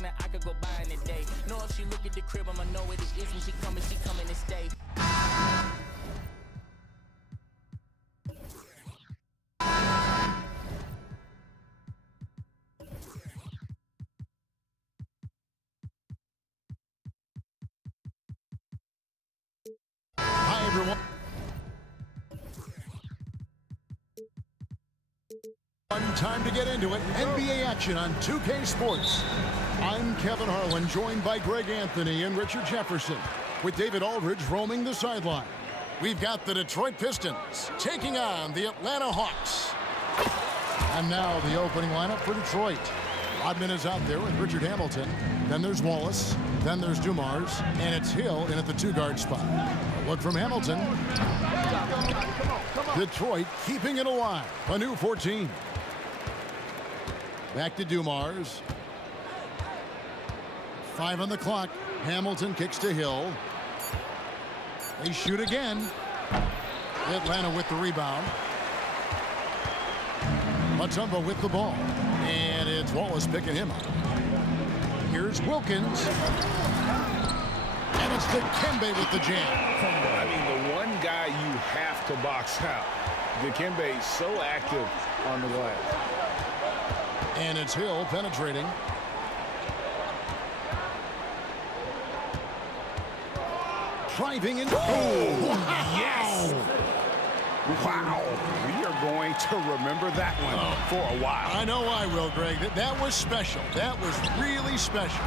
then I could go buy in a day. Know if she look at the crib, I'ma know what it is when she coming to stay. Hi, everyone. Time to get into it. NBA action on 2K Sports. I'm Kevin Harlan, joined by Greg Anthony and Richard Jefferson, with David Aldridge roaming the sideline. We've got the Detroit Pistons taking on the Atlanta Hawks. And now the opening lineup for Detroit. Rodman is out there with Richard Hamilton. Then there's Wallace. Then there's Dumars. And it's Hill in at the two-guard spot. A look from Hamilton. Detroit keeping it alive. A new 14. Back to Dumars. 5 on the clock. Hamilton kicks to Hill. They shoot again. Atlanta with the rebound. Mutombo with the ball. And it's Wallace picking him up. Here's Wilkins. And it's Dikembe with the jam. I mean, the one guy you have to box out. Dikembe so active on the glass. And it's Hill penetrating. Driving in. Oh, wow. Yes. Wow. We are going to remember that one for a while. I know I will, Greg. That was special. That was really special.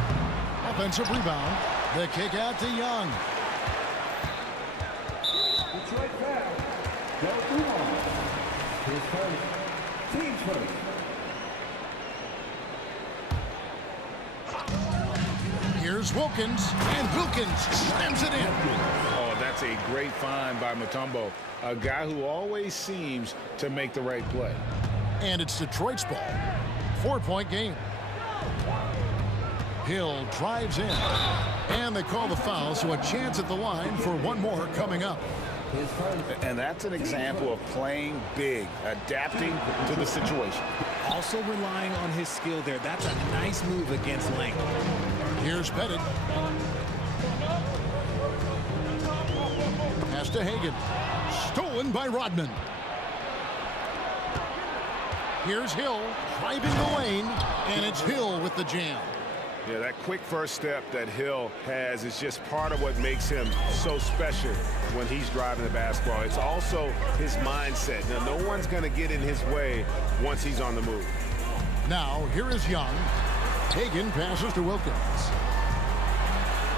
Offensive rebound. The kick out to Young. Detroit foul. Go His first. Team's first. Here's Wilkins, and Wilkins slams it in. Oh, that's a great find by Mutombo, a guy who always seems to make the right play. And it's Detroit's ball. 4-point game. Hill drives in, and they call the foul, so a chance at the line for one more coming up. And that's an example of playing big, adapting to the situation. Also relying on his skill there. That's a nice move against length. Here's Pettit. Pass to Hagan. Stolen by Rodman. Here's Hill driving the lane, and it's Hill with the jam. Yeah, that quick first step that Hill has is just part of what makes him so special when he's driving the basketball. It's also his mindset. Now, no one's going to get in his way once he's on the move. Now, here is Young. Hagan passes to Wilkins.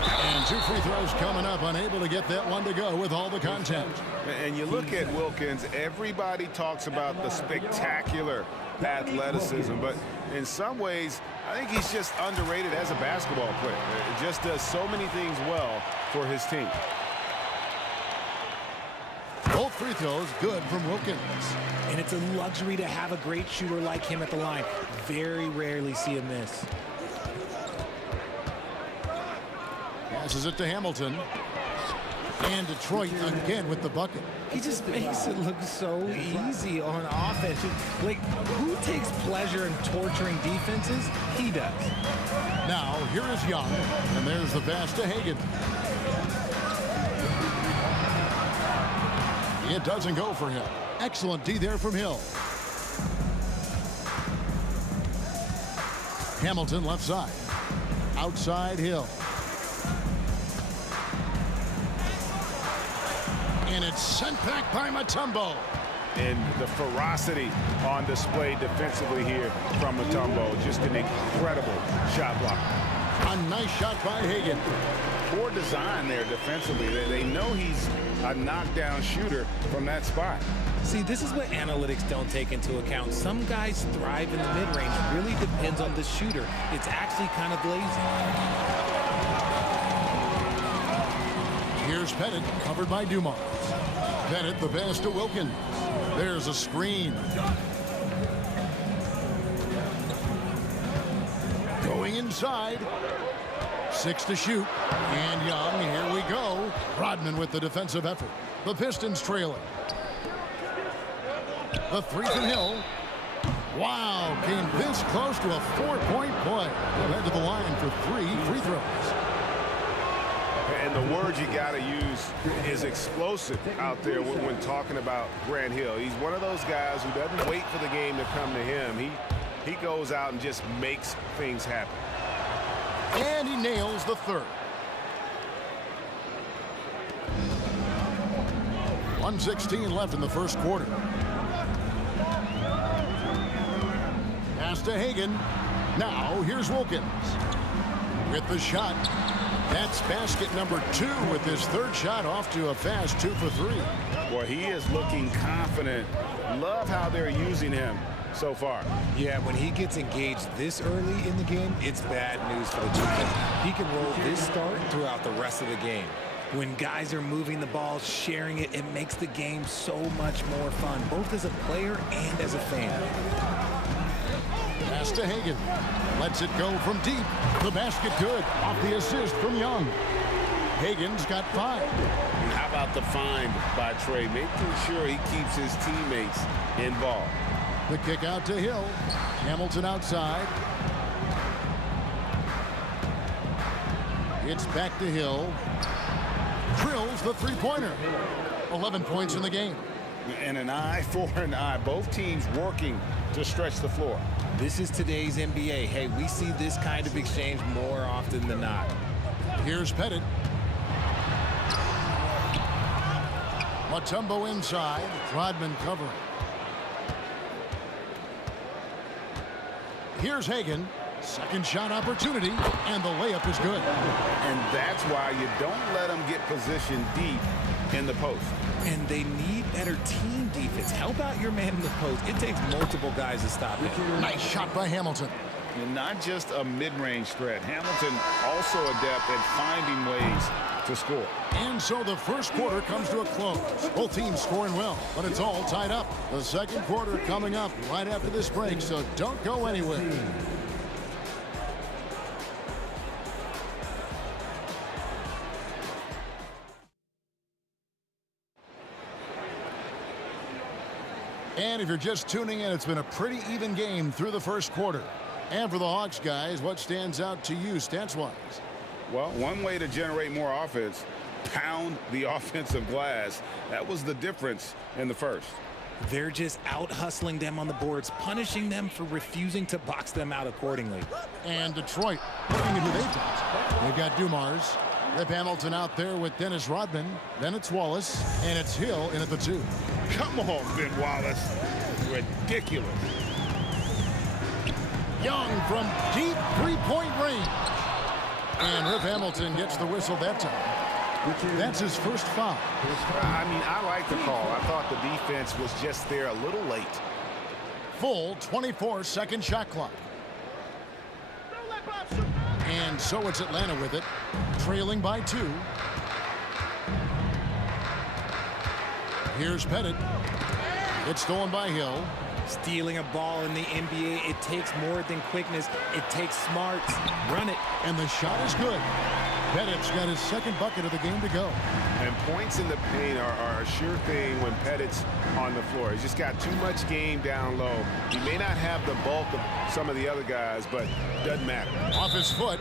And 2 free throws coming up, unable to get that one to go with all the content. And you look at Wilkins, everybody talks about the spectacular athleticism, but in some ways, I think he's just underrated as a basketball player. He just does so many things well for his team. Both free throws good from Wilkins. And it's a luxury to have a great shooter like him at the line. Very rarely see him miss. Passes it to Hamilton. And Detroit again with the bucket. He just makes it look so easy on offense. Like, who takes pleasure in torturing defenses? He does. Now, here is Young. And there's the pass to Hagan. It doesn't go for him. Excellent D there from Hill. Hamilton left side. Outside Hill. And it's sent back by Mutombo. And the ferocity on display defensively here from Mutombo. Just an incredible shot block. A nice shot by Hagan. Poor design there defensively. They know he's a knockdown shooter from that spot. See, this is what analytics don't take into account. Some guys thrive in the mid-range. It really depends on the shooter. It's actually kind of lazy. Here's Pettit, covered by Dumars. Pettit, the pass to Wilkins. There's a screen. Going inside. 6 to shoot. And Young, here we go. Rodman with the defensive effort. The Pistons trailing. The three from Hill. Wow, came this close to a 4-point play. He'll head to the line for 3 free throws. And the word you got to use is explosive out there when talking about Grant Hill. He's one of those guys who doesn't wait for the game to come to him. He goes out and just makes things happen. And he nails the third. 1:16 left in the first quarter. Pass to Hagan. Now here's Wilkins with the shot. That's basket number 2 with his third shot off to a fast 2 for 3. Boy, he is looking confident. Love how they're using him so far. Yeah, when he gets engaged this early in the game, it's bad news for the defense. He can roll this start throughout the rest of the game. When guys are moving the ball, sharing it, it makes the game so much more fun, both as a player and as a fan. Pass to Hagan. Lets it go from deep. The basket good. Off the assist from Young. Hagan's got 5. How about the find by Trey, making sure he keeps his teammates involved. The kick out to Hill. Hamilton outside. It's back to Hill. Drills the three-pointer. 11 points in the game. And an eye for an eye. Both teams working to stretch the floor. This is today's NBA. Hey, we see this kind of exchange more often than not. Here's Pettit. Mutombo inside. Rodman covering. Here's Hagan. Second shot opportunity, and the layup is good. And that's why you don't let them get positioned deep in the post. And they need better team defense. Help out your man in the post. It takes multiple guys to stop him. Nice shot by Hamilton. And not just a mid-range threat. Hamilton also adept at finding ways to score. And so the first quarter comes to a close. Both teams scoring well, but it's all tied up. The second quarter coming up right after this break, so don't go anywhere. And if you're just tuning in, it's been a pretty even game through the first quarter. And for the Hawks guys, what stands out to you stats-wise? Well, one way to generate more offense, pound the offensive glass. That was the difference in the first. They're just out-hustling them on the boards, punishing them for refusing to box them out accordingly. And Detroit, looking at who they've got. They've got Dumars. Rip Hamilton out there with Dennis Rodman. Then it's Wallace, and it's Hill in at the 2. Come on, Ben Wallace. Ridiculous. Young from deep three-point range. And Rip Hamilton gets the whistle that time. That's his first foul. I mean, I like the call. I thought the defense was just there a little late. Full 24-second shot clock. And so it's Atlanta with it, trailing by 2. Here's Pettit. It's stolen by Hill. Stealing a ball in the NBA, it takes more than quickness. It takes smarts. Run it. And the shot is good. Pettit's got his second bucket of the game to go. And points in the paint are a sure thing when Pettit's on the floor. He's just got too much game down low. He may not have the bulk of some of the other guys, but doesn't matter. Off his foot,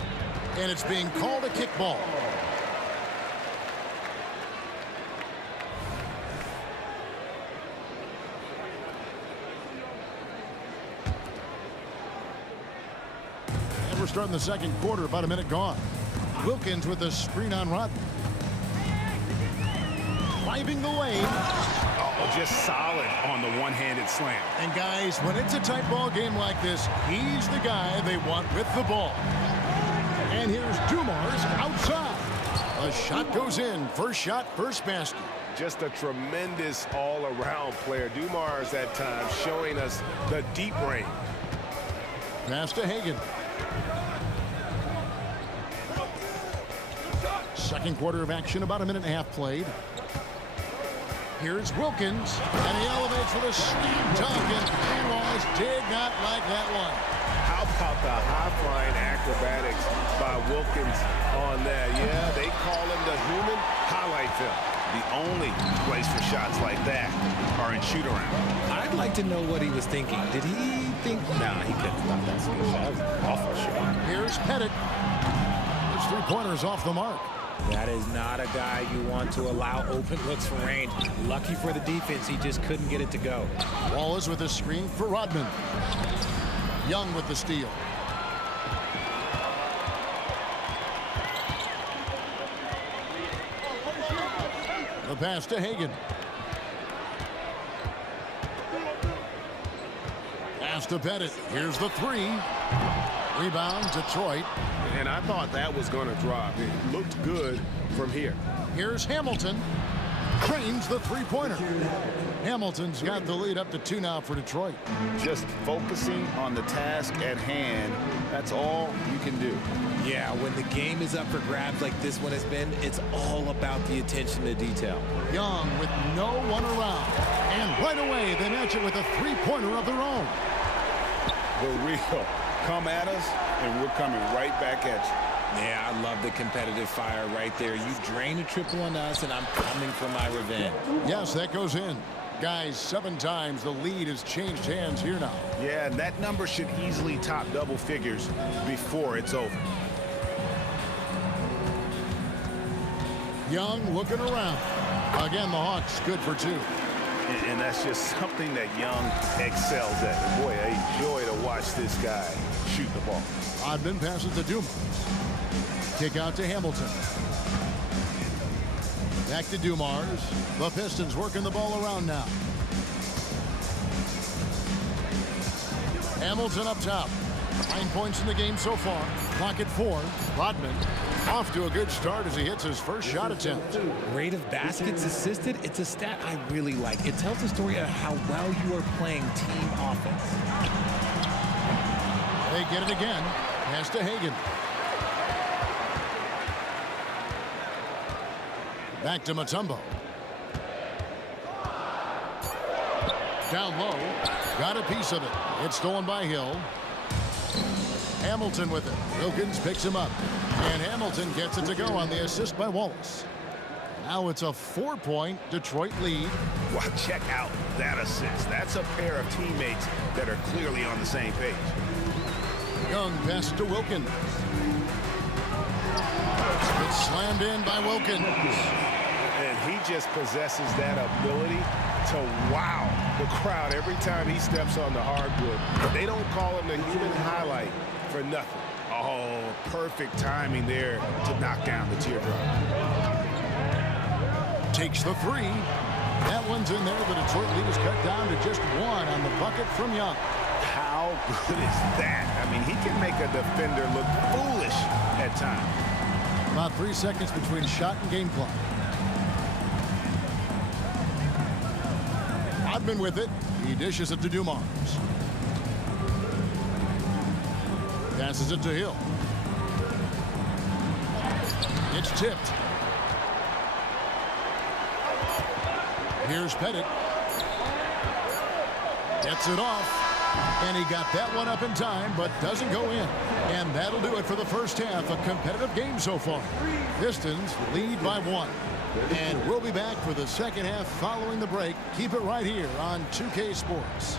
and it's being called a kickball. And we're starting the second quarter, about a minute gone. Wilkins with the screen on Rodman. Driving the lane. Oh, just solid on the one-handed slam. And guys, when it's a tight ball game like this, he's the guy they want with the ball. And here's Dumars outside. A shot goes in. First shot, first basket. Just a tremendous all-around player. Dumars at times showing us the deep range. Pass to Hagan. Second quarter of action, about a minute and a half played. Here's Wilkins, and he elevates with a slam dunk, and Wallace did not like that one. How about the high-flying acrobatics by Wilkins on that? Yeah, they call him the human highlight film. The only place for shots like that are in shoot-around. I'd like to know what he was thinking. Did he think, nah, he couldn't stop that screen shot. That was an awful shot. Here's Pettit. His three-pointer's off the mark. That is not a guy you want to allow open looks from range. Lucky for the defense, he just couldn't get it to go. Wallace with a screen for Rodman. Young with the steal. The pass to Hagan. Pass to Pettit. Here's the three. Rebound, Detroit. And I thought that was going to drop. It looked good from here. Here's Hamilton. Cranes the three-pointer. Hamilton's got the lead up to 2 now for Detroit. Just focusing on the task at hand, that's all you can do. Yeah, when the game is up for grabs like this one has been, it's all about the attention to detail. Young with no one around. And right away, they match it with a three-pointer of their own. The real come at us, and we're coming right back at you. Yeah, I love the competitive fire right there. You drain a triple on us, and I'm coming for my revenge. Yes, that goes in. Guys, 7 times. The lead has changed hands here now. Yeah, and that number should easily top double figures before it's over. Young looking around. Again, the Hawks good for 2. And that's just something that Young excels at. And boy, a joy to watch this guy shoot the ball. Rodman passes to Dumas. Kick out to Hamilton. Back to Dumars. The Pistons working the ball around now. Hamilton up top. 9 points in the game so far. Clock at 4. Rodman off to a good start as he hits his first shot attempt. Rate of baskets assisted, it's a stat I really like. It tells the story of how well you are playing team offense. They get it again. Pass to Hagan. Back to Mutombo. Down low. Got a piece of it. It's stolen by Hill. Hamilton with it. Wilkins picks him up. And Hamilton gets it to go on the assist by Wallace. Now it's a 4-point Detroit lead. Well, check out that assist. That's a pair of teammates that are clearly on the same page. Young pass to Wilkins. It's slammed in by Wilkins. And he just possesses that ability to wow the crowd every time he steps on the hardwood. They don't call him the human highlight for nothing. Oh, perfect timing there to knock down the teardrop. Takes the 3. That one's in there. The Detroit lead is cut down to just 1 on the bucket from Young. How good is that? I mean, he can make a defender look foolish at times. About 3 seconds between shot and game clock. Rodman with it. He dishes it to Dumars. Passes it to Hill. It's tipped. Here's Pettit. Gets it off. And he got that one up in time, but doesn't go in. And that'll do it for the first half. A competitive game so far. Pistons lead by 1. And we'll be back for the second half following the break. Keep it right here on 2K Sports.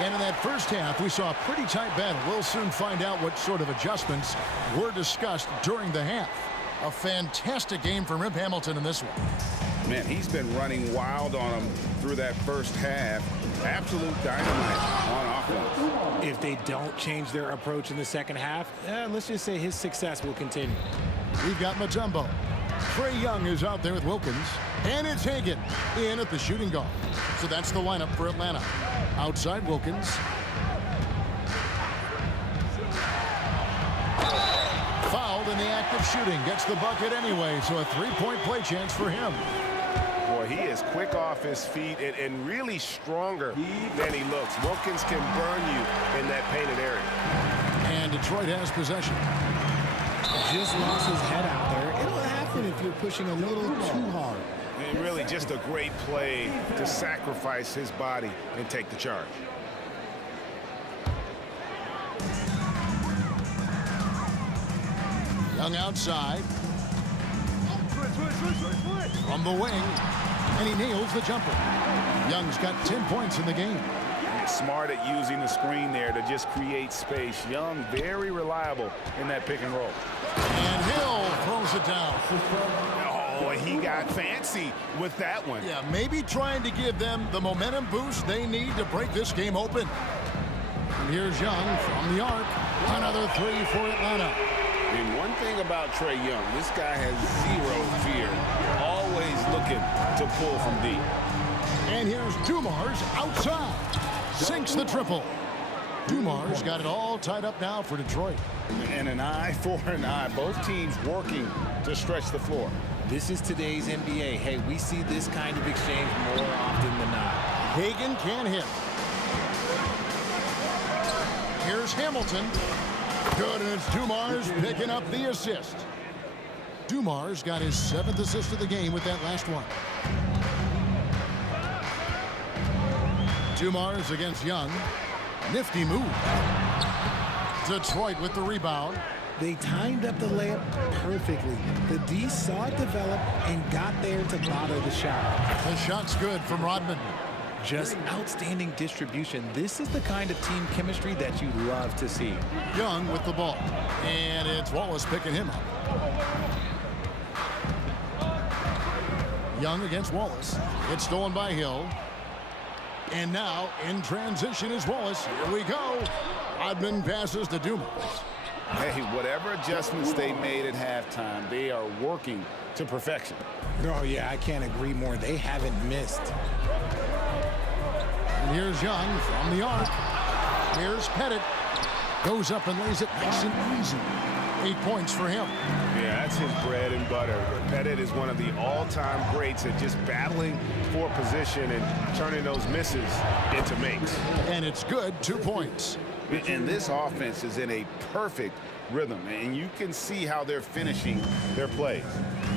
And in that first half, we saw a pretty tight battle. We'll soon find out what sort of adjustments were discussed during the half. A fantastic game from Rip Hamilton in this one. Man, he's been running wild on him through that first half. Absolute dynamite on offense. If they don't change their approach in the second half, let's just say his success will continue. We've got Mutombo. Trae Young is out there with Wilkins. And it's Hagan in at the shooting guard. So that's the lineup for Atlanta. Outside Wilkins. Fouled in the act of shooting. Gets the bucket anyway, so a 3-point play chance for him. Boy, he is quick off his feet and really stronger than he looks. Wilkins can burn you in that painted area. And Detroit has possession. Just lost his head out there. It'll happen if if you're pushing a little too hard. And really just a great play to sacrifice his body and take the charge. Young outside. From the wing. And he nails the jumper. Young's got 10 points in the game. Smart at using the screen there to just create space. Young, very reliable in that pick and roll. And Hill throws it down. Oh, he got fancy with that one. Yeah, maybe trying to give them the momentum boost they need to break this game open. And here's Young from the arc. Another three for Atlanta. And one thing about Trae Young, this guy has zero fear. Always looking to pull from deep. And here's Dumars outside. Sinks the triple. Dumars got it all tied up now for Detroit. And an eye for an eye. Both teams working to stretch the floor. This is today's NBA. Hey, we see this kind of exchange more often than not. Hagan can't hit. Here's Hamilton. Good, and it's Dumars picking up the assist. Dumars got his 7th assist of the game with that last one. Dumars against Young. Nifty move. Detroit with the rebound. They timed up the layup perfectly. The D saw it develop and got there to bother the shot. The shot's good from Rodman. Just outstanding distribution. This is the kind of team chemistry that you love to see. Young with the ball. And it's Wallace picking him up. Young against Wallace. It's stolen by Hill. And now in transition is Wallace. Here we go. Rodman passes to Dumars. Hey, whatever adjustments they made at halftime, they are working to perfection. Oh, yeah, I can't agree more. They haven't missed. And here's Young from the arc. Here's Pettit. Goes up and lays it nice and easy. 8 points for him. Yeah, that's his bread and butter. Pettit is one of the all-time greats at just battling for position and turning those misses into makes. And it's good, 2 points. And this offense is in a perfect rhythm, and you can see how they're finishing their plays.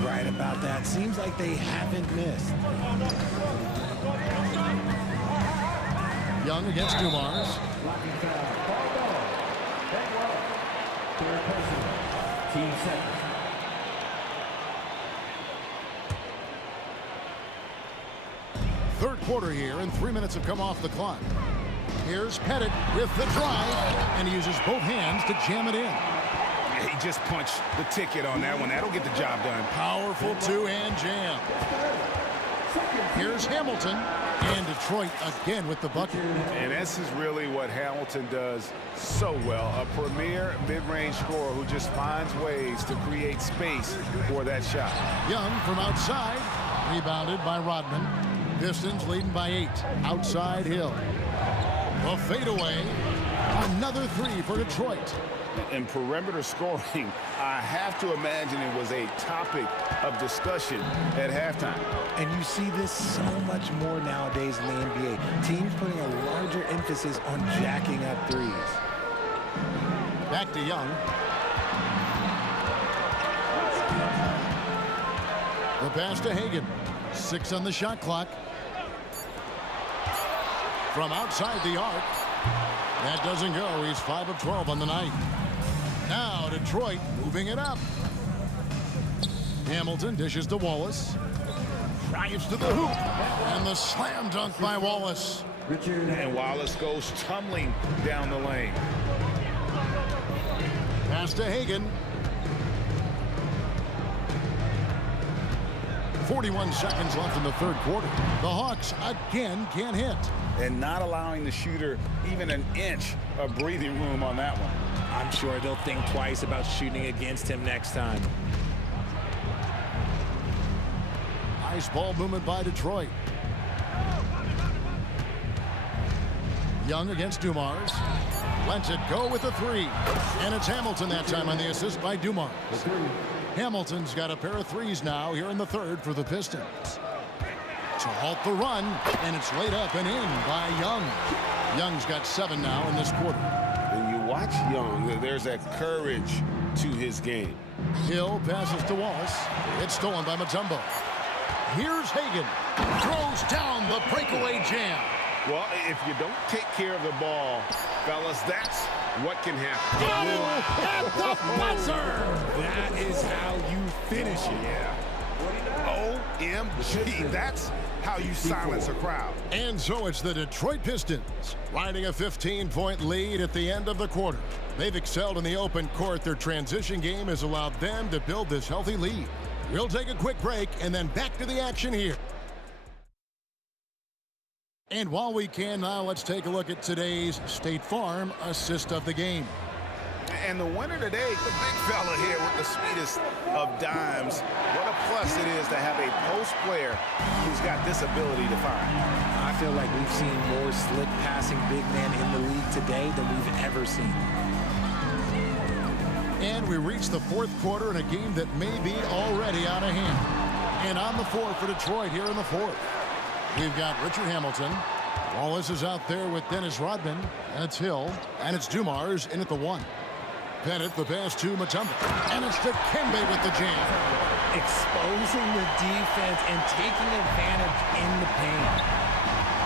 Right about that. Seems like they haven't missed. Young against Dumars. Team second. Third quarter here, and 3 minutes have come off the clock. Here's Pettit with the drive, and he uses both hands to jam it in. He just punched the ticket on that one. That'll get the job done. Powerful two-hand jam. Here's Hamilton, and Detroit again with the bucket. And this is really what Hamilton does so well. A premier mid-range scorer who just finds ways to create space for that shot. Young from outside, rebounded by Rodman. Pistons leading by 8. Outside Hill. A fadeaway. Another 3 for Detroit. In perimeter scoring, I have to imagine it was a topic of discussion at halftime. And you see this so much more nowadays in the NBA. Teams putting a larger emphasis on jacking up threes. Back to Young. The pass to Hagan. 6 on the shot clock. From outside the arc. That doesn't go. He's 5 of 12 on the night. Now Detroit moving it up. Hamilton dishes to Wallace. Drives to the hoop. And the slam dunk by Wallace. And Wallace goes tumbling down the lane. Pass to Hagan. 41 seconds left in the third quarter. The Hawks again can't hit. And not allowing the shooter even an inch of breathing room on that one. I'm sure they'll think twice about shooting against him next time. Nice ball movement by Detroit. Young against Dumars. Lets it go with a 3. And it's Hamilton that time on the assist by Dumars. Hamilton's got a pair of 3s now here in the third for the Pistons. To halt the run, and it's laid up and in by Young. Young's got 7 now in this quarter. When you watch Young, there's that courage to his game. Hill passes to Wallace. It's stolen by Mutombo. Here's Hagan. Throws down the breakaway jam. Well, if you don't take care of the ball, fellas, that's what can happen. At the buzzer! That is how you finish it. Yeah. OMG. That's how you silence a crowd. And so it's the Detroit Pistons riding a 15-point lead at the end of the quarter. They've excelled in the open court. Their transition game has allowed them to build this healthy lead. We'll take a quick break and then back to the action here. And while we can now, let's take a look at today's State Farm assist of the game. And the winner today, the big fella here with the sweetest of dimes. What a plus it is to have a post player who's got this ability to find. I feel like we've seen more slick passing big men in the league today than we've ever seen. And we reach the fourth quarter in a game that may be already out of hand. And on the floor for Detroit here in the fourth, we've got Richard Hamilton. Wallace is out there with Dennis Rodman, and it's Hill, and it's Dumars in at the one. Pettit, the pass to Mutombo, and it's Dikembe with the jam. Exposing the defense and taking advantage in the paint.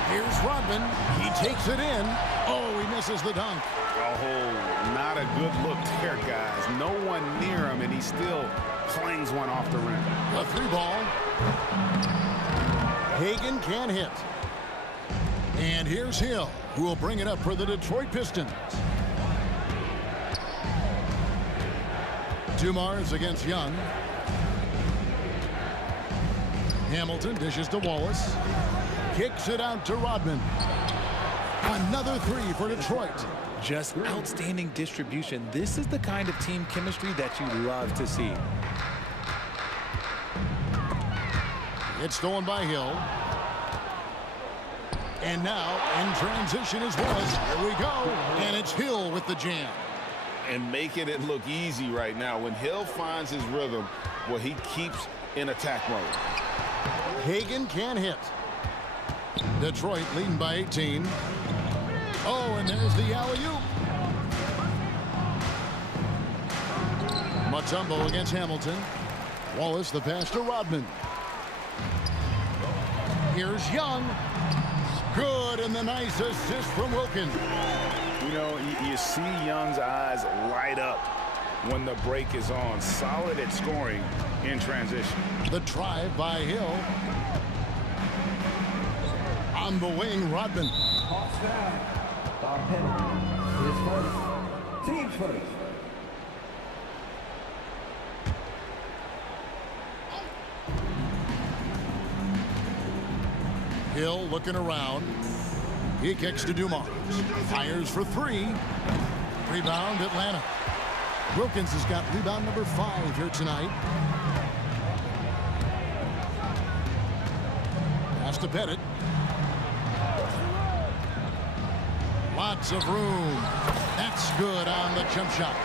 Here's Rodman. He takes it in. Oh, he misses the dunk. Oh, not a good look there, guys. No one near him, and he still clangs one off the rim. A three ball. Hagan can't hit. And here's Hill, who will bring it up for the Detroit Pistons. Dumars against Young. Hamilton dishes to Wallace. Kicks it out to Rodman. Another three for Detroit. Just outstanding distribution. This is the kind of team chemistry that you love to see. It's stolen by Hill. And now in transition is Wallace. Here we go. And it's Hill with the jam. And making it look easy right now. When Hill finds his rhythm, well, he keeps in attack mode. Hagan can't hit. Detroit leading by 18. Oh, and there's the alley-oop. Mutombo against Hamilton. Wallace the pass to Rodman. Here's Young. Good, and the nice assist from Wilkins. You know, you see Young's eyes light up when the break is on. Solid at scoring in transition. The drive by Hill. On the wing, Rodman. Hawks down. Bob Pettit is first. Team's first. Hill looking around. He kicks to Dumars. Fires for three. Rebound, Atlanta. Wilkins has got rebound number 5 here tonight. Pass to Pettit. Lots of room. That's good on the jump shot.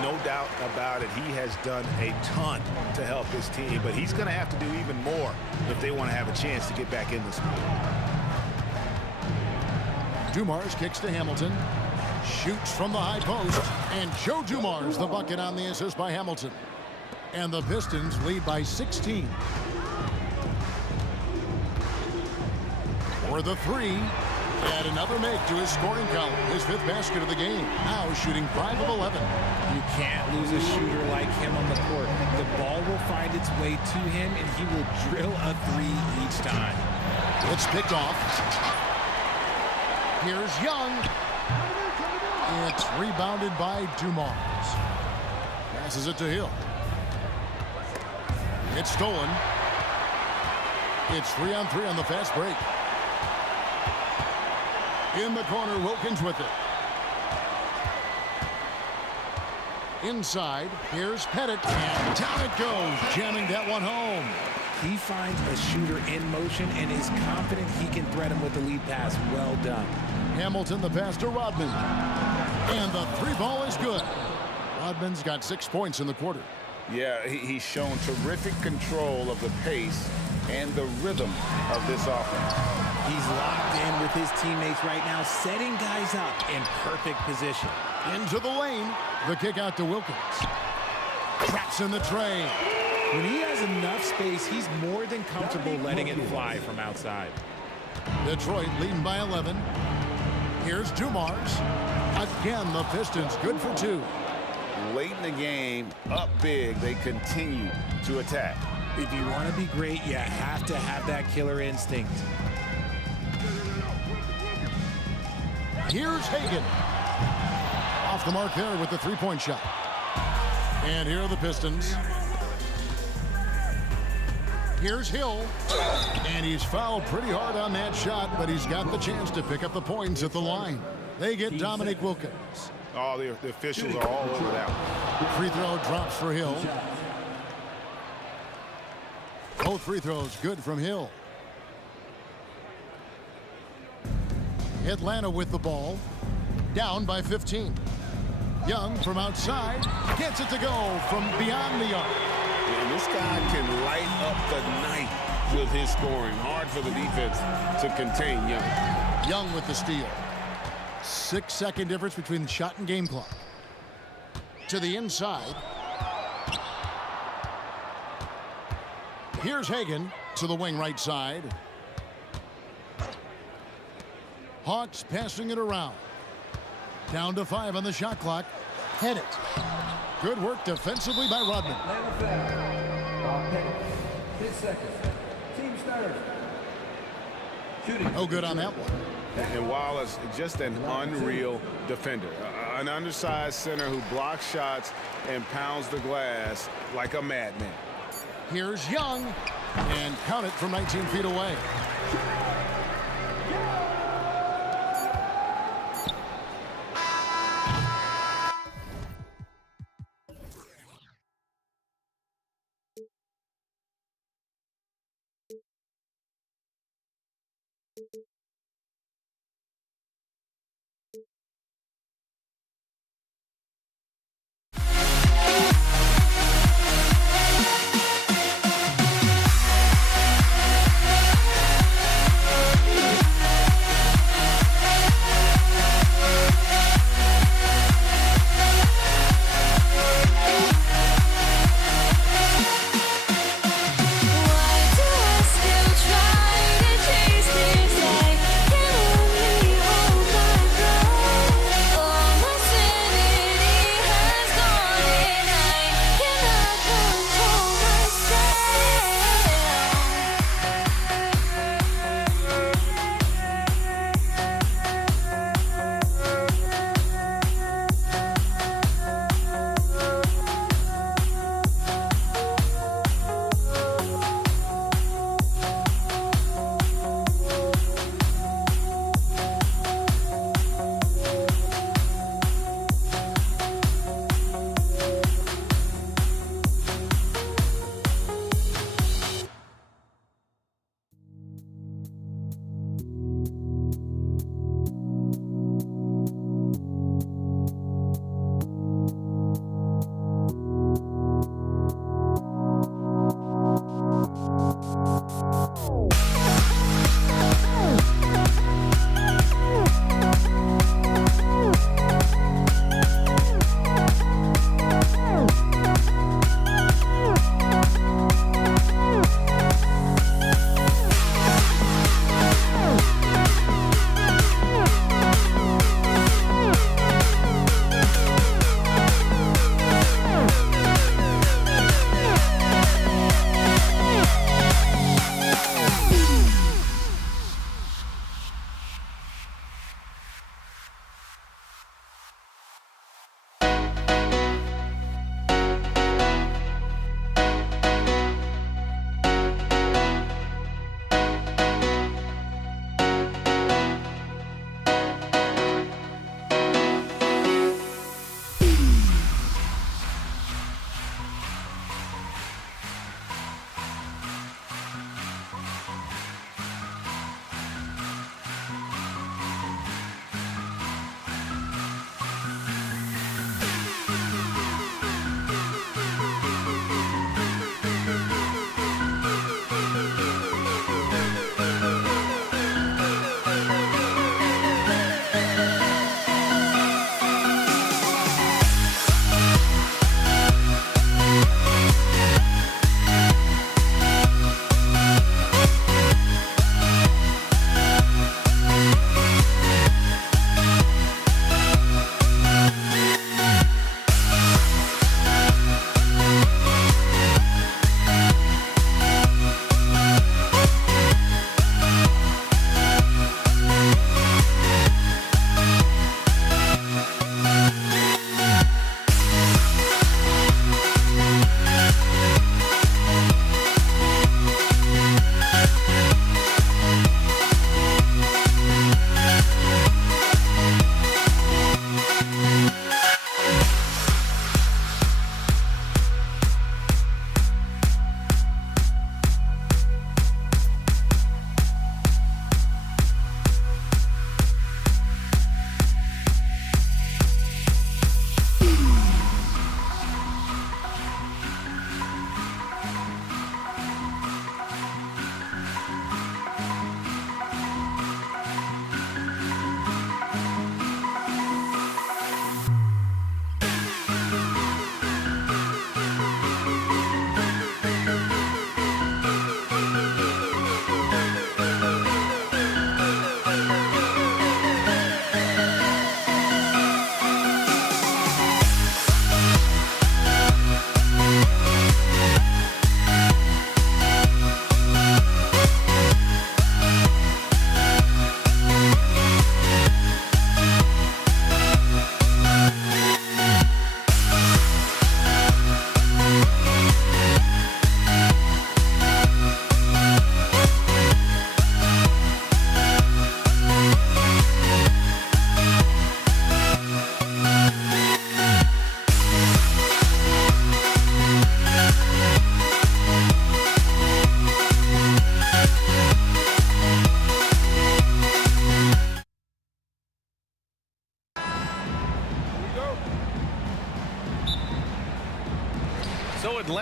No doubt about it. He has done a ton to help his team, but he's going to have to do even more if they want to have a chance to get back in this game. Dumars kicks to Hamilton. Shoots from the high post. And Joe Dumars, the bucket on the assist by Hamilton. And the Pistons lead by 16. For the three. Add another make to his scoring column. His 5th basket of the game. Now shooting 5 of 11. You can't lose a shooter like him on the court. The ball will find its way to him, and he will drill a three each time. It's picked off. Here's Young. It's rebounded by Dumars. Passes it to Hill. It's stolen. It's 3-on-3 on the fast break. In the corner, Wilkins with it. Inside, here's Pettit, and down it goes, jamming that one home. He finds a shooter in motion and is confident he can thread him with the lead pass. Well done. Hamilton, the pass to Rodman. And the three ball is good. Rodman's got 6 points in the quarter. Yeah, he's shown terrific control of the pace and the rhythm of this offense. He's locked in with his teammates right now, setting guys up in perfect position. Into the lane. The kick out to Wilkins. Traps in the tray. When he has enough space, he's more than comfortable letting it fly from outside. Detroit leading by 11. Here's Dumars. Again, the Pistons good for 2. Late in the game, up big, they continue to attack. If you want to be great, you have to have that killer instinct. Here's Hagan. Off the mark there with the three-point shot. And here are the Pistons. Here's Hill. And he's fouled pretty hard on that shot, but he's got the chance to pick up the points at the line. They get Dominic Wilkins. Oh, the officials are all over that one. Free throw drops for Hill. Both free throws good from Hill. Atlanta with the ball. Down by 15. Young from outside gets it to go from beyond the arc. And this guy can light up the night with his scoring. Hard for the defense to contain Young. Young with the steal. 6-second difference between the shot and game clock. To the inside. Here's Hagan to the wing right side. Hawks passing it around. Down to 5 on the shot clock. Hit it. Good work defensively by Rodman. Penny. 10 seconds. Team starter. Shooting. No good on that one. And Wallace, just an unreal defender. An undersized center who blocks shots and pounds the glass like a madman. Here's Young. And count it from 19 feet away.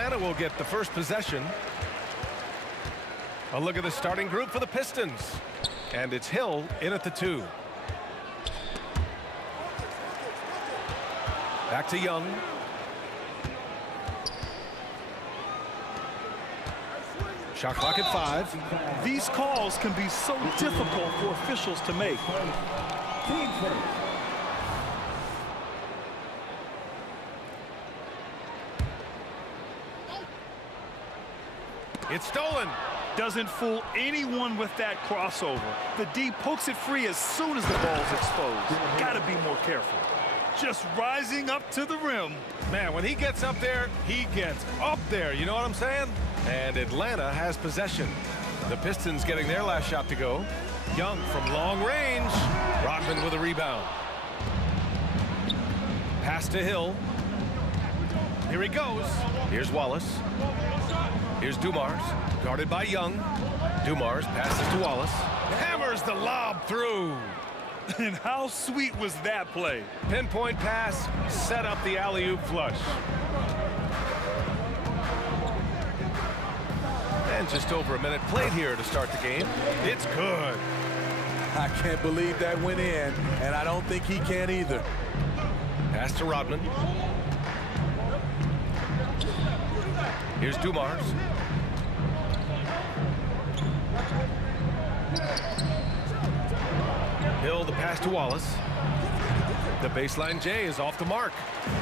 Atlanta will get the first possession. A look at the starting group for the Pistons. And it's Hill in at the 2. Back to Young. Shot clock at 5. These calls can be so difficult for officials to make. It's stolen. Doesn't fool anyone with that crossover. The D pokes it free as soon as the ball's exposed. Got to be more careful. Just rising up to the rim. Man, when he gets up there, he gets up there. You know what I'm saying? And Atlanta has possession. The Pistons getting their last shot to go. Young from long range. Rodman with a rebound. Pass to Hill. Here he goes. Here's Wallace. Here's Dumars, guarded by Young. Dumars passes to Wallace. Hammers the lob through. And how sweet was that play? Pinpoint pass, set up the alley-oop flush. And just over a minute played here to start the game. It's good. I can't believe that went in, and I don't think he can either. Pass to Rodman. Here's Dumars. Hill, the pass to Wallace. The baseline J is off the mark.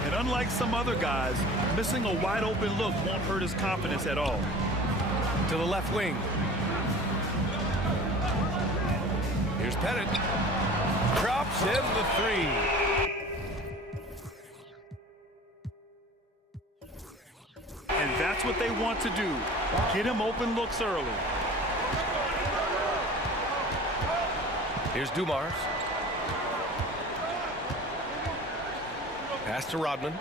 And unlike some other guys, missing a wide open look won't hurt his confidence at all. To the left wing. Here's Pettit. Drops in the 3. And that's what they want to do. Get him open looks early. Here's Dumars. Pass to Rodman.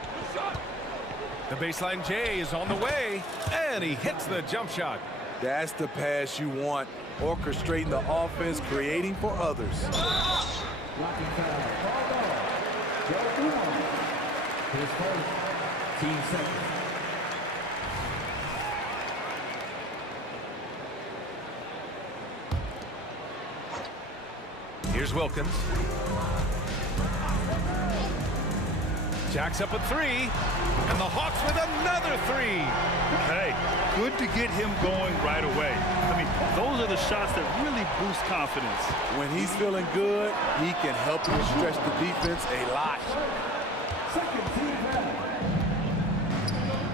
The baseline J is on the way, and he hits the jump shot. That's the pass you want. Orchestrating the offense, creating for others. Team second. Here's Wilkins. Jacks up a 3, and the Hawks with another 3. Hey, good to get him going right away. I mean, those are the shots that really boost confidence. When he's feeling good, he can help you stretch the defense a lot.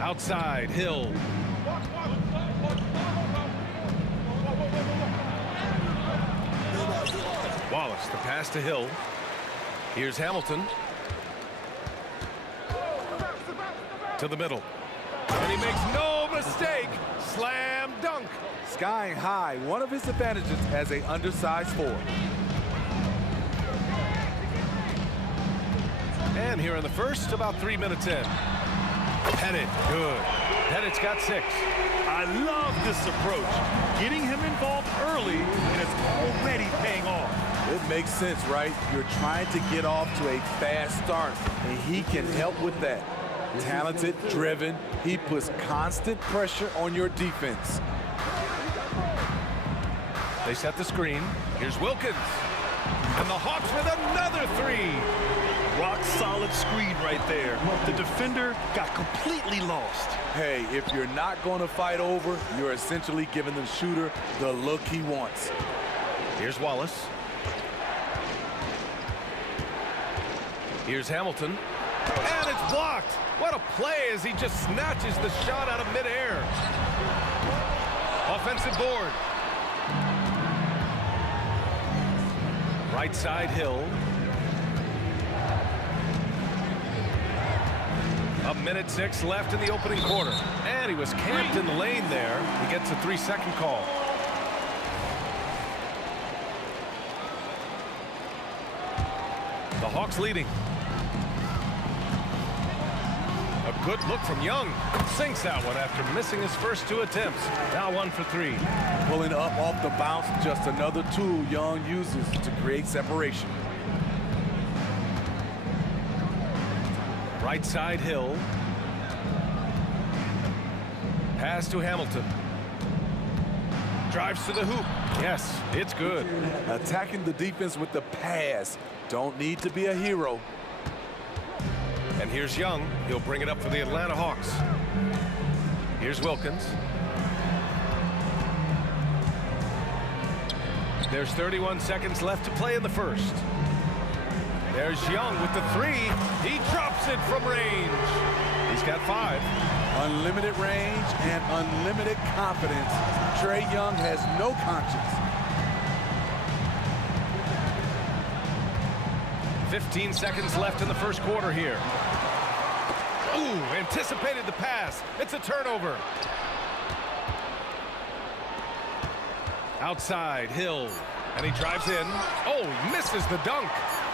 Outside, Hill. Wallace, the pass to Hill. Here's Hamilton. To the middle. And he makes no mistake. Slam dunk. Skying high, one of his advantages as an undersized forward. And here in the first, about 3 minutes in. Pettit, good. Pettit's got 6. I love this approach. Getting him involved early, and it's already paying off. It makes sense, right? You're trying to get off to a fast start, and he can help with that. Talented, driven, he puts constant pressure on your defense. They set the screen. Here's Wilkins. And the Hawks with another 3. Rock solid screen right there. The defender got completely lost. Hey, if you're not going to fight over, you're essentially giving the shooter the look he wants. Here's Wallace. Here's Hamilton. And it's blocked. What a play as he just snatches the shot out of midair. Offensive board. Right side, Hill. A minute 6 left in the opening quarter. And he was camped in the lane there. He gets a 3-second call. The Hawks leading. A good look from Young. Sinks that one after missing his first 2 attempts. Now 1 for 3. Pulling up off the bounce, just another tool Young uses to create separation. Right Right side, Hill. Pass to Hamilton. Drives to the hoop. Yes, it's good. Attacking the defense with the pass. Don't need to be a hero. And here's Young. He'll bring it up for the Atlanta Hawks. Here's Wilkins. There's 31 seconds left to play in the first. There's Young with the three. He drops it from range. He's got 5. Unlimited range and unlimited confidence. Trae Young has no conscience. 15 seconds left in the first quarter here. Ooh, anticipated the pass. It's a turnover. Outside, Hill. And he drives in. Oh, misses the dunk.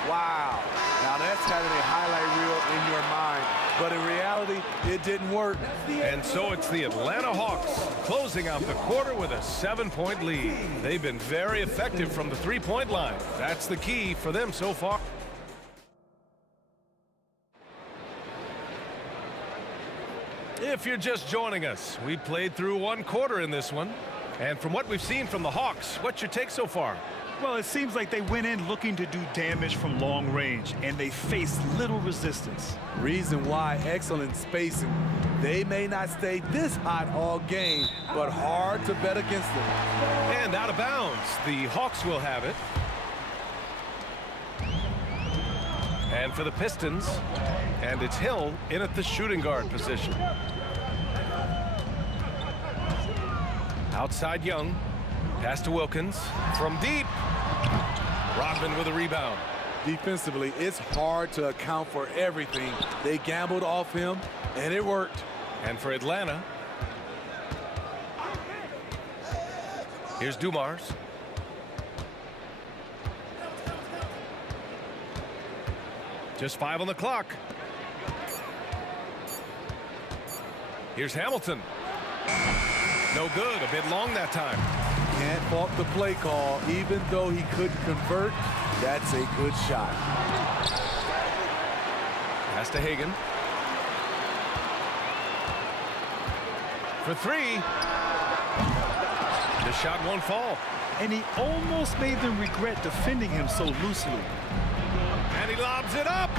Wow. Now that's having a highlight reel in your mind. But in reality, it didn't work. And so it's the Atlanta Hawks closing out the quarter with a 7-point lead. They've been very effective from the three-point line. That's the key for them so far. If you're just joining us, we played through one quarter in this one. And from what we've seen from the Hawks, what's your take so far? Well, it seems like they went in looking to do damage from long range, and they faced little resistance. Reason why: excellent spacing. They may not stay this hot all game, but hard to bet against them. And out of bounds, the Hawks will have it. And for the Pistons, and it's Hill in at the shooting guard position. Outside Young, pass to Wilkins from deep. Rodman with a rebound. Defensively, it's hard to account for everything. They gambled off him, and it worked. And for Atlanta, here's Dumars. Just 5 on the clock. Here's Hamilton. No good, a bit long that time. Can't fault the play call. Even though he couldn't convert, that's a good shot. Pass to Hagan. For 3. The shot won't fall. And he almost made them regret defending him so loosely. And he lobs it up.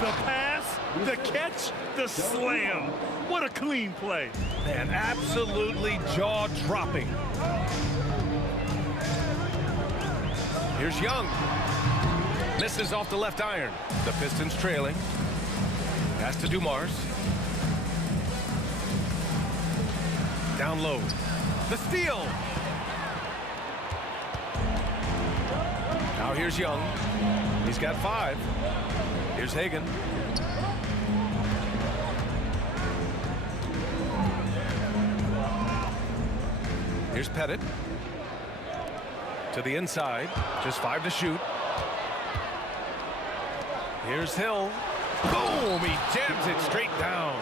The pass, the catch, the slam. What a clean play. And absolutely jaw-dropping. Here's Young. Misses off the left iron. The Pistons trailing. Pass to Dumars. Down low. The steal. Now here's Young. He's got 5. Here's Hagan. Here's Pettit. To the inside. Just 5 to shoot. Here's Hill. Boom! He jams it straight down.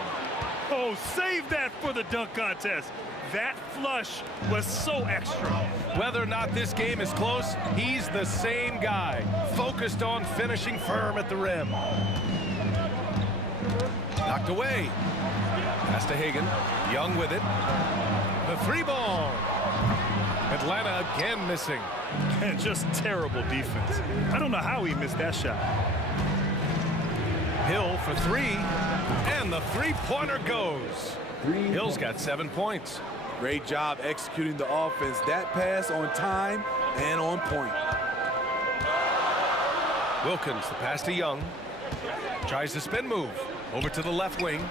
Oh, save that for the dunk contest. That flush was so extra. Whether or not this game is close, he's the same guy, focused on finishing firm at the rim. Knocked away. Pass to Hagan. Young with it. The 3-ball. Atlanta again missing. And just terrible defense. I don't know how he missed that shot. Hill for 3. And the 3-pointer goes. Hill's got 7 points. Great job executing the offense. That pass on time and on point. Wilkins, the pass to Young. Tries the spin move. Over to the left wing.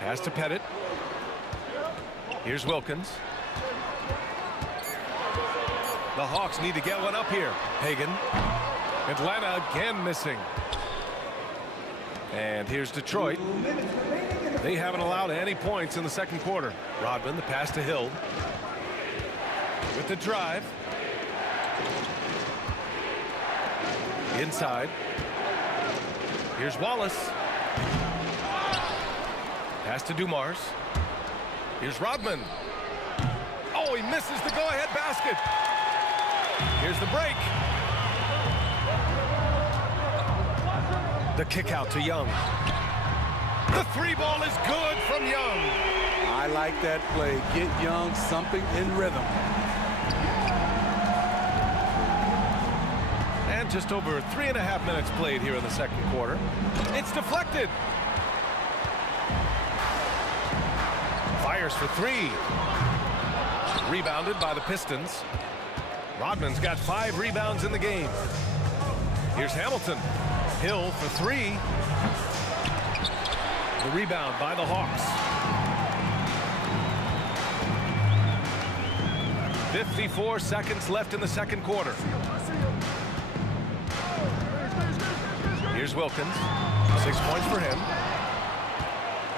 Pass to Pettit. Here's Wilkins. The Hawks need to get one up here. Hagan. Atlanta again missing. And here's Detroit. They haven't allowed any points in the second quarter. Rodman, the pass to Hill. With the drive. Inside. Here's Wallace. Pass to Dumars. Here's Rodman. Oh, he misses the go-ahead basket. Here's the break. The kick out to Young. The three ball is good from Young. I like that play. Get Young something in rhythm. And just over 3.5 minutes played here in the second quarter. It's deflected. Fires for three. Rebounded by the Pistons. Rodman's got 5 rebounds in the game. Here's Hamilton. Hill for three. The rebound by the Hawks. 54 seconds left in the second quarter. Here's Wilkins. 6 points for him.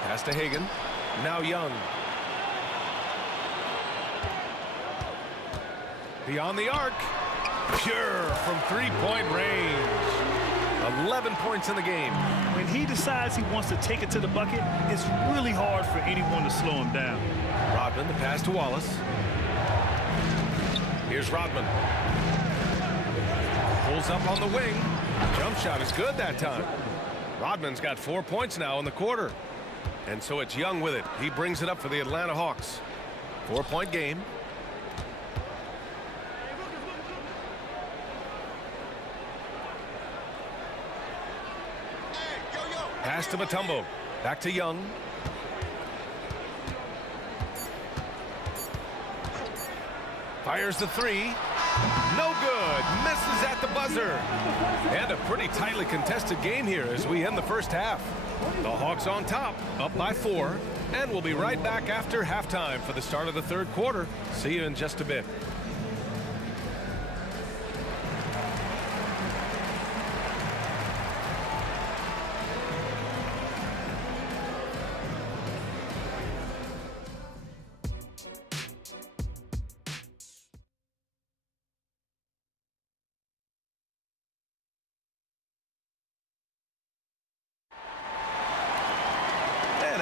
Pass to Hagan. Now Young. Beyond the arc. Pure from three-point range. 11 points in the game. When he decides he wants to take it to the bucket, it's really hard for anyone to slow him down. Rodman, the pass to Wallace. Here's Rodman. Pulls up on the wing. Jump shot is good that time. Rodman's got 4 points now in the quarter. And so it's Young with it. He brings it up for the Atlanta Hawks. 4-point game. Pass to Mutombo. Back to Young. Fires the three. No good. Misses at the buzzer. And a pretty tightly contested game here as we end the first half. The Hawks on top, up by 4. And we'll be right back after halftime for the start of the third quarter. See you in just a bit.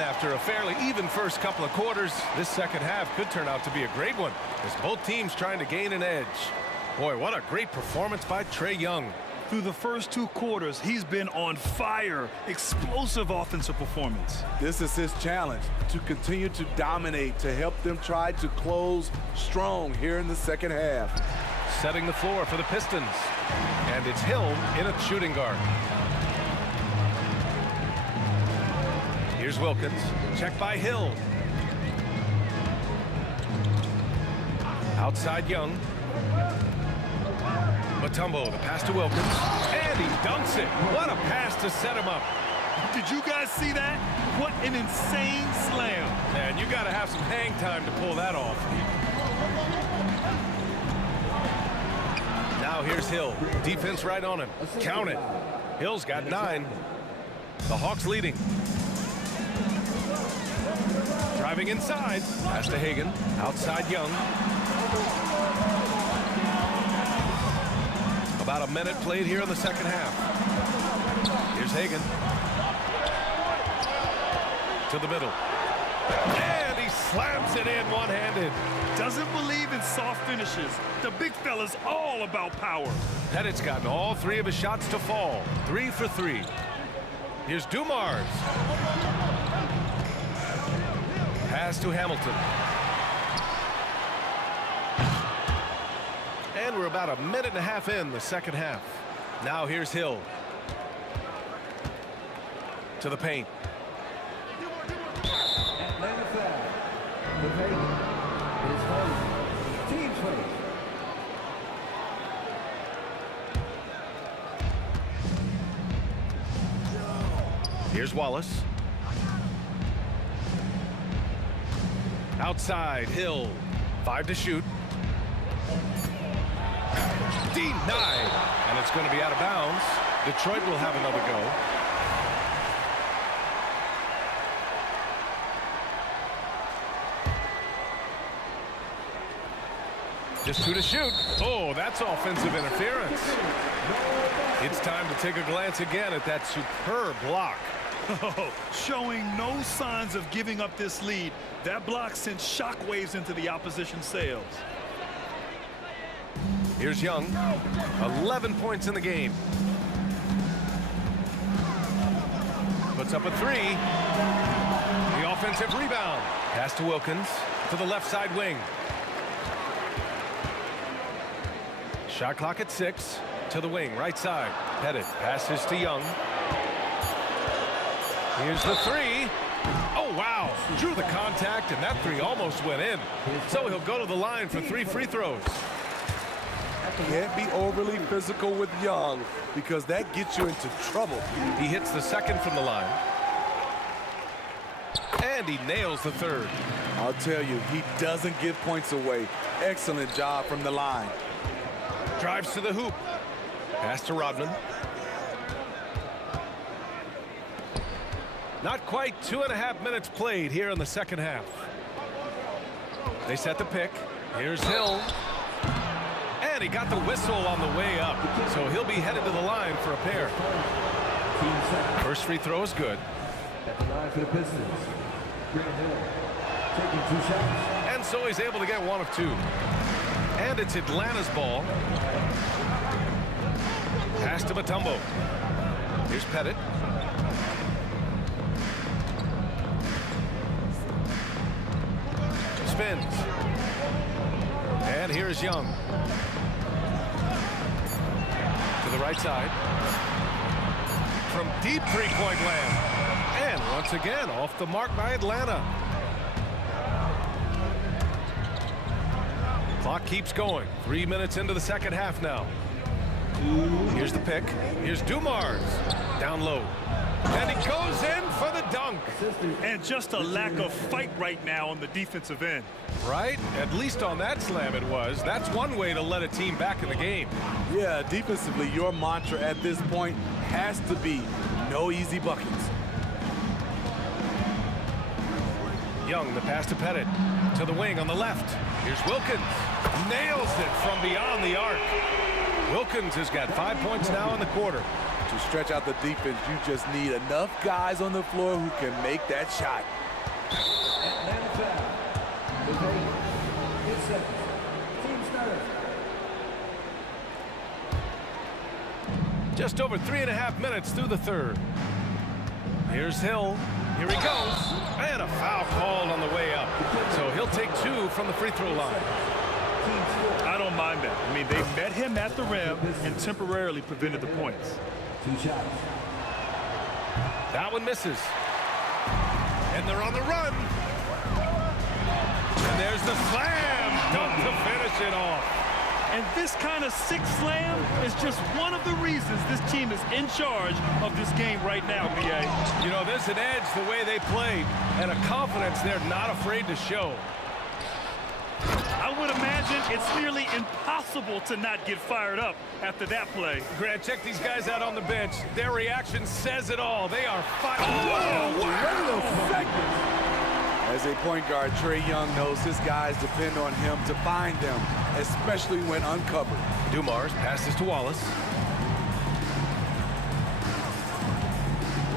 After a fairly even first couple of quarters, this second half could turn out to be a great one as both teams trying to gain an edge. Boy, what a great performance by Trae Young. Through the first 2 quarters, he's been on fire. Explosive offensive performance. This is his challenge, to continue to dominate, to help them try to close strong here in the second half. Setting the floor for the Pistons. And it's Hill in at shooting guard. Here's Wilkins. Check by Hill. Outside Young. Mutombo, the pass to Wilkins. And he dunks it. What a pass to set him up. Did you guys see that? What an insane slam. Man, you got to have some hang time to pull that off. Now here's Hill. Defense right on him. Count it. Hill's got 9. The Hawks leading. Driving inside. Pass to Hagan. Outside Young. About a minute played here in the second half. Here's Hagan. To the middle. And he slams it in one-handed. Doesn't believe in soft finishes. The big fella's all about power. Pettit's gotten all 3 of his shots to fall. 3 for 3. Here's Dumars. Pass to Hamilton. And we're about a minute and a half in the second half. Now here's Hill. To the paint. Atlanta foul. The paint is holding. Team foul. Here's Wallace. Outside, Hill. 5 to shoot. Denied. And it's going to be out of bounds. Detroit will have another go. Just 2 to shoot. Oh, that's offensive interference. It's time to take a glance again at that superb block. Oh, showing no signs of giving up this lead. That block sent shockwaves into the opposition sails. Here's Young. 11 points in the game. But puts up a three. The offensive rebound. Pass to Wilkins to the left side wing. Shot clock at 6. To the wing, right side. Pettit passes to Young. Here's the three. Oh, wow. Drew the contact, and that three almost went in. So he'll go to the line for 3 free throws. Can't be overly physical with Young because that gets you into trouble. He hits the second from the line. And he nails the third. I'll tell you, he doesn't give points away. Excellent job from the line. Drives to the hoop. Pass to Rodman. Not quite 2.5 minutes played here in the second half. They set the pick. Here's Hill. And he got the whistle on the way up. So he'll be headed to the line for a pair. First free throw is good. At the line for the Pistons, Grant Hill taking 2 shots. And so he's able to get 1 of 2. And it's Atlanta's ball. Pass to Mutombo. Here's Pettit. Spins. And here's Young. To the right side. From deep three-point land. And once again, off the mark by Atlanta. Clock keeps going. 3 minutes into the second half now. Here's the pick. Here's Dumars. Down low. And he goes in for the dunk. And just a lack of fight right now on the defensive end. Right? At least on that slam it was. That's one way to let a team back in the game. Yeah, defensively, your mantra at this point has to be no easy buckets. Young, the pass to Pettit. To the wing on the left. Here's Wilkins. Nails it from beyond the arc. Wilkins has got 5 points now in the quarter. To stretch out the defense, you just need enough guys on the floor who can make that shot. Atlanta foul. With 8 seconds. Team starter. Just over 3.5 minutes through the third. Here's Hill. Here he goes. And a foul called on the way up. So he'll take 2 from the free throw line. I don't mind that. I mean, they met him at the rim and temporarily prevented the points. 2 shots. That one misses. And they're on the run. And there's the slam dunk to finish it off. And this kind of sick slam is just one of the reasons this team is in charge of this game right now, B.A. You know, there's an edge the way they played and a confidence they're not afraid to show. I would imagine it's nearly impossible to not get fired up after that play. Grant, check these guys out on the bench. Their reaction says it all. They are fired. As a point guard, Trae Young knows his guys depend on him to find them, especially when uncovered. Dumars passes to Wallace.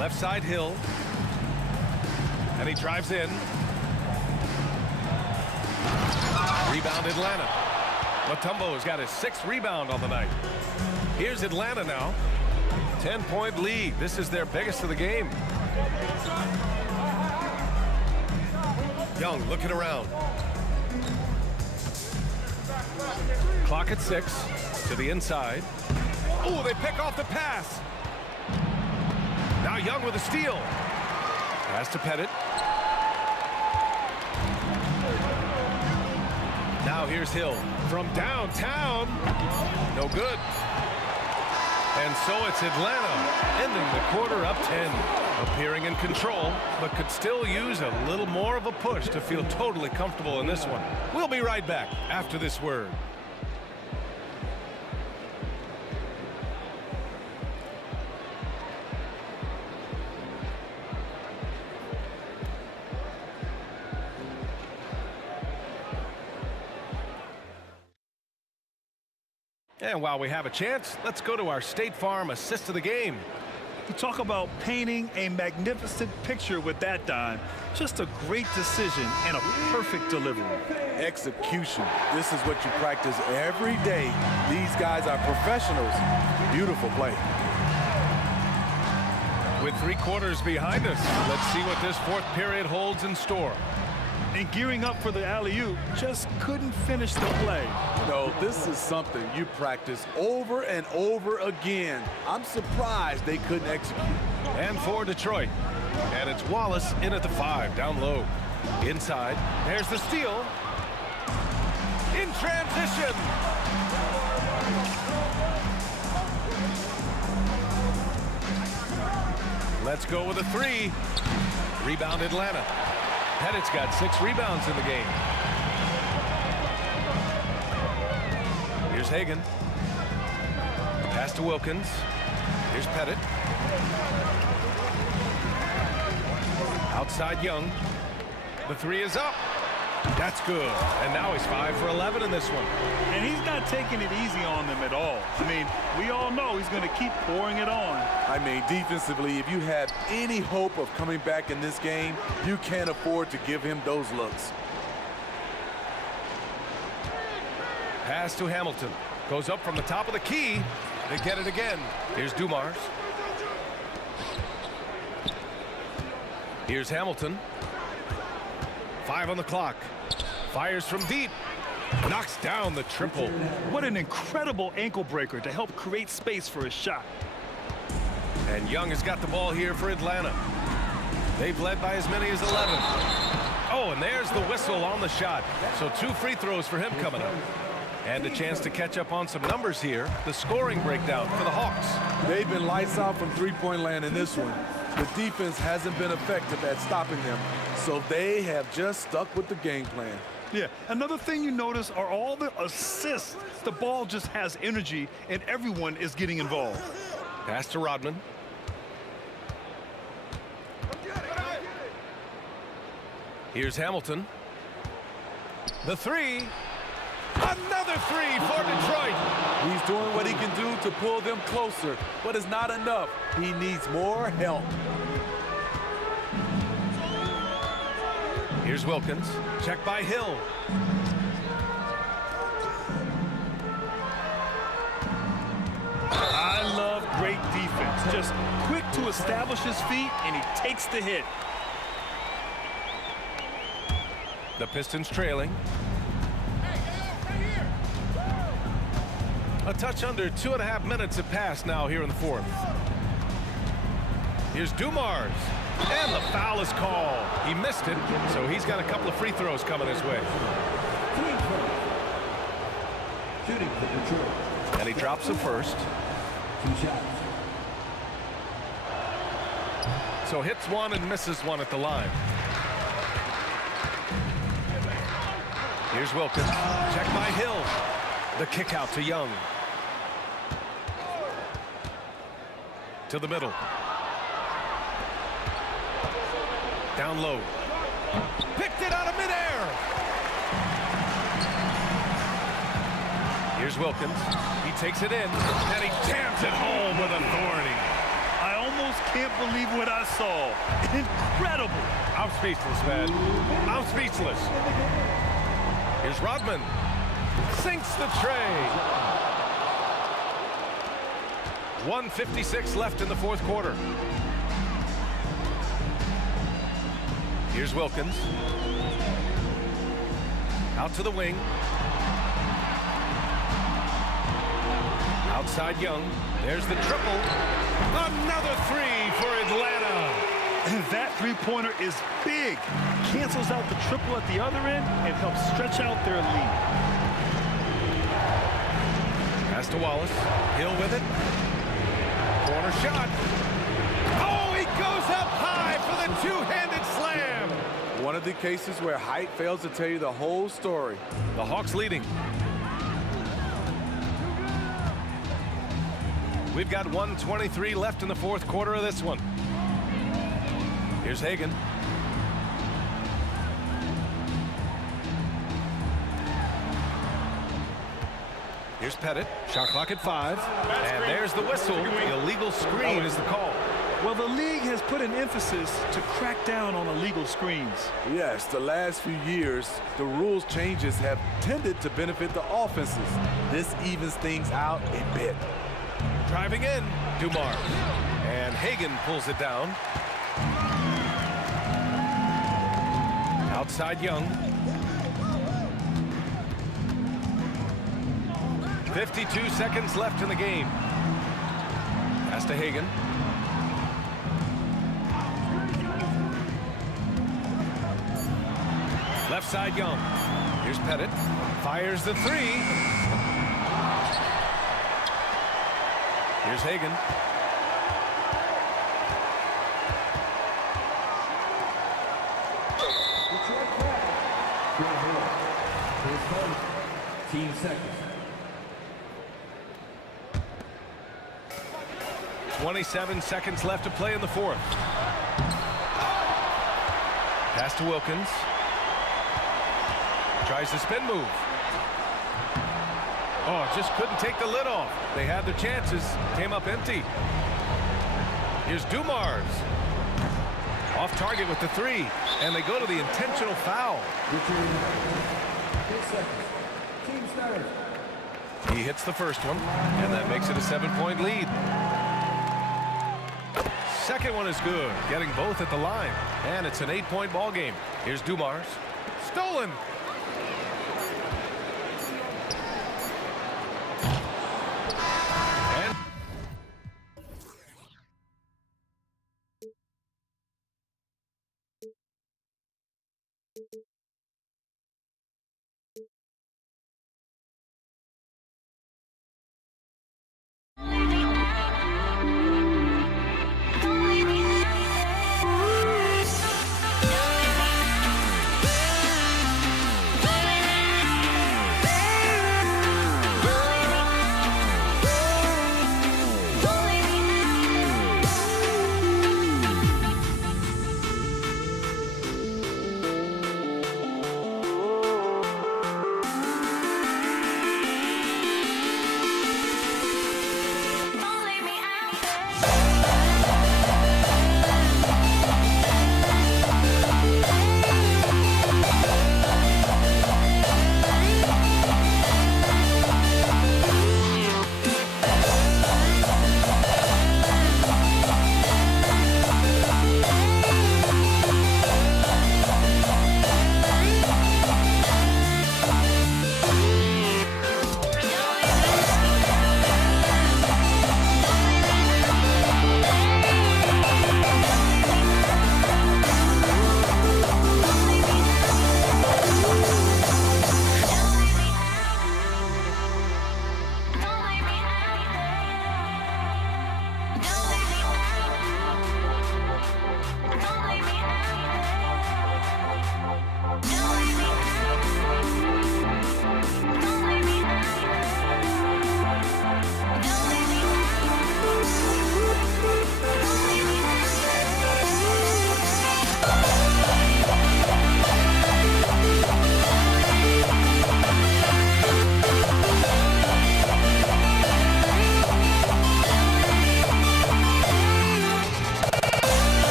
Left side Hill. And he drives in. Rebound Atlanta. Mutombo has got his 6th rebound on the night. Here's Atlanta now. 10-point lead. This is their biggest of the game. Young looking around. Clock at 6. To the inside. Oh, they pick off the pass. Now Young with a steal. Pass to Pettit. Now here's Hill from downtown. No good. And so it's Atlanta ending the quarter up 10. Appearing in control, but could still use a little more of a push to feel totally comfortable in this one. We'll be right back after this word. And while we have a chance, let's go to our State Farm assist of the game. You talk about painting a magnificent picture with that dime. Just a great decision and a perfect delivery. Execution. This is what you practice every day. These guys are professionals. Beautiful play. With 3 quarters behind us, let's see what this fourth period holds in store. And gearing up for the alley-oop, just couldn't finish the play. No, this is something you practice over and over again. I'm surprised they couldn't execute. And for Detroit. And it's Wallace in at the 5, down low. Inside, there's the steal. In transition. Let's go with a 3. Rebound Atlanta. Pettit's got 6 rebounds in the game. Here's Hagan. Pass to Wilkins. Here's Pettit. Outside Young. The 3 is up. That's good. And now he's 5 for 11 in this one. And he's not taking it easy on them at all. I mean, we all know he's going to keep pouring it on. I mean, defensively, if you have any hope of coming back in this game, you can't afford to give him those looks. Pass to Hamilton. Goes up from the top of the key. They get it again. Here's Dumars. Here's Hamilton. 5 on the clock. Fires from deep. Knocks down the triple. What an incredible ankle breaker to help create space for a shot. And Young has got the ball here for Atlanta. They've led by as many as 11. Oh, and there's the whistle on the shot. So 2 free throws for him coming up. And a chance to catch up on some numbers here. The scoring breakdown for the Hawks. They've been lights out from three-point land in this one. The defense hasn't been effective at stopping them, so they have just stuck with the game plan. Yeah, another thing you notice are all the assists. The ball just has energy, and everyone is getting involved. Pass to Rodman. Here's Hamilton. The 3. Another 3 for Detroit. He's doing what he can do to pull them closer, but it's not enough. He needs more help. Here's Wilkins. Check by Hill. I love great defense. Just quick to establish his feet, and he takes the hit. The Pistons trailing. A touch under 2.5 minutes have passed now here in the fourth. Here's Dumars. And the foul is called. He missed it, so he's got a couple of free throws coming his way. Shooting for Detroit. And he drops the first. 2 shots. So hits 1 and misses 1 at the line. Here's Wilkins. Check by Hill. The kick out to Young. To the middle. Down low. Picked it out of midair. Here's Wilkins. He takes it in, and he jams it home with authority. I almost can't believe what I saw. Incredible. I'm speechless, man. I'm speechless. Here's Rodman. Sinks the tray. 1:56 left in the fourth quarter. Here's Wilkins. Out to the wing. Outside Young. There's the triple. Another 3 for Atlanta. And that three-pointer is big. Cancels out the triple at the other end and helps stretch out their lead. Pass to Wallace. Hill with it. Corner shot. Oh, he goes up high for the two-handed slam. One of the cases where height fails to tell you the whole story. The Hawks leading. We've got 1:23 left in the fourth quarter of this one. Here's Hagan. Here's Pettit. Shot clock at 5. And there's the whistle. The illegal screen is the call. Well, the league has put an emphasis to crack down on illegal screens. Yes, the last few years, the rules changes have tended to benefit the offenses. This evens things out a bit. Driving in, Dumars. And Hagan pulls it down. Outside Young. 52 seconds left in the game. Pass to Hagan. Left side Young. Here's Pettit. Fires the three. Here's Hagan. Team seconds. 27 seconds left to play in the fourth. Pass to Wilkins. Tries the spin move. Oh, just couldn't take the lid off. They had their chances. Came up empty. Here's Dumars. Off target with the three. And they go to the intentional foul. 6 seconds. Team started. He hits the first one. And that makes it a 7-point lead. Second one is good. Getting both at the line. And it's an 8-point ball game. Here's Dumars. Stolen.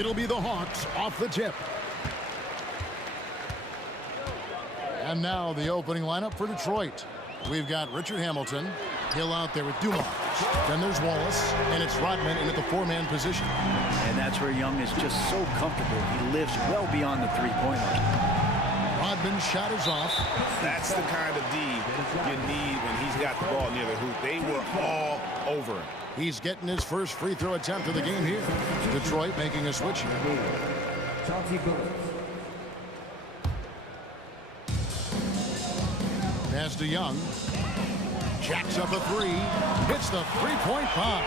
It'll be the Hawks off the tip. And now the opening lineup for Detroit. We've got Richard Hamilton. Hill out there with Dumas. Then there's Wallace, and it's Rodman in at the four-man position. And that's where Young is just so comfortable. He lives well beyond the three-point line. Rodman's shot is off. That's the kind of D you need when he's got the ball near the hoop. They were all over him. He's getting his first free throw attempt of the game here. Detroit making a switch here. Pass to Young. Jacks up a three. Hits the three-point bomb.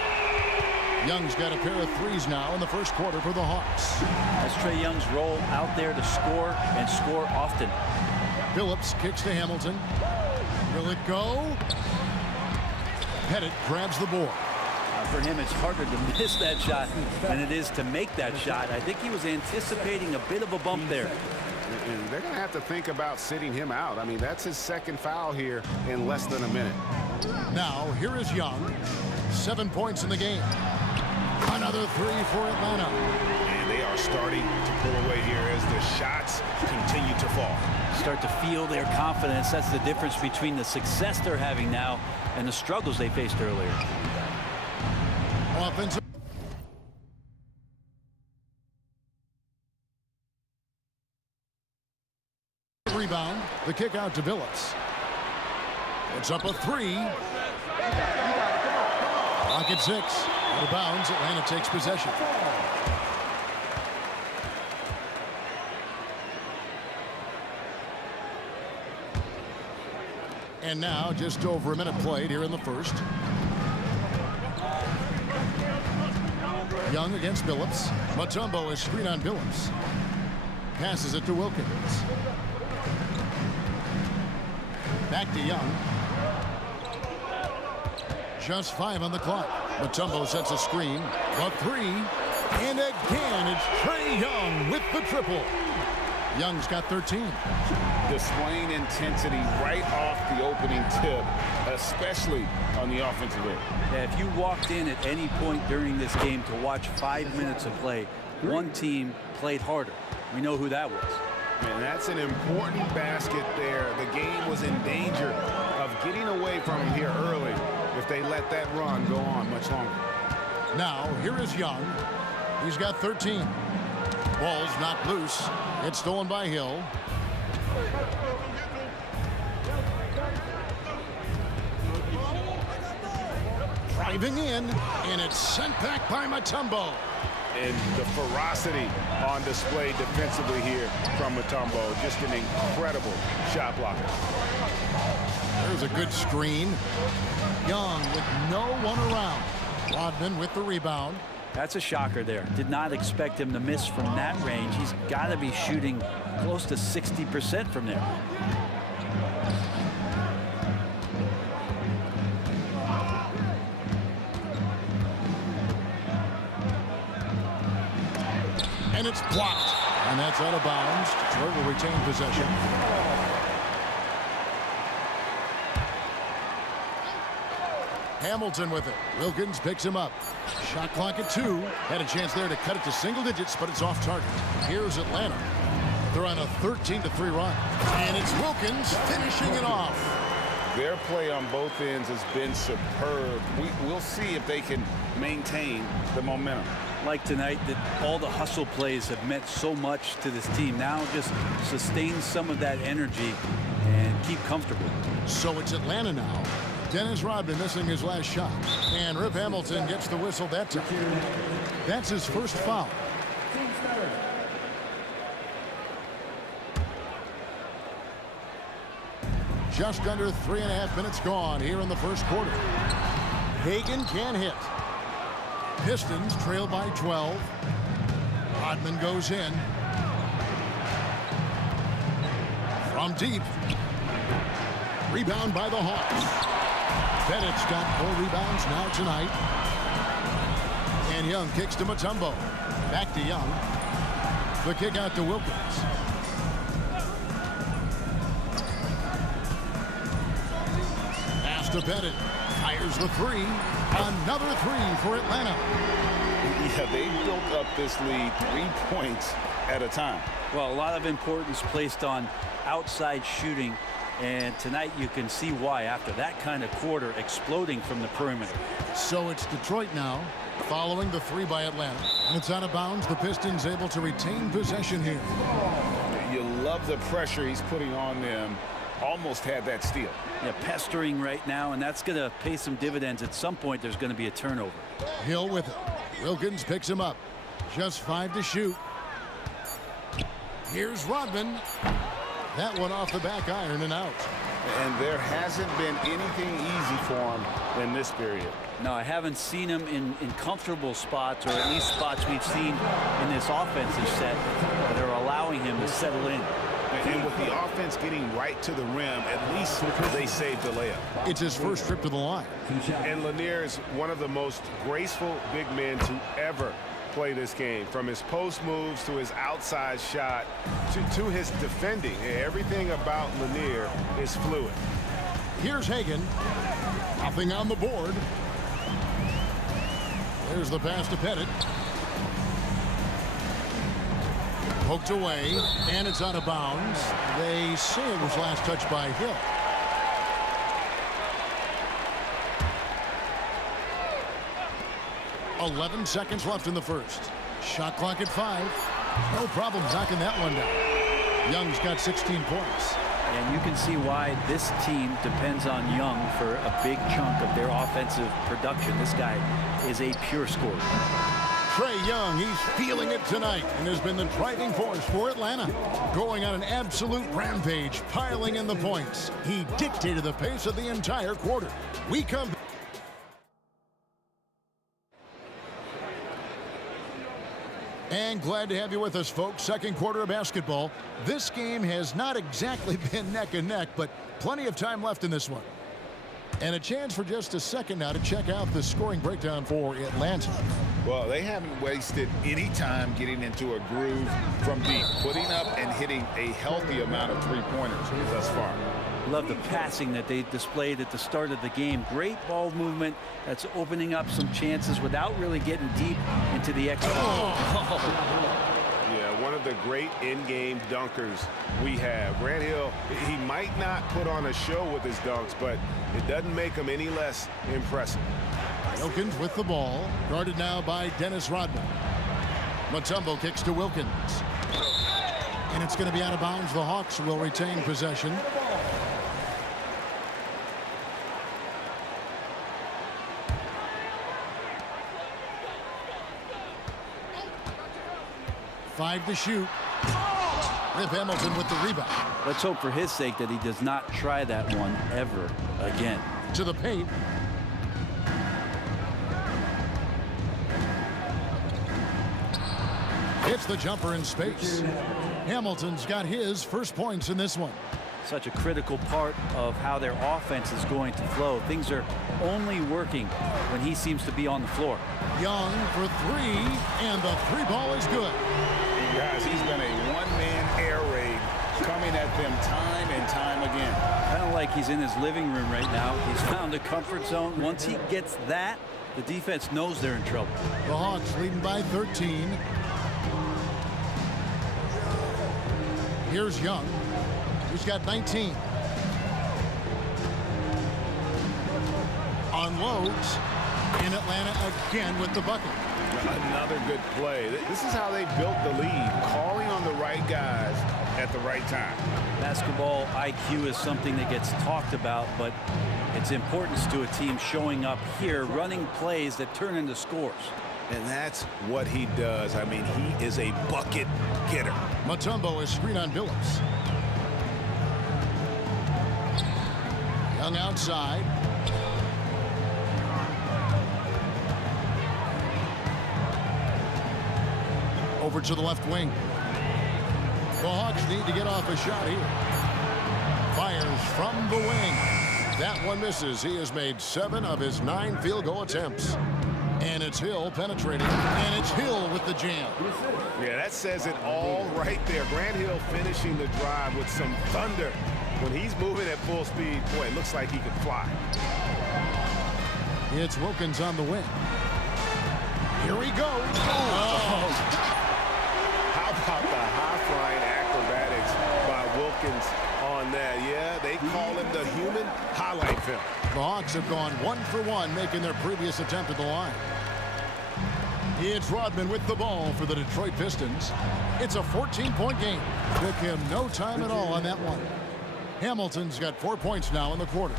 Young's got a pair of threes now in the first quarter for the Hawks. That's Trae Young's role out there to score and score often. Phillips kicks to Hamilton. Will it go? Pettit grabs the board. For him, it's harder to miss that shot than it is to make that shot. I think he was anticipating a bit of a bump there. And they're going to have to think about sitting him out. I mean, that's his second foul here in less than a minute. Now, here is Young. 7 points in the game. Another three for Atlanta. And they are starting to pull away here as the shots continue to fall. Start to feel their confidence. That's the difference between the success they're having now and the struggles they faced earlier. Offensive. Rebound. The kick out to Phillips. It's up a three. Clock at 6. Out of bounds. Atlanta takes possession. And now just over a minute played here in the first. Young against Phillips. Mutombo is screen on Phillips. Passes it to Wilkins. Back to Young. Just 5 on the clock. Mutombo sets a screen. The three. And again, it's Trae Young with the triple. Young's got 13. Displaying intensity right off the opening tip, especially on the offensive end. Yeah, if you walked in at any point during this game to watch 5 minutes of play, one team played harder. We know who that was. And that's an important basket there. The game was in danger of getting away from him here early if they let that run go on much longer. Now, here is Young. He's got 13. Ball's knocked loose. It's stolen by Hill. Driving in, and it's sent back by Mutombo. And the ferocity on display defensively here from Mutombo. Just an incredible shot blocker. There's a good screen. Young with no one around. Rodman with the rebound. That's a shocker there. Did not expect him to miss from that range. He's got to be shooting close to 60% from there. And it's blocked. And that's out of bounds. Detroit will retain possession. Hamilton with it. Wilkins picks him up. Shot clock at 2. Had a chance there to cut it to single digits, but it's off target. Here's Atlanta. They're on a 13-3 run. And it's Wilkins finishing it off. Their play on both ends has been superb. We'll see if they can maintain the momentum. Like tonight, that all the hustle plays have meant so much to this team. Now just sustain some of that energy and keep comfortable. So it's Atlanta now. Dennis Rodman missing his last shot. And Rip Hamilton gets the whistle that time. That's his first foul. Just under 3.5 minutes gone here in the first quarter. Hagan can hit. Pistons trail by 12. Rodman goes in. From deep. Rebound by the Hawks. Bennett's got 4 rebounds now tonight. And Young kicks to Mutombo. Back to Young. The kick out to Wilkins. Pass to Bennett. Fires the 3. Another 3 for Atlanta. Yeah, they built up this lead 3 points at a time. Well, a lot of importance placed on outside shooting. And tonight you can see why after that kind of quarter exploding from the perimeter. So it's Detroit now following the 3 by Atlanta. And it's out of bounds. The Pistons able to retain possession here. You love the pressure he's putting on them. Almost had that steal. Yeah, pestering right now, and that's going to pay some dividends. At some point there's going to be a turnover. Hill with it. Wilkins picks him up. Just 5 to shoot. Here's Rodman. That one off the back iron and out. And there hasn't been anything easy for him in this period. No, I haven't seen him in comfortable spots, or at least spots we've seen in this offensive set that are allowing him to settle in. And with the offense getting right to the rim, at least they saved the layup. It's his first trip to the line. And Lanier is one of the most graceful big men to ever play this game. From his post moves to his outside shot to his defending. Everything about Lanier is fluid. Here's Hagan. Nothing on the board. There's the pass to Pettit. Poked away, and it's out of bounds. They say it was last touched by Hill. .11 seconds left in the first. Shot clock at 5. No problem knocking that one down. Young's got 16 points. And you can see why this team depends on Young for a big chunk of their offensive production. This guy is a pure scorer. Trae Young, he's feeling it tonight and has been the driving force for Atlanta. Going on an absolute rampage, piling in the points. He dictated the pace of the entire quarter. We come back. And glad to have you with us, folks. Second quarter of basketball. This game has not exactly been neck and neck, but plenty of time left in this one. And a chance for just a second now to check out the scoring breakdown for Atlanta. Well, they haven't wasted any time getting into a groove from deep, putting up and hitting a healthy amount of three-pointers thus far. Love the passing that they displayed at the start of the game. Great ball movement that's opening up some chances without really getting deep into the extra. Yeah, one of the great in-game dunkers we have. Grant Hill, he might not put on a show with his dunks, but it doesn't make him any less impressive. Wilkins with the ball, guarded now by Dennis Rodman. Mutombo kicks to Wilkins. And it's going to be out of bounds. The Hawks will retain possession. Five to shoot. Rip Hamilton with the rebound. Let's hope for his sake that he does not try that one ever again. To the paint. Hits the jumper in space. Hamilton's got his first points in this one. Such a critical part of how their offense is going to flow. Things are only working when he seems to be on the floor. Young for 3, and the 3 ball is good. Guys, he's been a one-man air raid coming at them time and time again. Kind of like he's in his living room right now. He's found a comfort zone. Once he gets that, the defense knows they're in trouble. The Hawks leading by 13. Here's Young, who's got 19. Unloads in Atlanta again with the bucket. Another good play. This is how they built the lead, calling on the right guys at the right time. Basketball IQ is something that gets talked about, but its importance to a team showing up here, running plays that turn into scores. And that's what he does. I mean, he is a bucket getter. Mutombo is screen on Billups. Young outside. Over to the left wing. The Hawks need to get off a shot here. Fires from the wing. That one misses. He has made 7 of his 9 field goal attempts. And it's Hill penetrating. And it's Hill with the jam. Yeah, that says it all right there. Grant Hill finishing the drive with some thunder. When he's moving at full speed, boy, it looks like he could fly. It's Wilkins on the wing. Here he goes. Oh. How about the high-flying acrobatics by Wilkins on that? Yeah, they call him the human highlight film. The Hawks have gone 1 for 1, making their previous attempt at the line. It's Rodman with the ball for the Detroit Pistons. It's a 14-point game. Took him no time at all on that one. Hamilton's got 4 points now in the quarter.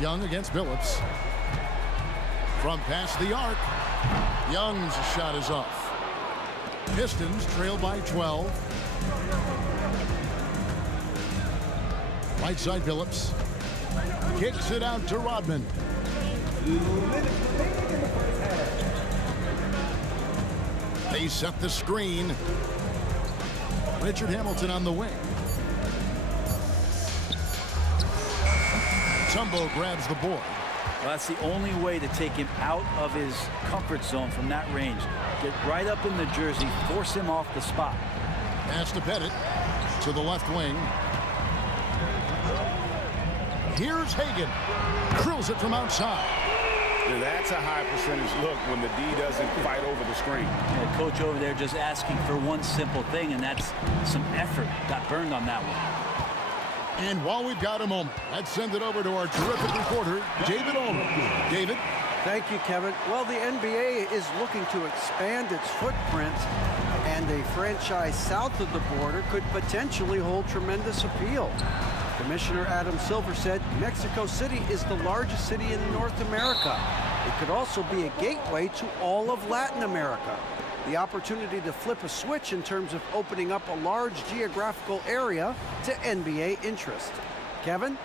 Young against Billups. From past the arc. Young's shot is off. Pistons trail by 12. Right side Billups. Kicks it out to Rodman. They set the screen. Richard Hamilton on the wing. Tumbo grabs the board. Well, that's the only way to take him out of his comfort zone from that range. Get right up in the jersey, force him off the spot. Pass to Pettit to the left wing. Here's Hagan. Drills it from outside. Now, that's a high percentage look when the D doesn't fight over the screen. The coach over there just asking for one simple thing, and that's some effort. Got burned on that one. And while we've got a moment, let's send it over to our terrific reporter, David Aldridge. David? Thank you, Kevin. Well, the NBA is looking to expand its footprint, and a franchise south of the border could potentially hold tremendous appeal. Commissioner Adam Silver said Mexico City is the largest city in North America. It could also be a gateway to all of Latin America. The opportunity to flip a switch in terms of opening up a large geographical area to NBA interest. Kevin?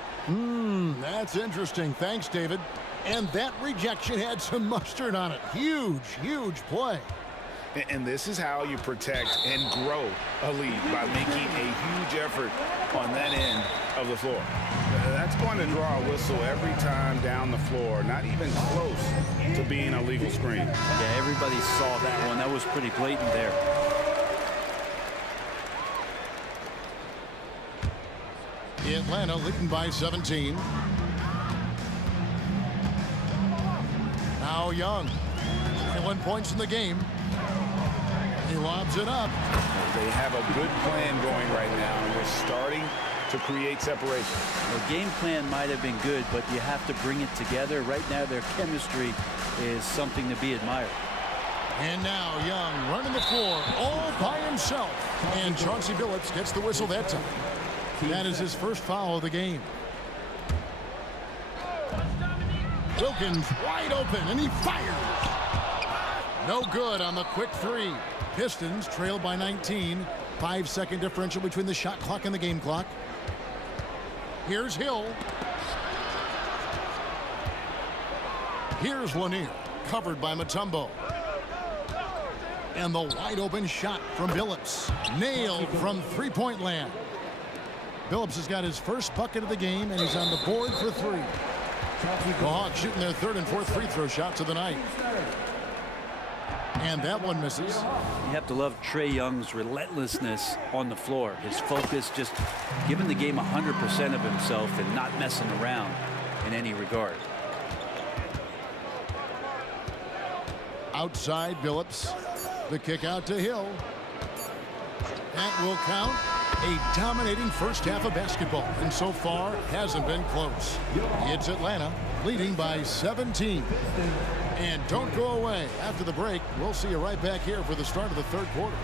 That's interesting. Thanks, David. And that rejection had some mustard on it. Huge, huge play. And this is how you protect and grow a lead, by making a huge effort on that end of the floor. That's going to draw a whistle every time down the floor, not even close to being a legal screen. Yeah, everybody saw that one. That was pretty blatant there. Atlanta leading by 17. Now Young. 21 points in the game. He lobs it up. They have a good plan going right now, and they're starting to create separation. The game plan might have been good, but you have to bring it together. Right now, their chemistry is something to be admired. And now Young running the floor all by himself. And Chauncey Billups gets the whistle that time. That is his first foul of the game. Wilkins wide open, and he fires. No good on the quick three. Pistons trail by 19. 5-second differential between the shot clock and the game clock. Here's Hill. Here's Lanier, covered by Mutombo. And the wide open shot from Billups. Nailed from three-point land. Billups has got his first bucket of the game, and he's on the board for 3. The Hawks shooting their third and fourth free throw shots of the night. And that one misses. You have to love Trae Young's relentlessness on the floor. His focus, just giving the game 100% of himself and not messing around in any regard. Outside Billups. The kick out to Hill. That will count. A dominating first half of basketball, and so far hasn't been close. It's Atlanta leading by 17. And don't go away. After the break, we'll see you right back here for the start of the third quarter.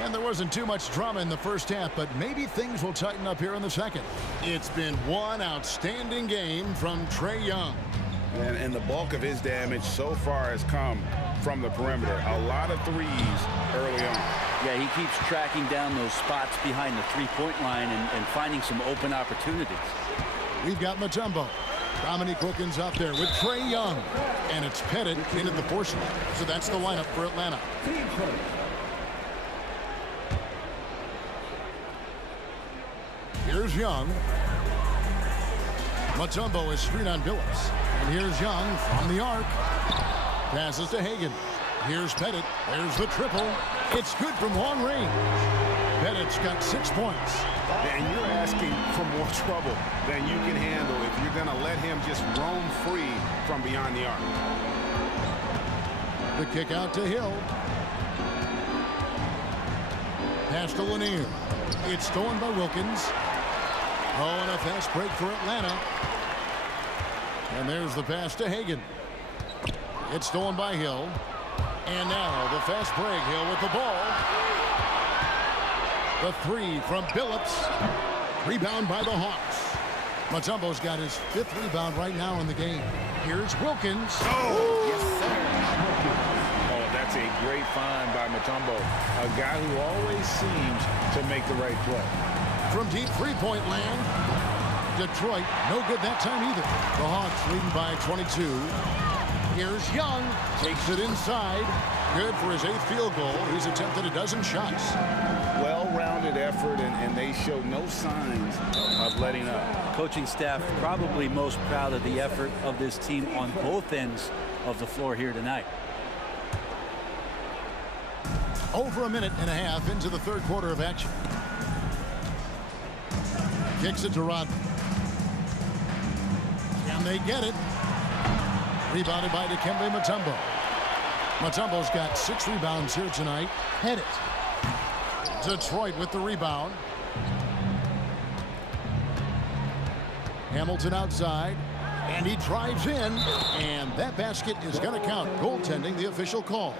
And there wasn't too much drama in the first half, but maybe things will tighten up here in the second. It's been one outstanding game from Trae Young. And the bulk of his damage so far has come from the perimeter. A lot of threes early on. Yeah, he keeps tracking down those spots behind the three-point line and finding some open opportunities. We've got Mutombo. Dominique Wilkins out there with Trae Young. And it's Pettit in at the four slot. So that's the lineup for Atlanta. Here's Young. Mutombo is screen on Billups. And here's Young from the arc. Passes to Hagan. Here's Pettit. There's the triple. It's good from long range. Pettit's got 6 points. And you're asking for more trouble than you can handle if you're going to let him just roam free from beyond the arc. The kick out to Hill. Pass to Lanier. It's stolen by Wilkins. Oh, and a fast break for Atlanta. And there's the pass to Hagan. It's stolen by Hill. And now the fast break. Hill with the ball. The three from Billups. Rebound by the Hawks. Mutombo's got his 5th rebound right now in the game. Here's Wilkins. Oh, yes, sir. Oh, that's a great find by Mutombo. A guy who always seems to make the right play. From deep three-point land. Detroit, no good that time either. The Hawks leading by 22. Here's Young. Takes it inside. Good for his 8th field goal. He's attempted a dozen shots. Well-rounded effort, and they show no signs of letting up. Coaching staff probably most proud of the effort of this team on both ends of the floor here tonight. Over a minute and a half into the third quarter of action. Kicks it to Rodman. And they get it. Rebounded by Dikembe Mutombo. Mutombo's got 6 rebounds here tonight. Pettit. Detroit with the rebound. Hamilton outside. And he drives in. And that basket is going to count. Goaltending, the official call.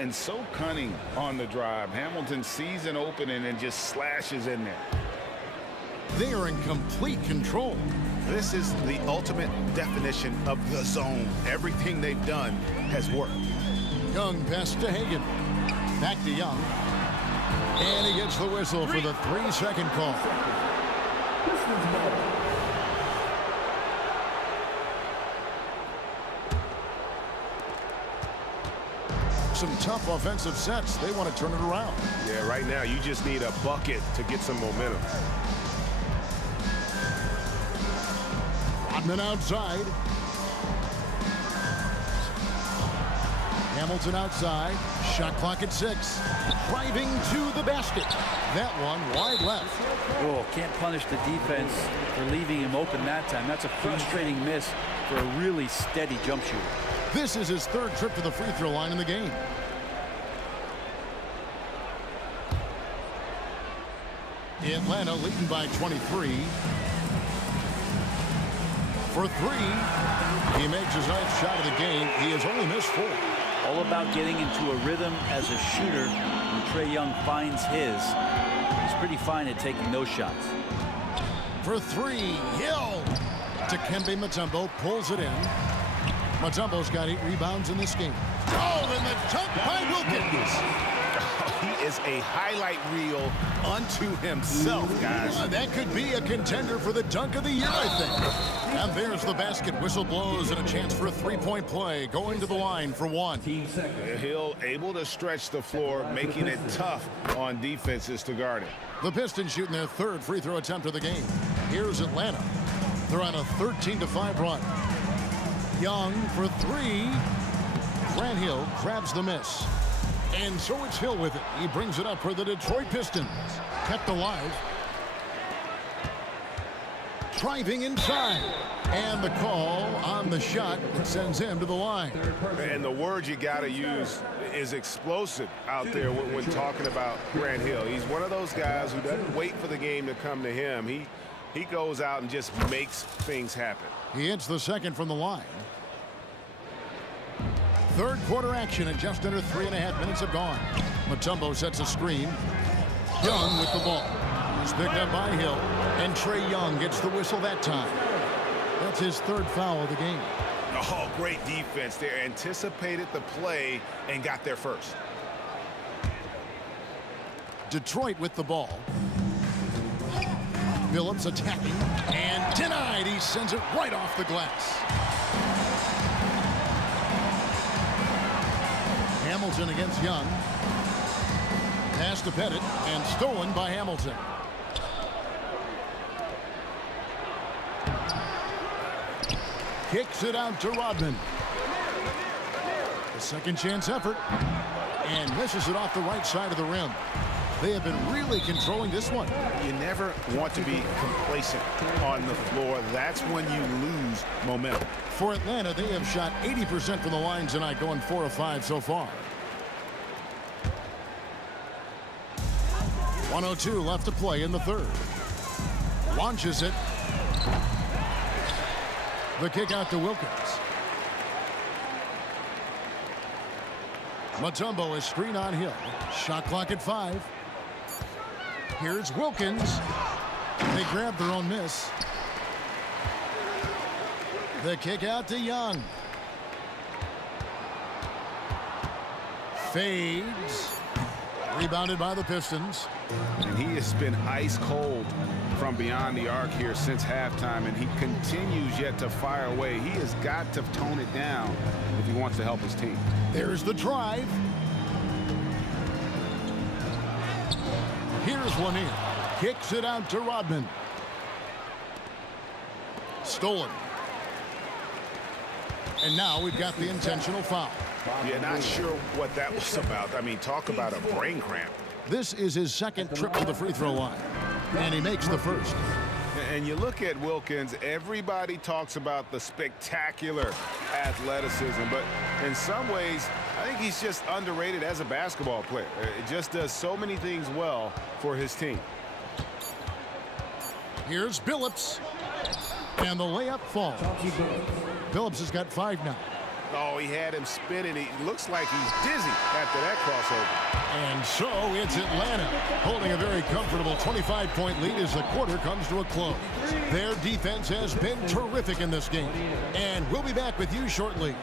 And so cunning on the drive. Hamilton sees an opening and just slashes in there. They are in complete control. This is the ultimate definition of the zone. Everything they've done has worked. Young pass to Hagan. Back to Young. And he gets the whistle for the 3-second call. Some tough offensive sets. They want to turn it around. Yeah, right now you just need a bucket to get some momentum. Rodman outside. Hamilton outside. Shot clock at 6. Driving to the basket. That one wide left. Oh, can't punish the defense for leaving him open that time. That's a frustrating miss for a really steady jump shooter. This is his 3rd trip to the free throw line in the game. Atlanta leading by 23. For 3. He makes his 9th shot of the game. He has only missed 4. All about getting into a rhythm as a shooter. When Trae Young finds his, he's pretty fine at taking those shots. For 3, Hill. Dikembe Mutombo pulls it in. Mutombo's got 8 rebounds in this game. Oh, and the dunk by Wilkins. He is a highlight reel unto himself, guys. That could be a contender for the dunk of the year, I think. And there's the basket. Whistle blows and a chance for a 3-point play. Going to the line for 1. He'll able to stretch the floor, making it tough on defenses to guard it. The Pistons shooting their 3rd free throw attempt of the game. Here's Atlanta. They're on a 13-5 run. Young for 3. Grant Hill grabs the miss. And so it's Hill with it. He brings it up for the Detroit Pistons. Kept alive. Driving inside. And the call on the shot that sends him to the line. And the word you got to use is explosive out there when talking about Grant Hill. He's one of those guys who doesn't wait for the game to come to him. He goes out and just makes things happen. He hits the second from the line. 3rd quarter action and just under 3.5 minutes have gone. Mutombo sets a screen. Young with the ball. He's picked up by Hill. And Trae Young gets the whistle that time. That's his 3rd foul of the game. Oh, great defense there. Anticipated the play and got there first. Detroit with the ball. Phillips attacking and denied. He sends it right off the glass. Hamilton against Young. Pass to Pettit and stolen by Hamilton. Kicks it out to Rodman. A second chance effort and misses it off the right side of the rim. They have been really controlling this one. You never want to be complacent on the floor. That's when you lose momentum. For Atlanta, they have shot 80% from the line tonight, going 4 of 5 so far. 1:02 left to play in the 3rd. Launches it. The kick out to Wilkins. Mutombo is screen on Hill. Shot clock at 5. Here's Wilkins. They grab their own miss. The kick out to Young. Fades. Rebounded by the Pistons. And he has been ice cold from beyond the arc here since halftime, and he continues yet to fire away. He has got to tone it down if he wants to help his team. There's the drive. Here's Lanier. Kicks it out to Rodman. Stolen. And now we've got the intentional foul. Yeah, not sure what that was about. I mean, talk about a brain cramp. This is his 2nd trip to the free throw line. And he makes the 1st. And you look at Wilkins, everybody talks about the spectacular athleticism, but in some ways, I think he's just underrated as a basketball player. It just does so many things well for his team. Here's Billups. And the layup falls. Billups has got 5 now. Oh, he had him spinning. He looks like he's dizzy after that crossover. And so it's Atlanta holding a very comfortable 25-point lead as the quarter comes to a close. Their defense has been terrific in this game. And we'll be back with you shortly.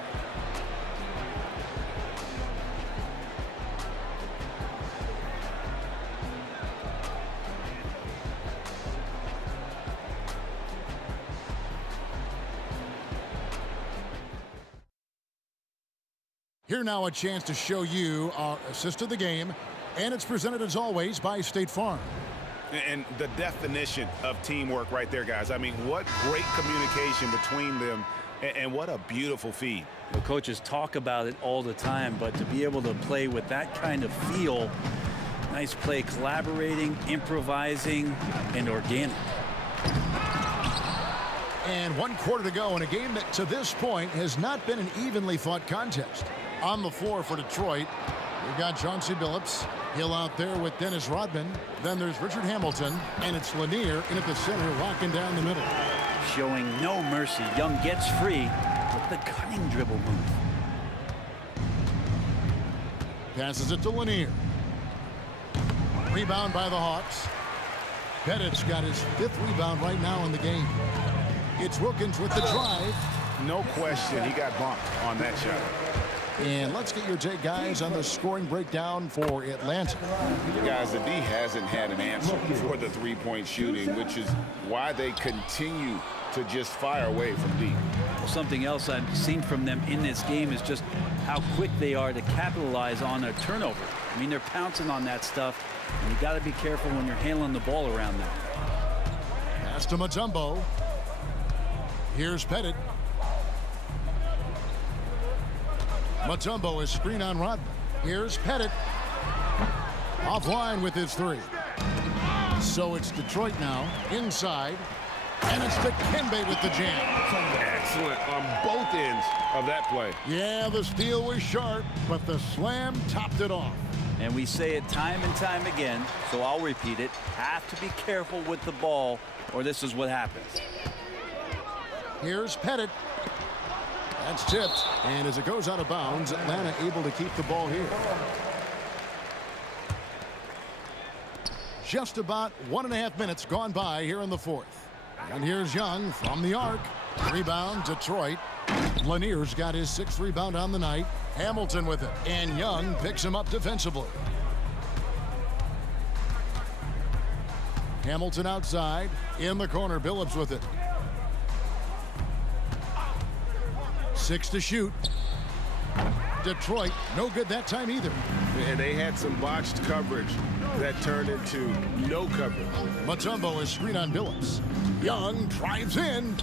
Here now a chance to show you our assist of the game, and it's presented as always by State Farm. And the definition of teamwork right there, guys. I mean, what great communication between them, and what a beautiful feed. The coaches talk about it all the time, but to be able to play with that kind of feel, nice play, collaborating, improvising, and organic. And 1 quarter to go in a game that to this point has not been an evenly fought contest. On the floor for Detroit, we've got Chauncey Billups. Hill out there with Dennis Rodman. Then there's Richard Hamilton, and it's Lanier in at the center, locking down the middle. Showing no mercy. Young gets free with the cutting dribble move. Passes it to Lanier. Rebound by the Hawks. Pettit's got his 5th rebound right now in the game. It's Wilkins with the drive. No question, he got bumped on that shot. And let's get your take, guys, on the scoring breakdown for Atlanta. Guys, the D hasn't had an answer for the three-point shooting, which is why they continue to just fire away from deep. Well, something else I've seen from them in this game is just how quick they are to capitalize on a turnover. I mean, they're pouncing on that stuff, and you got to be careful when you're handling the ball around them. Pass to Mutombo. Here's Pettit. Mutombo is screen on Rodman. Here's Pettit. Offline with his three. So it's Detroit now, inside. And it's Dikembe with the jam. Excellent on both ends of that play. Yeah, the steal was sharp, but the slam topped it off. And we say it time and time again, so I'll repeat it. Have to be careful with the ball, or this is what happens. Here's Pettit. That's tipped. And as it goes out of bounds, Atlanta able to keep the ball here. Just about 1.5 minutes gone by here in the fourth. And here's Young from the arc. Rebound, Detroit. Lanier's got his 6th rebound on the night. Hamilton with it. And Young picks him up defensively. Hamilton outside. In the corner, Billups with it. 6 to shoot. Detroit, no good that time either. And they had some botched coverage that turned into no coverage. Mutombo is screen on Billups. Young drives in.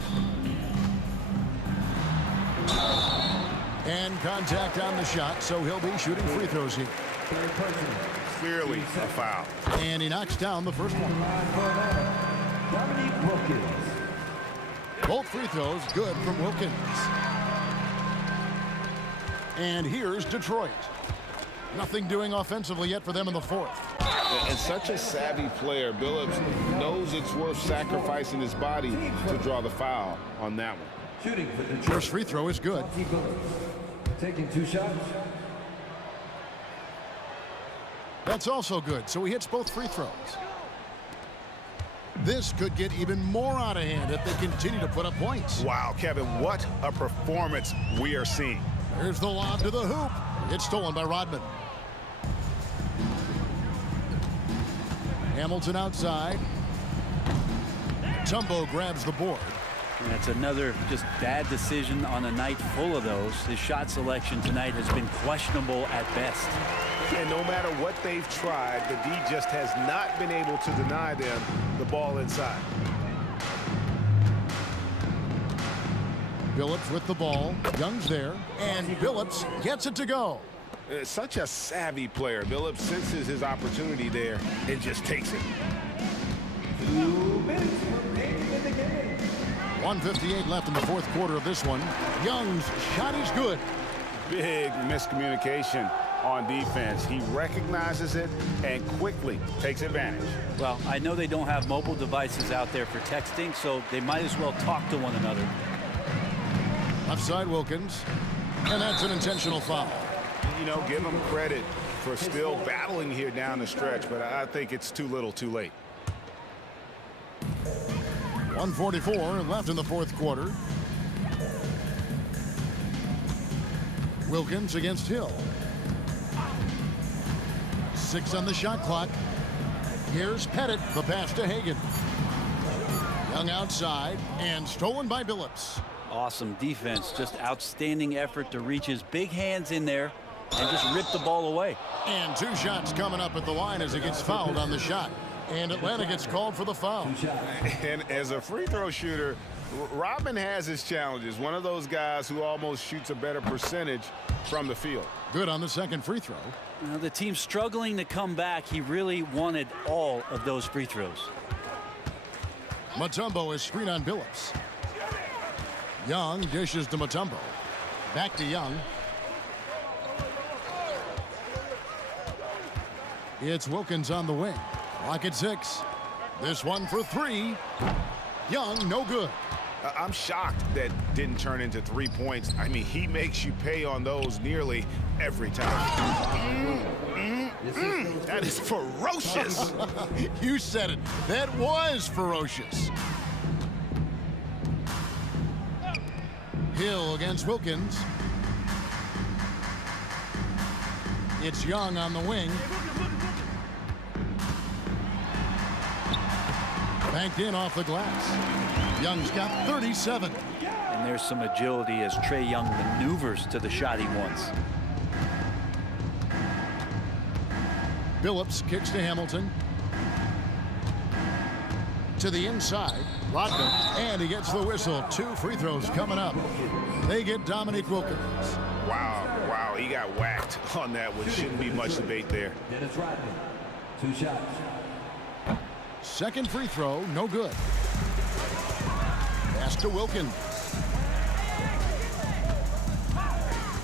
And contact on the shot, so he'll be shooting free throws here. Clearly a foul. And he knocks down the first one. Both free throws good from Wilkins. And here's Detroit. Nothing doing offensively yet for them in the fourth. And such a savvy player, Billups knows it's worth sacrificing his body to draw the foul on that one. Shooting for the First free throw is good. taking 2 shots. That's also good, so he hits both free throws. This could get even more out of hand if they continue to put up points. Wow, Kevin, what a performance we are seeing. Here's the lob to the hoop. It's stolen by Rodman. Hamilton outside. Tumbo grabs the board. And that's another just bad decision on a night full of those. His shot selection tonight has been questionable at best. And no matter what they've tried, the D just has not been able to deny them the ball inside. Billups with the ball. Young's there. And Billups gets it to go. Such a savvy player. Billups senses his opportunity there and just takes it. 2 minutes remaining in the game. 1:58 left in the fourth quarter of this one. Young's shot is good. Big miscommunication on defense. He recognizes it and quickly takes advantage. Well, I know they don't have mobile devices out there for texting, so they might as well talk to one another. Left side Wilkins. And that's an intentional foul. You know, give him credit for still battling here down the stretch, but I think it's too little too late. 1:44 left in the fourth quarter. Wilkins against Hill. 6 on the shot clock. Here's Pettit, the pass to Hagan. Young outside and stolen by Billups. Awesome defense, just outstanding effort to reach his big hands in there and just rip the ball away. And 2 shots coming up at the line as he gets fouled on the shot. And Atlanta gets called for the foul. And as a free throw shooter, Rodman has his challenges. One of those guys who almost shoots a better percentage from the field. Good on the second free throw. Now, the team's struggling to come back. He really wanted all of those free throws. Mutombo is screen on Billups. Young dishes to Mutombo. Back to Young. It's Wilkins on the wing. Clock at 6. This one for 3. Young, no good. I'm shocked that didn't turn into 3 points. I mean, he makes you pay on those nearly every time. That is ferocious. You said it. That was ferocious. Hill against Wilkins. It's Young on the wing. Banked in off the glass. Young's got 37. And there's some agility as Trae Young maneuvers to the shot he wants. Billups kicks to Hamilton. To the inside. Rodman. And he gets the whistle. 2 free throws coming up. They get Dominique Wilkins. Wow, he got whacked on that one. Shouldn't be much debate there. Dennis Rodman, 2 shots. Second free throw, no good. Pass to Wilkins.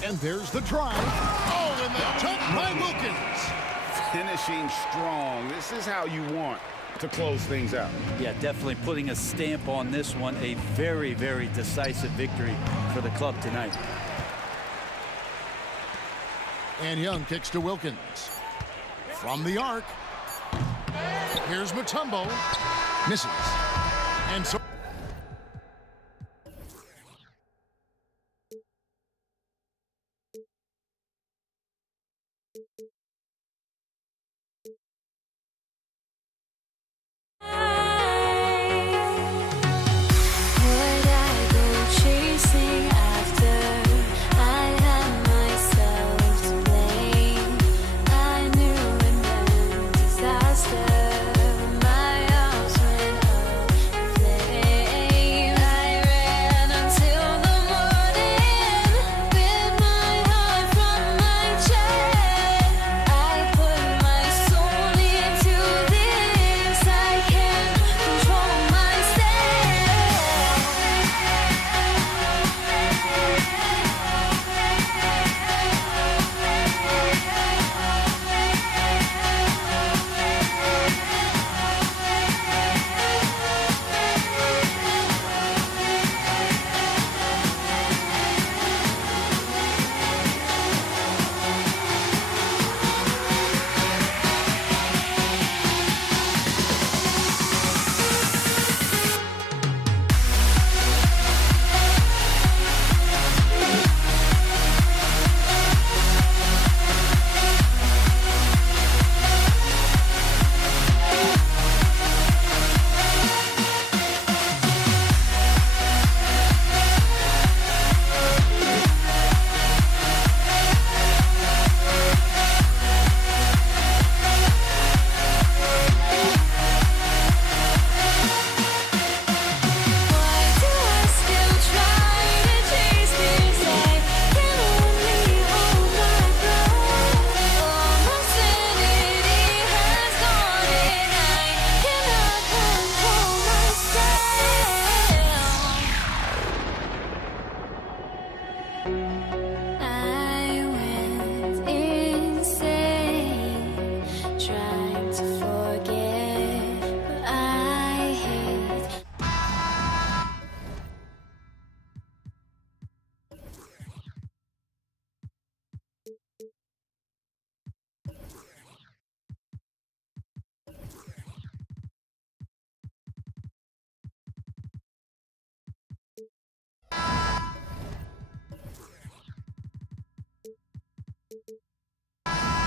And there's the drive. Oh, and the dunk by Wilkins. Finishing strong. This is how you want to close things out. Yeah, definitely putting a stamp on this one. A very, very decisive victory for the club tonight. And Young kicks to Wilkins. From the arc. Here's Mutombo. Misses. And so...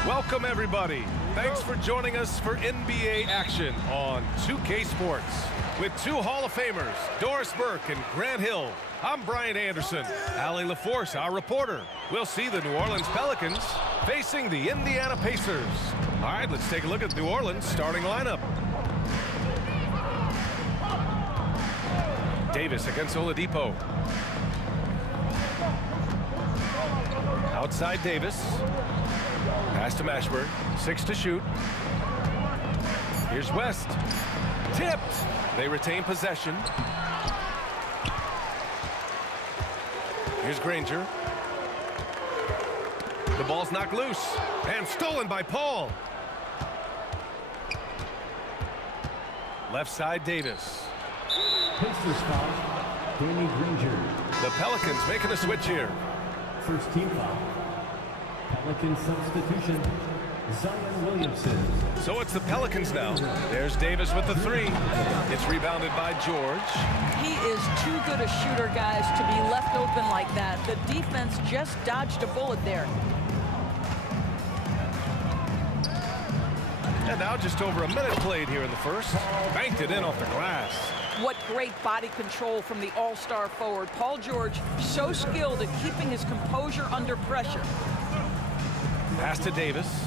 Welcome, everybody. Thanks for joining us for NBA action on 2K Sports. With 2 Hall of Famers, Doris Burke and Grant Hill, I'm Brian Anderson. Allie LaForce, our reporter. We'll see the New Orleans Pelicans facing the Indiana Pacers. All right, let's take a look at New Orleans' starting lineup. Davis against Oladipo. Outside Davis. Pass to Mashburn. 6 to shoot. Here's West. Tipped. They retain possession. Here's Granger. The ball's knocked loose. And stolen by Paul. Left side Davis. Pacers foul, Danny Granger. The Pelicans making a switch here. First team foul. Pelican substitution. So it's the Pelicans now. There's Davis with the three. It's rebounded by George. He is too good a shooter, guys, to be left open like that. The defense just dodged a bullet there. And now just over a minute played here in the first. Banked it in off the glass. What great body control from the all-star forward. Paul George, so skilled at keeping his composure under pressure. Pass to Davis.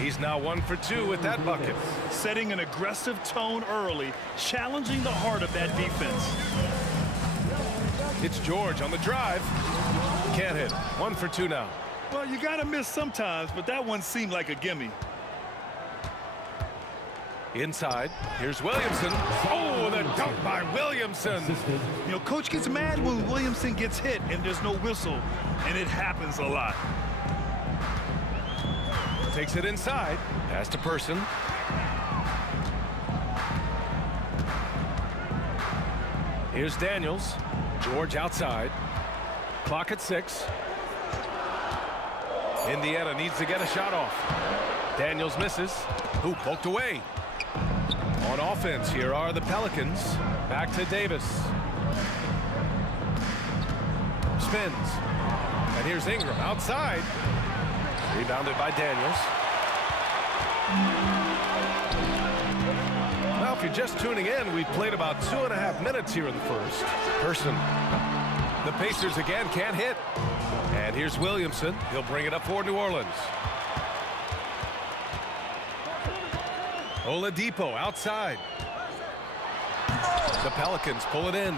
He's now 1 for 2 with that bucket. Setting an aggressive tone early, challenging the heart of that defense. It's George on the drive. Can't hit. 1 for 2 now. Well, you gotta miss sometimes, but that one seemed like a gimme. Inside, here's Williamson. Oh, the dunk by Williamson. You know, coach gets mad when Williamson gets hit and there's no whistle, and it happens a lot. Takes it inside. Pass to Person. Here's Daniels. George outside. Clock at 6. Indiana needs to get a shot off. Daniels misses. Who poked away? On offense, here are the Pelicans. Back to Davis. Spins. And here's Ingram outside. Rebounded by Daniels. Well, if you're just tuning in, we've played about 2.5 minutes here in the first. Person. The Pacers again can't hit. And here's Williamson. He'll bring it up for New Orleans. Oladipo outside. The Pelicans pull it in.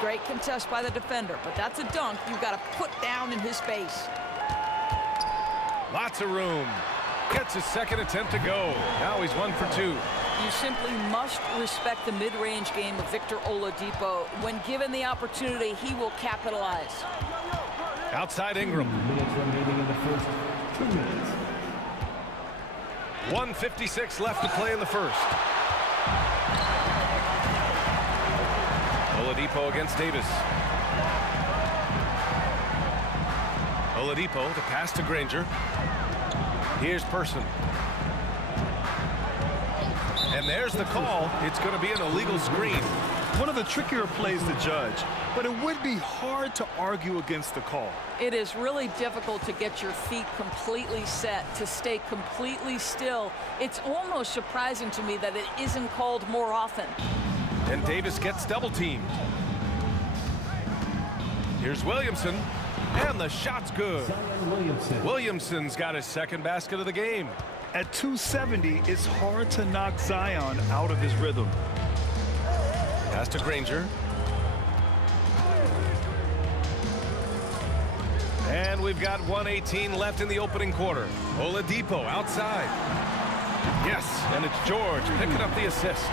Great contest by the defender, but that's a dunk you've got to put down in his face. Lots of room. Gets his second attempt to go. Now he's 1 for 2. You simply must respect the mid-range game of Victor Oladipo. When given the opportunity, he will capitalize. Outside Ingram. 1:56 left to play in the first. Oladipo against Davis. Oladipo, the pass to Granger. Here's Person. And there's the call. It's going to be an illegal screen. One of the trickier plays to judge, but it would be hard to argue against the call. It is really difficult to get your feet completely set, to stay completely still. It's almost surprising to me that it isn't called more often. And Davis gets double teamed. Here's Williamson. And the shot's good. Williamson's got his second basket of the game. At 270, it's hard to knock Zion out of his rhythm. Pass to Granger. And we've got 1:18 left in the opening quarter. Oladipo outside. Yes, and it's George picking up the assist.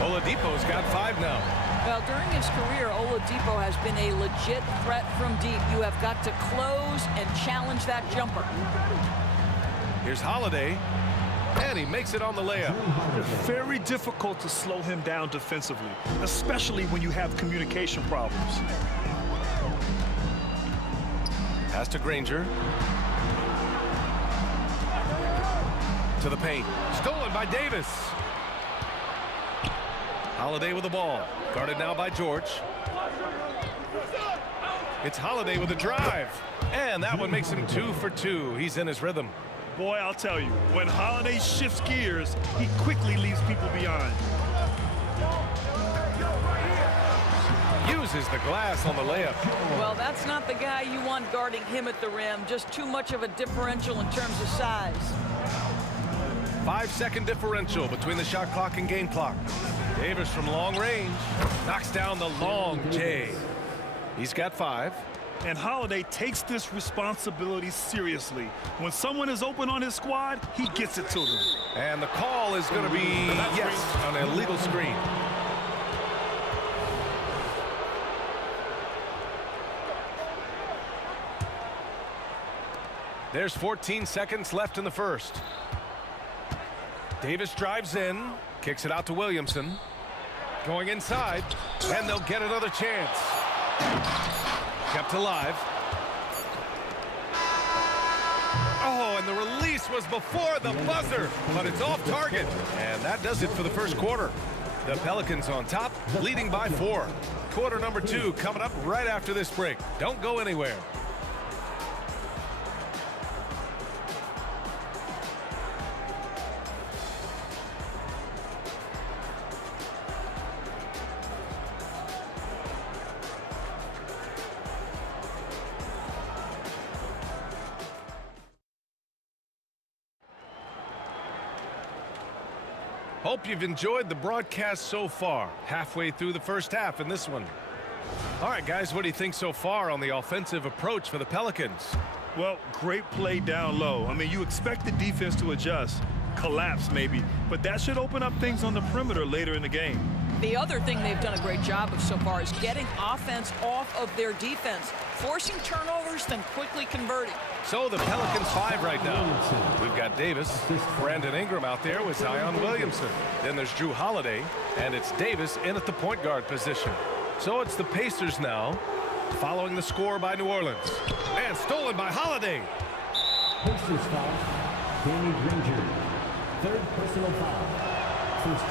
Oladipo's got 5 now. Well, during his career, Oladipo has been a legit threat from deep. You have got to close and challenge that jumper. Here's Holiday, and he makes it on the layup. Very difficult to slow him down defensively, especially when you have communication problems. Pass to Granger. To the paint. Stolen by Davis. Holiday with the ball. Guarded now by George. It's Holiday with a drive. And that one makes him 2 for 2. He's in his rhythm. Boy, I'll tell you, when Holiday shifts gears, he quickly leaves people behind. Uses the glass on the layup. Well, that's not the guy you want guarding him at the rim. Just too much of a differential in terms of size. 5-second differential between the shot clock and game clock. Davis from long range knocks down the long J. He's got 5. And Holiday takes this responsibility seriously. When someone is open on his squad, he gets it to them. And the call is going to be, yes, an illegal screen. There's 14 seconds left in the first. Davis drives in, kicks it out to Williamson. Going inside, and they'll get another chance. Kept alive. Oh, and the release was before the buzzer, but it's off target. And that does it for the first quarter. The Pelicans on top, leading by 4. Quarter number 2 coming up right after this break. Don't go anywhere. Hope you've enjoyed the broadcast so far. Halfway through the first half in this one. All right, guys, what do you think so far on the offensive approach for the Pelicans? Well, great play down low. I mean, you expect the defense to adjust, collapse maybe, but that should open up things on the perimeter later in the game. The other thing they've done a great job of so far is getting offense off of their defense, forcing turnovers, then quickly converting. So the Pelicans 5 right now. We've got Davis, Brandon Ingram out there with Zion Williamson. Then there's Drew Holiday, and it's Davis in at the point guard position. So it's the Pacers now, following the score by New Orleans. And stolen by Holiday. Pacers foul. Danny Granger. Third personal foul.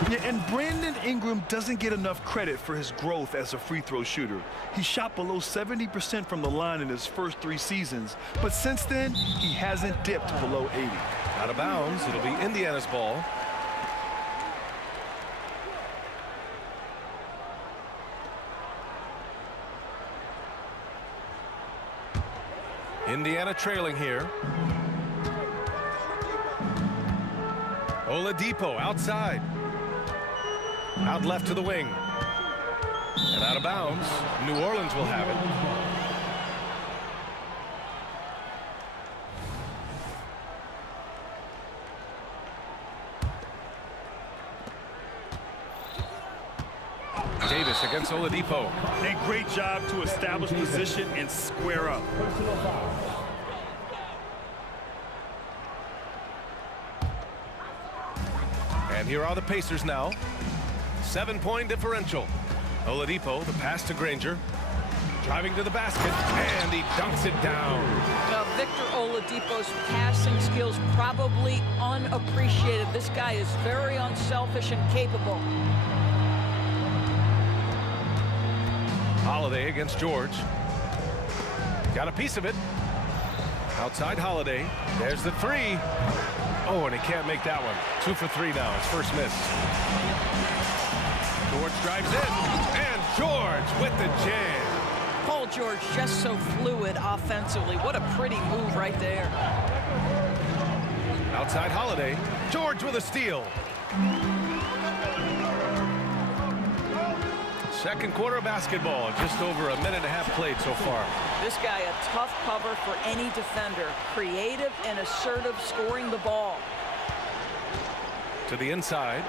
Yeah, and Brandon Ingram doesn't get enough credit for his growth as a free throw shooter. He shot below 70% from the line in his first 3 seasons, but since then, he hasn't dipped below 80. Out of bounds, it'll be Indiana's ball. Indiana trailing here. Oladipo outside. Out left to the wing. And out of bounds. New Orleans will have it. Davis against Oladipo. A great job to establish position and square up. And here are the Pacers now. 7-point differential. Oladipo, the pass to Granger. Driving to the basket, and he dunks it down. Now, Victor Oladipo's passing skills probably unappreciated. This guy is very unselfish and capable. Holiday against George. Got a piece of it. Outside Holiday. There's the 3. Oh, and he can't make that one. 2 for 3 now. His first miss. George drives in. And George with the jam. Paul George just so fluid offensively. What a pretty move right there. Outside Holiday. George with a steal. Second quarter basketball. Just over a minute and a half played so far. This guy a tough cover for any defender. Creative and assertive scoring the ball. To the inside.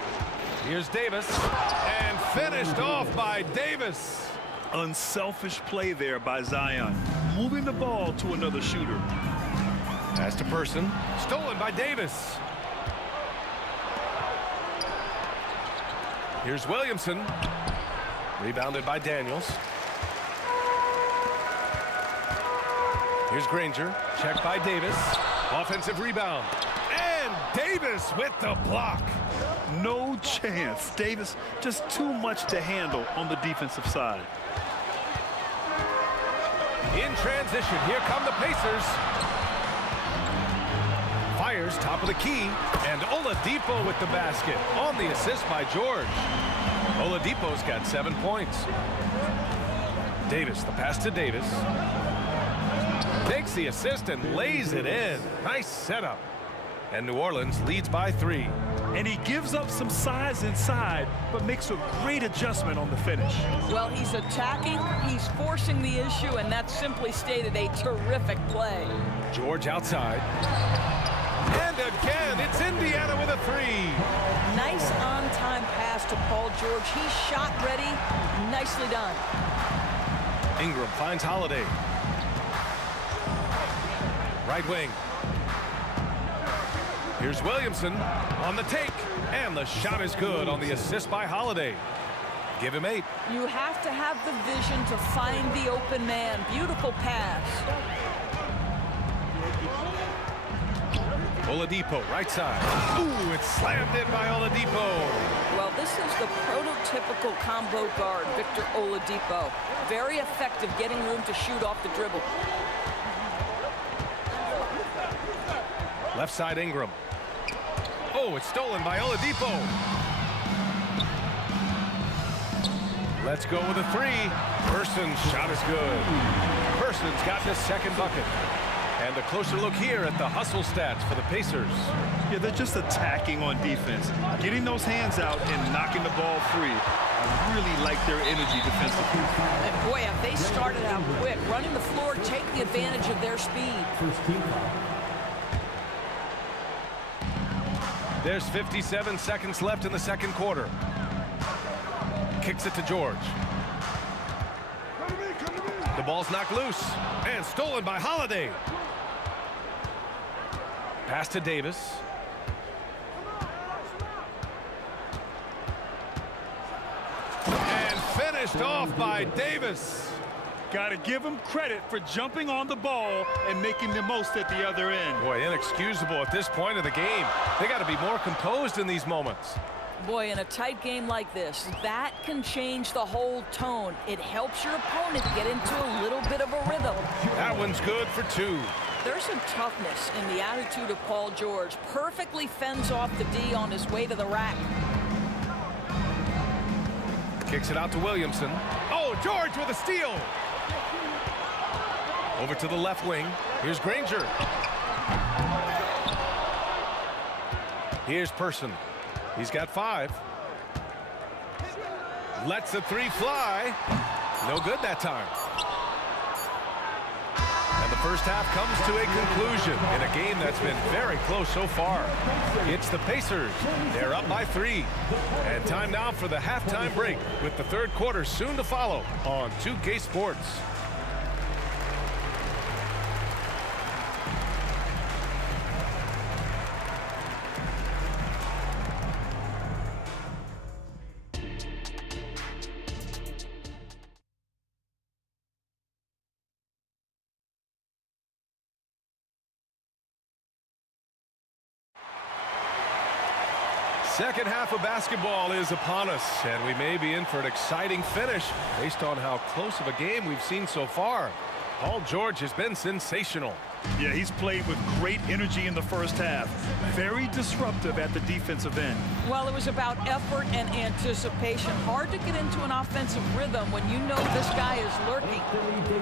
Here's Davis. And finished off by Davis. Unselfish play there by Zion. Moving the ball to another shooter. Pass to Person. Stolen by Davis. Here's Williamson. Rebounded by Daniels. Here's Granger. Checked by Davis. Offensive rebound. And Davis with the block. No chance. Davis just too much to handle on the defensive side. In transition, here come the Pacers. Fires top of the key. And Oladipo with the basket on the assist by George. Oladipo's got 7 points. Davis, the pass to Davis. Takes the assist and lays it in. Nice setup. And New Orleans leads by 3. And he gives up some size inside, but makes a great adjustment on the finish. Well, he's attacking, he's forcing the issue, and that's simply stated a terrific play. George outside. And again, it's Indiana with a 3. Nice on-time pass to Paul George. He's shot ready. Nicely done. Ingram finds Holiday. Right wing. Here's Williamson on the take. And the shot is good on the assist by Holiday. Give him 8. You have to have the vision to find the open man. Beautiful pass. Oladipo, right side. Ooh, it's slammed in by Oladipo. Well, this is the prototypical combo guard, Victor Oladipo. Very effective getting room to shoot off the dribble. Left side Ingram. Oh, it's stolen by Oladipo. Let's go with a three. Person's shot is good. Person's got the second bucket. And a closer look here at the hustle stats for the Pacers. Yeah, they're just attacking on defense, getting those hands out and knocking the ball free. I really like their energy defensively. And boy, have they started out quick, running the floor, taking advantage of their speed. There's 57 seconds left in the second quarter. Kicks it to George. The ball's knocked loose and stolen by Holiday. Pass to Davis. And finished off by Davis. Got to give him credit for jumping on the ball and making the most at the other end. Boy, inexcusable at this point of the game. They got to be more composed in these moments. Boy, in a tight game like this, that can change the whole tone. It helps your opponent get into a little bit of a rhythm. That one's good for two. There's some toughness in the attitude of Paul George. Perfectly fends off the D on his way to the rack. Kicks it out to Williamson. Oh, George with a steal. Over to the left wing. Here's Granger. Here's Person. He's got 5. Lets the three fly. No good that time. And the first half comes to a conclusion in a game that's been very close so far. It's the Pacers. They're up by 3. And time now for the halftime break with the third quarter soon to follow on 2K Sports. Second half of basketball is upon us, and we may be in for an exciting finish based on how close of a game we've seen so far. Paul George has been sensational. Yeah, he's played with great energy in the first half. Very disruptive at the defensive end. Well, it was about effort and anticipation. Hard to get into an offensive rhythm when you know this guy is lurking.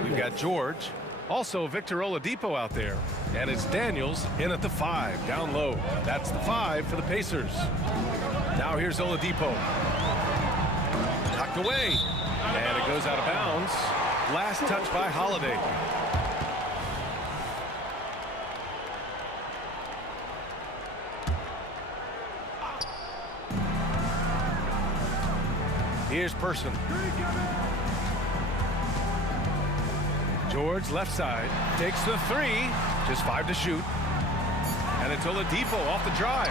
We've got George. Also, Victor Oladipo out there. And it's Daniels in at the 5, down low. That's the 5 for the Pacers. Now here's Oladipo. Knocked away. And it goes out of bounds. Last touch by Holiday. Here's Person. George, left side, takes the 3, just 5 to shoot. And it's Oladipo off the drive.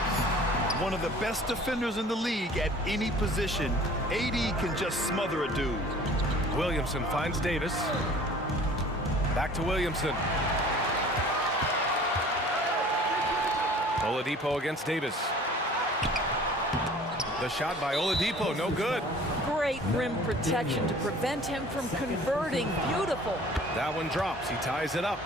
One of the best defenders in the league at any position. AD can just smother a dude. Williamson finds Davis. Back to Williamson. Oladipo against Davis. The shot by Oladipo, no good. Great rim protection to prevent him from converting. Beautiful. That one drops. He ties it up.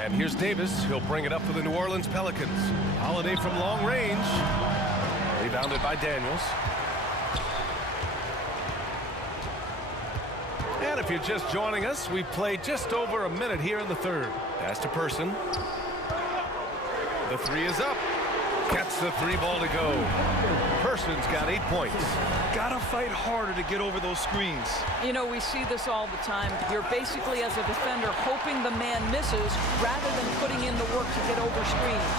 And here's Davis. He'll bring it up for the New Orleans Pelicans. Holiday from long range. Rebounded by Daniels. And if you're just joining us, we've played just over a minute here in the third. Pass to Person. The 3 is up. Gets the 3 ball to go. Person's got 8 points. Gotta fight harder to get over those screens. You know, we see this all the time. You're basically, as a defender, hoping the man misses rather than putting in the work to get over screens.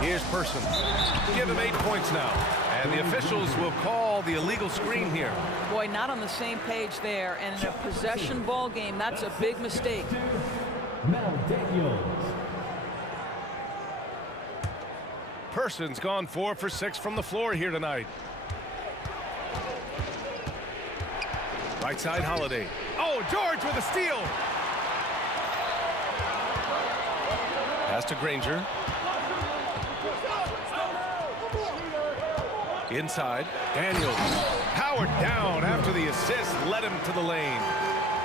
Here's Person. Give him 8 points now. And the officials will call the illegal screen here. Boy, not on the same page there. And in a possession ball game, that's a big mistake. Person's gone 4 for 6 from the floor here tonight. Right side Holiday. Oh, George with a steal. Pass to Granger. Inside, Daniels. Powered down after the assist led him to the lane.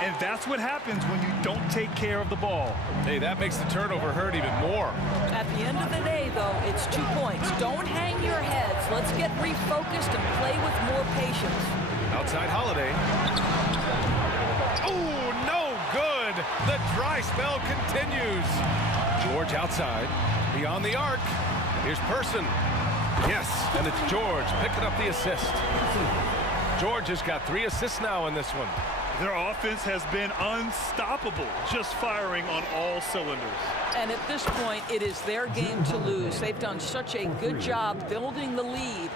And that's what happens when you don't take care of the ball. Hey, that makes the turnover hurt even more. At the end of the day, though, it's 2 points. Don't hang your heads. Let's get refocused and play with more patience. Outside Holiday. Oh, no good. The dry spell continues. George outside, beyond the arc. Here's Person. Yes, and it's George picking up the assist. George has got 3 assists now in this one. Their offense has been unstoppable, just firing on all cylinders. And at this point, it is their game to lose. They've done such a good job building the lead.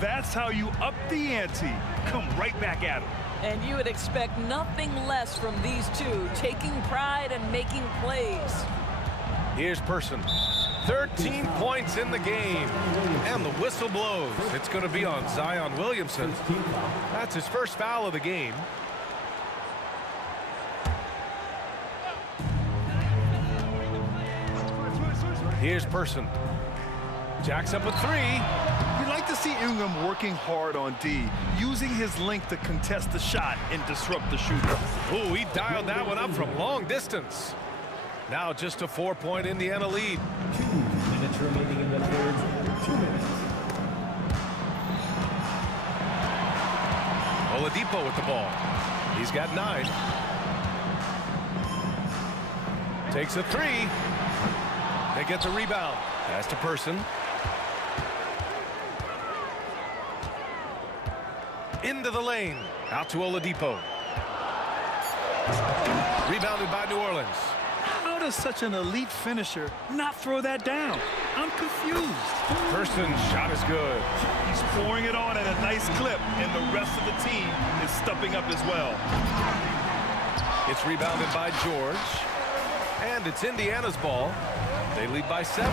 That's how you up the ante. Come right back at them. And you would expect nothing less from these two, taking pride and making plays. Here's Person. 13 points in the game. And the whistle blows. It's going to be on Zion Williamson. That's his first foul of the game. Here's Person. Jacks up a 3. You like to see Ingram working hard on D, using his length to contest the shot and disrupt the shooter. Ooh, he dialed that one up from long distance. Now just a 4-point Indiana lead. 2 minutes remaining in the third. 2 minutes. Oladipo with the ball. He's got 9. Takes a 3. They get the rebound. Pass to Person. Into the lane. Out to Oladipo. Rebounded by New Orleans. How does such an elite finisher not throw that down? I'm confused. Person's shot is good. He's pouring it on at a nice clip, and the rest of the team is stepping up as well. It's rebounded by George. And it's Indiana's ball. They lead by 7.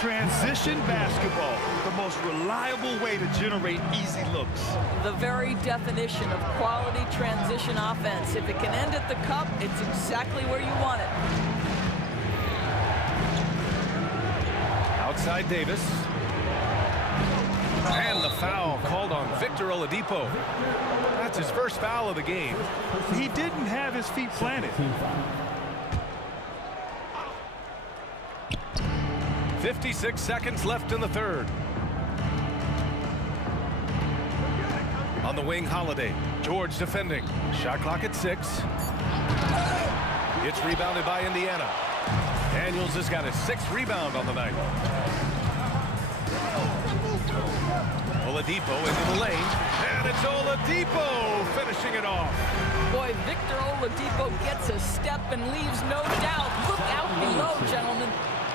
Transition basketball, the most reliable way to generate easy looks. The very definition of quality transition offense. If it can end at the cup, it's exactly where you want it. Outside Davis. And the foul called on Victor Oladipo. That's his first foul of the game. He didn't have his feet planted. 56 seconds left in the third. On the wing, Holiday. George defending. Shot clock at 6. It's rebounded by Indiana. Daniels has got his 6th rebound on the night. Oladipo into the lane. And it's Oladipo finishing it off. Boy, Victor Oladipo gets a step and leaves no doubt. Look out below, gentlemen.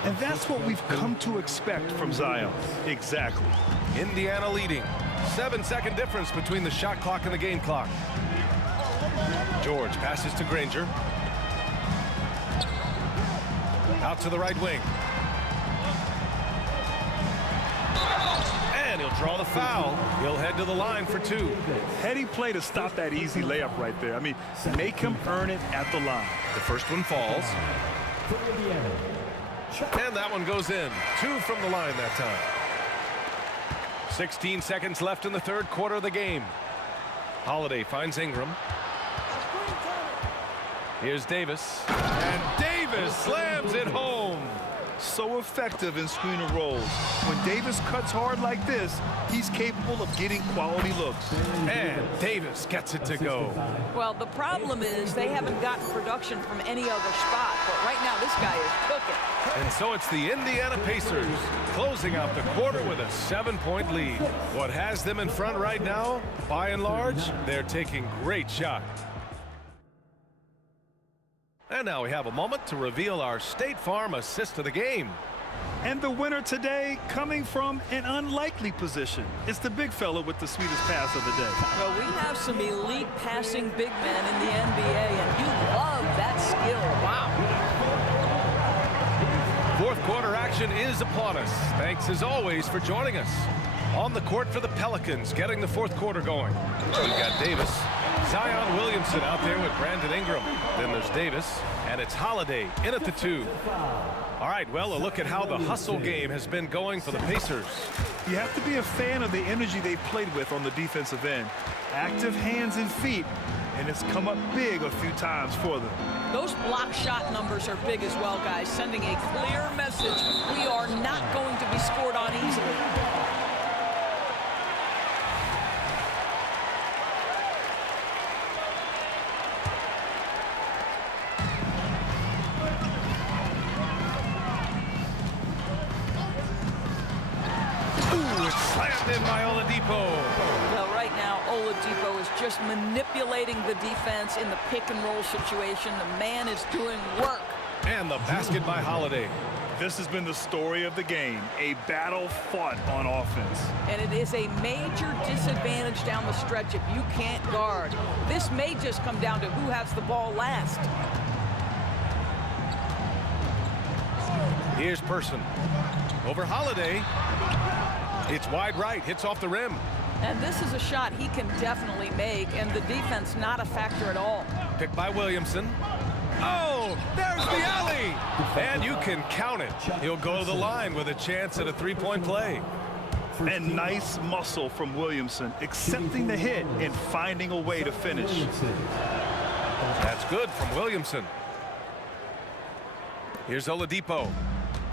And that's what we've come to expect from Zion. Exactly. Indiana leading. 7-second difference between the shot clock and the game clock. George passes to Granger. Out to the right wing. And he'll draw the foul. He'll head to the line for 2. Heady play to stop that easy layup right there. I mean, make him earn it at the line. The first one falls. And that one goes in. 2 from the line that time. 16 seconds left in the third quarter of the game. Holiday finds Ingram. Here's Davis. And Davis slams it home. So effective in screen and rolls. When Davis cuts hard like this, he's capable of getting quality looks. And Davis gets it to go. Well, the problem is they haven't gotten production from any other spot. But right now, this guy is cooking. And so it's the Indiana Pacers closing out the quarter with a 7-point lead. What has them in front right now, by and large, they're taking great shots. And now we have a moment to reveal our State Farm assist of the game. And the winner today coming from an unlikely position. It's the big fella with the sweetest pass of the day. Well, we have some elite passing big men in the NBA, and you love that skill. Wow. Fourth quarter action is upon us. Thanks as always for joining us. On the court for the Pelicans, getting the fourth quarter going. We've got Davis. Zion Williamson out there with Brandon Ingram. Then there's Davis, and it's Holiday in at the 2. All right, well, a look at how the hustle game has been going for the Pacers. You have to be a fan of the energy they've played with on the defensive end. Active hands and feet, and it's come up big a few times for them. Those block shot numbers are big as well, guys, sending a clear message. We are not going to be scored on easily. Slammed in by Oladipo. Well, right now, Oladipo is just manipulating the defense in the pick-and-roll situation. The man is doing work. And the basket by Holiday. This has been the story of the game, a battle fought on offense. And it is a major disadvantage down the stretch if you can't guard. This may just come down to who has the ball last. Here's Person. Over Holiday. It's wide right, hits off the rim. And this is a shot he can definitely make, and the defense not a factor at all. Picked by Williamson. Oh, there's the alley. And you can count it. He'll go to the line with a chance at a three-point play. And nice muscle from Williamson, accepting the hit and finding a way to finish. That's good from Williamson. Here's Oladipo.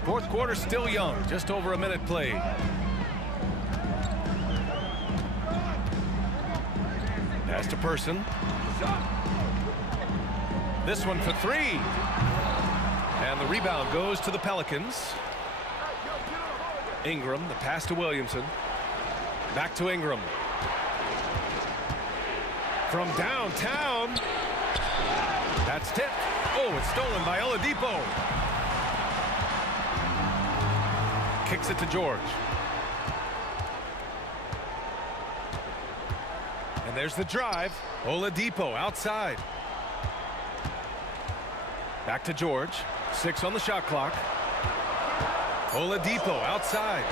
Fourth quarter still young, just over a minute played. Pass to Person. This one for 3. And the rebound goes to the Pelicans. Ingram, the pass to Williamson. Back to Ingram. From downtown. That's tipped. Oh, it's stolen by Oladipo. Kicks it to George. And there's the drive. Oladipo outside. Back to George. 6 on the shot clock. Oladipo outside.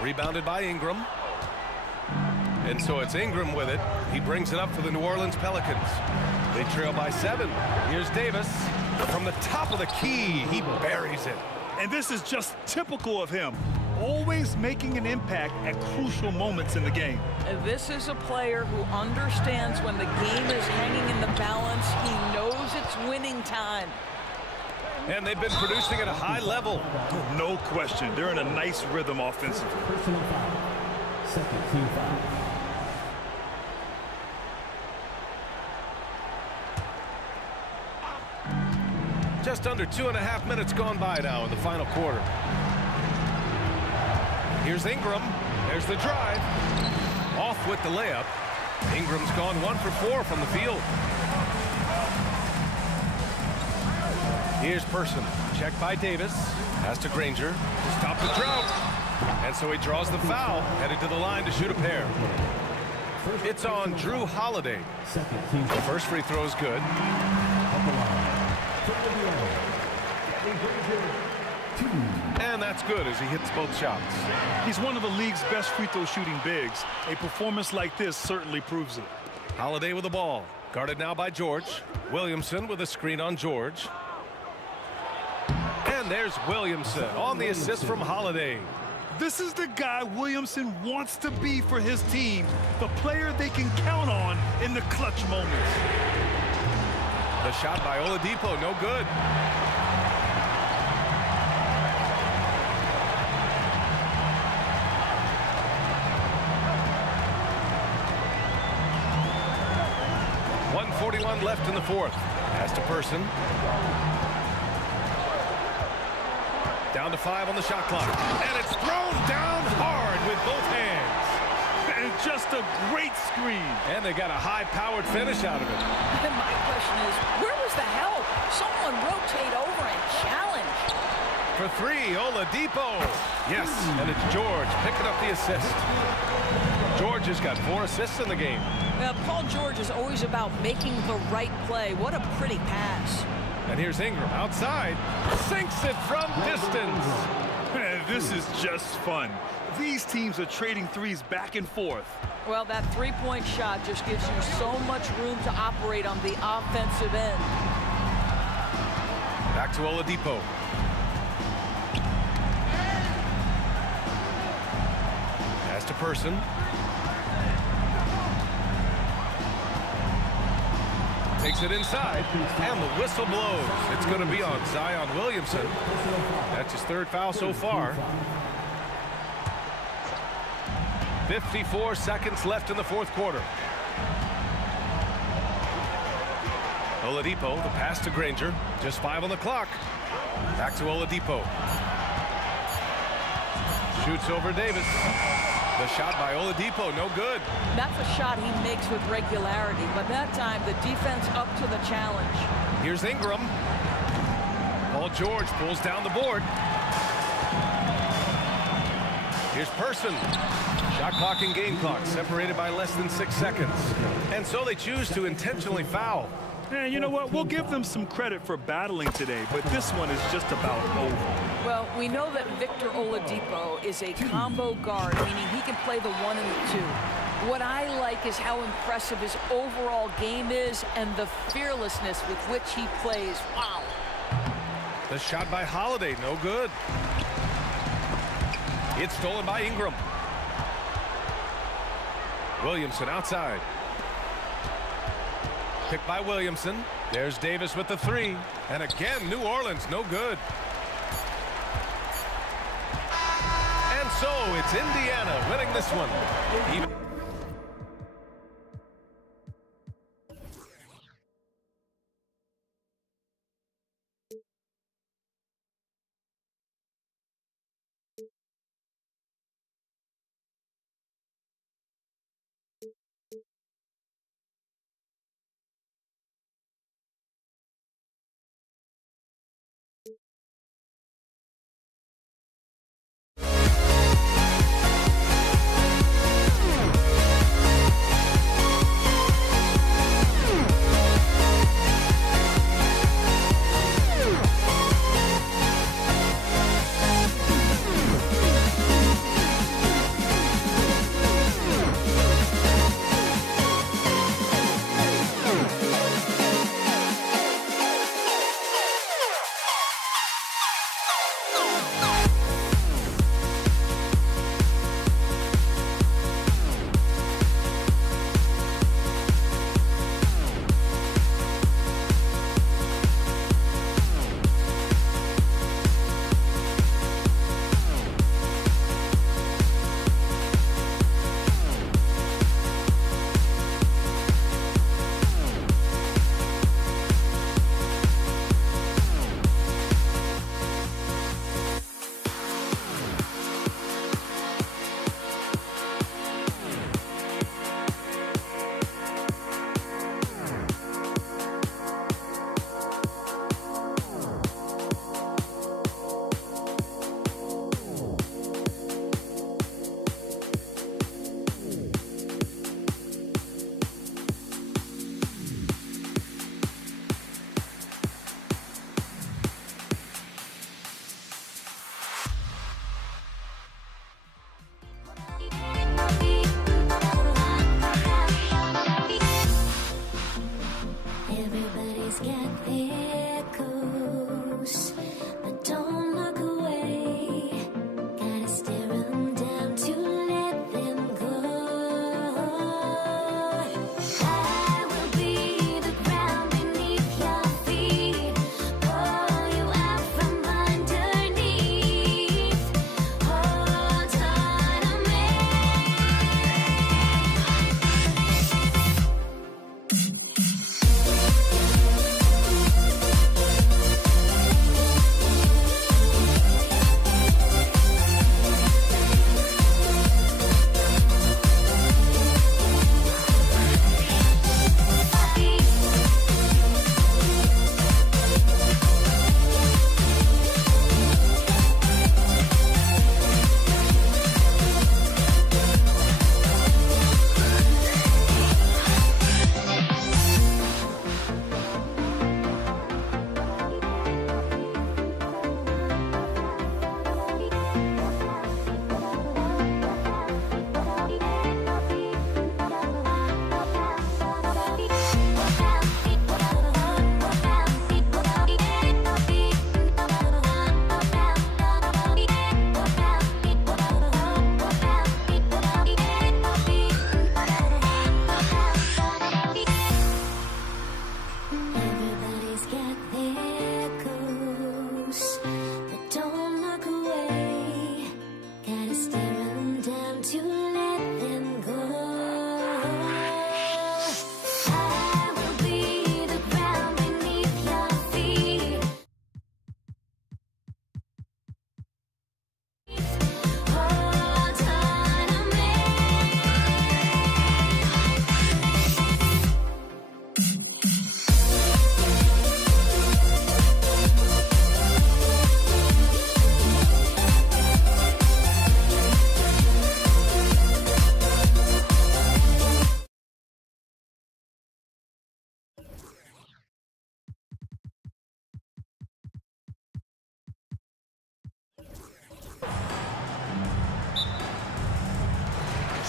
Rebounded by Ingram. And so it's Ingram with it. He brings it up for the New Orleans Pelicans. They trail by 7. Here's Davis. From the top of the key, he buries it. And this is just typical of him. Always making an impact at crucial moments in the game. This is a player who understands when the game is hanging in the balance. He knows it's winning time. And they've been producing at a high level. No question. They're in a nice rhythm offensively. Personal foul. Second team foul. Just under 2.5 minutes gone by now in the final quarter. Here's Ingram. There's the drive. Off with the layup. Ingram's gone 1 for 4 from the field. Here's Person. Checked by Davis. Pass to Granger. To stop the drought. And so he draws the foul. Headed to the line to shoot a pair. It's on Drew Holiday. The first free throw is good. And that's good as he hits both shots. He's one of the league's best free throw shooting bigs. A performance like this certainly proves it. Holiday with the ball. Guarded now by George. Williamson with a screen on George. And there's Williamson on the assist from Holiday. This is the guy Williamson wants to be for his team. The player they can count on in the clutch moments. The shot by Oladipo, no good. .141 left in the fourth. Pass to Person. Down to 5 on the shot clock. And it's thrown down hard with both hands. And just a great screen. And they got a high-powered finish out of it. And my question is, where was the help? Someone rotate over and challenge. For 3, Oladipo. Yes, and it's George picking up the assist. George has got 4 assists in the game. Paul George is always about making the right play. What a pretty pass. And here's Ingram outside. Sinks it from distance. This is just fun. These teams are trading threes back and forth. Well, that three-point shot just gives you so much room to operate on the offensive end. Back to Oladipo. Pass to Person. Takes it inside, and the whistle blows. It's going to be on Zion Williamson. That's his third foul so far. 54 seconds left in the fourth quarter. Oladipo, the pass to Granger. Just 5 on the clock. Back to Oladipo. Shoots over Davis. The shot by Oladipo, no good. That's a shot he makes with regularity, but that time the defense up to the challenge. Here's Ingram. Paul George pulls down the board. Here's Person. Shot clock and game clock separated by less than 6 seconds. And so they choose to intentionally foul. And you know what? We'll give them some credit for battling today, but this one is just about over. Well, we know that Victor Oladipo is a combo guard, meaning he can play the 1 and the 2. What I like is how impressive his overall game is and the fearlessness with which he plays. Wow. The shot by Holiday, no good. It's stolen by Ingram. Williamson outside. Picked by Williamson. There's Davis with the 3. And again, New Orleans, no good. And so it's Indiana winning this one.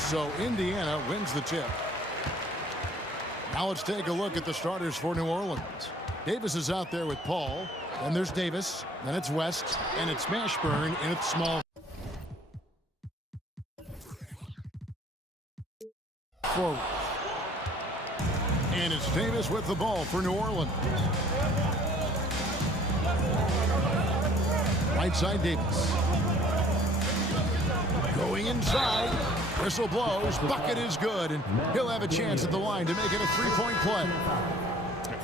so Indiana wins the tip. Now let's take a look at the starters for New Orleans. Davis is out there with Paul. Then there's Davis. Then it's West. And it's Mashburn in its small forward. And it's Davis with the ball for New Orleans. Right side Davis. Going inside. Whistle blows. Bucket is good. And he'll have a chance at the line to make it a three-point play.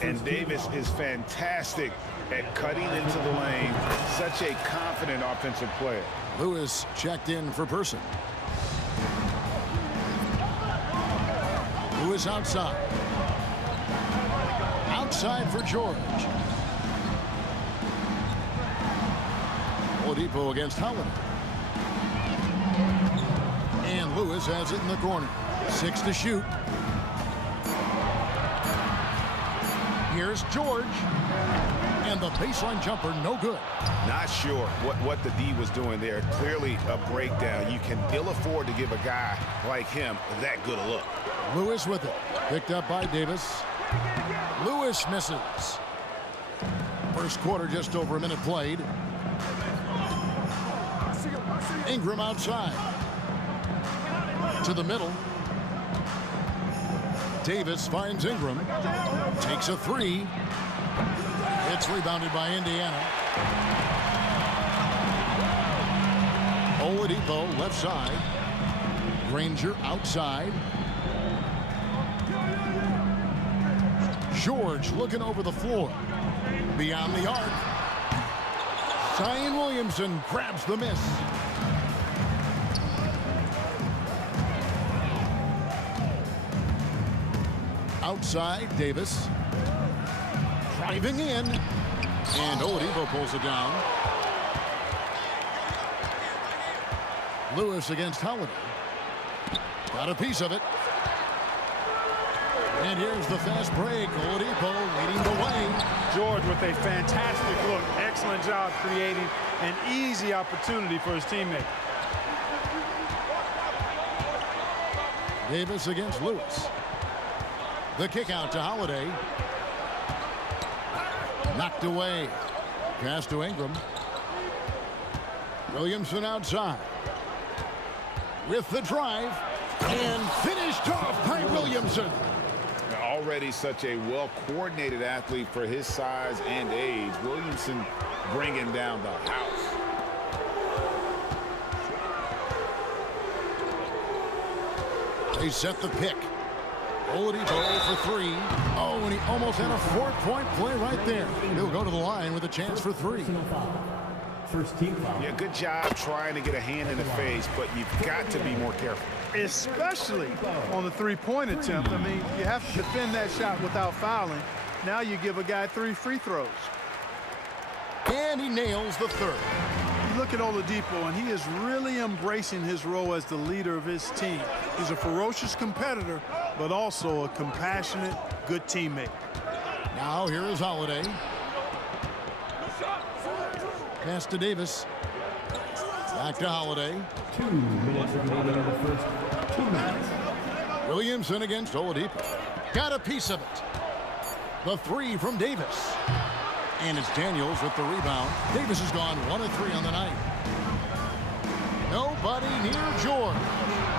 And Davis is fantastic at cutting into the lane. Such a confident offensive player. Lewis checked in for Person. Lewis outside. Outside for George. Oladipo against Holiday. And Lewis has it in the corner. 6 to shoot. Here's George. And the baseline jumper, no good. Not sure what the D was doing there. Clearly a breakdown. You can ill afford to give a guy like him that good a look. Lewis with it. Picked up by Davis. Lewis misses. First quarter, just over a minute played. Ingram outside. To the middle. Davis finds Ingram. Takes a three. It's rebounded by Indiana. Oladipo left side. Granger outside. George looking over the floor. Beyond the arc. Zion Williamson grabs the miss. Outside, Davis. Driving in. And Oladipo pulls it down. Lewis against Holiday. Got a piece of it. And here's the fast break. Oladipo leading the way. George with a fantastic look. Excellent job creating an easy opportunity for his teammate. Davis against Lewis. The kick out to Holiday. Knocked away. Pass to Ingram. Williamson outside. With the drive. And finished off by Williamson. Already such a well-coordinated athlete for his size and age. Williamson bringing down the house. They set the pick. Oladipo for three. Oh, and he almost had a 4-point play right there. He'll go to the line with a chance for three. First team foul. Yeah, good job trying to get a hand in the face, but you've got to be more careful. Especially on the three-point attempt. I mean, you have to defend that shot without fouling. Now you give a guy 3 free throws. And he nails the third. You look at Oladipo, and he is really embracing his role as the leader of his team. He's a ferocious competitor, but also a compassionate, good teammate. Now here is Holiday. Pass to Davis. Back to Holiday. 2 minutes remaining in the first 2 minutes. Williamson against Oladipo. Got a piece of it. The three from Davis. And it's Daniels with the rebound. Davis has gone 1 of 3 on the night. Nobody near George.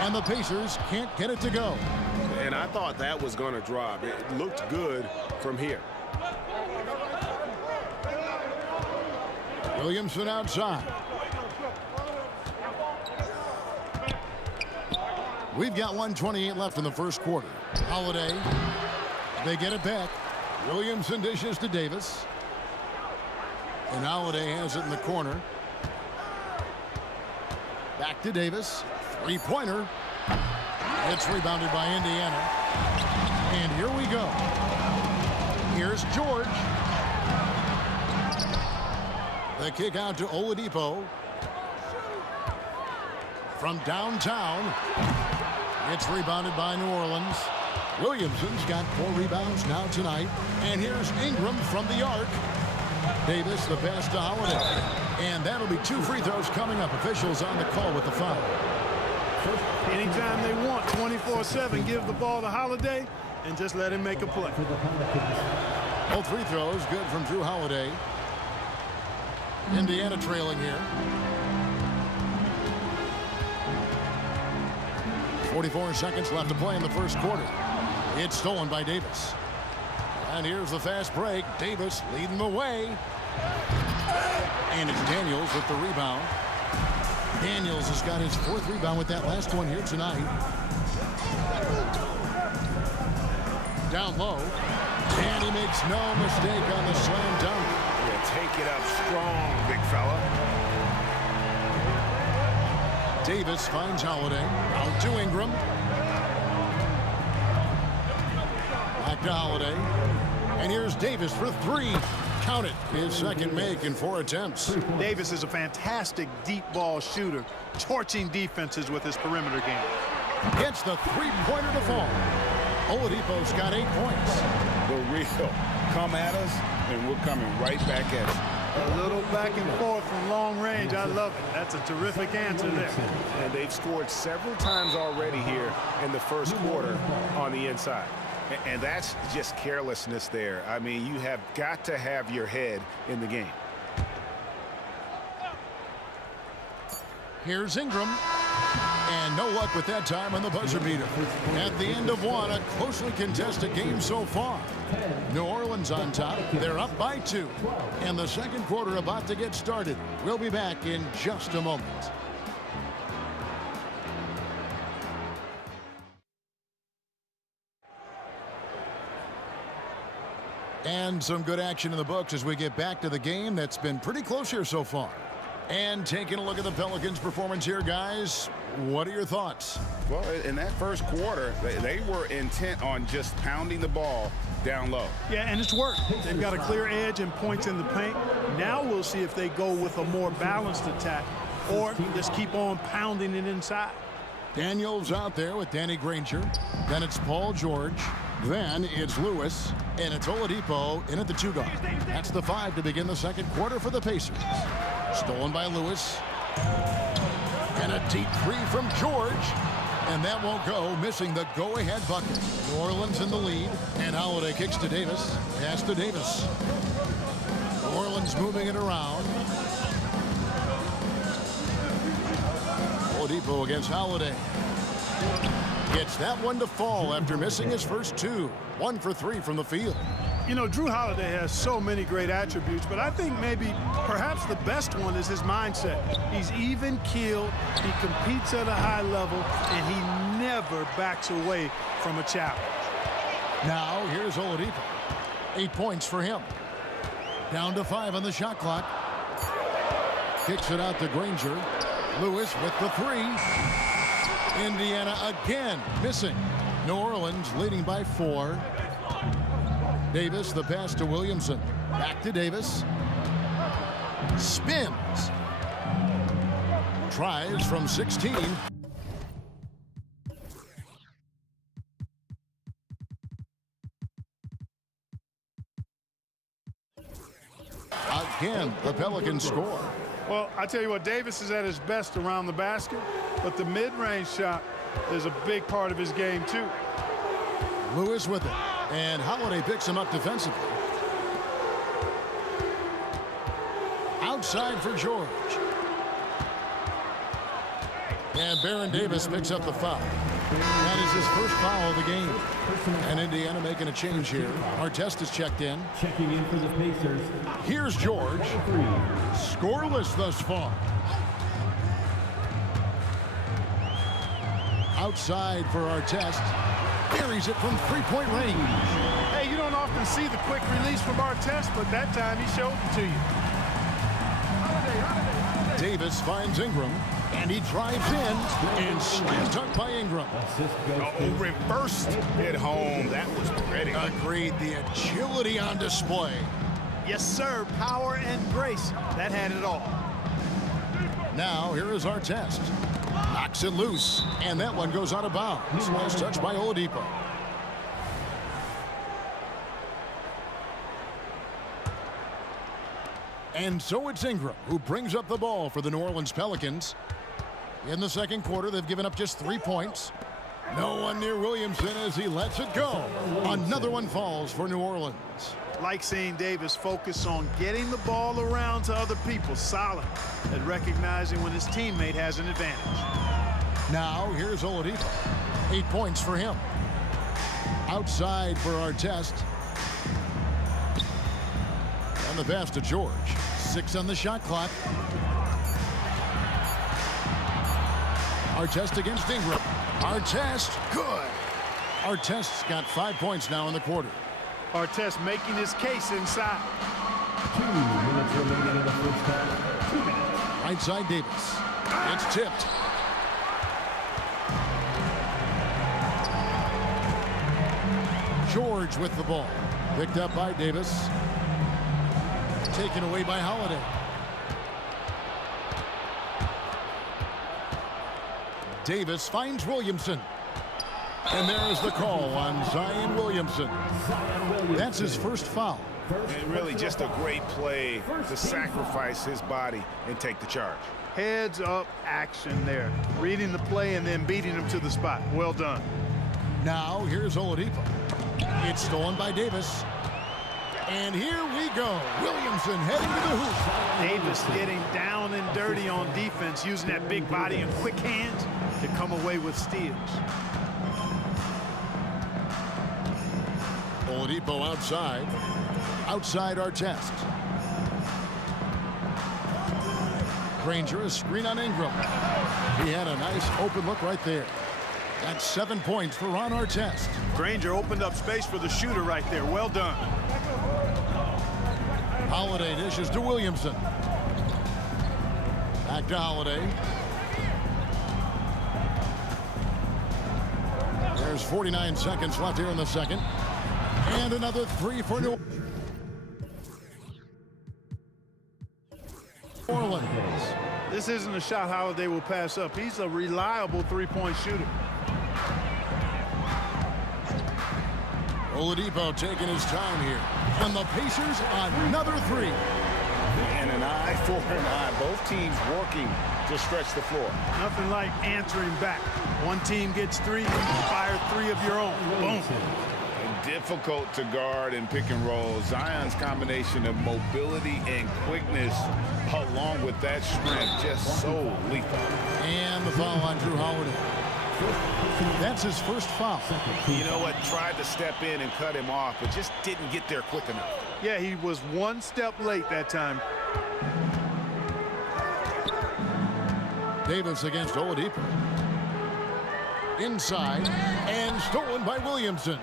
And the Pacers can't get it to go. And I thought that was going to drop. It looked good from here. Williamson outside. We've got 1:28 left in the first quarter. Holiday. They get it back. Williamson dishes to Davis. And Holiday has it in the corner. Back to Davis. Three-pointer. It's rebounded by Indiana. And here we go. Here's George. The kick out to Oladipo. From downtown. It's rebounded by New Orleans. Williamson's got 4 rebounds now tonight. And here's Ingram from the arc. Davis, the pass to Holiday. And that'll be 2 free throws coming up. Officials on the call with the foul. Anytime they want, 24/7, give the ball to Holiday and just let him make a play. Both free throws good from Drew Holiday. Indiana trailing here. 44 seconds left to play in the first quarter. It's stolen by Davis. And here's the fast break. Davis leading the way. And it's Daniels with the rebound. Daniels has got his 4th rebound with that last one here tonight. Down low. And he makes no mistake on the slam dunk. Yeah, take it up strong, big fella. Davis finds Holiday. Out to Ingram. Back to Holiday. And here's Davis for 3. Count it. His second make in 4 attempts. Davis is a fantastic deep ball shooter, torching defenses with his perimeter game. Gets the 3-pointer to fall. Oladipo's got 8 points. The real. Come at us, and we're coming right back at you. A little back and forth from long range. I love it. That's a terrific answer there. And they've scored several times already here in the first quarter on the inside. And that's just carelessness there. I mean, you have got to have your head in the game. Here's Ingram. And no luck with that time on the buzzer beater. At the end of one, a closely contested game so far. New Orleans on top. They're up by 2. And the second quarter about to get started. We'll be back in just a moment. And some good action in the books as we get back to the game that's been pretty close here so far. And taking a look at the Pelicans' performance here, guys, what are your thoughts? Well, in that first quarter, they were intent on just pounding the ball down low. Yeah, and it's worked. They've got a clear edge and points in the paint. Now we'll see if they go with a more balanced attack or just keep on pounding it inside. Daniels out there with Danny Granger. Then it's Paul George. Then it's Lewis. And it's Oladipo in at the 2 guard. That's the 5 to begin the second quarter for the Pacers. Stolen by Lewis. And a deep 3 from George. And that won't go, missing the go-ahead bucket. New Orleans in the lead. And Holiday kicks to Davis. Pass to Davis. New Orleans moving it around. Oladipo against Holiday. Gets that one to fall after missing his first 2. 1 for 3 from the field. You know, Drew Holiday has so many great attributes, but I think maybe perhaps the best one is his mindset. He's even-keeled, he competes at a high level, and he never backs away from a challenge. Now here's Oladipo. 8 points for him. Down to 5 on the shot clock. Kicks it out to Granger. Lewis with the 3. Indiana again missing. New Orleans leading by 4. Davis, the pass to Williamson. Back to Davis. Spins. Tries from 16. Again, the Pelicans score. Well, I tell you what, Davis is at his best around the basket, but the mid-range shot is a big part of his game, too. Lewis with it, and Holiday picks him up defensively. Outside for George. And Baron Davis picks up the foul. That is his first foul of the game. And Indiana making a change here. Artest is checked in. Checking in for the Pacers. Here's George. Scoreless thus far. Outside for Artest. Buries it from 3-point range. Hey, you don't often see the quick release from Artest, but that time he showed it to you. Davis finds Ingram. And he drives in and slam dunk by Ingram. Oh, reversed it home. That was pretty. Agreed. The agility on display. Yes, sir. Power and grace. That had it all. Now, here is Artest. Knocks it loose. And that one goes out of bounds. Nice touch by Oladipo. And so it's Ingram who brings up the ball for the New Orleans Pelicans. In the second quarter, they've given up just 3 points. No one near Williamson as he lets it go. Another one falls for New Orleans. Like seeing Davis focus on getting the ball around to other people, solid at recognizing when his teammate has an advantage. Now here's Oladipo. 8 points for him. Outside for Artest. And the pass to George. 6 on the shot clock. Artest against Ingram. Artest, good. Artest's got 5 points now in the quarter. Artest making his case inside. 2 minutes remaining in the first half. 2 minutes. Right side Davis. It's tipped. George with the ball. Picked up by Davis. Taken away by Holiday. Davis finds Williamson. And there's the call on Zion Williamson. That's his first foul. And really just a great play to sacrifice his body and take the charge. Heads up action there. Reading the play and then beating him to the spot. Well done. Now here's Oladipo. It's stolen by Davis. And here we go. Williamson heading to the hoop. Davis getting down and dirty on defense, using that big body and quick hands to come away with steals. Oladipo outside. Outside Artest. Granger, a screen on Ingram. He had a nice open look right there. That's 7 points for Ron Artest. Granger opened up space for the shooter right there. Well done. Holiday dishes to Williamson. Back to Holiday. There's 49 seconds left here in the second. And another 3 for New Orleans. This isn't a shot Holiday will pass up. He's a reliable three-point shooter. Oladipo taking his time here. And the Pacers another 3. And an eye for an eye. Both teams working to stretch the floor. Nothing like answering back. One team gets 3, you fire 3 of your own. Boom. Difficult to guard and pick and roll. Zion's combination of mobility and quickness along with that strength just so lethal. And the foul on Drew Holiday. That's his first foul. You know what? Tried to step in and cut him off, but just didn't get there quick enough. Yeah, he was 1 step late that time. Davis against Oladipo. Inside and stolen by Williamson.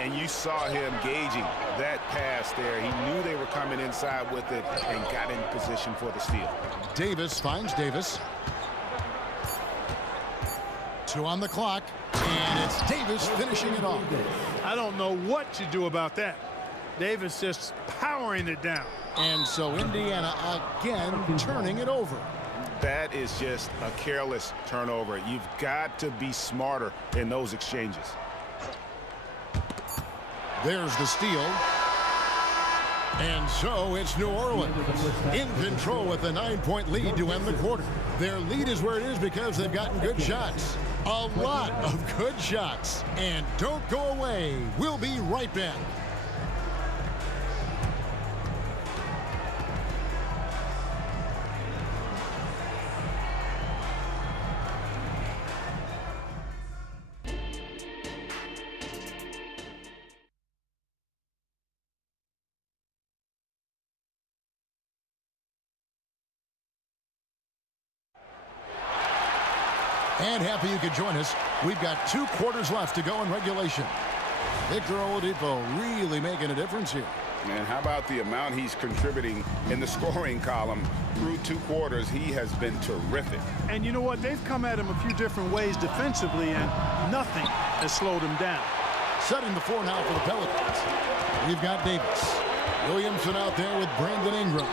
And you saw him gauging that pass there. He knew they were coming inside with it and got in position for the steal. Davis finds Davis. 2 on the clock, and it's Davis finishing it off. I don't know what you do about that. Davis just powering it down. And so Indiana again turning it over. That is just a careless turnover. You've got to be smarter in those exchanges. There's the steal. And so it's New Orleans in control with a 9-point lead to end the quarter. Their lead is where it is because they've gotten good shots. A lot of good shots. And don't go away. We'll be right back. And happy you could join us. We've got 2 quarters left to go in regulation. Victor Oladipo really making a difference here. And how about the amount he's contributing in the scoring column through 2 quarters? He has been terrific. And you know what? They've come at him a few different ways defensively, and nothing has slowed him down. Setting the floor now for the Pelicans. We've got Davis. Williamson out there with Brandon Ingram.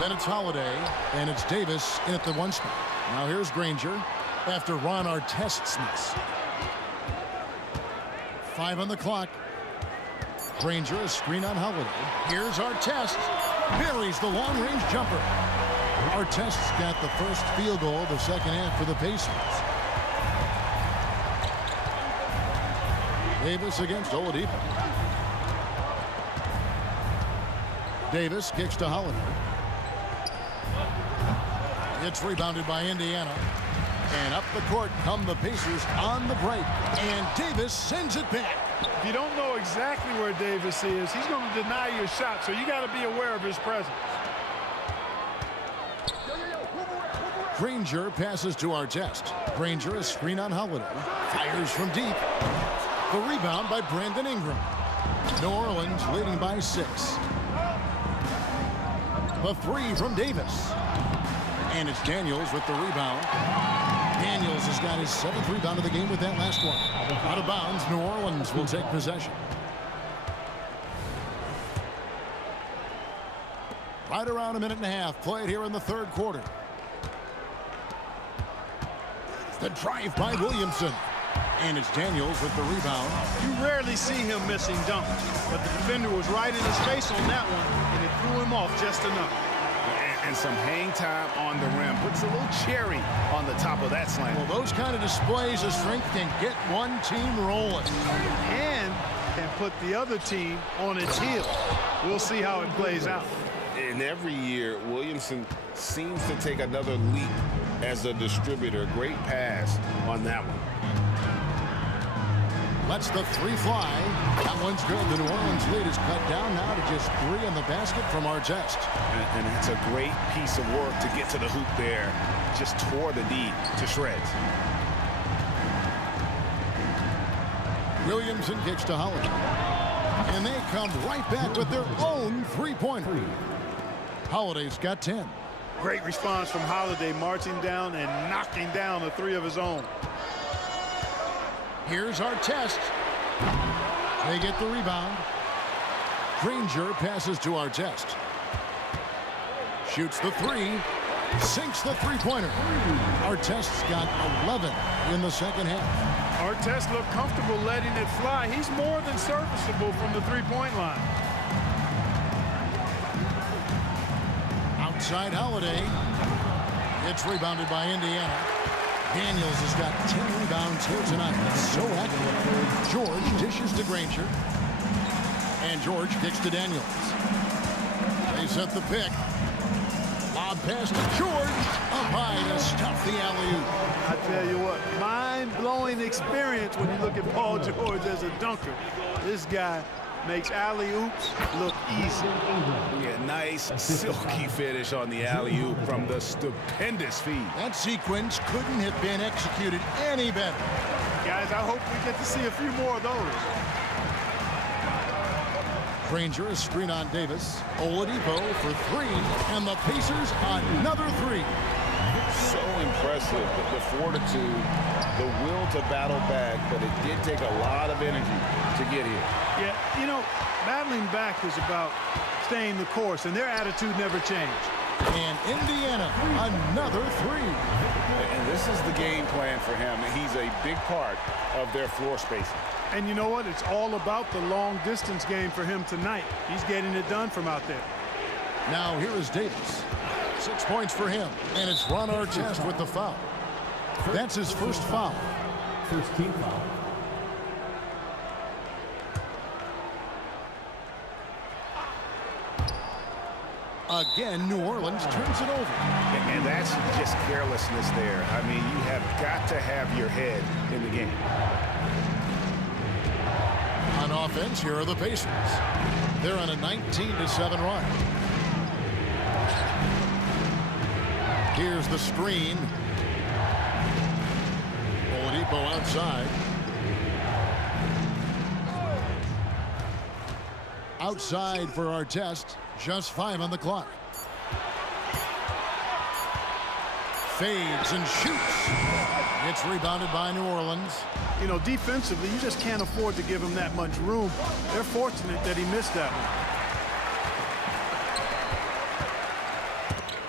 Then it's Holiday, and it's Davis in at the 1 spot. Now here's Granger after Ron Artest's miss. 5 on the clock. Granger, a screen on Holiday. Here's Artest. Buries the long-range jumper. Artest's got the first field goal of the second half for the Pacers. Davis against Oladipo. Davis kicks to Holiday. It's rebounded by Indiana. And up the court come the Pacers on the break. And Davis sends it back. If you don't know exactly where Davis is, he's going to deny your shot, so you got to be aware of his presence. Granger passes to Artest. Granger is screen on Holiday. Fires from deep. The rebound by Brandon Ingram. New Orleans leading by 6. The three from Davis. And it's Daniels with the rebound. Daniels has got his 7th rebound of the game with that last one. Out of bounds, New Orleans will take possession. Right around a minute and a half played here in the third quarter. The drive by Williamson. And it's Daniels with the rebound. You rarely see him missing dunks, but the defender was right in his face on that one, and it threw him off just enough. And some hang time on the rim. Puts a little cherry on the top of that slam. Well, those kind of displays of strength can get one team rolling. And can put the other team on its heel. We'll see how it plays out. And every year, Williamson seems to take another leap as a distributor. Great pass on that one. Lets the three fly. That one's good. The New Orleans lead is cut down now to just 3 on the basket from Artest. And that's a great piece of work to get to the hoop there. Just tore the D to shreds. Williamson kicks to Holiday. And they come right back with their own three-pointer. Holiday's got 10. Great response from Holiday, marching down and knocking down a 3 of his own. Here's Artest. They get the rebound. Granger passes to Artest. Shoots the 3. Sinks the three-pointer. Artest's got 11 in the second half. Artest looked comfortable letting it fly. He's more than serviceable from the three-point line. Outside Holiday. It's rebounded by Indiana. Daniels has got 10 rebounds here tonight. So accurate. George dishes to Granger. And George kicks to Daniels. They set the pick. Lob pass to George. Up high to stuff the alley-oop. I tell you what, mind-blowing experience when you look at Paul George as a dunker. This guy makes alley-oops look easy. Yeah, nice silky finish on the alley-oop from the stupendous feed. That sequence couldn't have been executed any better. Guys, I hope we get to see a few more of those. Granger is screen on Davis. Oladipo for 3. And the Pacers another 3. So impressive, the fortitude, the will to battle back, but it did take a lot of energy to get here. Yeah, you know, battling back is about staying the course, and their attitude never changed. And Indiana, another 3. And this is the game plan for him. He's a big part of their floor spacing. And you know what? It's all about the long-distance game for him tonight. He's getting it done from out there. Now here is Davis. 6 points for him. And it's Ron Artest with the foul. That's his first foul. First team foul. Again, New Orleans turns it over. And that's just carelessness there. I mean, you have got to have your head in the game. On offense, here are the Pacers. They're on a 19-7 run. Here's the screen. Oladipo outside. Outside for Artest. Just 5 on the clock. Fades and shoots. It's rebounded by New Orleans. You know, defensively, you just can't afford to give him that much room. They're fortunate that he missed that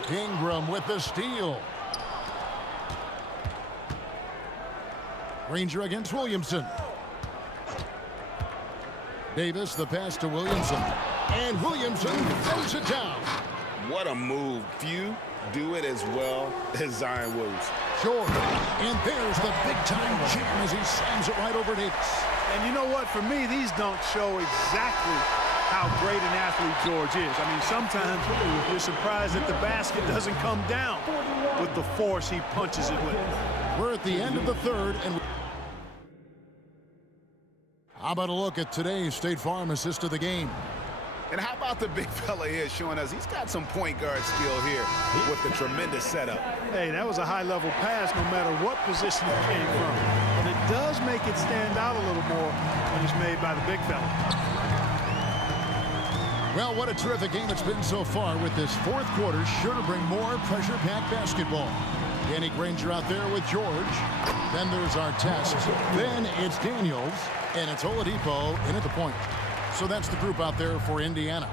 one. Ingram with the steal. Granger against Williamson. Davis, the pass to Williamson. And Williamson throws it down. What a move. Few do it as well as Zion Williams. George, and there's the big-time jam as he slams it right over Davis. And you know what? For me, these dunks show exactly how great an athlete George is. I mean, sometimes you're surprised that the basket doesn't come down with the force he punches it with. We're at the end of the third, and how about a look at today's State Farm assist of the game? And how about the big fella here showing us he's got some point guard skill here with the tremendous setup. Hey, that was a high-level pass no matter what position it came from. But it does make it stand out a little more when it's made by the big fella. Well, what a terrific game it's been so far, with this fourth quarter sure to bring more pressure-packed basketball. Danny Granger out there with George. Then there's our test. Then it's Daniels, and it's Oladipo in at the point. So that's the group out there for Indiana.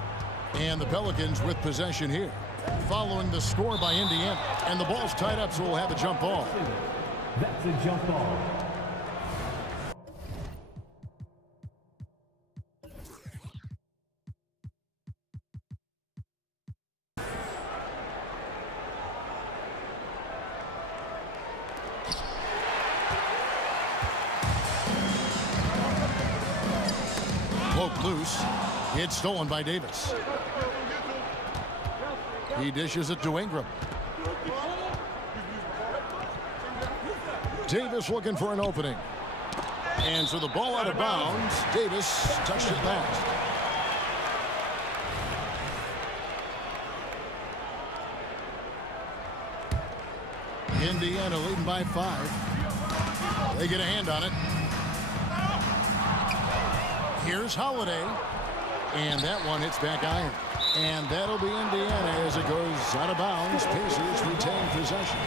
And the Pelicans with possession here, following the score by Indiana. And the ball's tied up, so we'll have a jump ball. That's a jump ball. Loose. It's stolen by Davis. He dishes it to Ingram. Davis looking for an opening. And so the ball out of bounds. Davis touched it last. Indiana leading by 5. They get a hand on it. Here's Holiday, and that one hits back iron. And that'll be Indiana as it goes out of bounds. Pacers retain possession.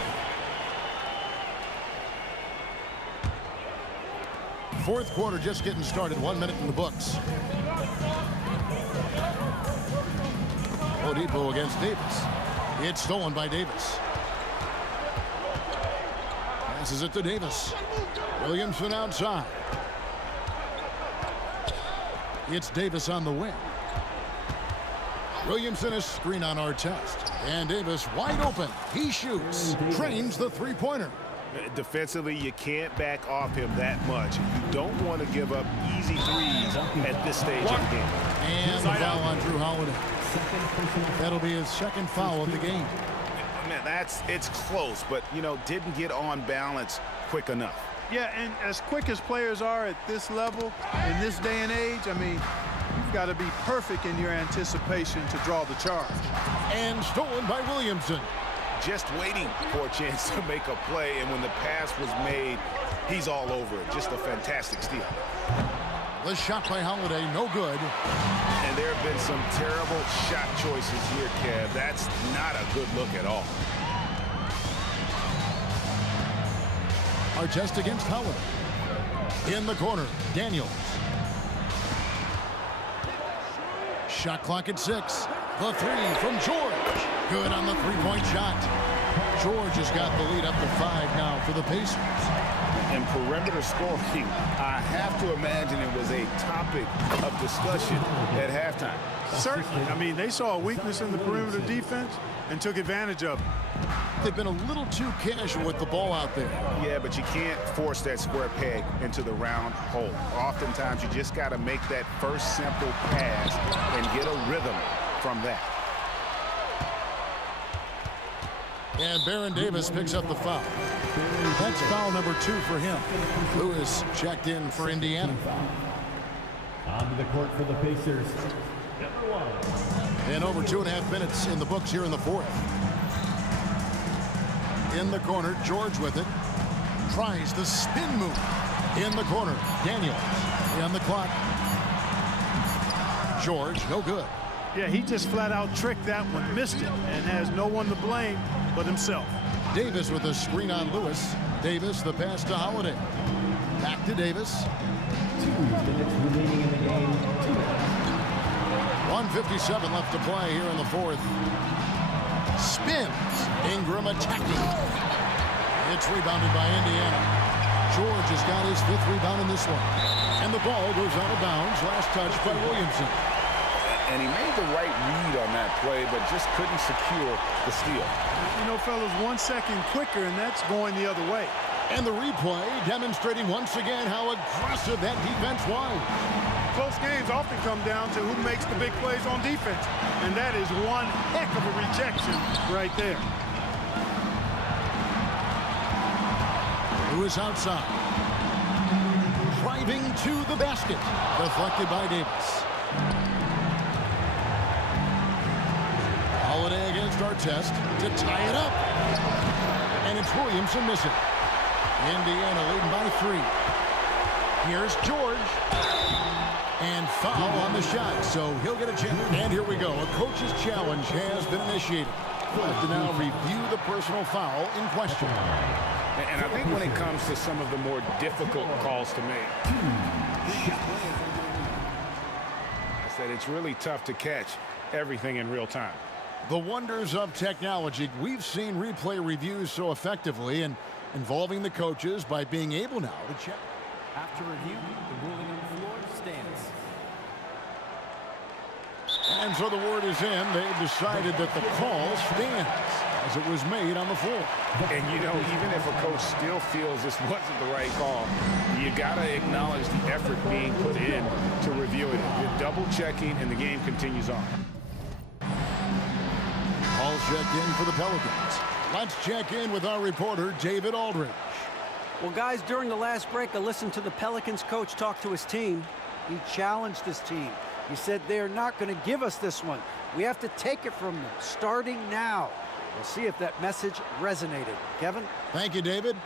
Fourth quarter just getting started. 1 minute in the books. Oladipo against Davis. It's stolen by Davis. Passes it to Davis. Williamson outside. It's Davis on the wing. Williamson a screen on our test. And Davis wide open. He shoots. Trains the three-pointer. Defensively, you can't back off him that much. You don't want to give up easy threes at this stage of the game. And the foul on Drew Holiday. That'll be his second foul of the game. Man, it's close, but, you know, didn't get on balance quick enough. Yeah, and as quick as players are at this level, in this day and age, I mean, you've got to be perfect in your anticipation to draw the charge. And stolen by Williamson. Just waiting for a chance to make a play, and when the pass was made, he's all over it. Just a fantastic steal. The shot by Holiday, no good. And there have been some terrible shot choices here, Kev. That's not a good look at all. Our test against Howard. In the corner, Daniels. Shot clock at 6. The three from George. Good on the three-point shot. George has got the lead up to 5 now for the Pacers. And perimeter scoring, I have to imagine it was a topic of discussion at halftime. Certainly. I mean, they saw a weakness in the perimeter defense and took advantage of it. They've been a little too casual with the ball out there. Yeah, but you can't force that square peg into the round hole. Oftentimes, you just got to make that first simple pass and get a rhythm from that. And Baron Davis picks up the foul. That's foul number 2 for him. Lewis checked in for Indiana. Onto the court for the Pacers. Number 1. And over 2.5 minutes in the books here in the fourth. In the corner, George with it. Tries the spin move. In the corner, Daniels. On the clock. George, no good. Yeah, he just flat out tricked that one, missed it, and has no one to blame but himself. Davis with a screen on Lewis. Davis, the pass to Holiday. Back to Davis. 2 minutes remaining in the game. 1:57 left to play here in the fourth. Spins. Ingram attacking. It's rebounded by Indiana. George has got his 5th rebound in this one. And the ball goes out of bounds. Last touch by Williamson. And he made the right read on that play, but just couldn't secure the steal. You know, fellas, 1 second quicker, and that's going the other way. And the replay demonstrating once again how aggressive that defense was. Close games often come down to who makes the big plays on defense, and that is one heck of a rejection right there. Lewis outside. Driving to the basket. Deflected by Davis. Holiday against Artest to tie it up. And it's Williamson missing. Indiana leading by 3. Here's George. And foul on the shot, so he'll get a chance. And here we go. A coach's challenge has been initiated. We'll have to now review the personal foul in question. And I think when it comes to some of the more difficult calls to make, I said it's really tough to catch everything in real time. The wonders of technology. We've seen replay reviews so effectively and involving the coaches by being able now to check. After review, the ruling on the floor stands. And so the word is in. They've decided that the call stands as it was made on the floor. And, you know, even if a coach still feels this wasn't the right call, you got to acknowledge the effort being put in to review it. You're double-checking, and the game continues on. All checked in for the Pelicans. Let's check in with our reporter, David Aldridge. Well, guys, during the last break, I listened to the Pelicans coach talk to his team. He challenged his team. He said they're not going to give us this one. We have to take it from them, starting now. We'll see if that message resonated. Kevin? Thank you, David.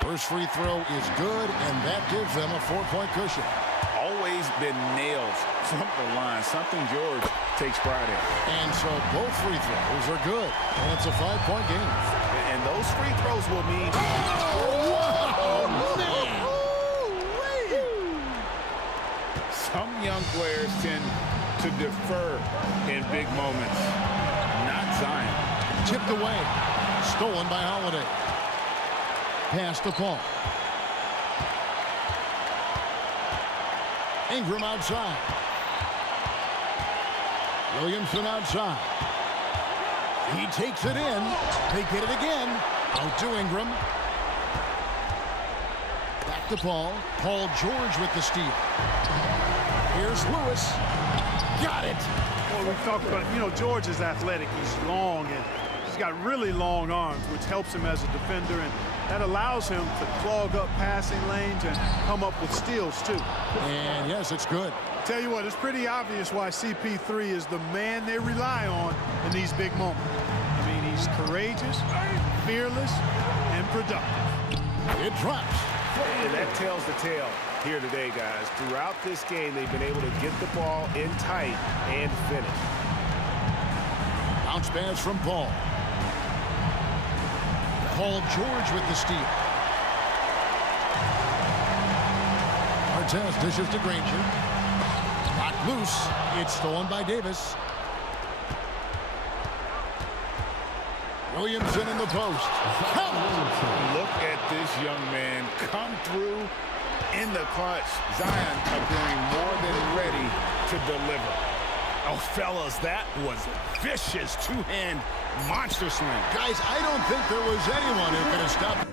First free throw is good, and that gives them a 4-point cushion. Always been nails from the line, something George takes pride in. And so both free throws are good, and it's a 5-point game. And those free throws will mean... Some young players tend to defer in big moments. Not Zion. Tipped away. Stolen by Holiday. Pass to Paul. Ingram outside. Williamson outside. He takes it in. They get it again. Out to Ingram. Back to Paul. Paul George with the steal. Here's Lewis. Got it. Well, we've talked about, you know, George is athletic. He's long, and he's got really long arms, which helps him as a defender, and that allows him to clog up passing lanes and come up with steals, too. And, yes, it's good. Tell you what, it's pretty obvious why CP3 is the man they rely on in these big moments. I mean, he's courageous, fearless, and productive. It drops. And that tells the tale here today, guys. Throughout this game, they've been able to get the ball in tight and finish. Bounce pass from Paul. Paul George with the steal. Artest dishes to Granger. Knocked loose. It's stolen by Davis. Williamson in the post. Look at this young man come through in the clutch. Zion appearing more than ready to deliver. Oh, fellas, that was a vicious two-hand monster swing. Guys, I don't think there was anyone who could have stopped.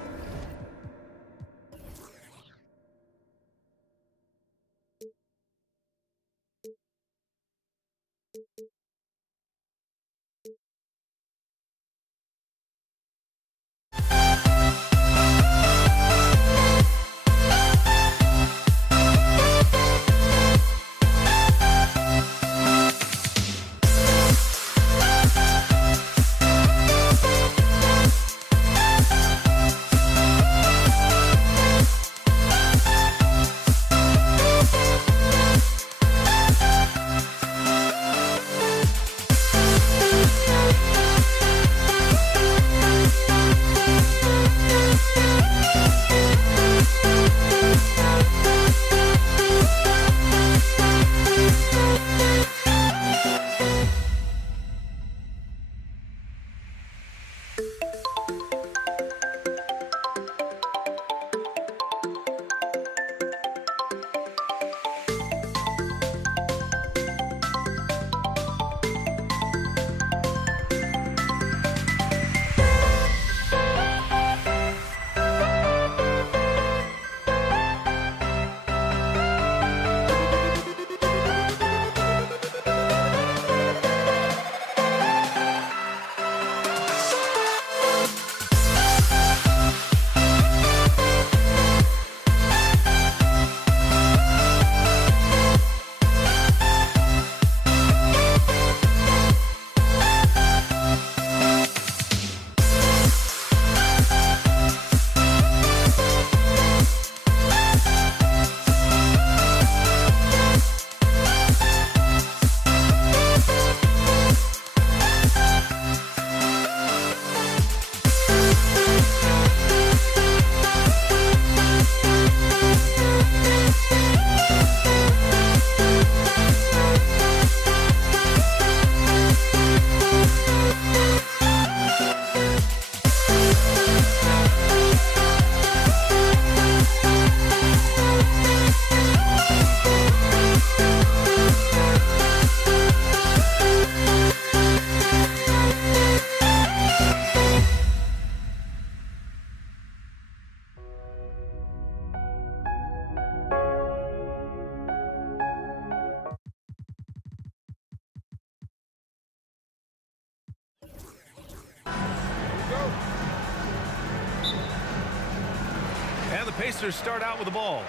Pacers start out with the ball.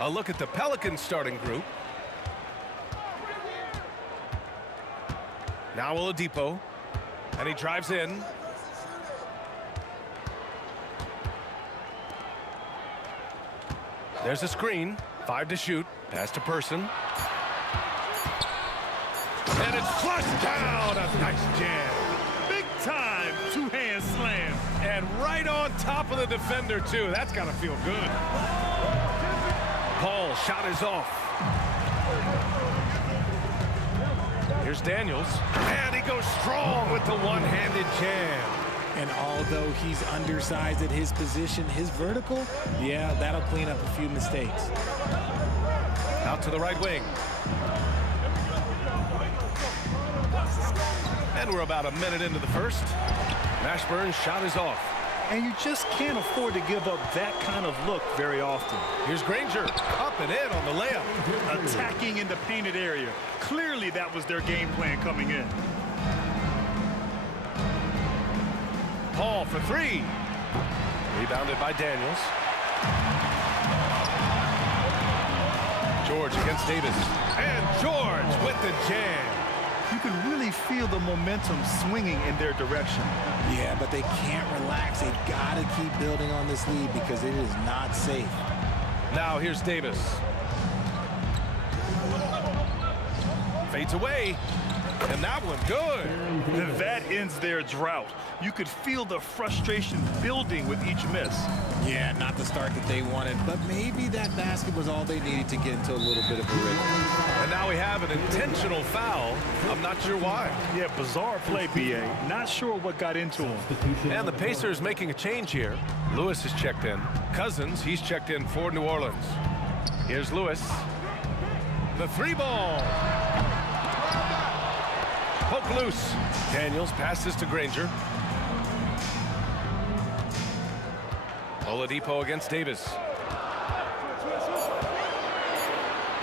A look at the Pelicans starting group. Now Oladipo, and he drives in. There's a screen. 5 to shoot. Pass to Person. And it's flushed down. A nice jam. Big time two-hand slam. And right on top of the defender, too. That's got to feel good. Paul, shot is off. Here's Daniels. And he goes strong with the one-handed jam. And although he's undersized at his position, his vertical, yeah, that'll clean up a few mistakes. Out to the right wing. And we're about a minute into the first. Mashburn's shot is off. And you just can't afford to give up that kind of look very often. Here's Granger, up and in on the layup. Attacking in the painted area. Clearly that was their game plan coming in. Paul for 3. Rebounded by Daniels. George against Davis. And George with the jam. You can really feel the momentum swinging in their direction. Yeah, but they can't relax. They've got to keep building on this lead because it is not safe. Now here's Davis. Fades away. And that one good. And that ends their drought. You could feel the frustration building with each miss. Yeah, not the start that they wanted, but maybe that basket was all they needed to get into a little bit of a rhythm. And now we have an intentional foul. I'm not sure why. Yeah, bizarre play, B.A. Not sure what got into him. And the Pacers making a change here. Lewis is checked in. Cousins, he's checked in for New Orleans. Here's Lewis. The 3-ball. Poke loose. Daniels passes to Granger. Oladipo against Davis.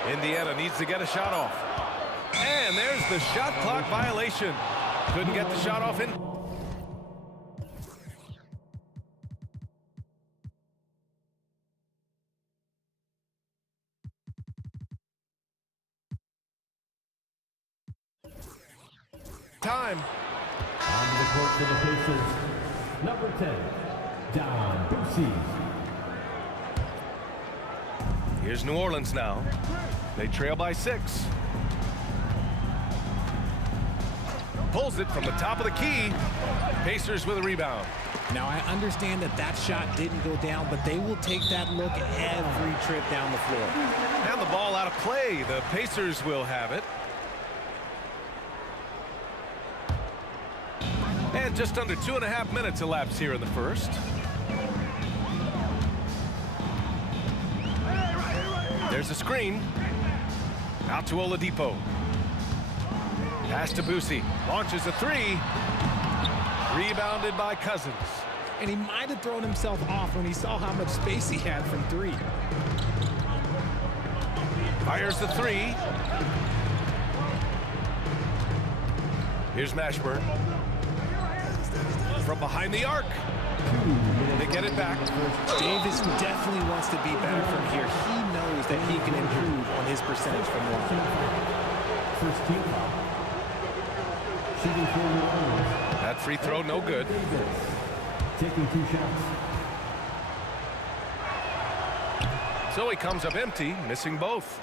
Indiana needs to get a shot off. And there's the shot clock violation. Couldn't get the shot off in. Time. On the court for the Pacers, number 10, Don Boosie. Here's New Orleans now. They trail by 6. Pulls it from the top of the key. Pacers with a rebound. Now, I understand that that shot didn't go down, but they will take that look every trip down the floor. And the ball out of play. The Pacers will have it. And just under 2.5 minutes elapsed here in the first. There's a screen. Out to Oladipo. Pass to Boosie. Launches a 3. Rebounded by Cousins. And he might have thrown himself off when he saw how much space he had from 3. Fires the 3. Here's Mashburn. From behind the arc. They get it back. Davis definitely wants to be better from here. He knows that he can improve on his percentage from one. First team foul. Shooting for New Orleans. That free throw, no good. Taking 2 shots. So he comes up empty, missing both.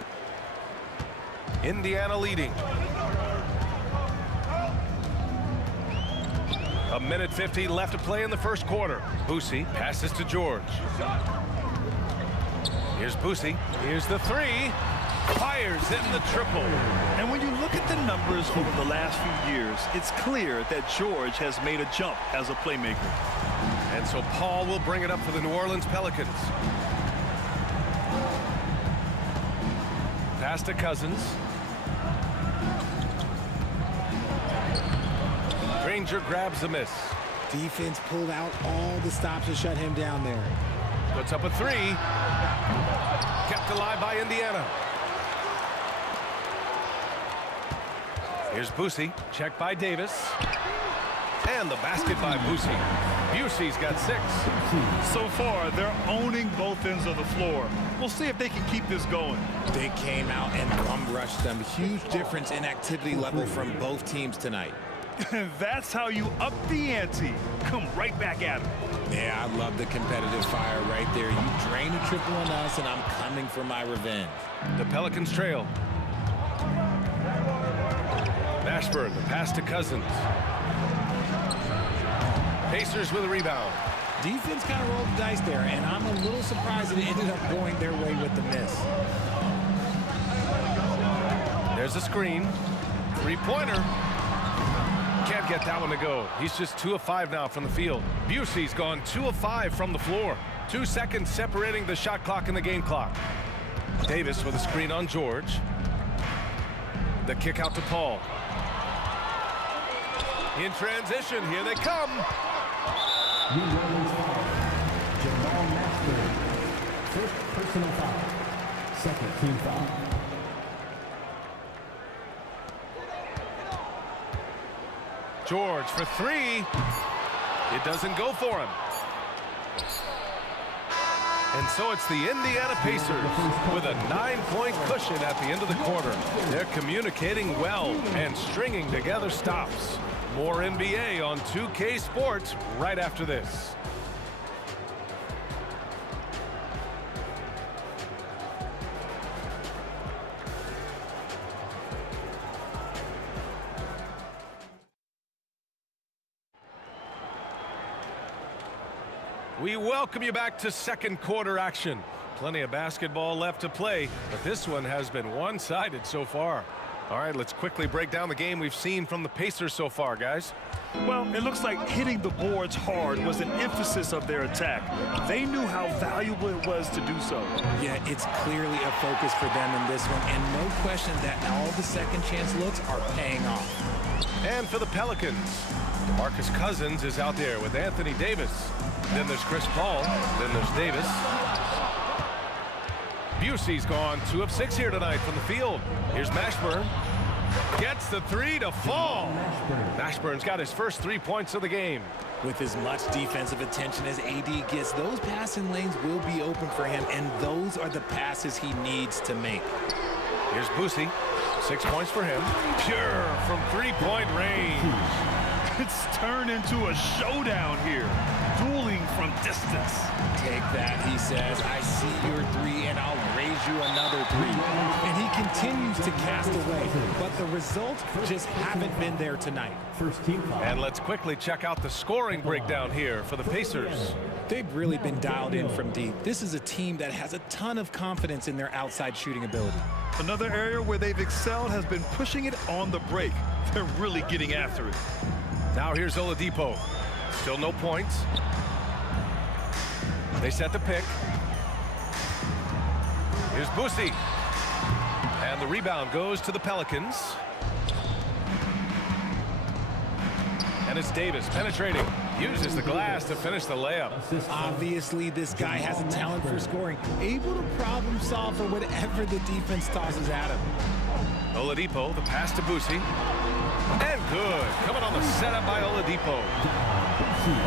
Indiana leading. A minute 50 left to play in the first quarter. Boosie passes to George. Here's Boosie. Here's the 3. Fires in the triple. And when you look at the numbers over the last few years, it's clear that George has made a jump as a playmaker. And so Paul will bring it up for the New Orleans Pelicans. Pass to Cousins. Granger grabs the miss. Defense pulled out all the stops to shut him down there. Puts up a 3. Kept alive by Indiana. Here's Boosie. Checked by Davis. And the basket by Boosie. Busey's got 6. So far, they're owning both ends of the floor. We'll see if they can keep this going. They came out and bum-rushed them. Huge difference in activity level from both teams tonight. That's how you up the ante. Come right back at them. Yeah, I love the competitive fire right there. You drain a triple on us, and I'm coming for my revenge. The Pelicans trail. Mashburn, the pass to Cousins. Pacers with a rebound. Defense kind of rolled the dice there, and I'm a little surprised that it ended up going their way with the miss. There's a screen. Three-pointer. Can't get that one to go. He's just 2 of 5 now from the field. Busey's gone 2 of 5 from the floor. 2 seconds separating the shot clock and the game clock. Davis with a screen on George. The kick out to Paul. In transition, here they come. New Orleans foul. Jamal Mashburn. First personal foul. Second team foul. George for 3. It doesn't go for him. And so it's the Indiana Pacers with a 9-point cushion at the end of the quarter. They're communicating well and stringing together stops. More NBA on 2K Sports right after this. We welcome you back to second quarter action. Plenty of basketball left to play, but this one has been one-sided so far. All right, let's quickly break down the game we've seen from the Pacers so far, guys. Well, it looks like hitting the boards hard was an emphasis of their attack. They knew how valuable it was to do so. Yeah, it's clearly a focus for them in this one, and no question that all the second chance looks are paying off. And for the Pelicans, DeMarcus Cousins is out there with Anthony Davis. Then there's Chris Paul. Then there's Davis. Busey's gone 2 of 6 here tonight from the field. Here's Mashburn. Gets the 3 to fall. Mashburn's got his first 3 points of the game. With as much defensive attention as AD gets, those passing lanes will be open for him, and those are the passes he needs to make. Here's Busey. 6 points for him. Pure from 3-point range. It's turned into a showdown here. Dueling from distance. Take that, he says. I see your 3, and I'll raise you another 3. And he continues to cast away, but the results just haven't been there tonight. First team foul. And let's quickly check out the scoring breakdown here for the Pacers. They've really been dialed in from deep. This is a team that has a ton of confidence in their outside shooting ability. Another area where they've excelled has been pushing it on the break. They're really getting after it. Now here's Oladipo. Still no points. They set the pick. Here's Busey. And the rebound goes to the Pelicans. And it's Davis penetrating. Uses the glass to finish the layup. Obviously, this guy has a talent for scoring. Able to problem solve for whatever the defense tosses at him. Oladipo, the pass to Busey. And good. Coming on the setup by Oladipo.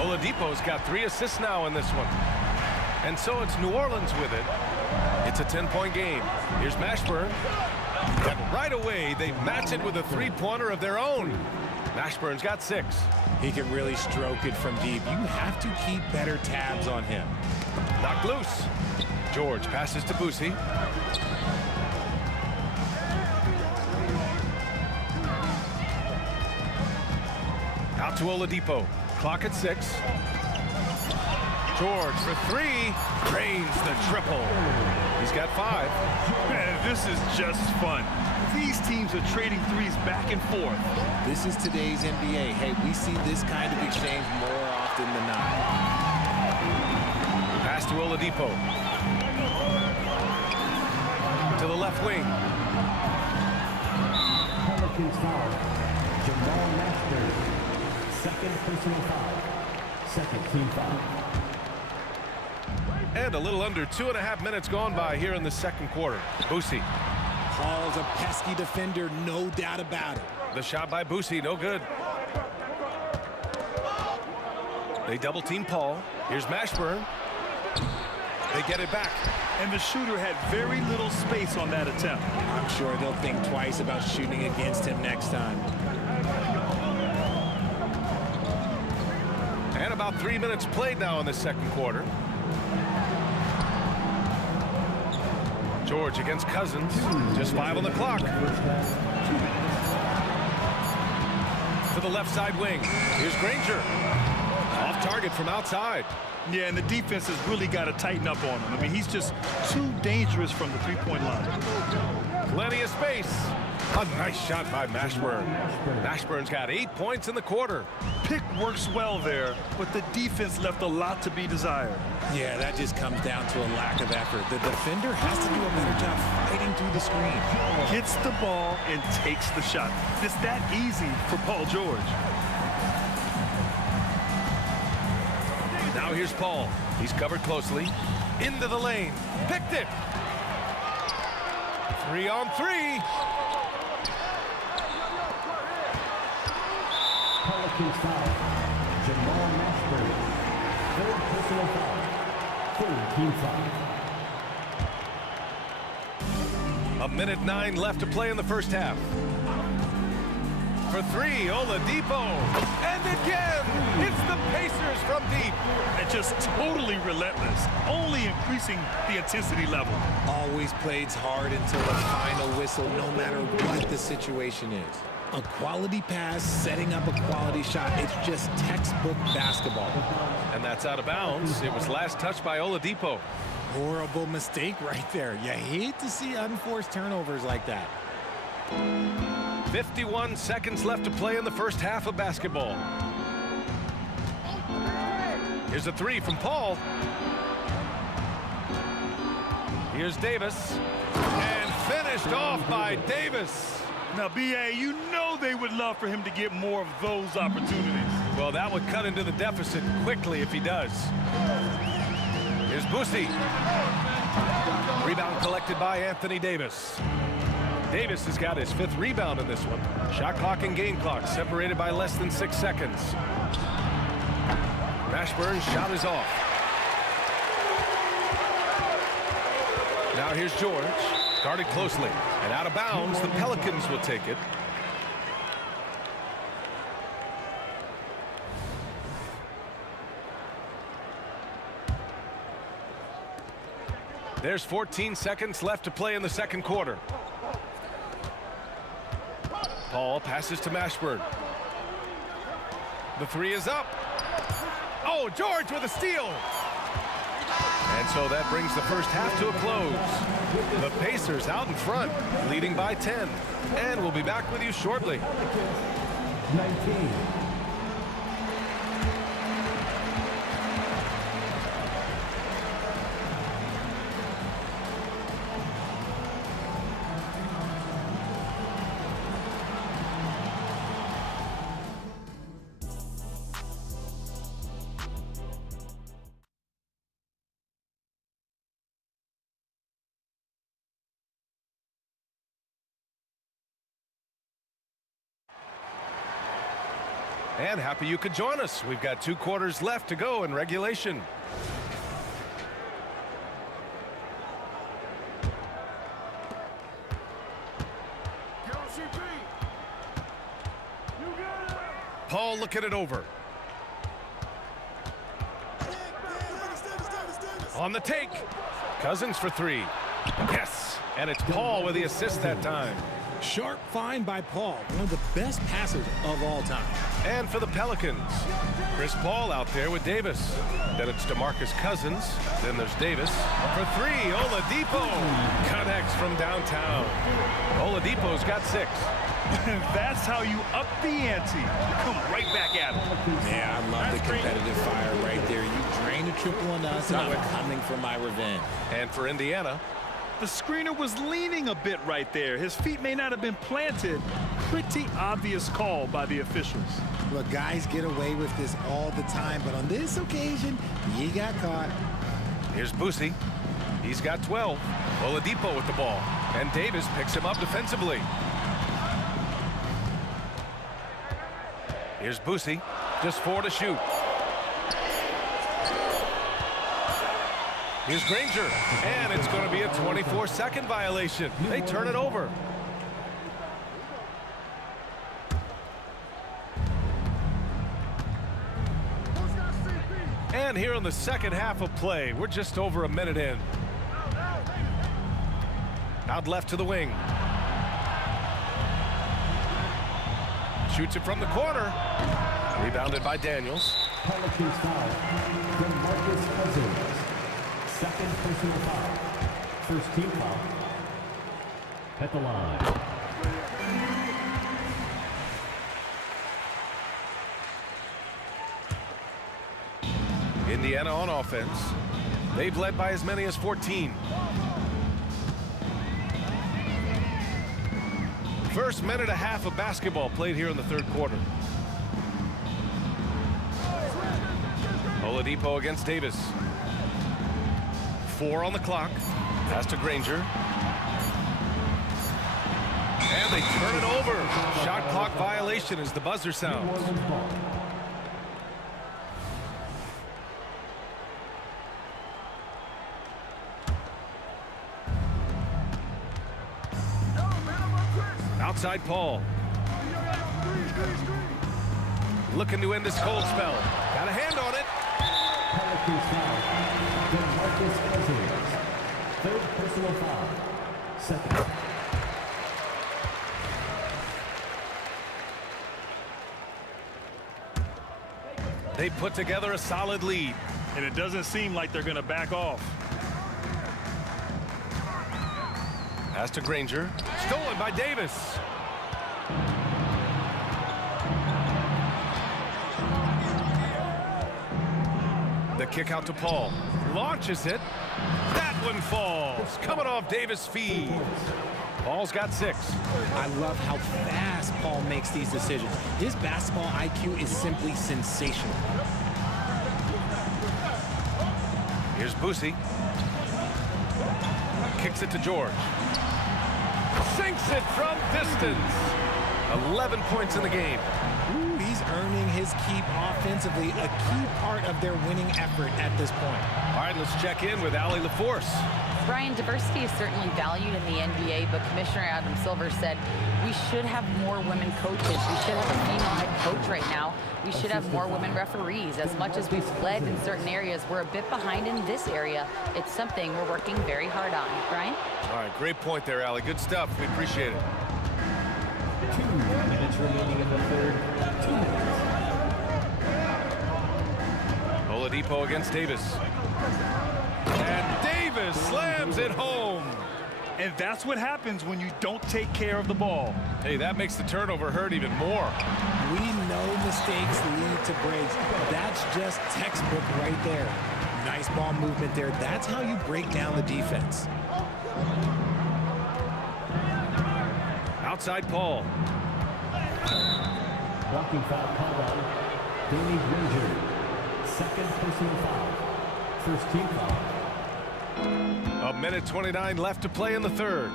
Oladipo's got 3 assists now in this one. And so it's New Orleans with it. It's a 10-point game. Here's Mashburn. And right away, they match it with a 3-pointer of their own. Mashburn's got 6. He can really stroke it from deep. You have to keep better tabs on him. Knocked loose. George passes to Busey. Out to Oladipo. Clock at 6. George for 3. Drains the triple. He's got 5. Man, this is just fun. These teams are trading threes back and forth. This is today's NBA. Hey, we see this kind of exchange more often than not. Pass to Oladipo. To the left wing. Pelicans foul. Jamal Mashburn. Second personal foul. Second team foul. And a little under 2.5 minutes gone by here in the second quarter. Busey. Paul's a pesky defender, no doubt about it. The shot by Busey, no good. They double team Paul. Here's Mashburn. They get it back. And the shooter had very little space on that attempt. I'm sure they'll think twice about shooting against him next time. And about 3 minutes played now in the second quarter. George against Cousins. Just 5 on the clock. To the left side wing. Here's Granger. Off target from outside. Yeah, and the defense has really got to tighten up on him. I mean, he's just too dangerous from the three-point line. Plenty of space. A nice shot by Mashburn. Mashburn's got 8 points in the quarter. Pick works well there, but the defense left a lot to be desired. Yeah, that just comes down to a lack of effort. The defender has to do a better job fighting through the screen. Hits the ball and takes the shot. It's that easy for Paul George. Now here's Paul. He's covered closely. Into the lane. Picked it. 3 on 3. Pelicans foul. Jamal Mashburn. Third personal foul. Third team foul. A minute 9 left to play in the first half. For 3, Oladipo. And again, it's the Pacers from deep. And just totally relentless, only increasing the intensity level. Always plays hard until the final whistle, no matter what the situation is. A quality pass, setting up a quality shot. It's just textbook basketball. And that's out of bounds. It was last touched by Oladipo. Horrible mistake right there. You hate to see unforced turnovers like that. 51 seconds left to play in the first half of basketball. Here's a 3 from Paul. Here's Davis. And finished off by Davis. Now, B.A., you know they would love for him to get more of those opportunities. Well, that would cut into the deficit quickly if he does. Here's Boosie. Rebound collected by Anthony Davis. Davis has got his 5th rebound in this one. Shot clock and game clock separated by less than 6 seconds. Mashburn's shot is off. Now here's George. Guarded closely. And out of bounds, the Pelicans will take it. There's 14 seconds left to play in the second quarter. Paul passes to Mashburn. The 3 is up. Oh, George with a steal. And so that brings the first half to a close. The Pacers out in front, leading by 10. And we'll be back with you shortly. 19. And happy you could join us. We've got 2 quarters left to go in regulation. Paul looking it over. On the take. Cousins for 3. Yes. And it's Paul with the assist that time. Sharp find by Paul, one of the best passers of all time. And for the Pelicans, Chris Paul out there with Davis. Then it's DeMarcus Cousins. Then there's Davis. For 3, Oladipo connects from downtown. Oladipo's got 6. And that's how you up the ante. Come right back at him. Yeah, I love the competitive fire right there. You drain a triple on us, and I'm coming for my revenge. And for Indiana, the screener was leaning a bit right there. His feet may not have been planted. Pretty obvious call by the officials. Look, guys get away with this all the time, but on this occasion, he got caught. Here's Boosie. He's got 12. Oladipo with the ball. And Davis picks him up defensively. Here's Boosie. Just 4 to shoot. Here's Granger, and it's going to be a 24-second violation. They turn it over. And here in the second half of play, we're just over a minute in. Out left to the wing. Shoots it from the corner. Rebounded by Daniels. Pelicans foul from Marcus Cousins. Second personal foul. First team foul. At the line. Indiana on offense. They've led by as many as 14. First minute and a half of basketball played here in the third quarter. Oladipo against Davis. 4 on the clock. Pass to Granger. And they turn it over. Shot clock violation as the buzzer sounds. Outside Paul. Looking to end this cold spell. Got a hand on it. Pelicans foul from Marcus Cousins. Third personal foul. Second. They put together a solid lead. And it doesn't seem like they're going to back off. Pass to Granger. Stolen by Davis. The kick out to Paul. Launches it. That one falls. Coming off Davis' feed. Paul's got 6. I love how fast Paul makes these decisions. His basketball IQ is simply sensational. Here's Boosie. Kicks it to George. Sinks it from distance. 11 points in the game. Ooh, he's earning his keep offensively, a key part of their winning effort at this point. All right, let's check in with Allie LaForce. Brian, diversity is certainly valued in the NBA, but Commissioner Adam Silver said we should have more women coaches. We should have a female head coach right now. We should have more women referees. As much as we've led in certain areas, we're a bit behind in this area. It's something we're working very hard on. Brian? All right, great point there, Allie. Good stuff. We appreciate it. 2 minutes remaining in the third. 2 minutes. Oladipo against Davis. And Davis slams it home. And that's what happens when you don't take care of the ball. Hey, that makes the turnover hurt even more. We know mistakes lead to breaks. That's just textbook right there. Nice ball movement there. That's how you break down the defense. Outside Paul. Blocking foul called on Danny Granger. Second personal foul. First team foul. A minute 29 left to play in the third.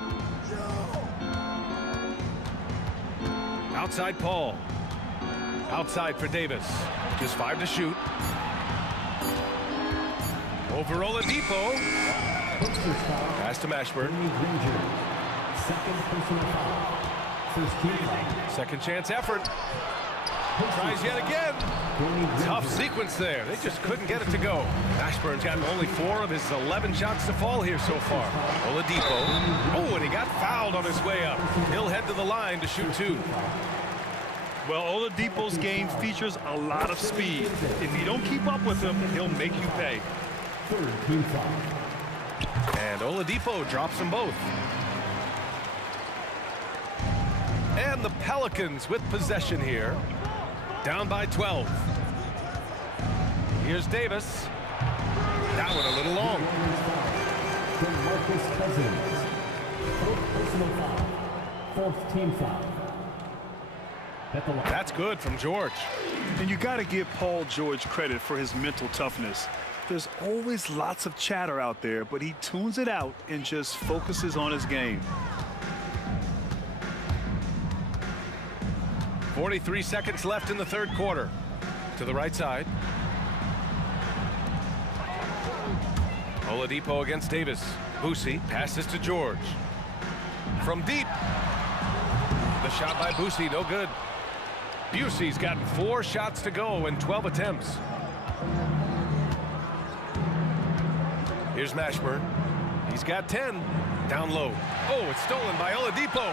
Outside Paul. Outside for Davis. Just 5 to shoot. Over Oladipo. Pass to Mashburn. Danny Granger. Second personal foul. First team foul. Second chance effort. Tries yet again. Tough sequence there. They just couldn't get it to go. Mashburn's gotten only 4 of his 11 shots to fall here so far. Oladipo. Oh, and he got fouled on his way up. He'll head to the line to shoot 2. Well, Oladipo's game features a lot of speed. If you don't keep up with him, he'll make you pay. Third team foul. And Oladipo drops them both. And the Pelicans with possession here. Down by 12. Here's Davis. That one a little long. From Marcus Cousins. Fourth personal foul. Fourth team foul. That's good from George. And you got to give Paul George credit for his mental toughness. There's always lots of chatter out there, but he tunes it out and just focuses on his game. 43 seconds left in the third quarter. To the right side. Oladipo against Davis. Boosie passes to George. From deep. The shot by Boosie, no good. Busey's gotten 4 shots to go in 12 attempts. Here's Mashburn. He's got 10. Down low. Oh, it's stolen by Oladipo.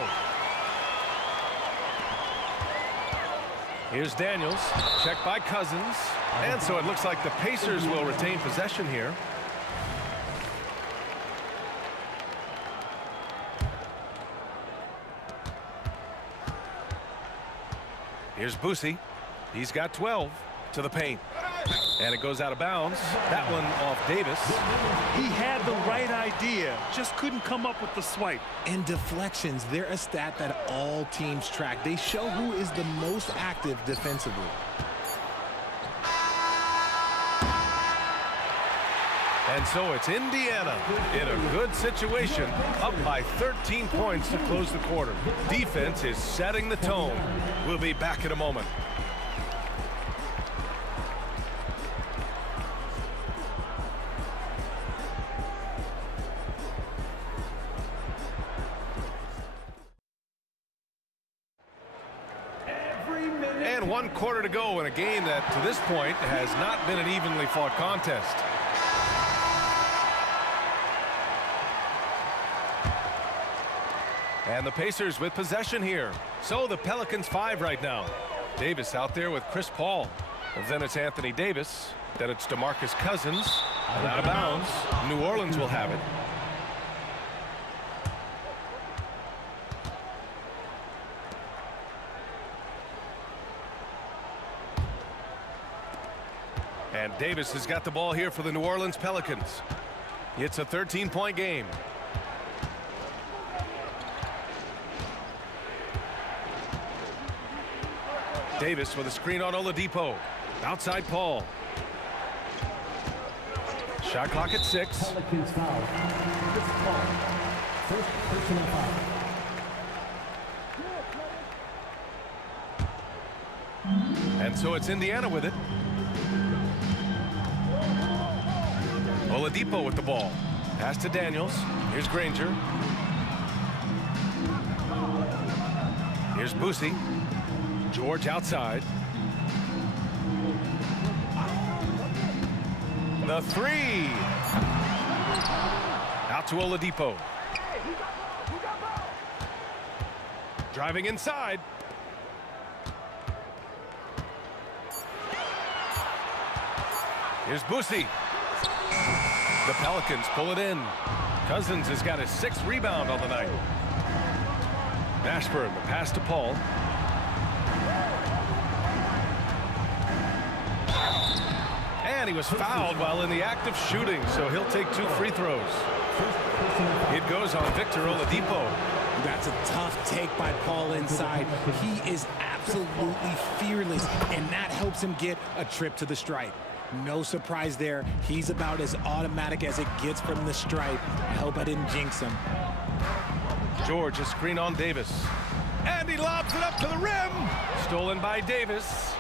Here's Daniels. Checked by Cousins. And so it looks like the Pacers will retain possession here. Here's Boosie. He's got 12 to the paint. And it goes out of bounds. That one off Davis. He had the right idea, just couldn't come up with the swipe. And deflections, they're a stat that all teams track. They show who is the most active defensively. And so it's Indiana in a good situation, up by 13 points to close the quarter. Defense is setting the tone. We'll be back in a moment. And 1 quarter to go in a game that to this point has not been an evenly fought contest. And the Pacers with possession here. So the Pelicans 5 right now. Davis out there with Chris Paul. And then it's Anthony Davis. Then it's DeMarcus Cousins. And out of bounds. New Orleans will have it. And Davis has got the ball here for the New Orleans Pelicans. It's a 13-point game. Davis with a screen on Oladipo. Outside Paul. Shot clock at 6. Pelicans foul. Chris Paul. First personal foul. And so it's Indiana with it. Oladipo with the ball. Pass to Daniels. Here's Granger. Here's Boosie. George outside. The 3. Out to Oladipo. Driving inside. Here's Boosie. The Pelicans pull it in. Cousins has got his 6th rebound on the night. Mashburn, the pass to Paul. And he was fouled while in the act of shooting, so he'll take 2 free throws. It goes on Victor Oladipo. That's a tough take by Paul inside. He is absolutely fearless, and that helps him get a trip to the stripe. No surprise there. He's about as automatic as it gets from the stripe. I hope I didn't jinx him. George, a screen on Davis. And he lobs it up to the rim. Stolen by Davis.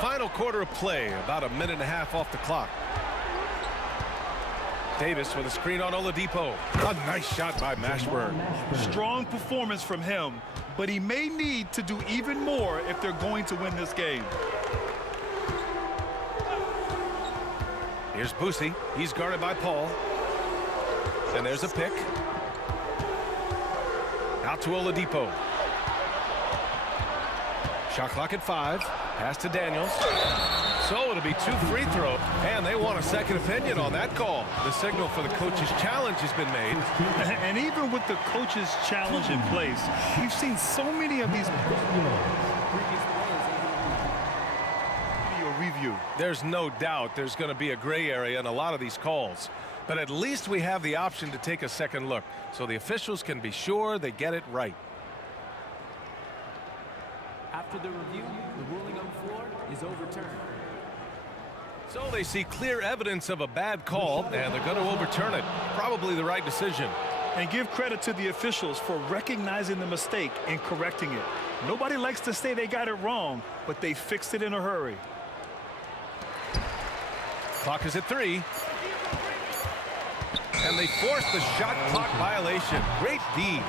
Final quarter of play, about a minute and a half off the clock. Davis with a screen on Oladipo. A nice shot by Mashburn. Strong performance from him, but he may need to do even more if they're going to win this game. Here's Boosie. He's guarded by Paul. And there's a pick. Out to Oladipo. Shot clock at 5. Pass to Daniels. So it'll be 2 free throws. And they want a second opinion on that call. The signal for the coach's challenge has been made. And even with the coach's challenge in place, we've seen so many of these review. There's no doubt there's going to be a gray area in a lot of these calls. But at least we have the option to take a second look, so the officials can be sure they get it right. After the review, the ruling on the floor is overturned. So they see clear evidence of a bad call, and they're going to overturn it. Probably the right decision. And give credit to the officials for recognizing the mistake and correcting it. Nobody likes to say they got it wrong, but they fixed it in a hurry. Clock is at 3. And they force the shot clock violation. Great D.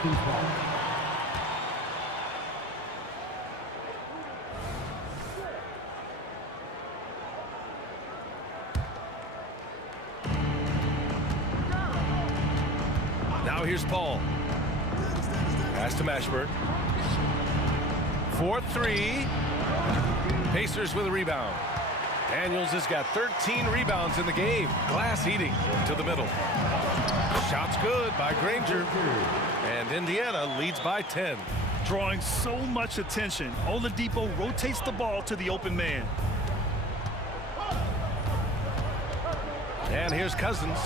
Now here's Paul. Pass to Mashburn. 4-3. Pacers with a rebound. Daniels has got 13 rebounds in the game. Glass eating to the middle. Shot's good by Granger. And Indiana leads by 10. Drawing so much attention, Oladipo rotates the ball to the open man. And here's Cousins.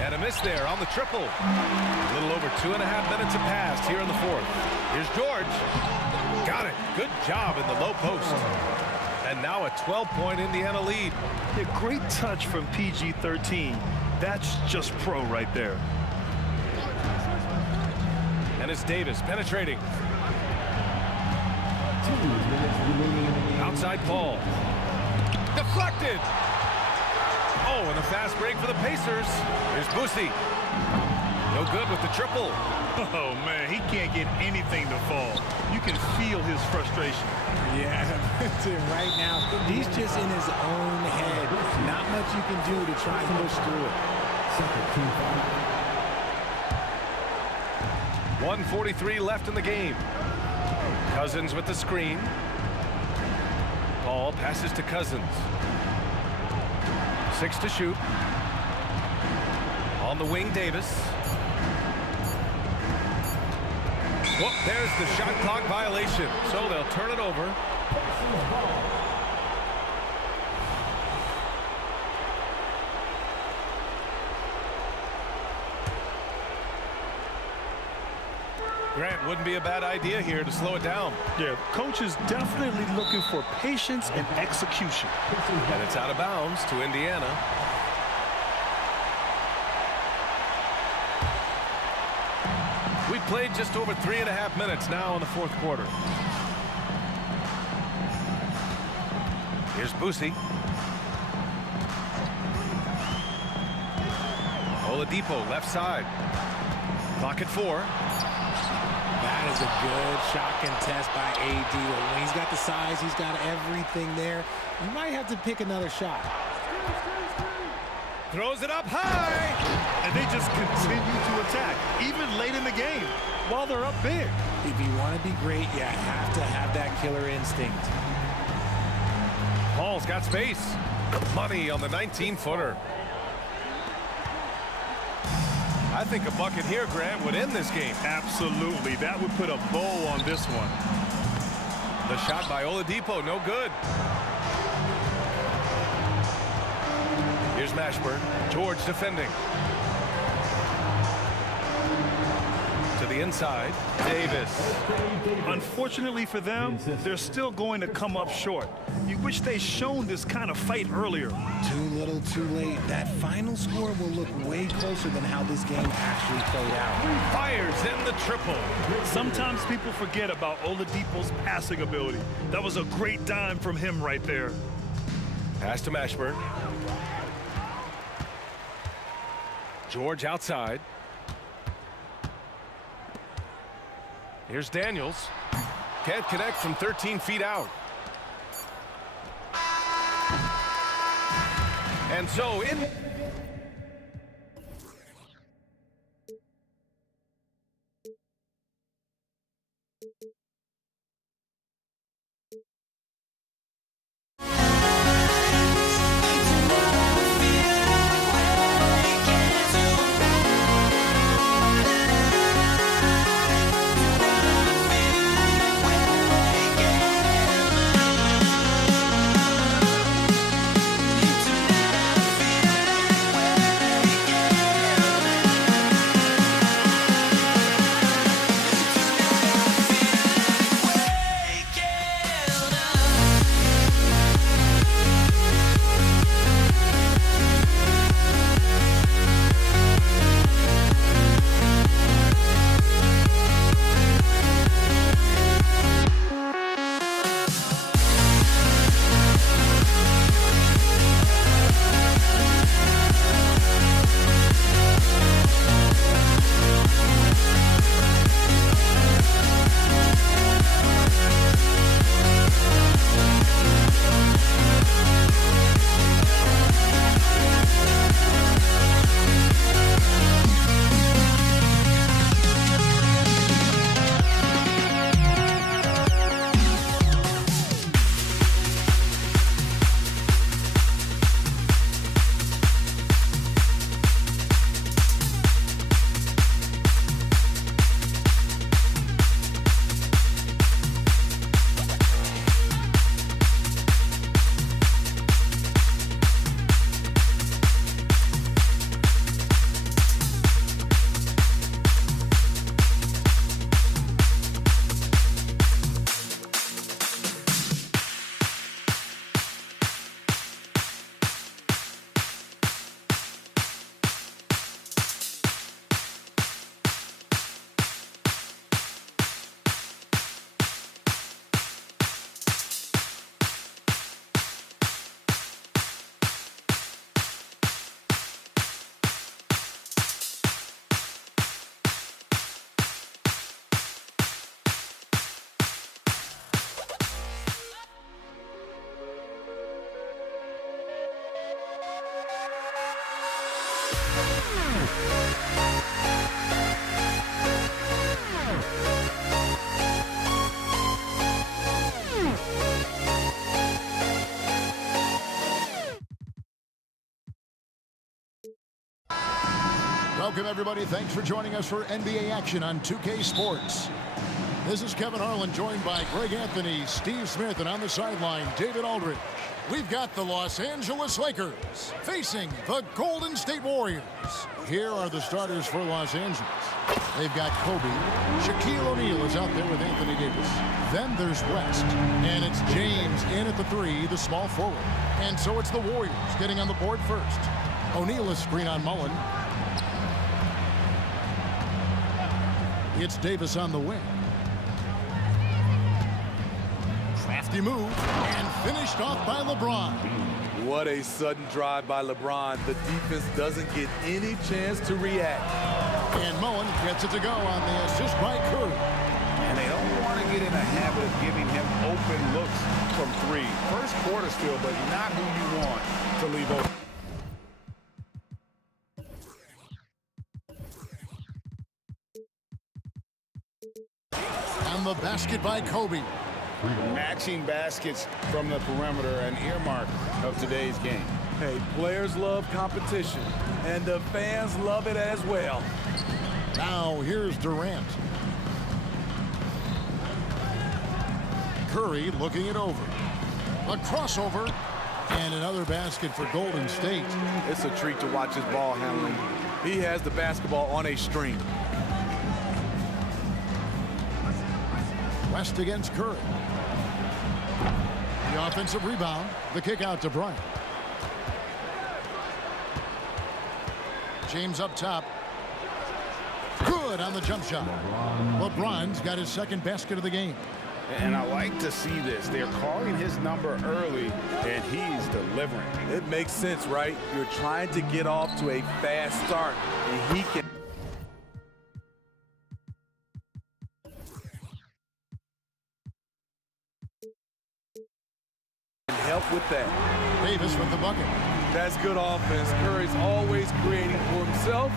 And a miss there on the triple. A little over 2.5 minutes have passed here in the fourth. Here's George. Got it. Good job in the low post. And now a 12-point Indiana lead. A great touch from PG-13. That's just pro right there. And it's Davis penetrating. Outside Paul. Deflected. Oh, and a fast break for the Pacers. Here's Boosie. No good with the triple. Oh, man, he can't get anything to fall. You can feel his frustration. Yeah, right now, he's just in his own head. Not much you can do to try and push through it. 1:43 left in the game. Cousins with the screen. Paul passes to Cousins. 6 to shoot. On the wing, Davis. Whoop, there's the shot clock violation. So they'll turn it over. Grant, wouldn't be a bad idea here to slow it down. Yeah, coach is definitely looking for patience and execution. And it's out of bounds to Indiana. We played just over 3.5 minutes now in the fourth quarter. Here's Boosie. Oladipo left side. Clock at 4. That is a good shot contest by AD. When he's got the size, he's got everything there. You might have to pick another shot. Throws it up high. And they just continue to attack, even late in the game, while they're up big. If you want to be great, you have to have that killer instinct. Paul's got space. Money on the 19-footer. I think a bucket here, Grant, would end this game. Absolutely. That would put a bow on this one. The shot by Oladipo, no good. Here's Mashburn. George defending. To the inside. Davis. Unfortunately for them, they're still going to come up short. You wish they'd shown this kind of fight earlier. Too little, too late. That final score will look way closer than how this game actually played out. Fires in the triple. Sometimes people forget about Oladipo's passing ability. That was a great dime from him right there. Pass to Mashburn. George outside. Here's Daniels. Can't connect from 13 feet out. And so in... Welcome, everybody. Thanks for joining us for NBA action on 2K Sports. This is Kevin Harlan, joined by Greg Anthony, Steve Smith, and on the sideline, David Aldridge. We've got the Los Angeles Lakers facing the Golden State Warriors. Here are the starters for Los Angeles. They've got Kobe. Shaquille O'Neal is out there with Anthony Davis. Then there's West. And it's James in at the 3, the small forward. And so it's the Warriors getting on the board first. O'Neal is screen on Mullen. It's Davis on the wing. Crafty move, and finished off by LeBron. What a sudden drive by LeBron. The defense doesn't get any chance to react. And Mullen gets it to go on the assist by Curry. And they don't want to get in a habit of giving him open looks from 3. First quarter still, but not who you want to leave open. On the basket by Kobe. Matching baskets from the perimeter, an earmark of today's game. Hey, players love competition, and the fans love it as well. Now here's Durant. Curry looking it over. A crossover, and another basket for Golden State. It's a treat to watch his ball handling. He has the basketball on a string. West against Curry. The offensive rebound. The kick out to Bryant. James up top. Good on the jump shot. LeBron's got his second basket of the game. And I like to see this. They're calling his number early, and he's delivering. It makes sense, right? You're trying to get off to a fast start, and he can help with that. Davis with the bucket. That's good offense. Curry's always creating for himself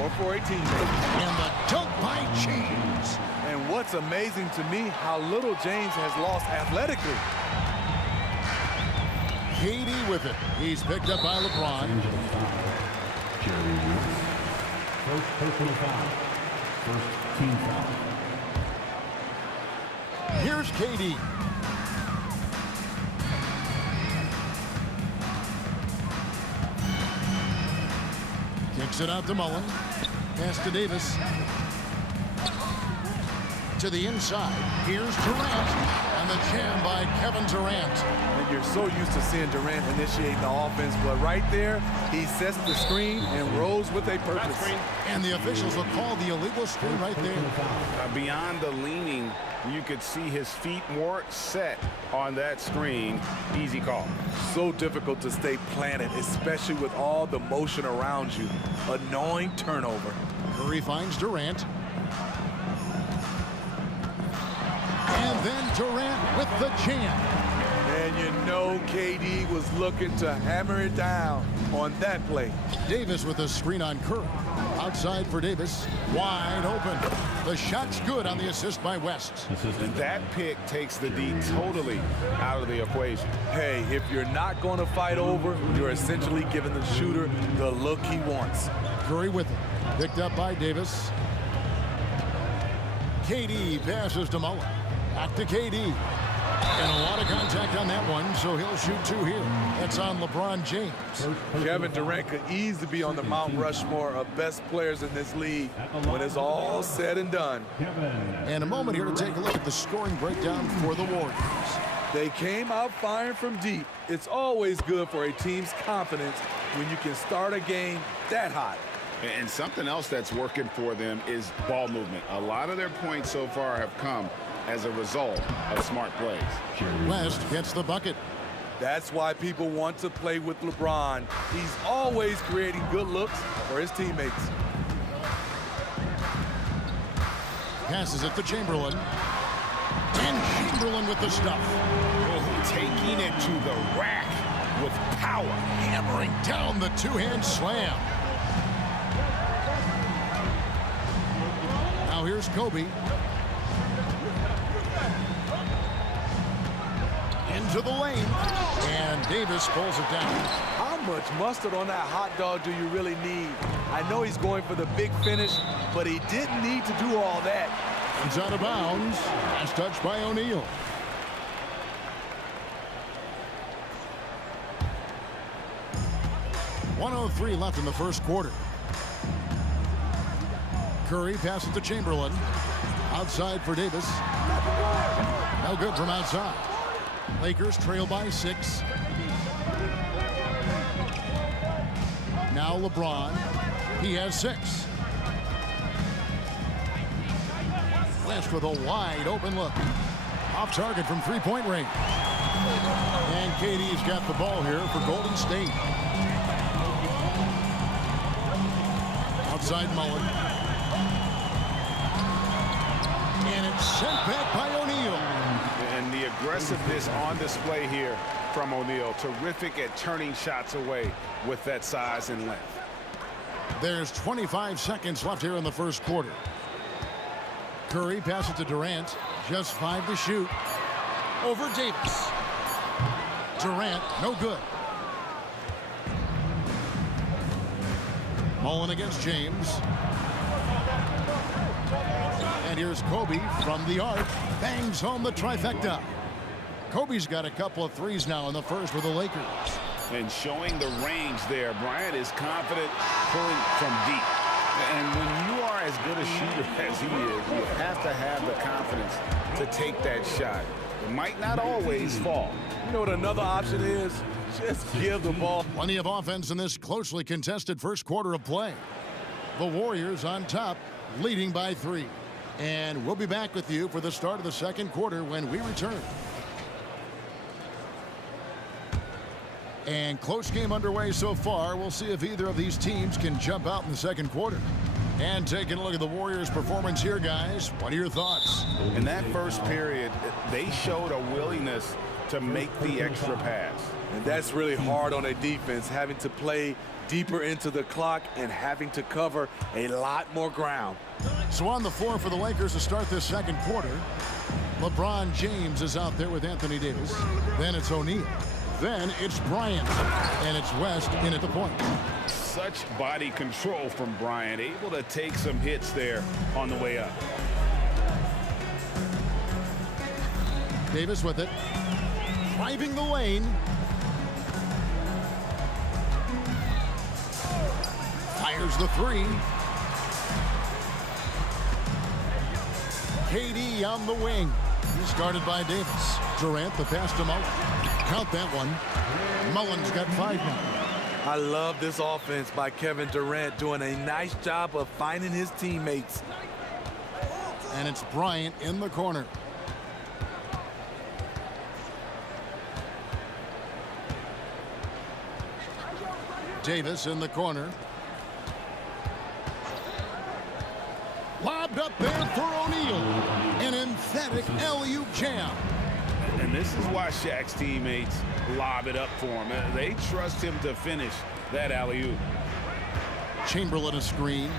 or for a teammate. And the dunk by James. And what's amazing to me, how little James has lost athletically. KD with it. He's picked up by LeBron. First personal foul. First team foul. Here's KD. Kicks it out to Mullen. Pass to Davis. To the inside. Here's Durant. And the jam by Kevin Durant. And you're so used to seeing Durant initiating the offense, but right there, he sets the screen and rolls with a purpose. And the officials will call the illegal screen right there. Beyond the leaning, you could see his feet more set on that screen. Easy call. So difficult to stay planted, especially with all the motion around you. Annoying turnover. Curry finds Durant. And then Durant with the jam. And you know KD was looking to hammer it down on that play. Davis with a screen on Curry. Outside for Davis. Wide open. The shot's good on the assist by West. And that pick takes the D totally out of the equation. Hey, if you're not going to fight over, you're essentially giving the shooter the look he wants. Curry with it. Picked up by Davis. KD passes to Mullen. Back to KD. And a lot of contact on that one, so he'll shoot 2 here. That's on LeBron James. Kevin Durant could easily be on the Mount Rushmore of best players in this league when it's all said and done. And a moment here to take a look at the scoring breakdown for the Warriors. They came out firing from deep. It's always good for a team's confidence when you can start a game that hot. And something else that's working for them is ball movement. A lot of their points so far have come as a result of smart plays. West gets the bucket. That's why people want to play with LeBron. He's always creating good looks for his teammates. Passes it to Chamberlain. And Chamberlain with the stuff. Oh, taking it to the rack with power. Hammering down the two-hand slam. Now here's Kobe. Into the lane. And Davis pulls it down. How much mustard on that hot dog do you really need? I know he's going for the big finish, but he didn't need to do all that. He's out of bounds. Last touch by O'Neal. .103 left in the first quarter. Curry passes to Chamberlain. Outside for Davis. No good from outside. Lakers trail by 6. Now LeBron. He has 6. West with a wide open look. Off target from three-point range. And KD's got the ball here for Golden State. Outside Mullen. And it's sent back by O'Neal. And the aggressiveness on display here from O'Neal. Terrific at turning shots away with that size and length. There's 25 seconds left here in the first quarter. Curry passes to Durant. Just 5 to shoot. Over Davis. Durant, no good. Mullen against James. And here's Kobe from the arc. Bangs home the trifecta. Kobe's got a couple of threes now in the first for the Lakers. And showing the range there. Bryant is confident pulling from deep. And when you are as good a shooter as he is, you have to have the confidence to take that shot. It might not always fall. You know what another option is? Just give the ball. Plenty of offense in this closely contested first quarter of play. The Warriors on top, leading by 3. And we'll be back with you for the start of the second quarter when we return. And close game underway so far. We'll see if either of these teams can jump out in the second quarter. And taking a look at the Warriors' performance here, guys. What are your thoughts? In that first period, they showed a willingness to make the extra pass. And that's really hard on a defense, having to play deeper into the clock and having to cover a lot more ground. So on the floor for the Lakers to start this second quarter, LeBron James is out there with Anthony Davis. Then it's O'Neal. Then it's Bryant. And it's West in at the point. Such body control from Bryant, able to take some hits there on the way up. Davis with it. Driving the lane. Fires the 3. KD on the wing. He's guarded by Davis. Durant, the pass to Mullen. Count that one. Mullen's got 5 now. I love this offense by Kevin Durant, doing a nice job of finding his teammates. And it's Bryant in the corner. Davis in the corner. Lobbed up there for O'Neal. An emphatic alley-oop jam. And this is why Shaq's teammates lob it up for him. They trust him to finish that alley-oop. Chamberlain a screen.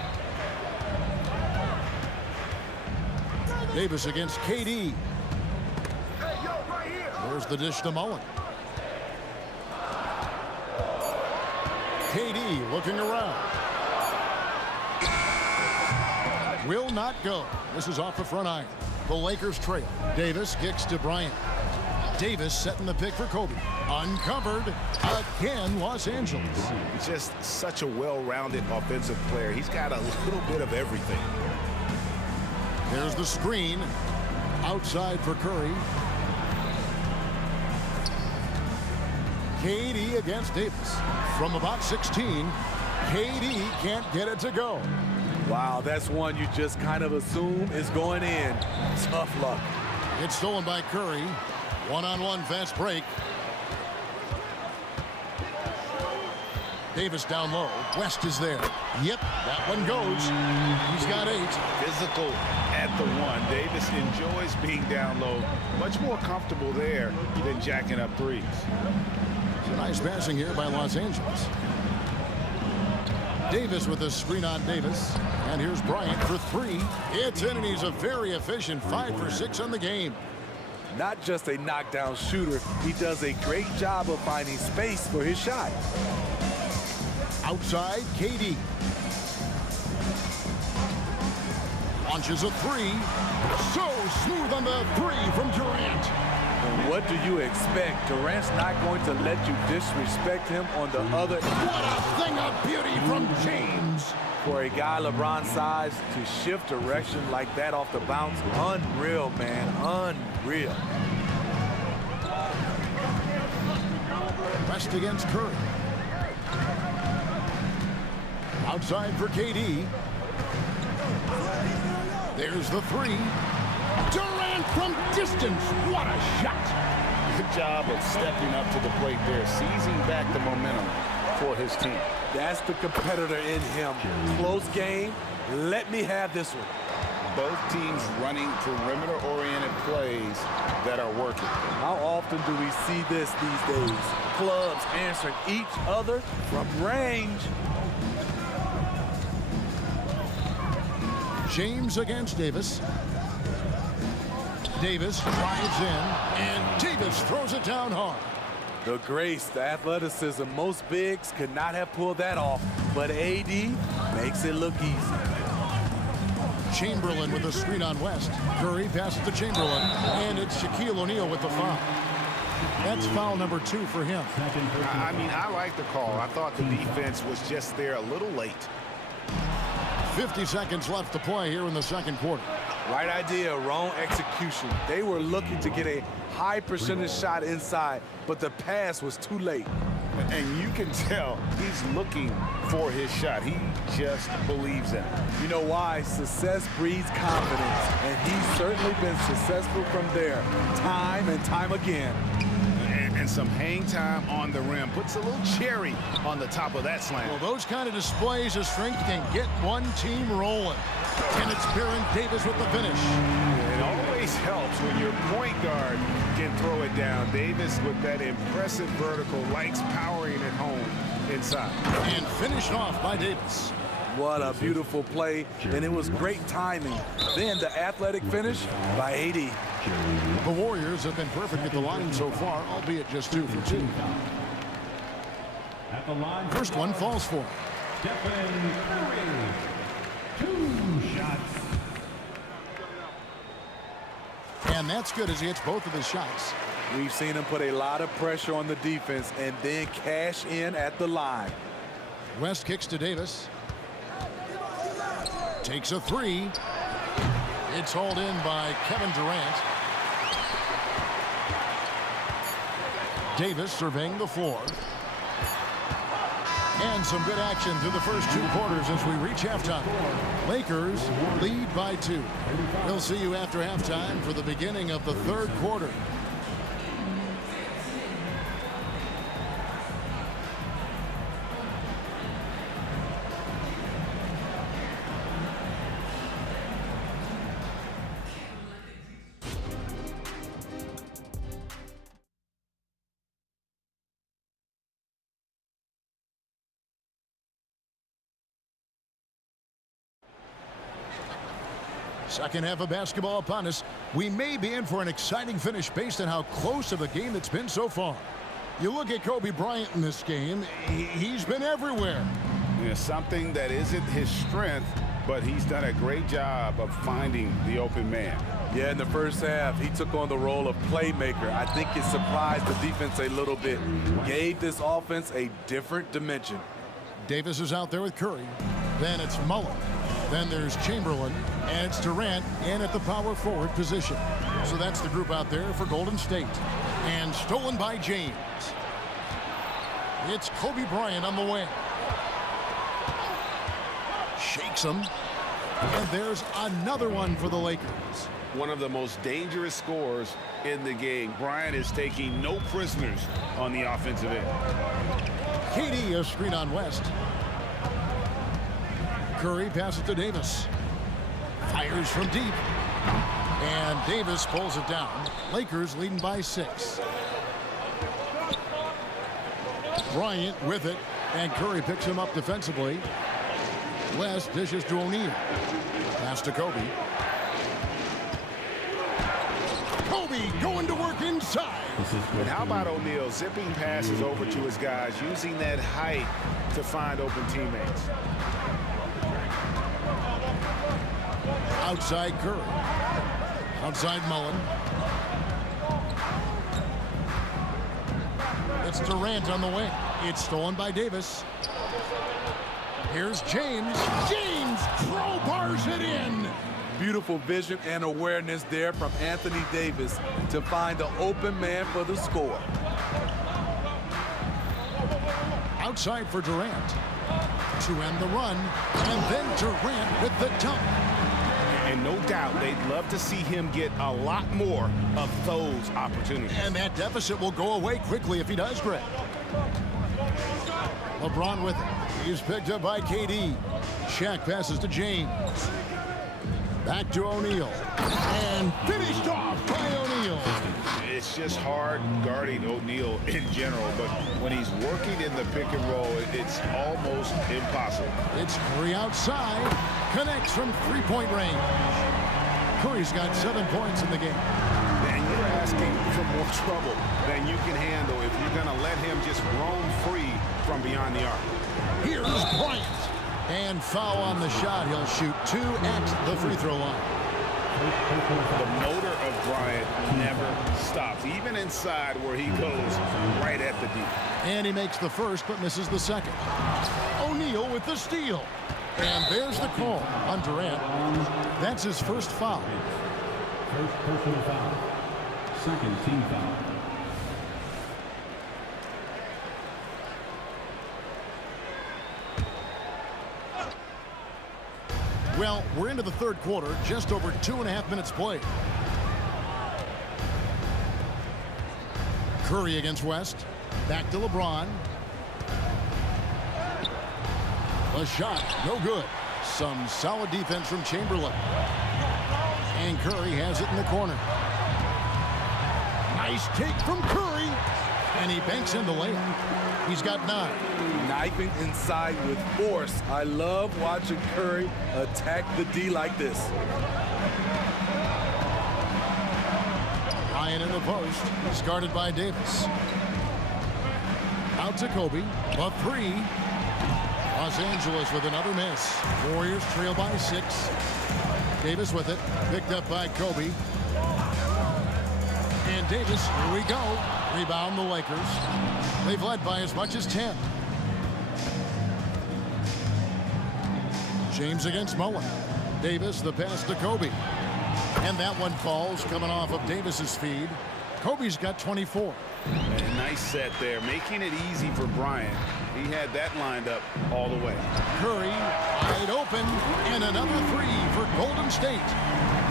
Davis against KD. There's the dish to Mullen. KD looking around. Will not go. This is off the front iron. The Lakers trail. Davis kicks to Bryant. Davis setting the pick for Kobe. Uncovered again, Los Angeles. Just such a well-rounded offensive player. He's got a little bit of everything. There's the screen. Outside for Curry. KD against Davis. From about 16, KD can't get it to go. Wow, that's one you just kind of assume is going in. Tough luck. It's stolen by Curry. One-on-one fast break. Davis down low. West is there. Yep, that one goes. He's got 8. Physical at the 1. Davis enjoys being down low. Much more comfortable there than jacking up threes. It's a nice passing here by Los Angeles. Davis with a screen on Davis. And here's Bryant for 3. It's in, and he's a very efficient 5 for 6 on the game. Not just a knockdown shooter, he does a great job of finding space for his shot. Outside, KD. Launches a three. So smooth on the three from Durant. And what do you expect? Durant's not going to let you disrespect him on the other. What a thing of beauty from James. For a guy LeBron's size to shift direction like that off the bounce, unreal, man, unreal. West against Curry. Outside for KD. There's the three. Durant from distance. What a shot. Good job of stepping up to the plate there, seizing back the momentum for his team. That's the competitor in him. Close game. Let me have this one. Both teams running perimeter-oriented plays that are working. How often do we see this these days? Clubs answering each other from range. James against Davis. Davis drives in, and Davis throws it down hard. The grace, the athleticism, most bigs could not have pulled that off, but AD makes it look easy. Chamberlain with a screen on West. Curry passes to Chamberlain, and it's Shaquille O'Neal with the foul. That's foul number 2 for him. I mean, I like the call. I thought the defense was just there a little late. 50 seconds left to play here in the second quarter. Right idea, wrong execution. They were looking to get a high percentage shot inside, but the pass was too late. And you can tell he's looking for his shot. He just believes in it. You know why? Success breeds confidence, and he's certainly been successful from there, time and time again. And some hang time on the rim. Puts a little cherry on the top of that slam. Well, those kind of displays of strength can get one team rolling. And it's Baron Davis with the finish. It always helps when your point guard can throw it down. Davis with that impressive vertical, likes powering it home inside. And finished off by Davis. What a beautiful play, and it was great timing. Then the athletic finish by AD. The Warriors have been perfect at the line so far, albeit just 2 for 2. At the line. First one falls for. Stephen Curry. 2 shots. And that's good as he hits both of his shots. We've seen him put a lot of pressure on the defense and then cash in at the line. West kicks to Davis. Takes a 3. It's hauled in by Kevin Durant. Davis surveying the floor. And some good action through the first 2 quarters as we reach halftime. Lakers lead by 2. We'll see you after halftime for the beginning of the third quarter. Second half of basketball upon us. We may be in for an exciting finish based on how close of a game it's been so far. You look at Kobe Bryant in this game, he's been everywhere. Yeah, something that isn't his strength, but he's done a great job of finding the open man. Yeah, in the first half, he took on the role of playmaker. I think it surprised the defense a little bit. Gave this offense a different dimension. Davis is out there with Curry. Then it's Mullen. Then there's Chamberlain, and it's Durant in at the power forward position. So that's the group out there for Golden State. And stolen by James. It's Kobe Bryant on the wing. Shakes him. And there's another one for the Lakers. One of the most dangerous scorers in the game. Bryant is taking no prisoners on the offensive end. KD a screen on West. Curry passes to Davis. Fires from deep. And Davis pulls it down. Lakers leading by 6. Bryant with it. And Curry picks him up defensively. West dishes to O'Neal. Pass to Kobe. Kobe going to work inside. And how about O'Neal zipping passes over to his guys, using that height to find open teammates. Outside Curry. Outside Mullen. It's Durant on the wing. It's stolen by Davis. Here's James. James crowbars it in. Beautiful vision and awareness there from Anthony Davis to find the open man for the score. Outside for Durant. To end the run. And then Durant with the dunk. And no doubt they'd love to see him get a lot more of those opportunities. And that deficit will go away quickly if he does, Greg. LeBron with it. He's picked up by KD. Shaq passes to James. Back to O'Neal. And finished off by O'Neal. It's just hard guarding O'Neal in general, but when he's working in the pick and roll, it's almost impossible. It's Curry outside. Connects from three-point range. Curry's got 7 points in the game. And you're asking for more trouble than you can handle if you're going to let him just roam free from beyond the arc. Here's Bryant. And foul on the shot. He'll shoot 2 at the free throw line. The motor of Bryant never stops, even inside where he goes right at the D. And he makes the first but misses the second. O'Neal with the steal. And there's the call on Durant. That's his first foul. First personal foul. Second team foul. Well, we're into the third quarter, just over 2.5 minutes played. Curry against West. Back to LeBron. A shot, no good. Some solid defense from Chamberlain. And Curry has it in the corner. Nice take from Curry. And he banks in the layup. He's got 9. Knifing inside with force. I love watching Curry attack the D like this. Ryan in the post. He's guarded by Davis. Out to Kobe. A 3. Los Angeles with another miss. Warriors trail by 6. Davis with it. Picked up by Kobe. And Davis, here we go. Rebound the Lakers. They've led by as much as 10. James against Mullen. Davis, the pass to Kobe. And that one falls coming off of Davis's feed. Kobe's got 24. And nice set there, making it easy for Bryant. He had that lined up all the way. Curry wide open, and another 3 for Golden State.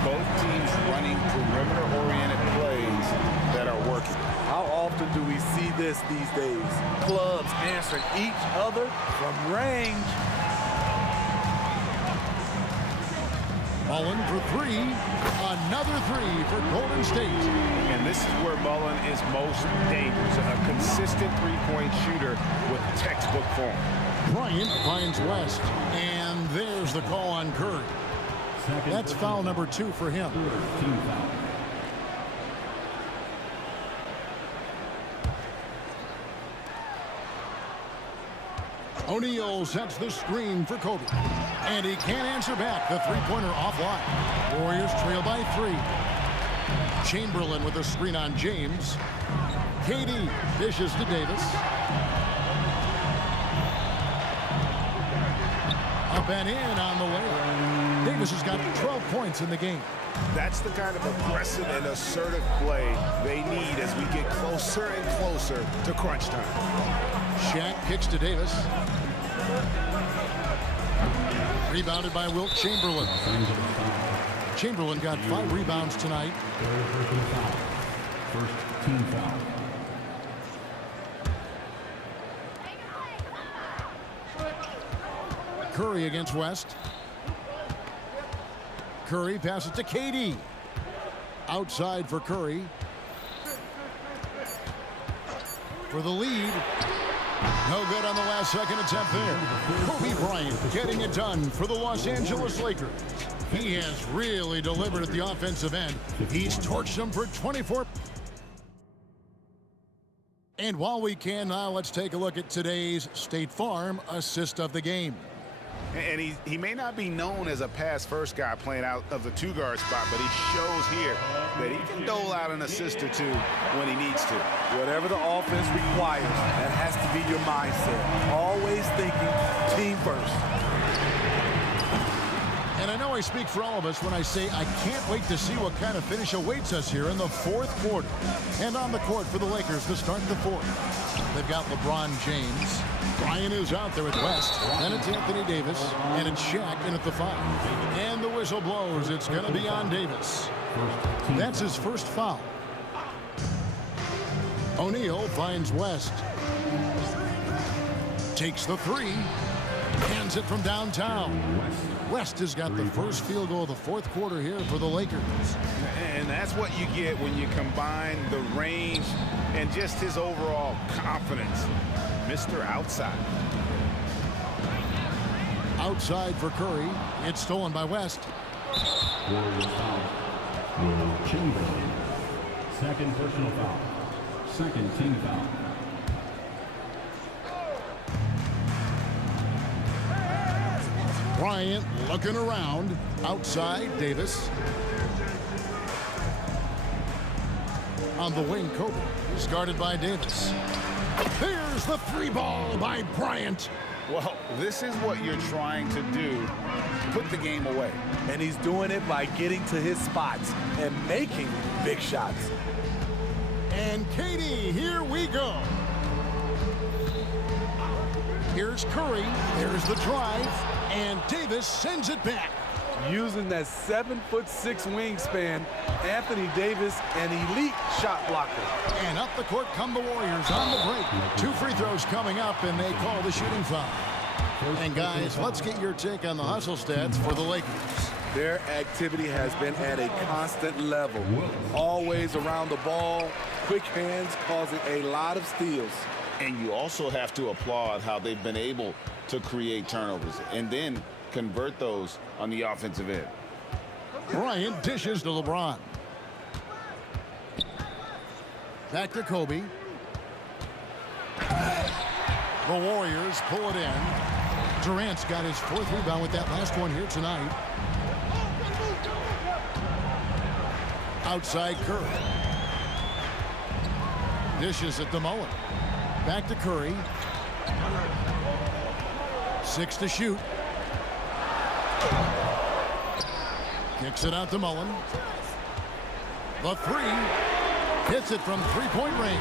Both teams running perimeter-oriented plays that are working. How often do we see this these days? Clubs answering each other from range. Mullen for 3. Another 3 for Golden State. And this is where Mullen is most dangerous. A consistent three-point shooter with textbook form. Bryant finds West. And there's the call on Curry. That's foul number 2 for him. Team foul. O'Neal sets the screen for Kobe. And he can't answer back. The three-pointer offline. Warriors trail by 3. Chamberlain with a screen on James. KD dishes to Davis. Up and in on the way. Davis has got 12 points in the game. That's the kind of aggressive and assertive play they need as we get closer and closer to crunch time. Shaq kicks to Davis. Rebounded by Wilt Chamberlain. Chamberlain got 5 rebounds tonight. First team foul. Curry against West. Curry passes to KD. Outside for Curry. For the lead. No good on the last second attempt there. Kobe Bryant getting it done for the Los Angeles Lakers. He has really delivered at the offensive end. He's torched them for 24 And while we can now, let's take a look at today's State Farm assist of the game. And he may not be known as a pass-first guy playing out of the two-guard spot, but he shows here that he can dole out an assist or two when he needs to. Whatever the offense requires, that has to be your mindset. Always thinking team first. And I know I speak for all of us when I say I can't wait to see what kind of finish awaits us here in the fourth quarter. And on the court for the Lakers to start the fourth. They've got LeBron James. Bryant is out there at West. Then it's Anthony Davis. And it's Shaq in at the 5. And the whistle blows. It's going to be on Davis. That's his first foul. O'Neal finds West. Takes the 3. Hands it from downtown. West has got the first field goal of the fourth quarter here for the Lakers. And that's what you get when you combine the range and just his overall confidence. Mr. Outside. Outside for Curry. It's stolen by West. Warriors foul. Will Chamberlain. Second personal foul. Second team foul. Bryant looking around. Outside, Davis. On the wing, Kobe. He's guarded by Davis. There's the 3 ball by Bryant. Well, this is what you're trying to do. Put the game away. And he's doing it by getting to his spots and making big shots. And Katie, here we go. Here's Curry. There's the drive. And Davis sends it back. Using that 7'6" wingspan, Anthony Davis, an elite shot blocker. And up the court come the Warriors on the break. 2 free throws coming up, and they call the shooting foul. And guys, let's get your take on the hustle stats for the Lakers. Their activity has been at a constant level. Always around the ball, quick hands causing a lot of steals. And you also have to applaud how they've been able to create turnovers and then convert those on the offensive end. Bryant dishes to LeBron. Back to Kobe. The Warriors pull it in. Durant's got his 4th rebound with that last one here tonight. Outside Curry. Dishes it to Mullen. Back to Curry. 6 to shoot. Kicks it out to Mullen. The 3. Hits it from 3-point range.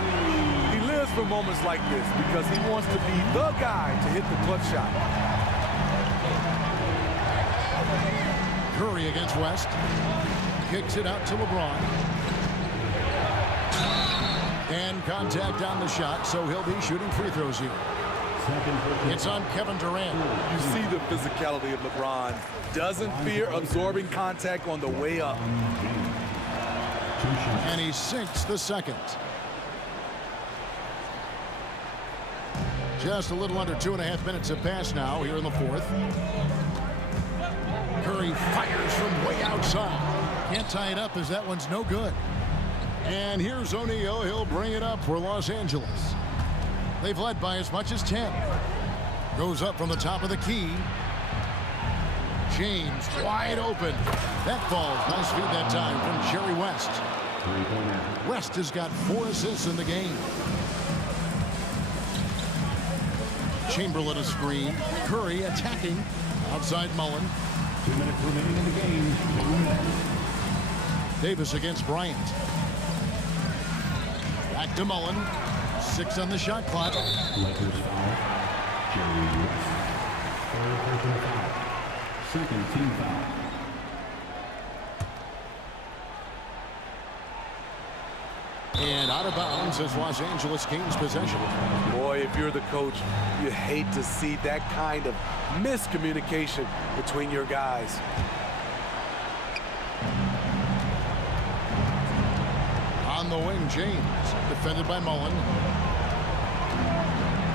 He lives for moments like this because he wants to be the guy to hit the clutch shot. Curry against West. Kicks it out to LeBron. And contact on the shot, so he'll be shooting free throws here. It's on Kevin Durant. You see the physicality of LeBron. Doesn't fear absorbing contact on the way up. And he sinks the second. Just a little under 2.5 minutes have passed now here in the fourth. Curry fires from way outside. Can't tie it up as that one's no good. And here's O'Neal. He'll bring it up for Los Angeles. They've led by as much as 10. Goes up from the top of the key. James wide open. That falls. Nice feed that time from Jerry West. West has got 4 assists in the game. Chamberlain a screen. Curry attacking. Outside Mullen. 2 minutes remaining in the game. Davis against Bryant. Back to Mullen. 6 on the shot clock. Lakers foul. Jerry West. 3rd personal foul. 2nd team foul. And out of bounds as Los Angeles gains possession. Boy, if you're the coach, you hate to see that kind of miscommunication between your guys. On the wing, James, defended by Mullen.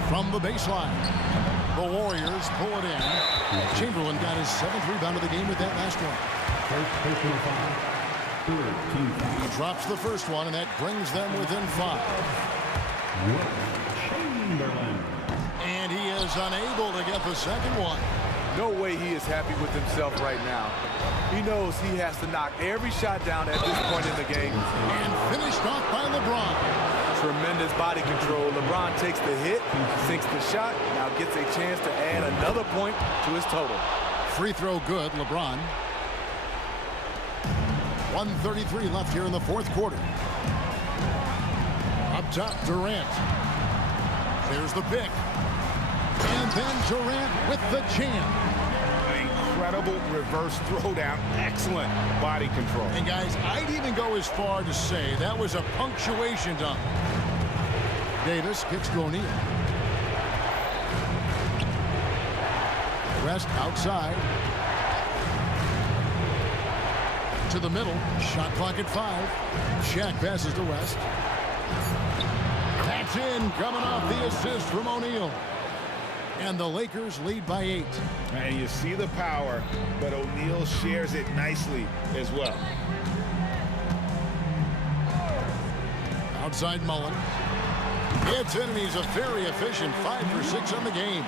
From the baseline, the Warriors pull it in. Chamberlain got his 7th rebound of the game with that last one. 1st personal foul. 3rd team foul. He drops the first one, and that brings them within 5. And he is unable to get the second one. No way he is happy with himself right now. He knows he has to knock every shot down at this point in the game. And finished off by LeBron. Tremendous body control. LeBron takes the hit, sinks the shot, now gets a chance to add another point to his total. Free throw good, LeBron. 1:33 left here in the fourth quarter. Up top, Durant. There's the pick. And then Durant with the jam. Incredible reverse throwdown. Excellent body control. And guys, I'd even go as far to say that was a punctuation dunk. Davis kicks to O'Neal. West outside. To the middle. Shot clock at 5. Shaq passes to West. That's in, coming off the assist from O'Neal. And the Lakers lead by 8. And you see the power, but O'Neal shares it nicely as well. Outside Mullen. It's in, and he's a very efficient 5 for 6 on the game.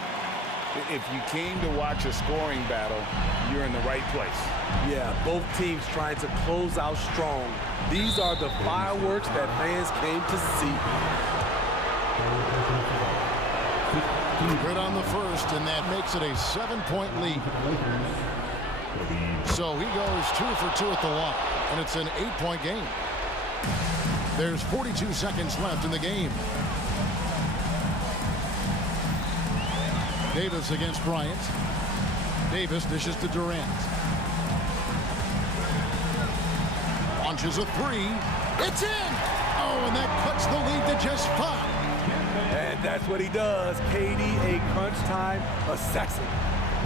If you came to watch a scoring battle, you're in the right place. Yeah, both teams trying to close out strong. These are the fireworks that fans came to see. Good on the first, and that makes it a 7-point lead. So he goes 2 for 2 at the line, and it's an 8-point game. There's 42 seconds left in the game. Davis against Bryant. Davis dishes to Durant. Launches a 3. It's in! Oh, and that cuts the lead to just 5. And that's what he does. KD, a crunch time assassin.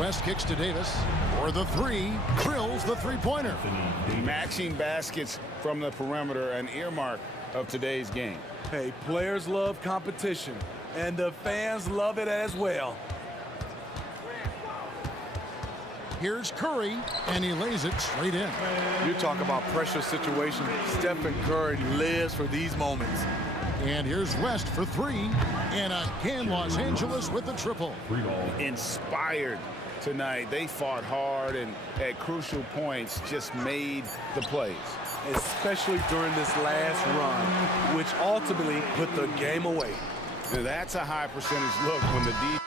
West kicks to Davis for the 3. Drills the three-pointer. Matching baskets from the perimeter, an earmark of today's game. Hey, players love competition, and the fans love it as well. Here's Curry, and he lays it straight in. You're talking about pressure situation. Stephen Curry lives for these moments. And here's West for 3. And again, Los Angeles with the triple. Inspired tonight. They fought hard and at crucial points just made the plays. Especially during this last run, which ultimately put the game away. Now, that's a high percentage look when the defense.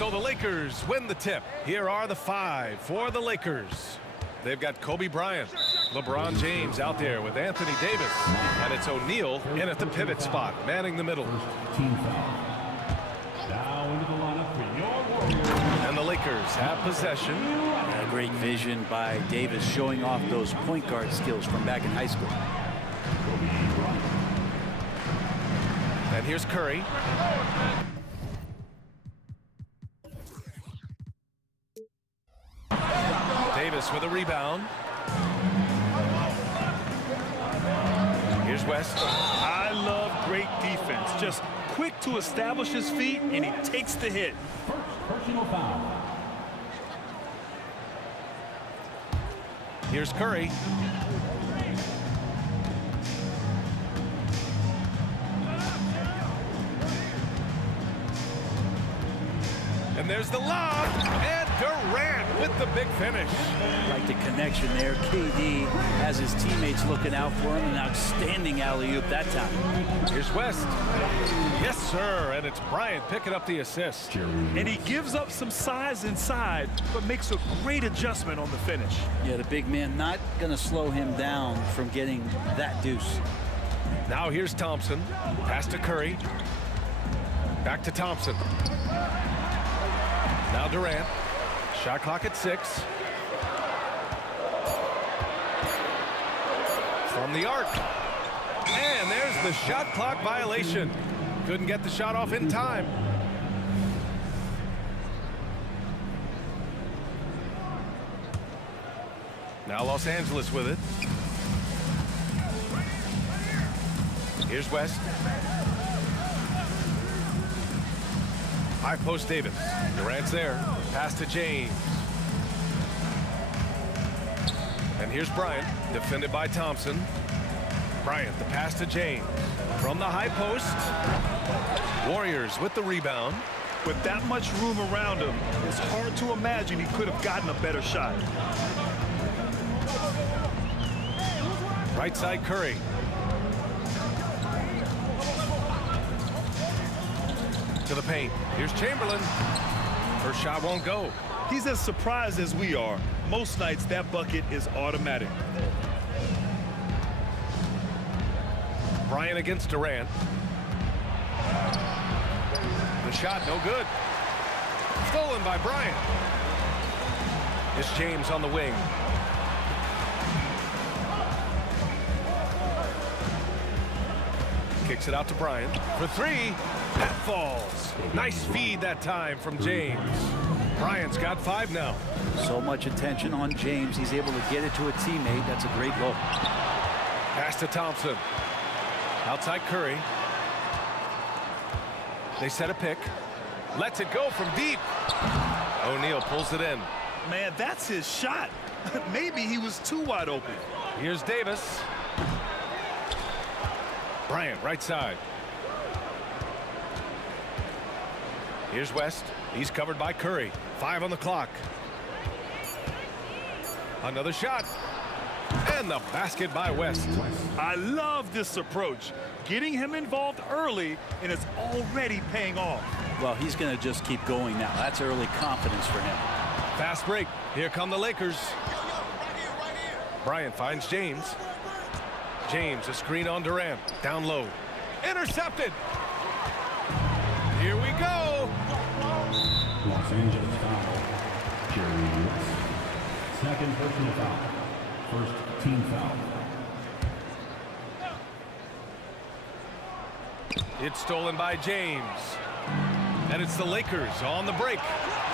So the Lakers win the tip. Here are the 5 for the Lakers. They've got Kobe Bryant, LeBron James out there with Anthony Davis. And it's O'Neal in at the pivot spot, manning the middle. Team foul. Now into the lineup for your Warriors. And the Lakers have possession. A great vision by Davis, showing off those point guard skills from back in high school. And here's Curry. Davis with a rebound. Here's West. I love great defense. Just quick to establish his feet, and he takes the hit. First personal foul. Here's Curry. And there's the lob, and Durant with the big finish. Like the connection there. KD has his teammates looking out for him. An outstanding alley-oop that time. Here's West. Yes, sir. And it's Bryant picking up the assist. And he gives up some size inside, but makes a great adjustment on the finish. Yeah, the big man not going to slow him down from getting that deuce. Now here's Thompson. Pass to Curry. Back to Thompson. Now Durant. Shot clock at 6. From the arc. And there's the shot clock violation. Couldn't get the shot off in time. Now Los Angeles with it. Here's West. High post Davis. Durant's there. Pass to James. And here's Bryant, defended by Thompson. Bryant, the pass to James. From the high post. Warriors with the rebound. With that much room around him, it's hard to imagine he could have gotten a better shot. Right side Curry. To the paint. Here's Chamberlain. First shot won't go. He's as surprised as we are. Most nights that bucket is automatic. Bryant against Durant. The shot no good. Stolen by Bryant. It's James on the wing. Kicks it out to Bryant for 3. That falls. Nice feed that time from James. Bryant's got 5 now. So much attention on James. He's able to get it to a teammate. That's a great look. Pass to Thompson. Outside Curry. They set a pick. Lets it go from deep. O'Neal pulls it in. Man, that's his shot. Maybe he was too wide open. Here's Davis. Bryant, right side. Here's West. He's covered by Curry. 5 on the clock. Another shot. And the basket by West. I love this approach. Getting him involved early, and it's already paying off. Well, he's going to just keep going now. That's early confidence for him. Fast break. Here come the Lakers. Bryant finds James. James, a screen on Durant. Down low. Intercepted. Here we go. Los Angeles foul. Jerry West. Second personal foul. First team foul. It's stolen by James. And it's the Lakers on the break.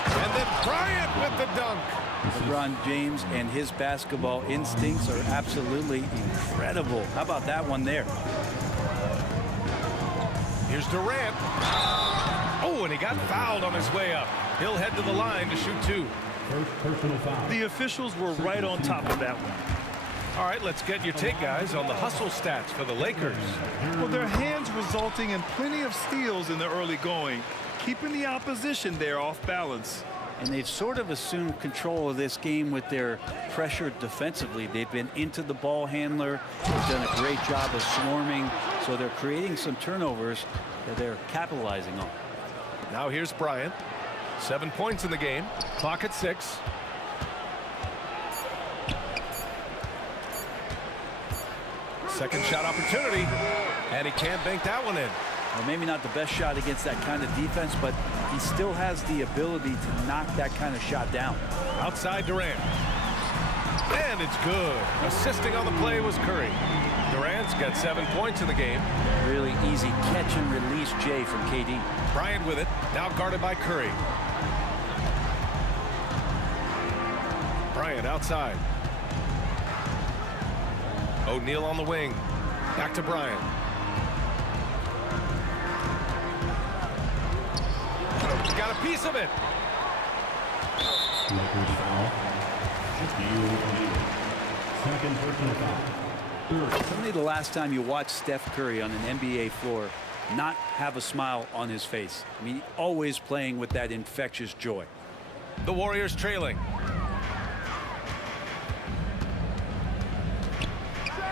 And then Bryant with the dunk. LeBron James and his basketball instincts are absolutely incredible. How about that one there? Here's Durant. Oh, and he got fouled on his way up. He'll head to the line to shoot two. First personal foul. The officials were right on top of that one. All right, let's get your take, guys, on the hustle stats for the Lakers. Well, their hands resulting in plenty of steals in the early going, keeping the opposition there off balance. And they've sort of assumed control of this game with their pressure defensively. They've been into the ball handler. They've done a great job of swarming. So they're creating some turnovers that they're capitalizing on. Now here's Bryant. 7 points in the game. Clock at 6. Second shot opportunity. And he can't bank that one in. Well, maybe not the best shot against that kind of defense, but he still has the ability to knock that kind of shot down. Outside Durant. And it's good. Assisting on the play was Curry. Durant's got 7 points in the game. Really easy catch and release, Jay, from KD. Bryant with it. Now guarded by Curry. Bryant outside. O'Neal on the wing. Back to Bryant. He's got a piece of it. Lakers foul. Second personal foul. Certainly the last time you watched Steph Curry on an NBA floor not have a smile on his face. I mean, always playing with that infectious joy. The Warriors trailing.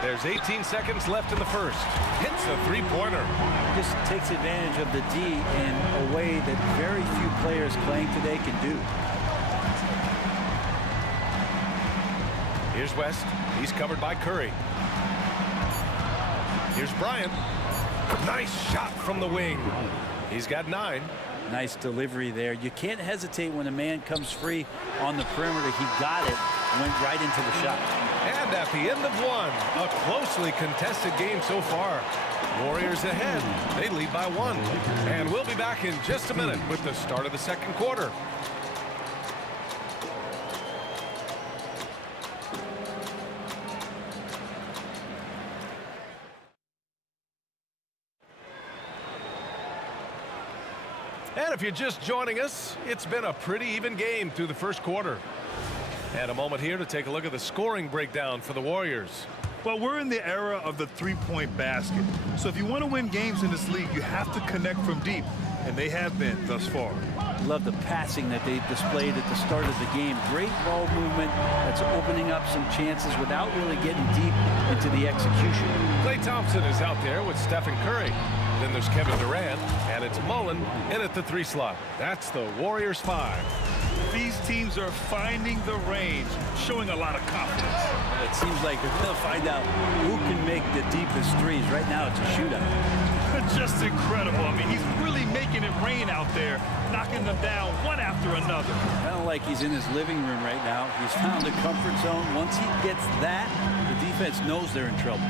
There's 18 seconds left in the first. Hits a three-pointer. Just takes advantage of the D in a way that very few players playing today can do. Here's West. He's covered by Curry. Here's Bryant. Nice shot from the wing. He's got 9. Nice delivery there. You can't hesitate when a man comes free on the perimeter. He got it, went right into the shot. And at the end of one, a closely contested game so far. Warriors ahead. They lead by 1. And we'll be back in just a minute with the start of the second quarter. And if you're just joining us, it's been a pretty even game through the first quarter. And a moment here to take a look at the scoring breakdown for the Warriors. Well, we're in the era of the three-point basket. So if you want to win games in this league, you have to connect from deep. And they have been thus far. Love the passing that they displayed at the start of the game. Great ball movement that's opening up some chances without really getting deep into the execution. Klay Thompson is out there with Stephen Curry. Then there's Kevin Durant, and it's Mullen in at the 3 slot. That's the Warriors 5. These teams are finding the range, showing a lot of confidence. It seems like they're going to find out who can make the deepest threes. Right now, it's a shootout. Just incredible. I mean, he's really making it rain out there, knocking them down one after another. Kind of like he's in his living room right now. He's found a comfort zone. Once he gets that, the defense knows they're in trouble.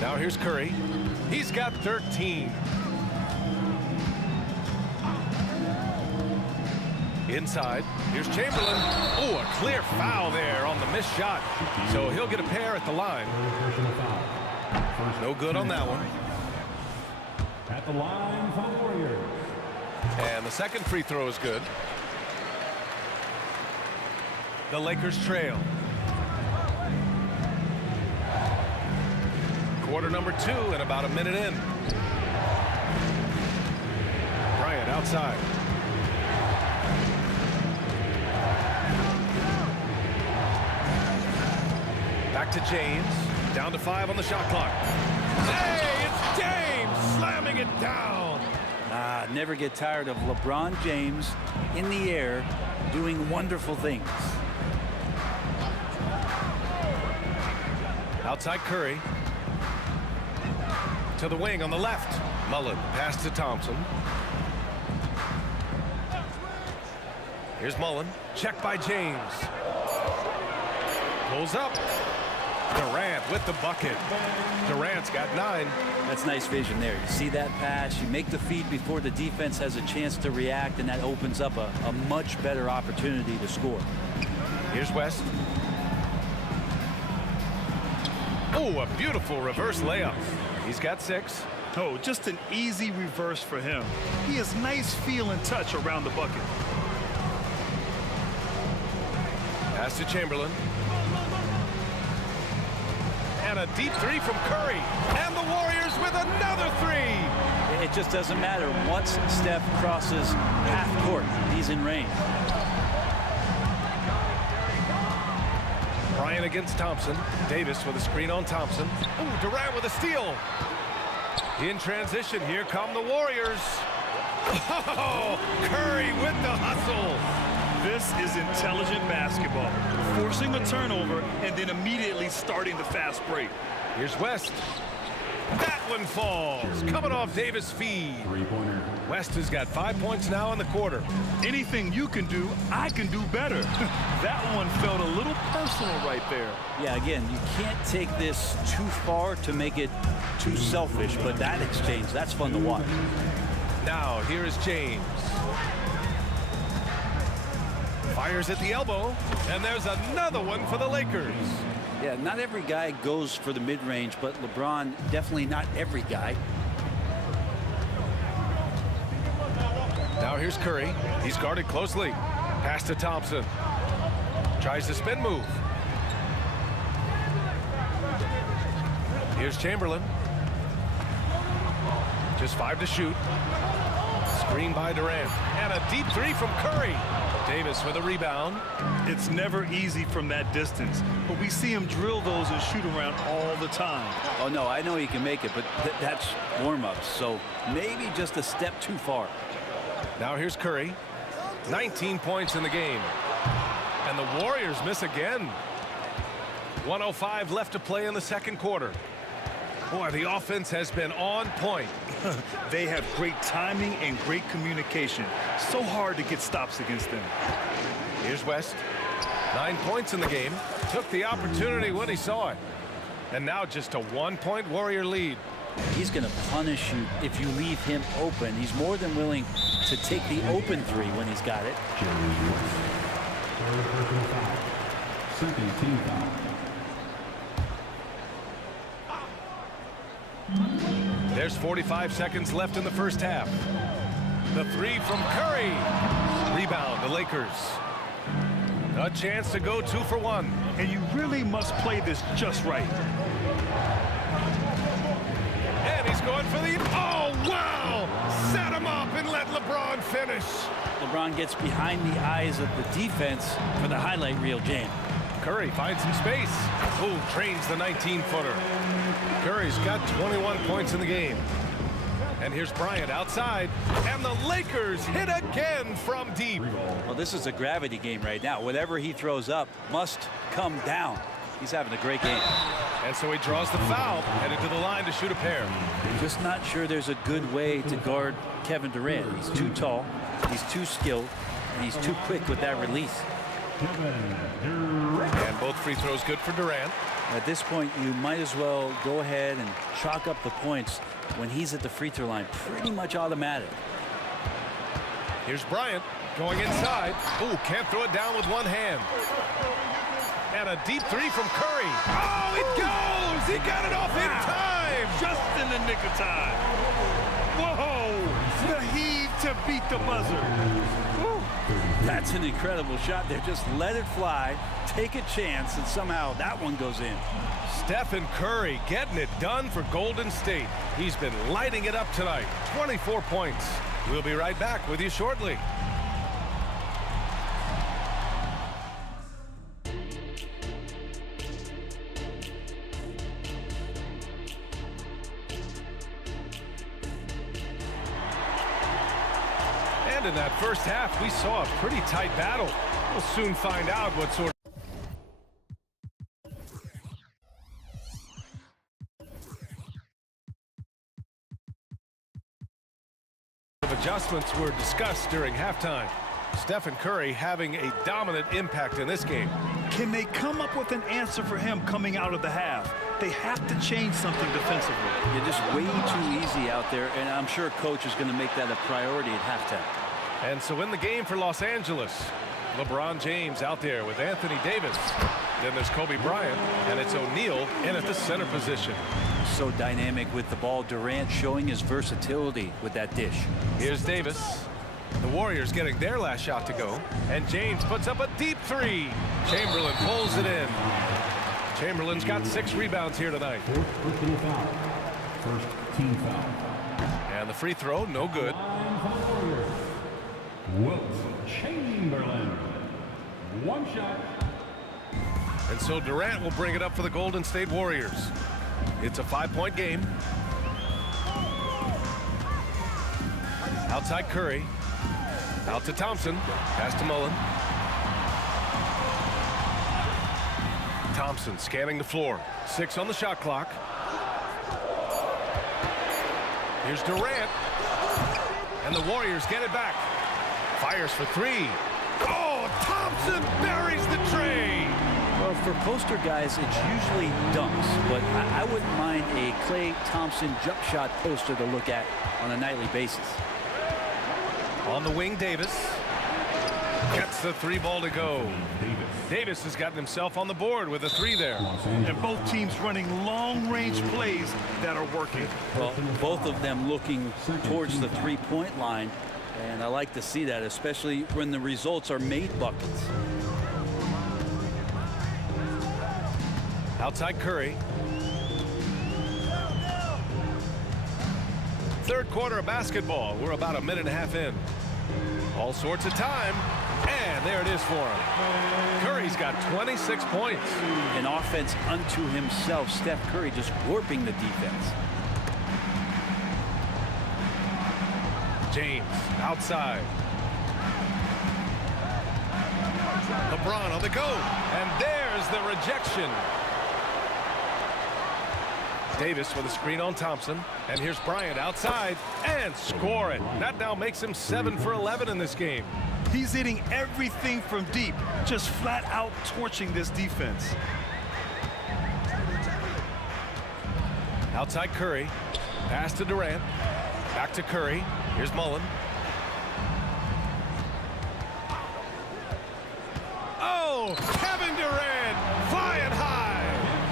Now here's Curry. He's got 13. Inside, here's Chamberlain. Oh, a clear foul there on the missed shot. So he'll get a pair at the line. No good on that one. At the line for the Warriors. And the second free throw is good. The Lakers trail. Quarter number 2 and about a minute in. Bryant outside. Back Back to James. Down to 5 on the shot clock. Hey, it's James slamming it down. Never get tired of LeBron James in the air doing wonderful things. Outside Curry. To the wing on the left. Mullen pass to Thompson. Here's Mullen. Check by James. Pulls up. Durant with the bucket. Durant's got 9. That's nice vision there. You see that pass, you make the feed before the defense has a chance to react, and that opens up a much better opportunity to score. Here's West. Oh, a beautiful reverse layup. He's got 6. Oh, just an easy reverse for him. He has nice feel and touch around the bucket. Pass to Chamberlain. And a deep 3 from Curry. And the Warriors with another 3. It just doesn't matter. Once Steph crosses half court, he's in range. Bryant against Thompson. Davis with a screen on Thompson. Ooh, Durant with a steal. In transition, here come the Warriors. Oh, Curry with the hustle. This is intelligent basketball. Forcing a turnover and then immediately starting the fast break. Here's West. That one falls. Coming off Davis' feed. West has got 5 points now in the quarter. Anything you can do, I can do better. That one felt a little personal right there. Yeah, again, you can't take this too far to make it too selfish, but that exchange, that's fun to watch. Now, here is James. Fires at the elbow, and there's another one for the Lakers. Yeah, not every guy goes for the mid-range, but LeBron, definitely not every guy. Now here's Curry. He's guarded closely. Pass to Thompson. Tries the spin move. Here's Chamberlain. Just 5 to shoot. Screen by Durant. And a deep 3 from Curry. Davis with a rebound. It's never easy from that distance, but we see him drill those and shoot around all the time. Oh, no, I know he can make it, but that's warm-ups, so maybe just a step too far. Now here's Curry. 19 points in the game. And the Warriors miss again. 1:05 left to play in the second quarter. Boy, the offense has been on point. They have great timing and great communication. So hard to get stops against them. Here's West. 9 points in the game. Took the opportunity when he saw it. And now just a 1-point Warrior lead. He's going to punish you if you leave him open. He's more than willing to take the open 3 when he's got it. Second team foul. There's 45 seconds left in the first half. The 3 from Curry. Rebound, the Lakers. A chance to go 2 for 1. And you really must play this just right. And he's going for the... Oh, wow! Set him up and let LeBron finish. LeBron gets behind the eyes of the defense for the highlight reel jam. Curry finds some space. Oh, trains the 19-footer. Curry's got 21 points in the game. And here's Bryant outside. And the Lakers hit again from deep. Well, this is a gravity game right now. Whatever he throws up must come down. He's having a great game. And so he draws the foul, headed to the line to shoot a pair. Just not sure there's a good way to guard Kevin Durant. He's too tall, he's too skilled, and he's too quick with that release. And both free throws good for Durant. At this point, you might as well go ahead and chalk up the points when he's at the free throw line. Pretty much automatic. Here's Bryant going inside. Ooh, can't throw it down with one hand. And a deep 3 from Curry. Oh, it goes! He got it off in time! Just in the nick of time. Whoa! The heave to beat the buzzer. Woo. That's an incredible shot there. Just let it fly, take a chance, and somehow that one goes in. Stephen Curry getting it done for Golden State. He's been lighting it up tonight. 24 points. We'll be right back with you shortly. And in that first half, we saw a pretty tight battle. We'll soon find out what sort of adjustments were discussed during halftime. Stephen Curry having a dominant impact in this game. Can they come up with an answer for him coming out of the half? They have to change something defensively. You're just way too easy out there, and I'm sure coach is going to make that a priority at halftime. And so in the game for Los Angeles, LeBron James out there with Anthony Davis. Then there's Kobe Bryant, and it's O'Neal in at the center position. So dynamic with the ball. Durant showing his versatility with that dish. Here's Davis. The Warriors getting their last shot to go. And James puts up a deep three. Chamberlain pulls it in. Chamberlain's got 6 rebounds here tonight. First team foul. And the free throw, no good. Wilt Chamberlain. One shot. And so Durant will bring it up for the Golden State Warriors. It's a 5-point game. Outside Curry. Out to Thompson. Pass to Mullen. Thompson scanning the floor. 6 on the shot clock. Here's Durant. And the Warriors get it back. Fires for 3. Oh, Thompson buries the tray. Well, for poster guys, it's usually dunks, but I wouldn't mind a Klay Thompson jump shot poster to look at on a nightly basis. On the wing, Davis gets the 3 ball to go. Davis has gotten himself on the board with a 3 there. And both teams running long-range plays that are working. Well, both of them looking towards the 3-point line, and I like to see that, especially when the results are made buckets. Outside Curry. Third quarter of basketball. We're about a minute and a half in. All sorts of time. And there it is for him. Curry's got 26 points. An offense unto himself. Steph Curry just warping the defense. James outside. LeBron on the go. And there's the rejection. Davis with a screen on Thompson. And here's Bryant outside and score it. That now makes him 7 for 11 in this game. He's hitting everything from deep, just flat out torching this defense. Outside Curry. Pass to Durant. Back to Curry. Here's Mullen. Oh, Kevin Durant flying high.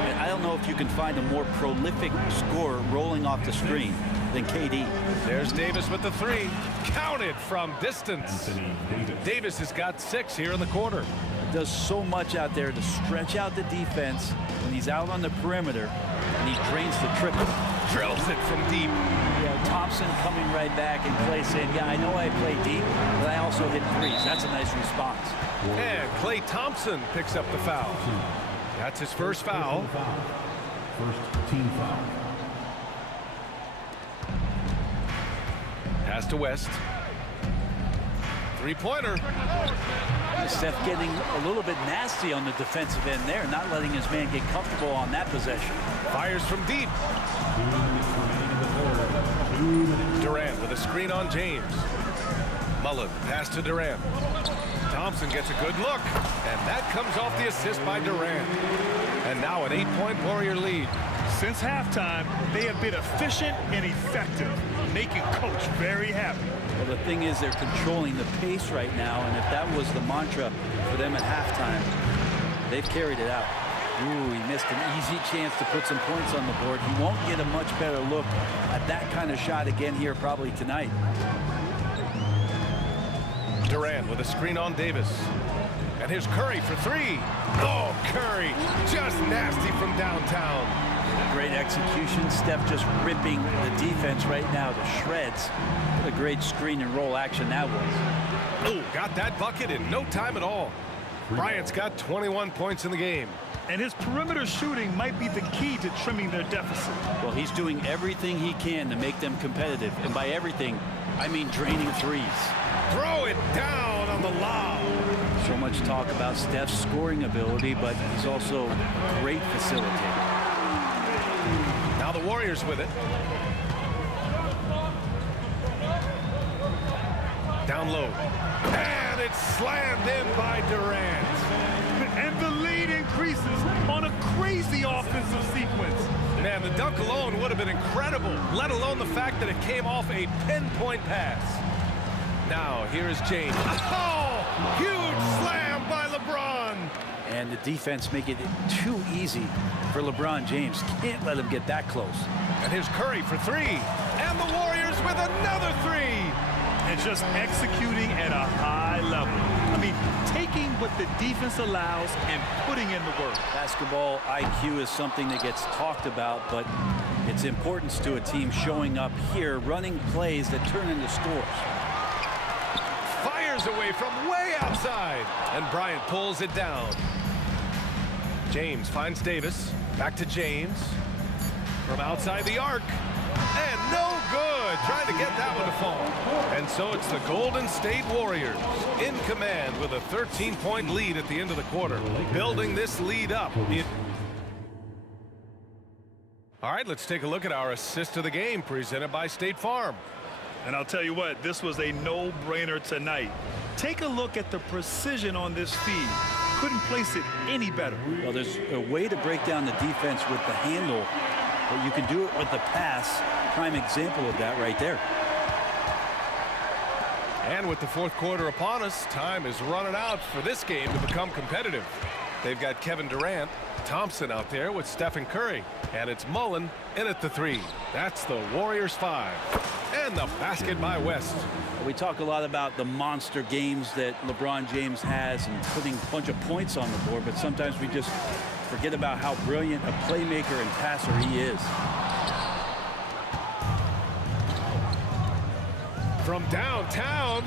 And I don't know if you can find a more prolific scorer rolling off the screen than KD. There's Davis with the 3. Counted from distance. Davis has got 6 here in the quarter. Does so much out there to stretch out the defense when he's out on the perimeter, and he drains the triple. Drills it from deep. Yeah, Thompson coming right back and Klay saying, yeah, I know I play deep, but I also hit 3s. That's a nice response. And Klay Thompson picks up the foul. That's his first foul. First team foul. Pass to West. 3-pointer. Steph getting a little bit nasty on the defensive end there, not letting his man get comfortable on that possession. Fires from deep. Durant with a screen on James. Mullen, pass to Durant. Thompson gets a good look, and that comes off the assist by Durant. And now an 8-point Warrior lead. Since halftime, they have been efficient and effective, making Coach very happy. Well, the thing is, they're controlling the pace right now, and if that was the mantra for them at halftime, they've carried it out. Ooh, he missed an easy chance to put some points on the board. He won't get a much better look at that kind of shot again here probably tonight. Durant with a screen on Davis. And here's Curry for 3. Oh, Curry just nasty from downtown. Great execution. Steph just ripping the defense right now to shreds. What a great screen and roll action that was. Oh, got that bucket in no time at all. Bryant's got 21 points in the game. And his perimeter shooting might be the key to trimming their deficit. Well, he's doing everything he can to make them competitive. And by everything, I mean draining 3s. throw it down on the lob. So much talk about Steph's scoring ability, but he's also a great facilitator. Now the Warriors with it. Down low. And it's slammed in by Durant. And the lead increases on a crazy offensive sequence. Man, the dunk alone would have been incredible, let alone the fact that it came off a pinpoint pass. Now, here is James. Oh, huge slam by LeBron. And the defense make it too easy for LeBron James. Can't let him get that close. And here's Curry for three. And the Warriors with another three. And just executing at a high level. I mean, taking what the defense allows and putting in the work. Basketball IQ is something that gets talked about, but its importance to a team showing up here, running plays that turn into scores. Fires away from way outside. And Bryant pulls it down. James finds Davis. Back to James. From outside the arc. And no good. Trying to get that one to fall. And so it's the Golden State Warriors in command with a 13-point lead at the end of the quarter. Building this lead up. All right, let's take a look at our assist of the game presented by State Farm. And I'll tell you what, this was a no-brainer tonight. Take a look at the precision on this feed. Couldn't place it any better. Well, there's a way to break down the defense with the handle, but you can do it with the pass. Prime example of that right there. And with the fourth quarter upon us, time is running out for this game to become competitive. They've got Kevin Durant, Thompson out there with Stephen Curry, and it's Mullen in at the three. That's the Warriors 5. And the basket by West. We talk a lot about the monster games that LeBron James has and putting a bunch of points on the board, but sometimes we just forget about how brilliant a playmaker and passer he is. From downtown,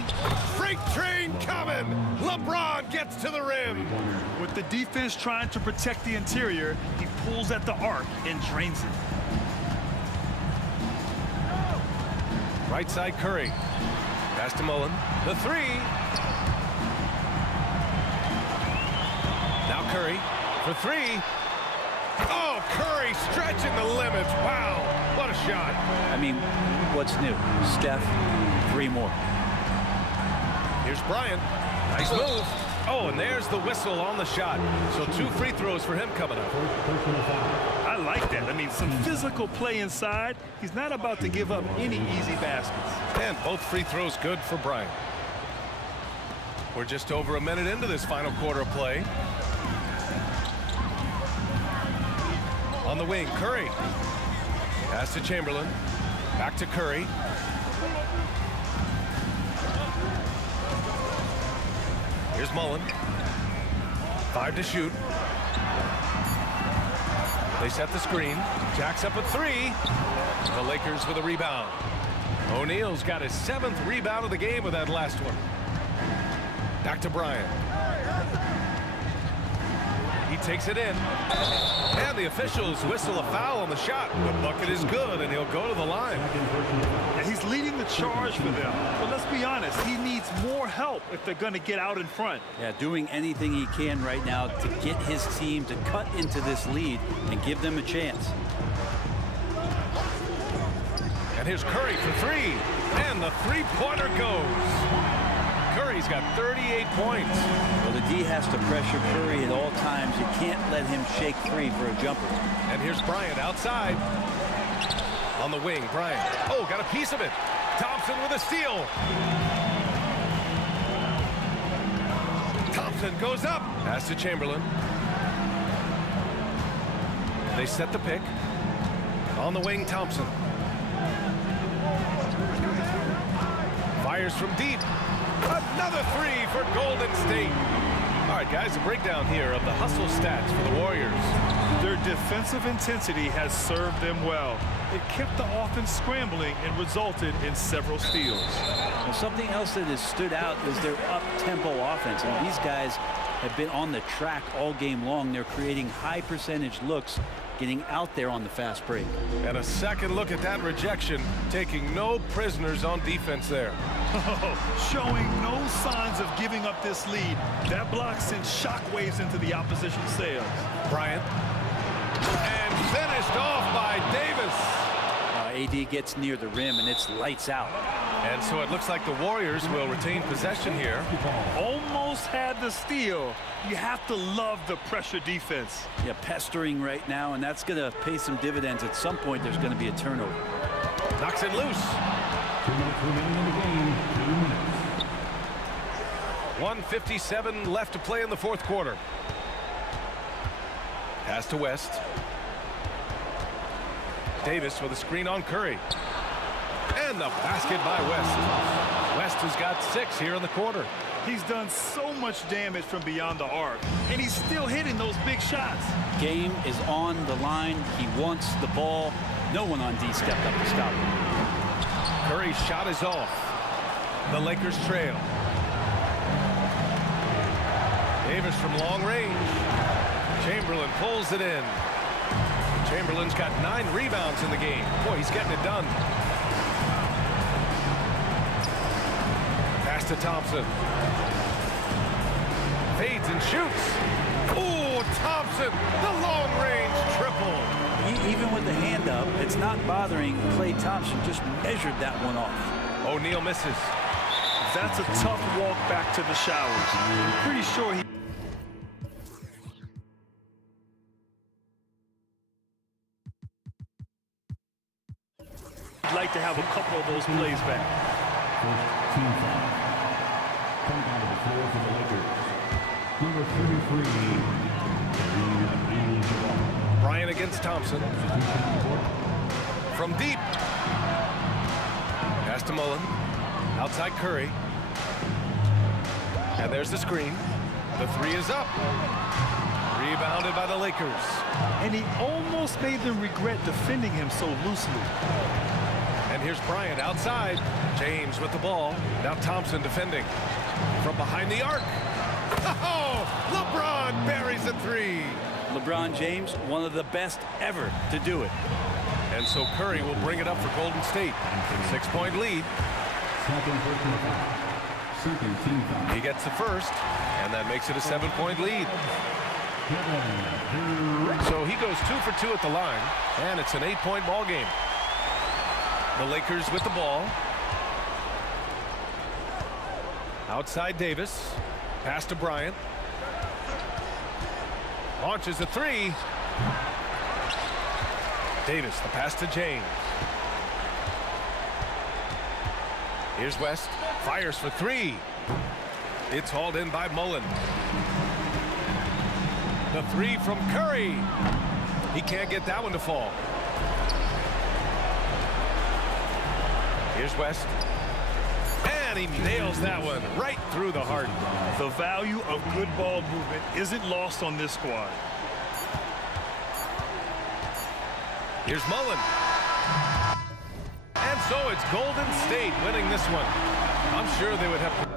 freight train coming. LeBron gets to the rim. With the defense trying to protect the interior, he pulls at the arc and drains it. Right side Curry. Pass to Mullen. The three. Now Curry for three. Oh, Curry stretching the limits. Wow, what a shot. I mean, what's new? Steph, three more. Here's Bryant. Nice move. Oh, and there's the whistle on the shot. So 2 free throws for him coming up. I like that. I mean, some physical play inside. He's not about to give up any easy baskets. And both free throws good for Bryant. We're just over a minute into this final quarter of play. On the wing, Curry. Pass to Chamberlain. Back to Curry. Here's Mullen. 5 to shoot. They set the screen. Jacks up a three. The Lakers with a rebound. O'Neal's got his 7th rebound of the game with that last one. Back to Bryant. He takes it in. And the officials whistle a foul on the shot. The bucket is good, and he'll go to the line. And he's leading the charge for them. But let's be honest, he needs more help if they're going to get out in front. Yeah, doing anything he can right now to get his team to cut into this lead and give them a chance. And here's Curry for three. And the three-pointer goes. Curry's got 38 points. Well, the D has to pressure Curry at all times. You can't let him shake free for a jumper. And here's Bryant outside. On the wing, Bryant. Oh, got a piece of it. Thompson with a steal. Thompson goes up. Pass to Chamberlain. They set the pick. On the wing, Thompson. Fires from deep. Another three for Golden State. All right, guys, a breakdown here of the hustle stats for the Warriors. Their defensive intensity has served them well. It kept the offense scrambling and resulted in several steals. Well, something else that has stood out is their up-tempo offense. And these guys have been on the track all game long. They're creating high percentage looks, getting out there on the fast break. And a second look at that rejection, taking no prisoners on defense there. Showing no signs of giving up this lead. That block sends shockwaves into the opposition sails. Bryant. And finished off by Davis. AD gets near the rim, and it's lights out. And so it looks like the Warriors will retain possession here. Almost had the steal. You have to love the pressure defense. Yeah, pestering right now, and that's going to pay some dividends. At some point, there's going to be a turnover. Knocks it loose. 2 minutes remaining in the game. 2 minutes. 1:57 left to play in the fourth quarter. Pass to West. Davis with a screen on Curry. And the basket by West. West has got 6 here in the quarter. He's done so much damage from beyond the arc, and he's still hitting those big shots. Game is on the line. He wants the ball. No one on D stepped up to stop him. Curry's shot is off. The Lakers trail. Davis from long range. Chamberlain pulls it in. Chamberlain's got 9 rebounds in the game. Boy, he's getting it done. Pass to Thompson. Fades and shoots. Oh, Thompson, the long-range triple. Even with the hand up, it's not bothering Klay Thompson. Just measured that one off. O'Neal misses. That's a tough walk back to the showers. I'm pretty sure he... I'd like to have a couple of those plays back. First team foul. Coming down to the floor for the Lakers. Number 33. Bryant against Thompson. From deep. Pass to Mullen. Outside Curry. And there's the screen. The 3 is up. Rebounded by the Lakers. And he almost made them regret defending him so loosely. And here's Bryant outside. James with the ball. Now Thompson defending. From behind the arc. Oh, LeBron buries a 3. LeBron James, one of the best ever to do it. And so Curry will bring it up for Golden State. 6-point lead. He gets the first, and that makes it a 7-point lead. So he goes 2 for 2 at the line, and it's an 8-point ball game. The Lakers with the ball. Outside Davis. Pass to Bryant. Launches a 3. Davis, the pass to James. Here's West. Fires for 3. It's hauled in by Mullen. The 3 from Curry. He can't get that one to fall. Here's West. And he nails that one right through the heart. The value of good ball movement isn't lost on this squad. Here's Mullen. And so it's Golden State winning this one. I'm sure they would have...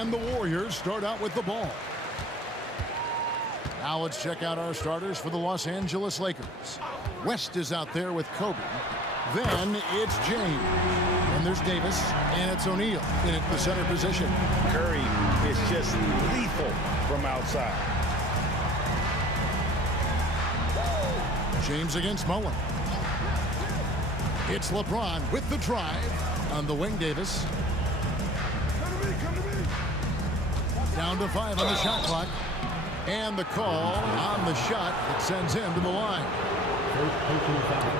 And the Warriors start out with the ball. Now let's check out our starters for the Los Angeles Lakers. West is out there with Kobe. Then it's James. And there's Davis. And it's O'Neal in at the center position. Curry is just lethal from outside. James against Mullen. It's LeBron with the drive. On the wing, Davis. Down to 5 on the shot clock. And the call on the shot that sends him to the line.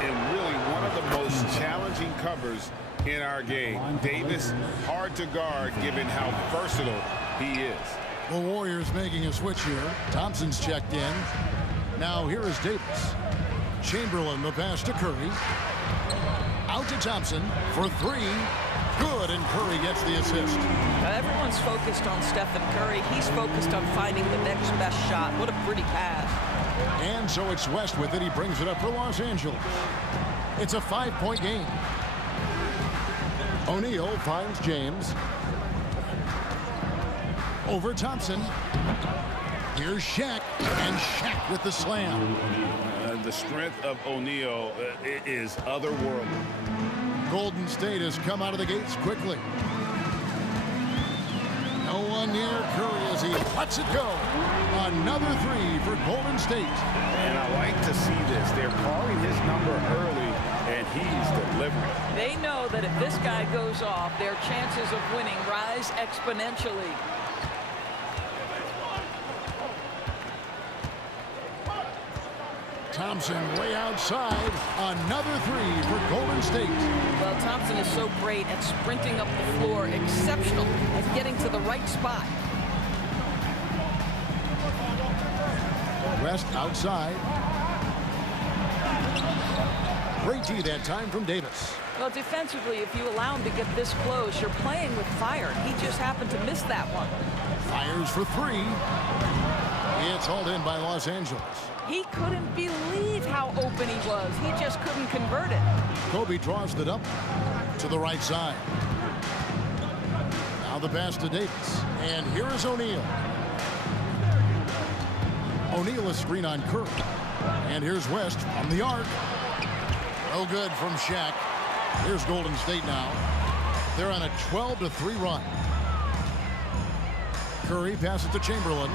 And really one of the most challenging covers in our game. Davis, hard to guard given how versatile he is. The Warriors making a switch here. Thompson's checked in. Now here is Davis. Chamberlain, the pass to Curry. Out to Thompson for 3. Good, and Curry gets the assist. Everyone's focused on Stephen Curry. He's focused on finding the next best shot. What a pretty pass. And so it's West with it. He brings it up for Los Angeles. It's a 5-point game. O'Neal finds James. Over Thompson. Here's Shaq, and Shaq with the slam. The strength of O'Neal is otherworldly. Golden State has come out of the gates quickly. No one near Curry as he lets it go. Another 3 for Golden State. And I like to see this. They're calling his number early, and he's delivering. They know that if this guy goes off, their chances of winning rise exponentially. Thompson way outside. Another 3 for Golden State. Well, Thompson is so great at sprinting up the floor, exceptional at getting to the right spot. West outside. Great D that time from Davis. Well, defensively, if you allow him to get this close, you're playing with fire. He just happened to miss that one. Fires for 3. It's hauled in by Los Angeles. He couldn't believe how open he was. He just couldn't convert it. Kobe draws it up to the right side. Now the pass to Davis. And here is O'Neal. O'Neal a screen on Curry. And here's West from the arc. No good from Shaq. Here's Golden State now. They're on a 12-3 run. Curry passes to Chamberlain.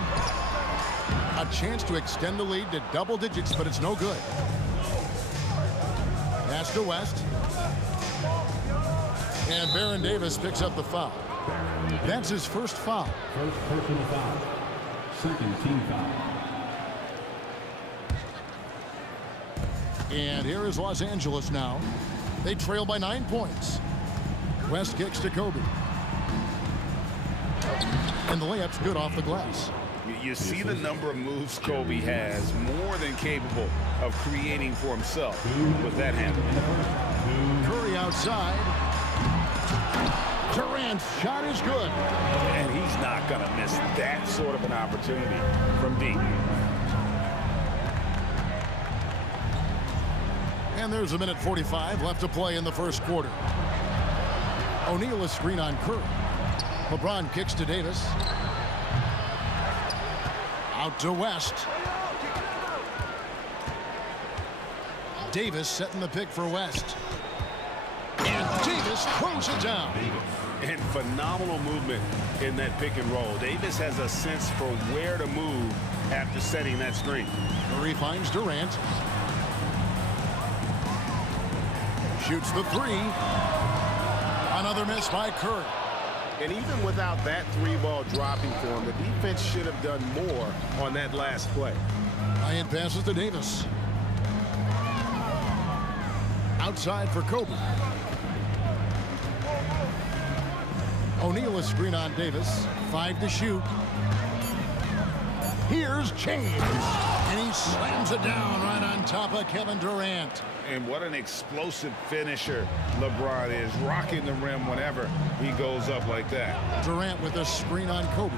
A chance to extend the lead to double digits, but it's no good. Pass to West. And Baron Davis picks up the foul. That's his first foul. First personal foul. Second team foul. And here is Los Angeles now. They trail by 9 points. West kicks to Kobe. And the layup's good off the glass. You see the number of moves Kobe has, more than capable of creating for himself with that handle. Curry outside. Durant's shot is good. And he's not going to miss that sort of an opportunity from deep. And there's a minute 45 left to play in the first quarter. O'Neal a screen on Curry. LeBron kicks to Davis. Out to West. Davis setting the pick for West. And Davis throws it down. And phenomenal movement in that pick and roll. Davis has a sense for where to move after setting that screen. Curry finds Durant. Shoots the 3. Another miss by Curry. And even without that 3-ball dropping for him, the defense should have done more on that last play. Bryant passes to Davis. Outside for Kobe. O'Neal a screen on Davis. 5 to shoot. Here's James. And he slams it down right on top of Kevin Durant. And what an explosive finisher LeBron is, rocking the rim whenever he goes up like that. Durant with a screen on Kobe.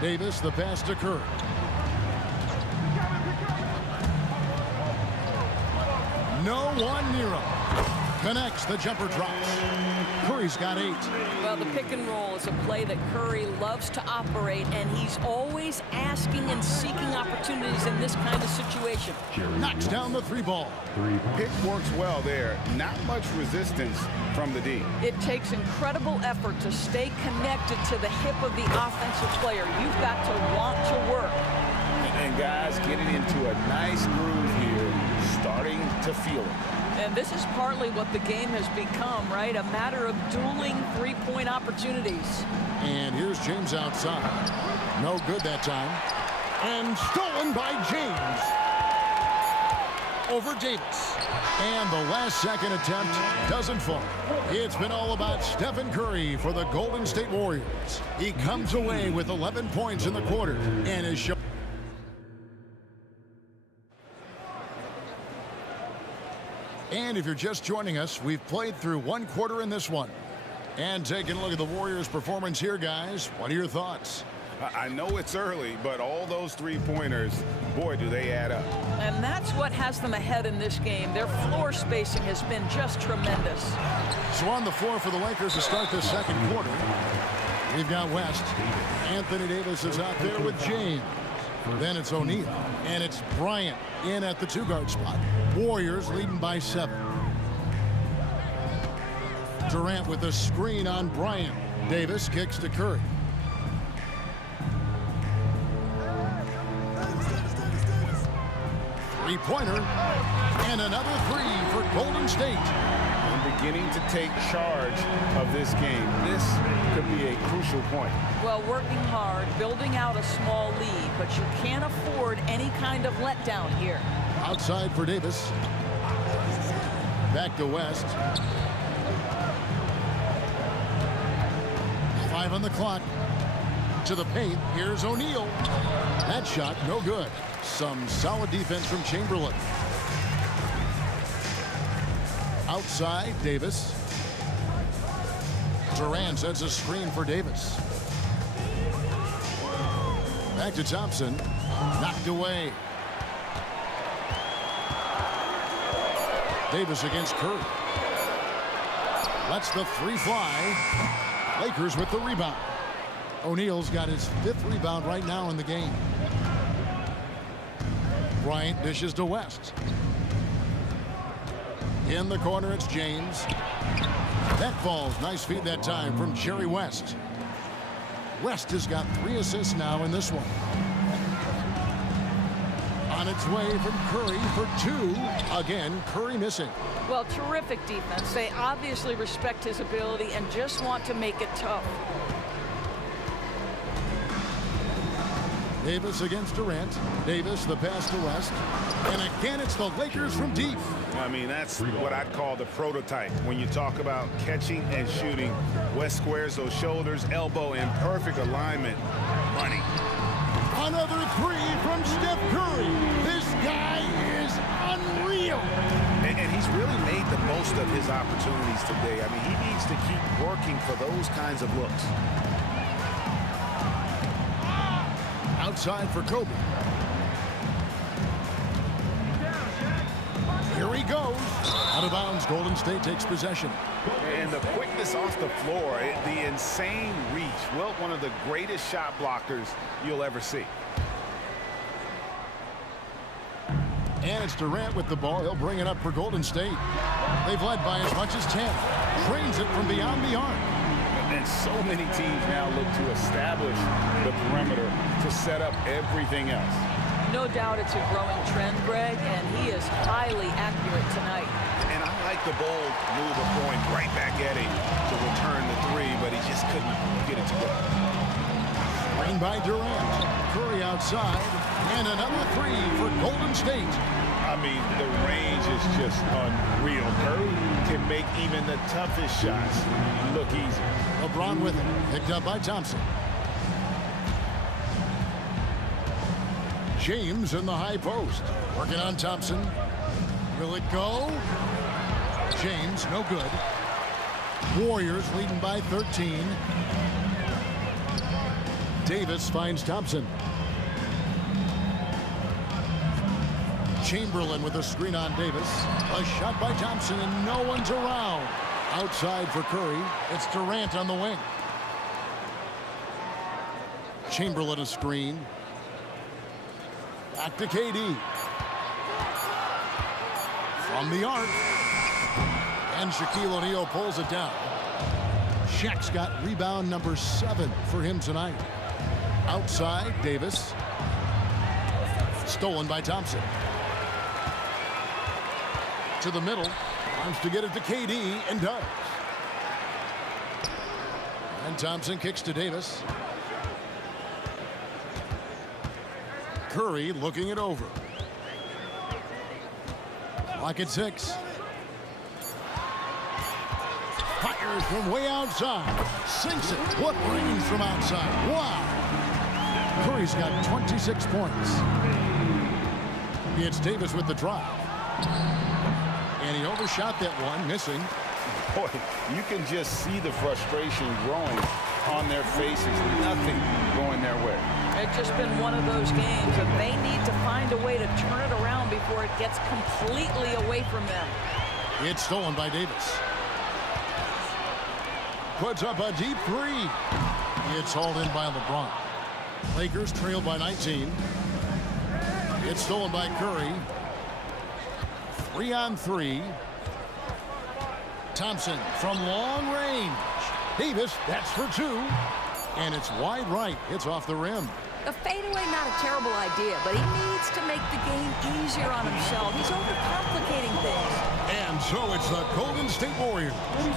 Davis, the pass to Curry. No one near him. Connects, the jumper drops. Curry's got 8. Well, the pick and roll is a play that Curry loves to operate, and he's always asking and seeking opportunities in this kind of situation. Knocks down the 3 ball. Pick works well there. Not much resistance from the D. It takes incredible effort to stay connected to the hip of the offensive player. You've got to want to work. And guys getting into a nice groove here, starting to feel it. And this is partly what the game has become, right? A matter of dueling three-point opportunities. And here's James outside. No good that time. And stolen by James. Over Davis. And the last second attempt doesn't fall. It's been all about Stephen Curry for the Golden State Warriors. He comes away with 11 points in the quarter and is shown. And if you're just joining us, we've played through 1 quarter in this one. And taking a look at the Warriors' performance here, guys. What are your thoughts? I know it's early, but all those 3-pointers, boy, do they add up. And that's what has them ahead in this game. Their floor spacing has been just tremendous. So on the floor for the Lakers to start this second quarter, we've got West. Anthony Davis is out there with James. Then it's O'Neal. And it's Bryant in at the 2-guard spot. Warriors leading by 7. Durant with a screen on Bryant. Davis kicks to Curry. Three-pointer. And another 3 for Golden State. And beginning to take charge of this game. This could be a crucial point. Well, working hard, building out a small lead, but you can't afford any kind of letdown here. Outside for Davis. Back to West. 5 on the clock. To the paint. Here's O'Neal. That shot, no good. Some solid defense from Chamberlain. Outside, Davis. Durant sets a screen for Davis. Back to Thompson. Knocked away. Davis against Curry. Lets the 3 fly. Lakers with the rebound. O'Neal's got his 5th rebound right now in the game. Bryant dishes to West. In the corner, it's James. That falls. Nice feed that time from Jerry West. West has got 3 assists now in this one. On its way from Curry for 2. Again, Curry missing. Well, terrific defense. They obviously respect his ability and just want to make it tough. Davis against Durant. Davis, the pass to West. And again, it's the Lakers from deep. I mean, that's what I'd call the prototype. When you talk about catching and shooting, West squares those shoulders, elbow in perfect alignment. Money. Another 3 from Steph Curry. This guy is unreal. And he's really made the most of his opportunities today. I mean, he needs to keep working for those kinds of looks. Outside for Kobe. Here he goes. Out of bounds, Golden State takes possession. And the quickness off the floor, the insane reach. Well, one of the greatest shot blockers you'll ever see. And it's Durant with the ball. He'll bring it up for Golden State. They've led by as much as 10. Trains it from beyond the arc. And so many teams now look to establish the perimeter to set up everything else. No doubt it's a growing trend, Greg, and he is highly accurate tonight. And I like the bold move of going right back at him to return the 3, but he just couldn't get it to go. Screen by Durant. Curry outside. And another 3 for Golden State. I mean, the range is just unreal. Curry can make even the toughest shots look easy. LeBron with it. Picked up by Thompson. James in the high post. Working on Thompson. Will it go? James, no good. Warriors leading by 13. Davis finds Thompson. Chamberlain with a screen on Davis. A shot by Thompson, and no one's around. Outside for Curry. It's Durant on the wing. Chamberlain a screen. Back to KD. From the arc. And Shaquille O'Neal pulls it down. Shaq's got rebound number 7 for him tonight. Outside, Davis. Stolen by Thompson. To the middle. Wants to get it to KD and does. And Thompson kicks to Davis. Curry looking it over. Clock at 6. Fires from way outside. Sinks it. What range from outside. Wow. Curry's got 26 points. It's Davis with the drive. And he overshot that one, missing. Boy, you can just see the frustration growing on their faces. Nothing going their way. It's just been one of those games, and they need to find a way to turn it around before it gets completely away from them. It's stolen by Davis. Puts up a deep 3. It's hauled in by LeBron. Lakers trail by 19. It's stolen by Curry. 3-on-3. Thompson from long range. Davis, that's for 2. And it's wide right. It's off the rim. A fadeaway, not a terrible idea, but he needs to make the game easier on himself. He's overcomplicating things. And so it's the Golden State Warriors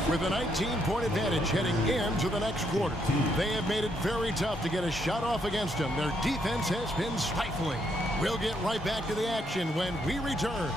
with a 19-point advantage heading into the next quarter. They have made it very tough to get a shot off against them. Their defense has been stifling. We'll get right back to the action when we return.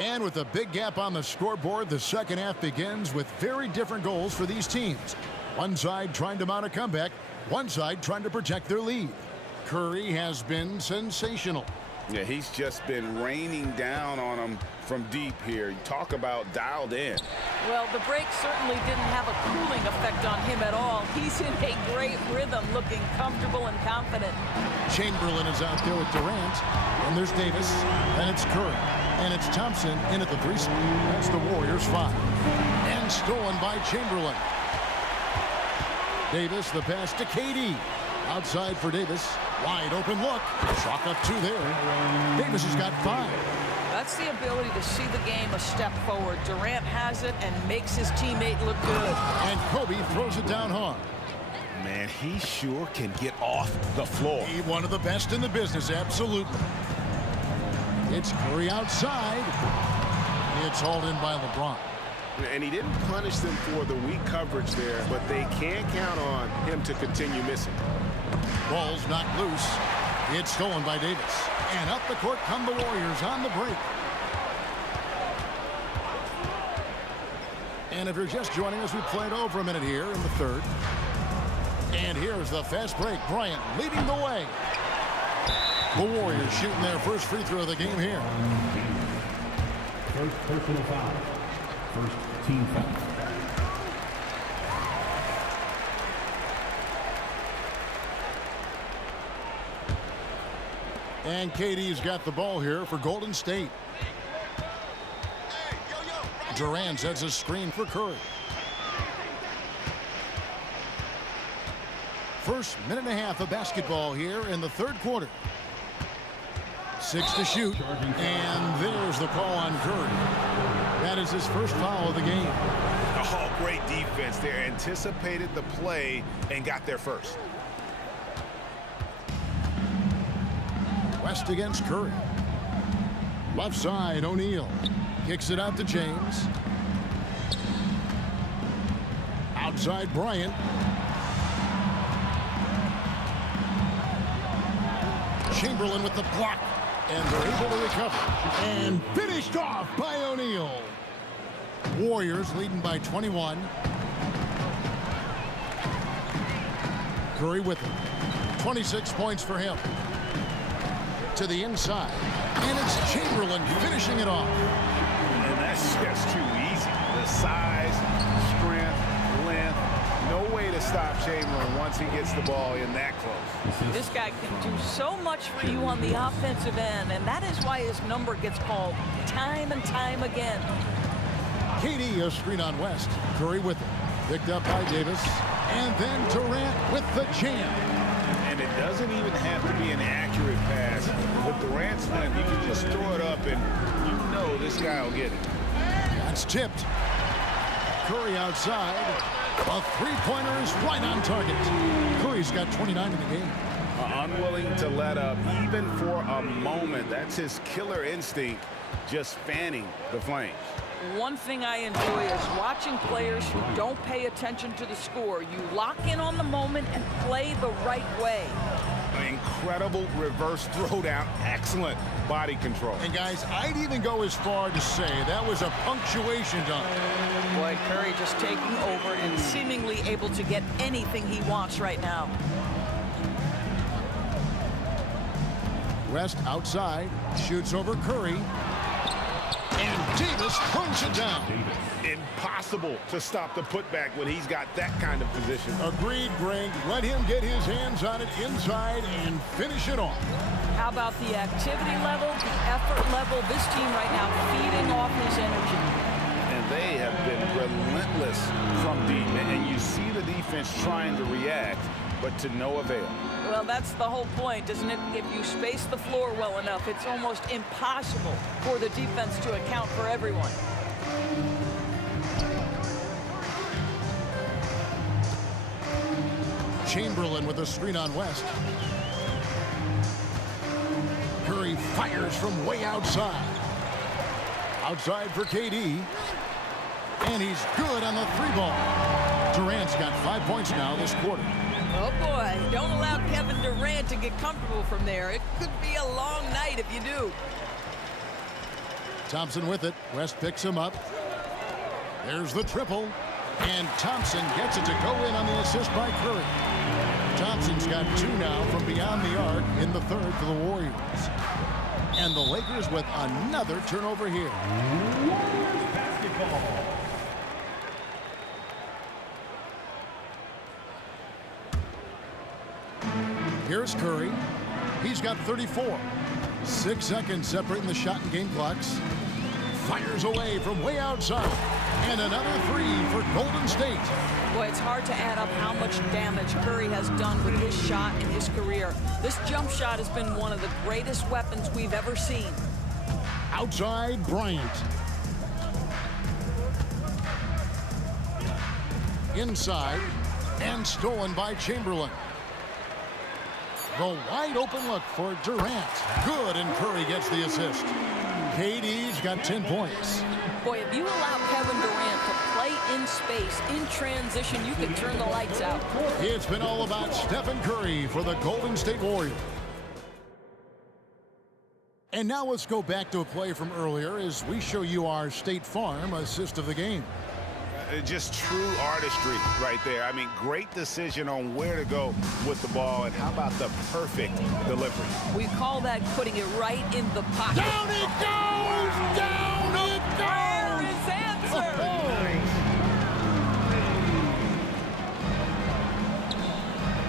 And with a big gap on the scoreboard, the second half begins with very different goals for these teams. One side trying to mount a comeback, one side trying to protect their lead. Curry has been sensational. Yeah, he's just been raining down on them from deep here. Talk about dialed in. Well, the break certainly didn't have a cooling effect on him at all. He's in a great rhythm, looking comfortable and confident. Chamberlain is out there with Durant, and there's Davis, and it's Curry, and it's Thompson in at the 3 spot. That's the Warriors 5. And stolen by Chamberlain. Davis, the pass to KD. Outside for Davis. Wide open look. Chalk up 2 there. Davis has got 5. That's the ability to see the game a step forward. Durant has it and makes his teammate look good. And Kobe throws it down hard. Man, he sure can get off the floor. He's one of the best in the business, absolutely. It's Curry outside. It's hauled in by LeBron. And he didn't punish them for the weak coverage there, but they can't count on him to continue missing. Ball's knocked loose. It's stolen by Davis. And up the court come the Warriors on the break. And if you're just joining us, we played over a minute here in the third. And here's the fast break. Bryant leading the way. The Warriors shooting their first free throw of the game here. First personal foul. First team foul. And KD's got the ball here for Golden State. Durant sets a screen for Curry. First minute and a half of basketball here in the third quarter. 6 to shoot. And there's the call on Curry. That is his first foul of the game. Oh, great defense there. Anticipated the play and got there first. West against Curry. Left side, O'Neal. Kicks it out to James. Outside, Bryant. Chamberlain with the block. And they're able to recover. And finished off by O'Neal. Warriors leading by 21. Curry with him. 26 points for him. to the inside. And it's Chamberlain finishing it off. And that's just too easy. The size, strength, length, no way to stop Chamberlain once he gets the ball in that close. This guy can do so much for you on the offensive end, and that is why his number gets called time and time again. KD, a screen on West. Curry with it. Picked up by Davis. And then Durant with the jam. And it doesn't even have to be an accurate pass. With Durant's length, he can just throw it up, and you know this guy will get it. That's tipped. Curry outside. A three-pointer is right on target. Curry's got 29 in the game. Unwilling to let up even for a moment. That's his killer instinct, just fanning the flames. One thing I enjoy is watching players who don't pay attention to the score. You lock in on the moment and play the right way. An incredible reverse throwdown. Excellent body control. And guys, I'd even go as far to say that was a punctuation dunk. Boy, Curry just taking over and seemingly able to get anything he wants right now. West outside, shoots over Curry. And Davis punch it down. Impossible to stop the putback when he's got that kind of position. Agreed, Greg. Let him get his hands on it inside and finish it off. How about the activity level, the effort level? This team right now feeding off his energy. And they have been relentless from deep. And you see the defense trying to react, but to no avail. Well, that's the whole point, isn't it? If you space the floor well enough, it's almost impossible for the defense to account for everyone. Chamberlain with a screen on West. Curry fires from way outside. Outside for KD. And he's good on the three ball. Durant's got 5 points now this quarter. Oh, boy. Don't allow Kevin Durant to get comfortable from there. It could be a long night if you do. Thompson with it. West picks him up. There's the triple. And Thompson gets it to go in on the assist by Curry. Thompson's got 2 now from beyond the arc in the third for the Warriors. And the Lakers with another turnover here. Warriors basketball. Here's Curry. He's got 34. 6 seconds separating the shot and game clocks. Fires away from way outside. And another three for Golden State. Boy, it's hard to add up how much damage Curry has done with his shot in his career. This jump shot has been one of the greatest weapons we've ever seen. Outside, Bryant. Inside, and stolen by Chamberlain. The wide open look for Durant. Good, and Curry gets the assist. KD's got 10 points. Boy, if you allow Kevin Durant to play in space, in transition, you can turn the lights out. It's been all about Stephen Curry for the Golden State Warriors. And now let's go back to a play from earlier as we show you our State Farm assist of the game. Just true artistry right there. I mean, great decision on where to go with the ball, and how about the perfect delivery? We call that putting it right in the pocket. Down it goes! Down it goes! There is answer!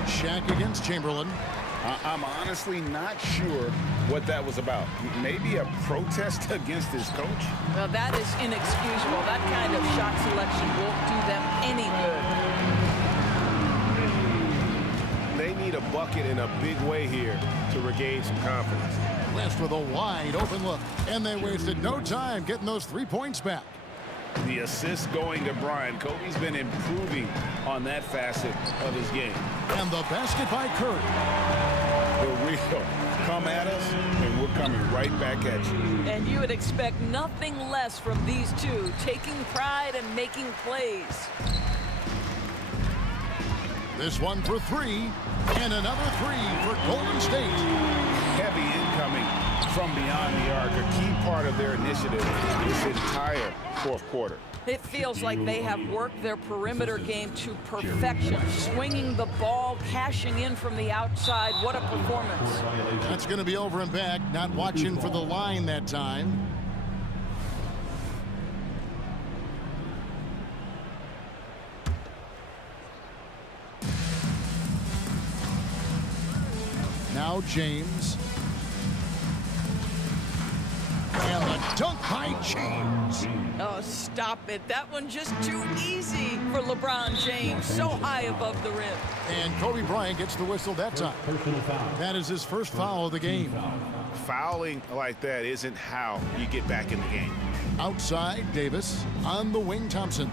Shaq against Chamberlain. I'm honestly not sure what that was about. Maybe a protest against his coach? Well, that is inexcusable. That kind of shot selection won't do them any good. They need a bucket in a big way here to regain some confidence. West with a wide open look, and they wasted no time getting those 3 points back. The assist going to Bryant. Kobe's been improving on that facet of his game. And the basket by Curry. The real come at us, and we're coming right back at you. And you would expect nothing less from these two, taking pride and making plays. This one for 3, and another 3 for Golden State. heavy incoming from beyond the arc, a key part of their initiative this entire fourth quarter. It feels like they have worked their perimeter game to perfection, swinging the ball, cashing in from the outside. What a performance. That's going to be over and back, not watching for the line that time. Now James. And the dunk by James. Oh, stop it. That one just too easy for LeBron James, so high above the rim. And Kobe Bryant gets the whistle that time. That is his first foul of the game. Fouling like that isn't how you get back in the game. Outside, Davis. On the wing, Thompson.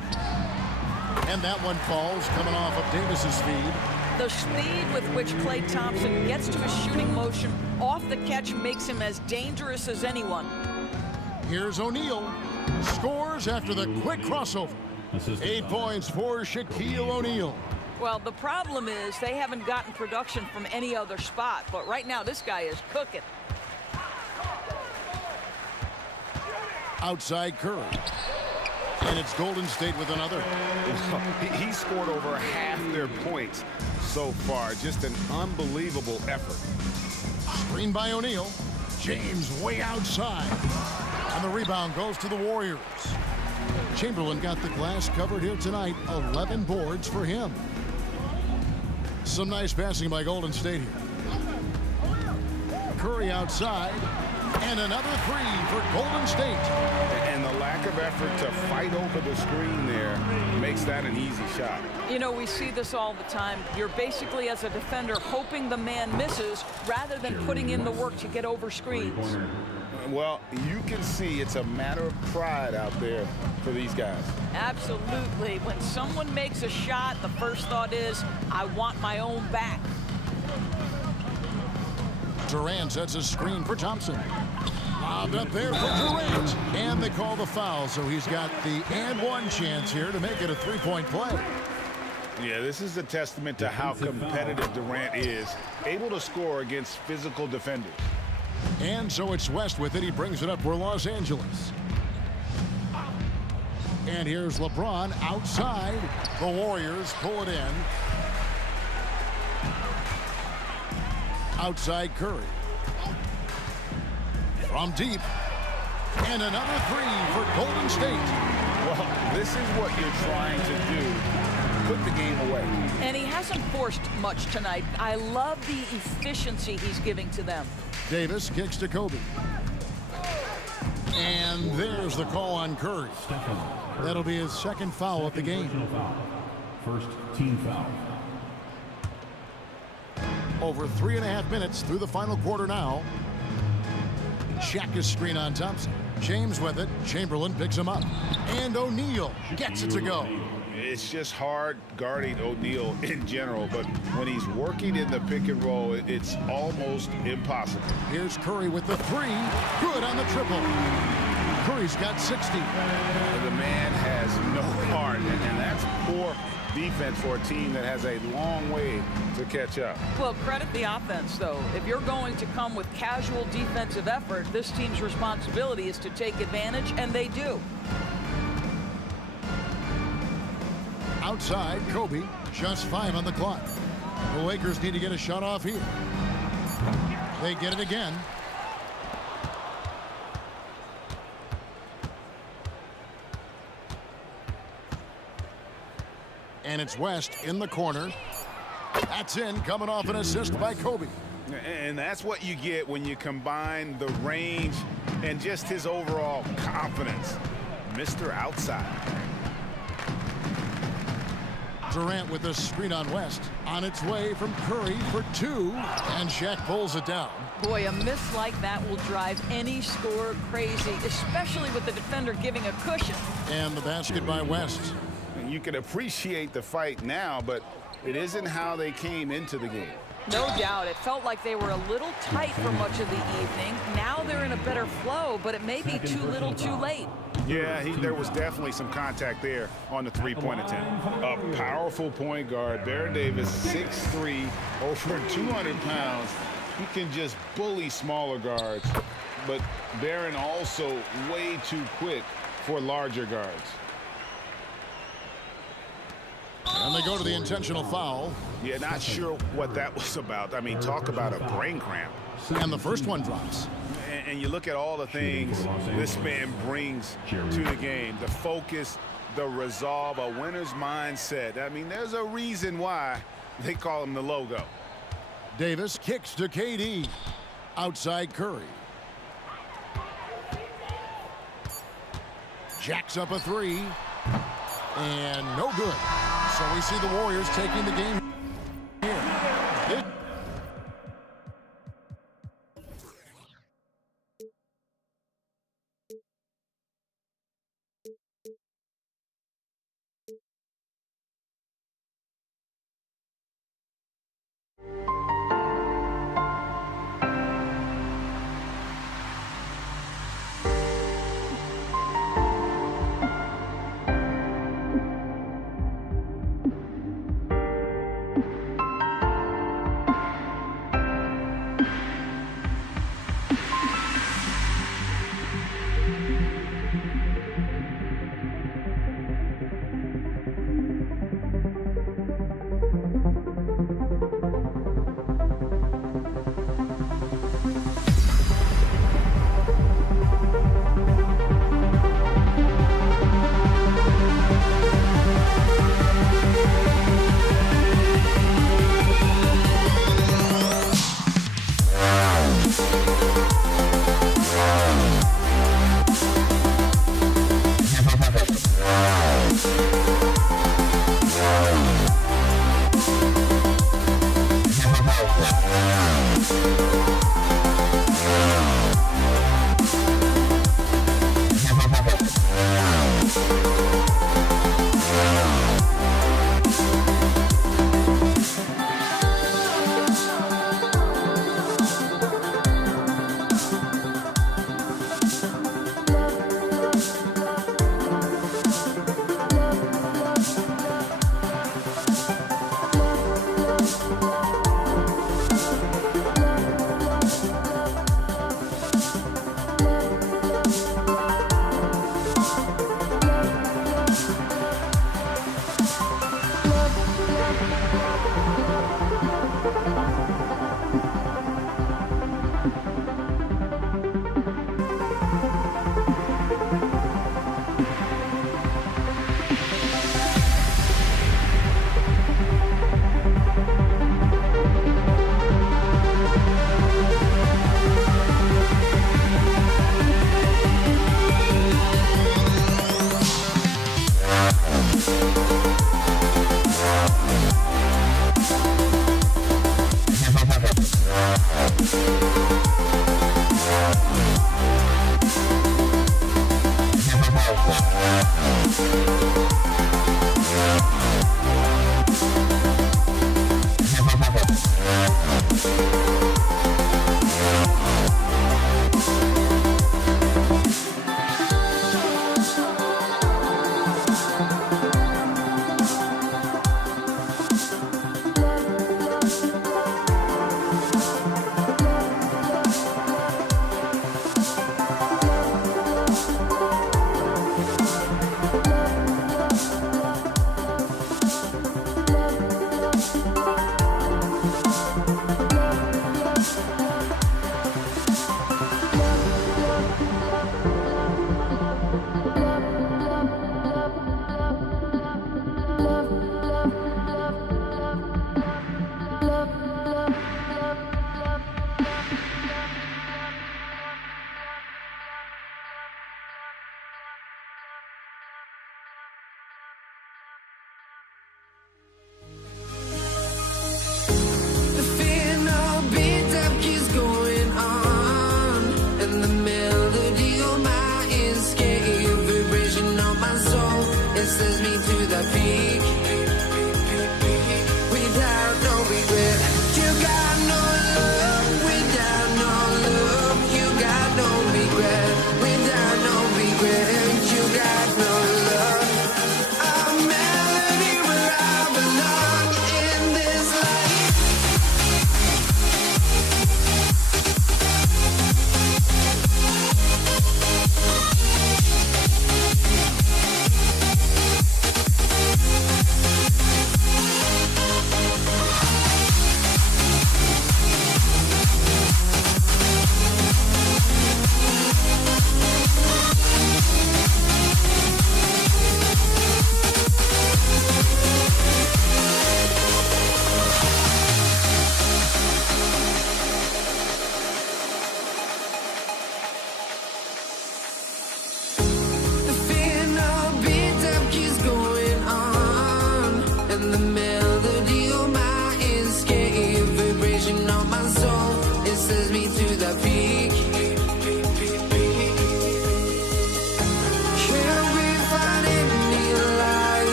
And that one falls, coming off of Davis's feed. The speed with which Klay Thompson gets to his shooting motion off the catch makes him as dangerous as anyone. Here's O'Neal. Scores after the quick crossover. 8 points for Shaquille O'Neal. Well, the problem is they haven't gotten production from any other spot, but right now this guy is cooking. Outside Curry. And it's Golden State with another. He scored over half their points so far. Just an unbelievable effort. Screen by O'Neal. James way outside. And the rebound goes to the Warriors. Chamberlain got the glass covered here tonight. 11 boards for him. Some nice passing by Golden State here. Curry outside. And another three for Golden State. And the lack of effort to fight over the screen there makes that an easy shot. You know, we see this all the time. You're basically, as a defender, hoping the man misses rather than putting in the work to get over screens. Well, you can see it's a matter of pride out there for these guys. Absolutely. When someone makes a shot, the first thought is, I want my own back. Durant sets a screen for Thompson. Lobbed up there for Durant. And they call the foul, so he's got the and one chance here to make it a three-point play. Yeah, this is a testament to how competitive Durant is, able to score against physical defenders. And so it's West with it. He brings it up for Los Angeles. And here's LeBron outside. The Warriors pull it in. Outside Curry. From deep. And another three for Golden State. Well, this is what you're trying to do. Put the game away. And he hasn't forced much tonight. I love the efficiency he's giving to them. Davis kicks to Kobe. And there's the call on Curry. That'll be his second foul of the game. First team foul. Over 3.5 minutes through the final quarter now. Shaq is screen on Thompson. James with it. Chamberlain picks him up. And O'Neal gets it to go. It's just hard guarding O'Neal in general, but when he's working in the pick and roll, it's almost impossible. Here's Curry with the three. Good on the triple. Curry's got 60. The man has no heart, and that's poor defense for a team that has a long way to catch up. Well, credit the offense, though. If you're going to come with casual defensive effort, this team's responsibility is to take advantage, and they do. Outside, Kobe, just 5 on the clock. The Lakers need to get a shot off here. They get it again. And it's West in the corner. That's in, coming off an assist by Kobe. And that's what you get when you combine the range and just his overall confidence. Mr. Outside. Durant with the screen on West. On its way from Curry for two. And Shaq pulls it down. Boy, a miss like that will drive any scorer crazy, especially with the defender giving a cushion. And the basket by West. You can appreciate the fight now, but it isn't how they came into the game. No doubt. It felt like they were a little tight for much of the evening. Now they're in a better flow, but it may be too little too late. Yeah, there was definitely some contact there on the three-point attempt. A powerful point guard, Baron Davis, 6'3", over 200 pounds. He can just bully smaller guards, but Barron also way too quick for larger guards. And they go to the intentional foul. Yeah, not sure what that was about. I mean, talk about a brain cramp. And the first one drops. And you look at all the things this man brings to the game. The focus, the resolve, a winner's mindset. I mean, there's a reason why they call him the logo. Davis kicks to KD. Outside Curry. Jacks up a three. And no good. So we see the Warriors taking the game here.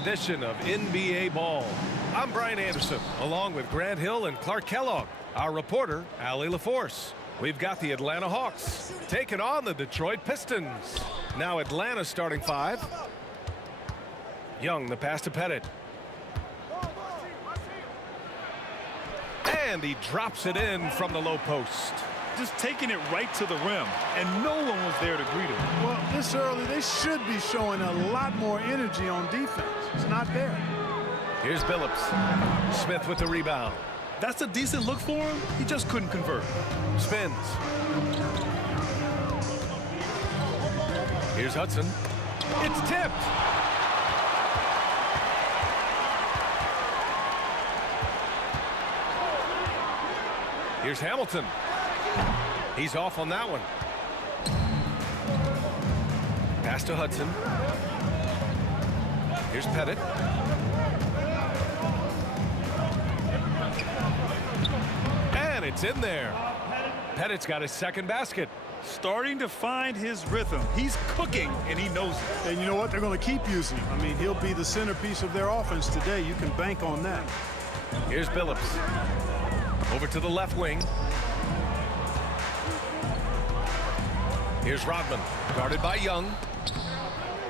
edition of NBA Ball. I'm Brian Anderson, along with Grant Hill and Clark Kellogg. Our reporter, Allie LaForce. We've got the Atlanta Hawks taking on the Detroit Pistons. Now Atlanta starting 5. Young, the pass to Pettit. And he drops it in from the low post. Just taking it right to the rim, and no one was there to greet him. Well, this early, they should be showing a lot more energy on defense. It's not there. Here's Billups. Smith with the rebound. That's a decent look for him. He just couldn't convert. Spins. Here's Hudson. It's tipped. Here's Hamilton. He's off on that one. Pass to Hudson. Here's Pettit. And it's in there. Pettit's got his second basket. Starting to find his rhythm. He's cooking, and he knows it. And you know what? They're going to keep using him. I mean, he'll be the centerpiece of their offense today. You can bank on that. Here's Billups. Over to the left wing. Here's Rodman, guarded by Young.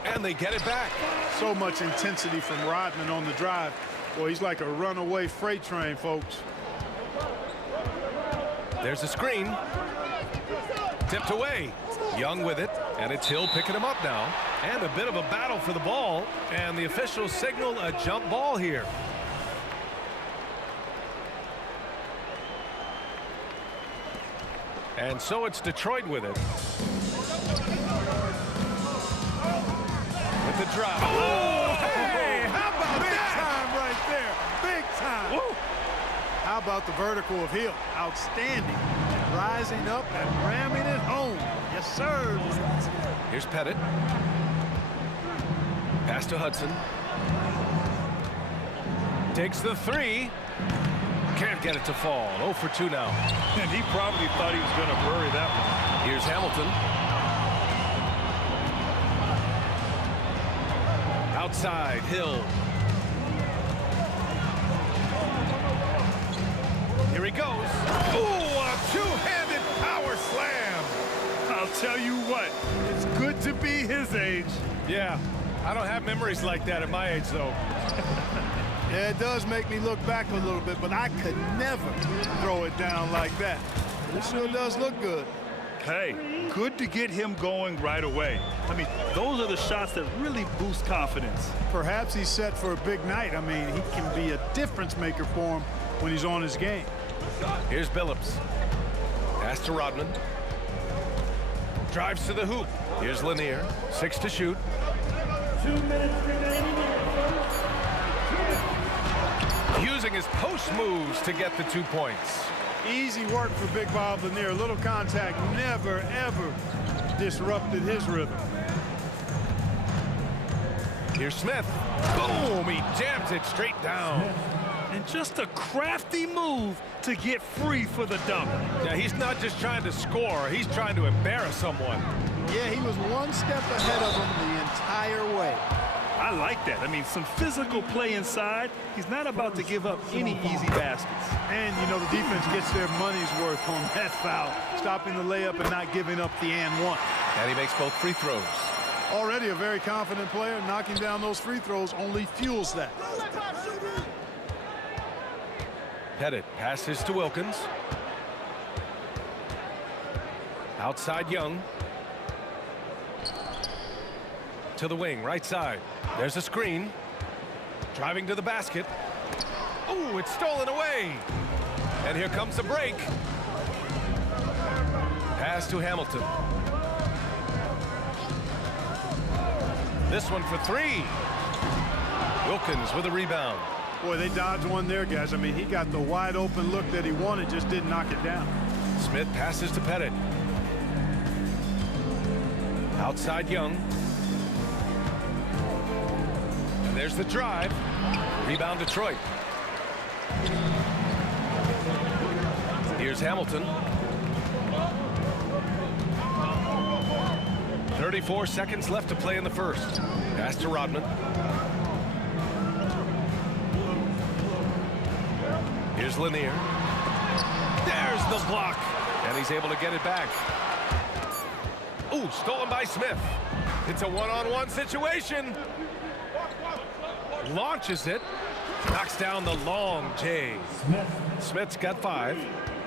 And they get it back. So much intensity from Rodman on the drive. Boy, he's like a runaway freight train, folks. There's a screen. Tipped away. Young with it, and it's Hill picking him up now. And a bit of a battle for the ball, and the officials signal a jump ball here. And so it's Detroit with it. With the drop. Oh, hey, how about big time right there? Big time. Woo. How about the vertical of Hill? Outstanding. Rising up and ramming it home. Yes, sir. Here's Pettit. Pass to Hudson. Takes the 3. Can't get it to fall. 0 for 2 now. And he probably thought he was going to bury that one. Here's Hamilton. Outside, Hill. Here he goes. Ooh, a two-handed power slam. I'll tell you what, it's good to be his age. Yeah, I don't have memories like that at my age, though. Yeah, it does make me look back a little bit, but I could never throw it down like that. It sure does look good. Hey, good to get him going right away. I mean, those are the shots that really boost confidence. Perhaps he's set for a big night. I mean, he can be a difference maker for him when he's on his game. Here's Billups. Pass to Rodman. Drives to the hoop. Here's Lanier. 6 to shoot. 2 minutes remaining. Using his post moves to get the 2 points. Easy work for Big Bob Lanier. Little contact never, ever disrupted his rhythm. Here's Smith. Boom! He jams it straight down. And just a crafty move to get free for the dunk. Yeah, he's not just trying to score. He's trying to embarrass someone. Yeah, he was one step ahead of him the entire way. I like that. I mean, some physical play inside. He's not about to give up any easy baskets. And, you know, the defense gets their money's worth on that foul, stopping the layup and not giving up the and one. And he makes both free throws. Already a very confident player. Knocking down those free throws only fuels that. Pettit passes to Wilkins. Outside Young. To the wing, right side. There's a screen. Driving to the basket. Oh, it's stolen away. And here comes the break. Pass to Hamilton. This one for 3. Wilkins with a rebound. Boy, they dodged one there, guys. I mean, he got the wide open look that he wanted, just didn't knock it down. Smith passes to Pettit. Outside Young. And there's the drive. Rebound Detroit. Here's Hamilton. 34 seconds left to play in the first. Pass to Rodman. Here's Lanier. There's the block. And he's able to get it back. Ooh, stolen by Smith. It's a one-on-one situation. Launches it. Knocks down the long J. Smith's got 5.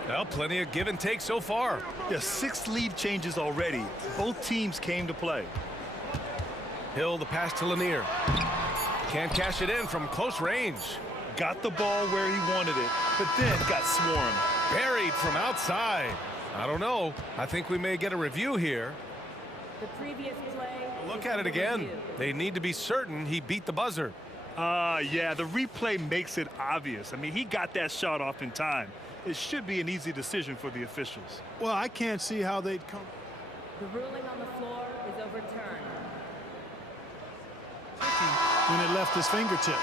Well, plenty of give and take so far. Yeah, 6 lead changes already. Both teams came to play. Hill, the pass to Lanier. Can't cash it in from close range. Got the ball where he wanted it, but then got swarmed. Buried from outside. I don't know. I think we may get a review here. The previous play. Look at it again. They need to be certain he beat the buzzer. Yeah, the replay makes it obvious. I mean, he got that shot off in time. It should be an easy decision for the officials. Well, I can't see how they'd come. The ruling on the floor is overturned. When it left his fingertips.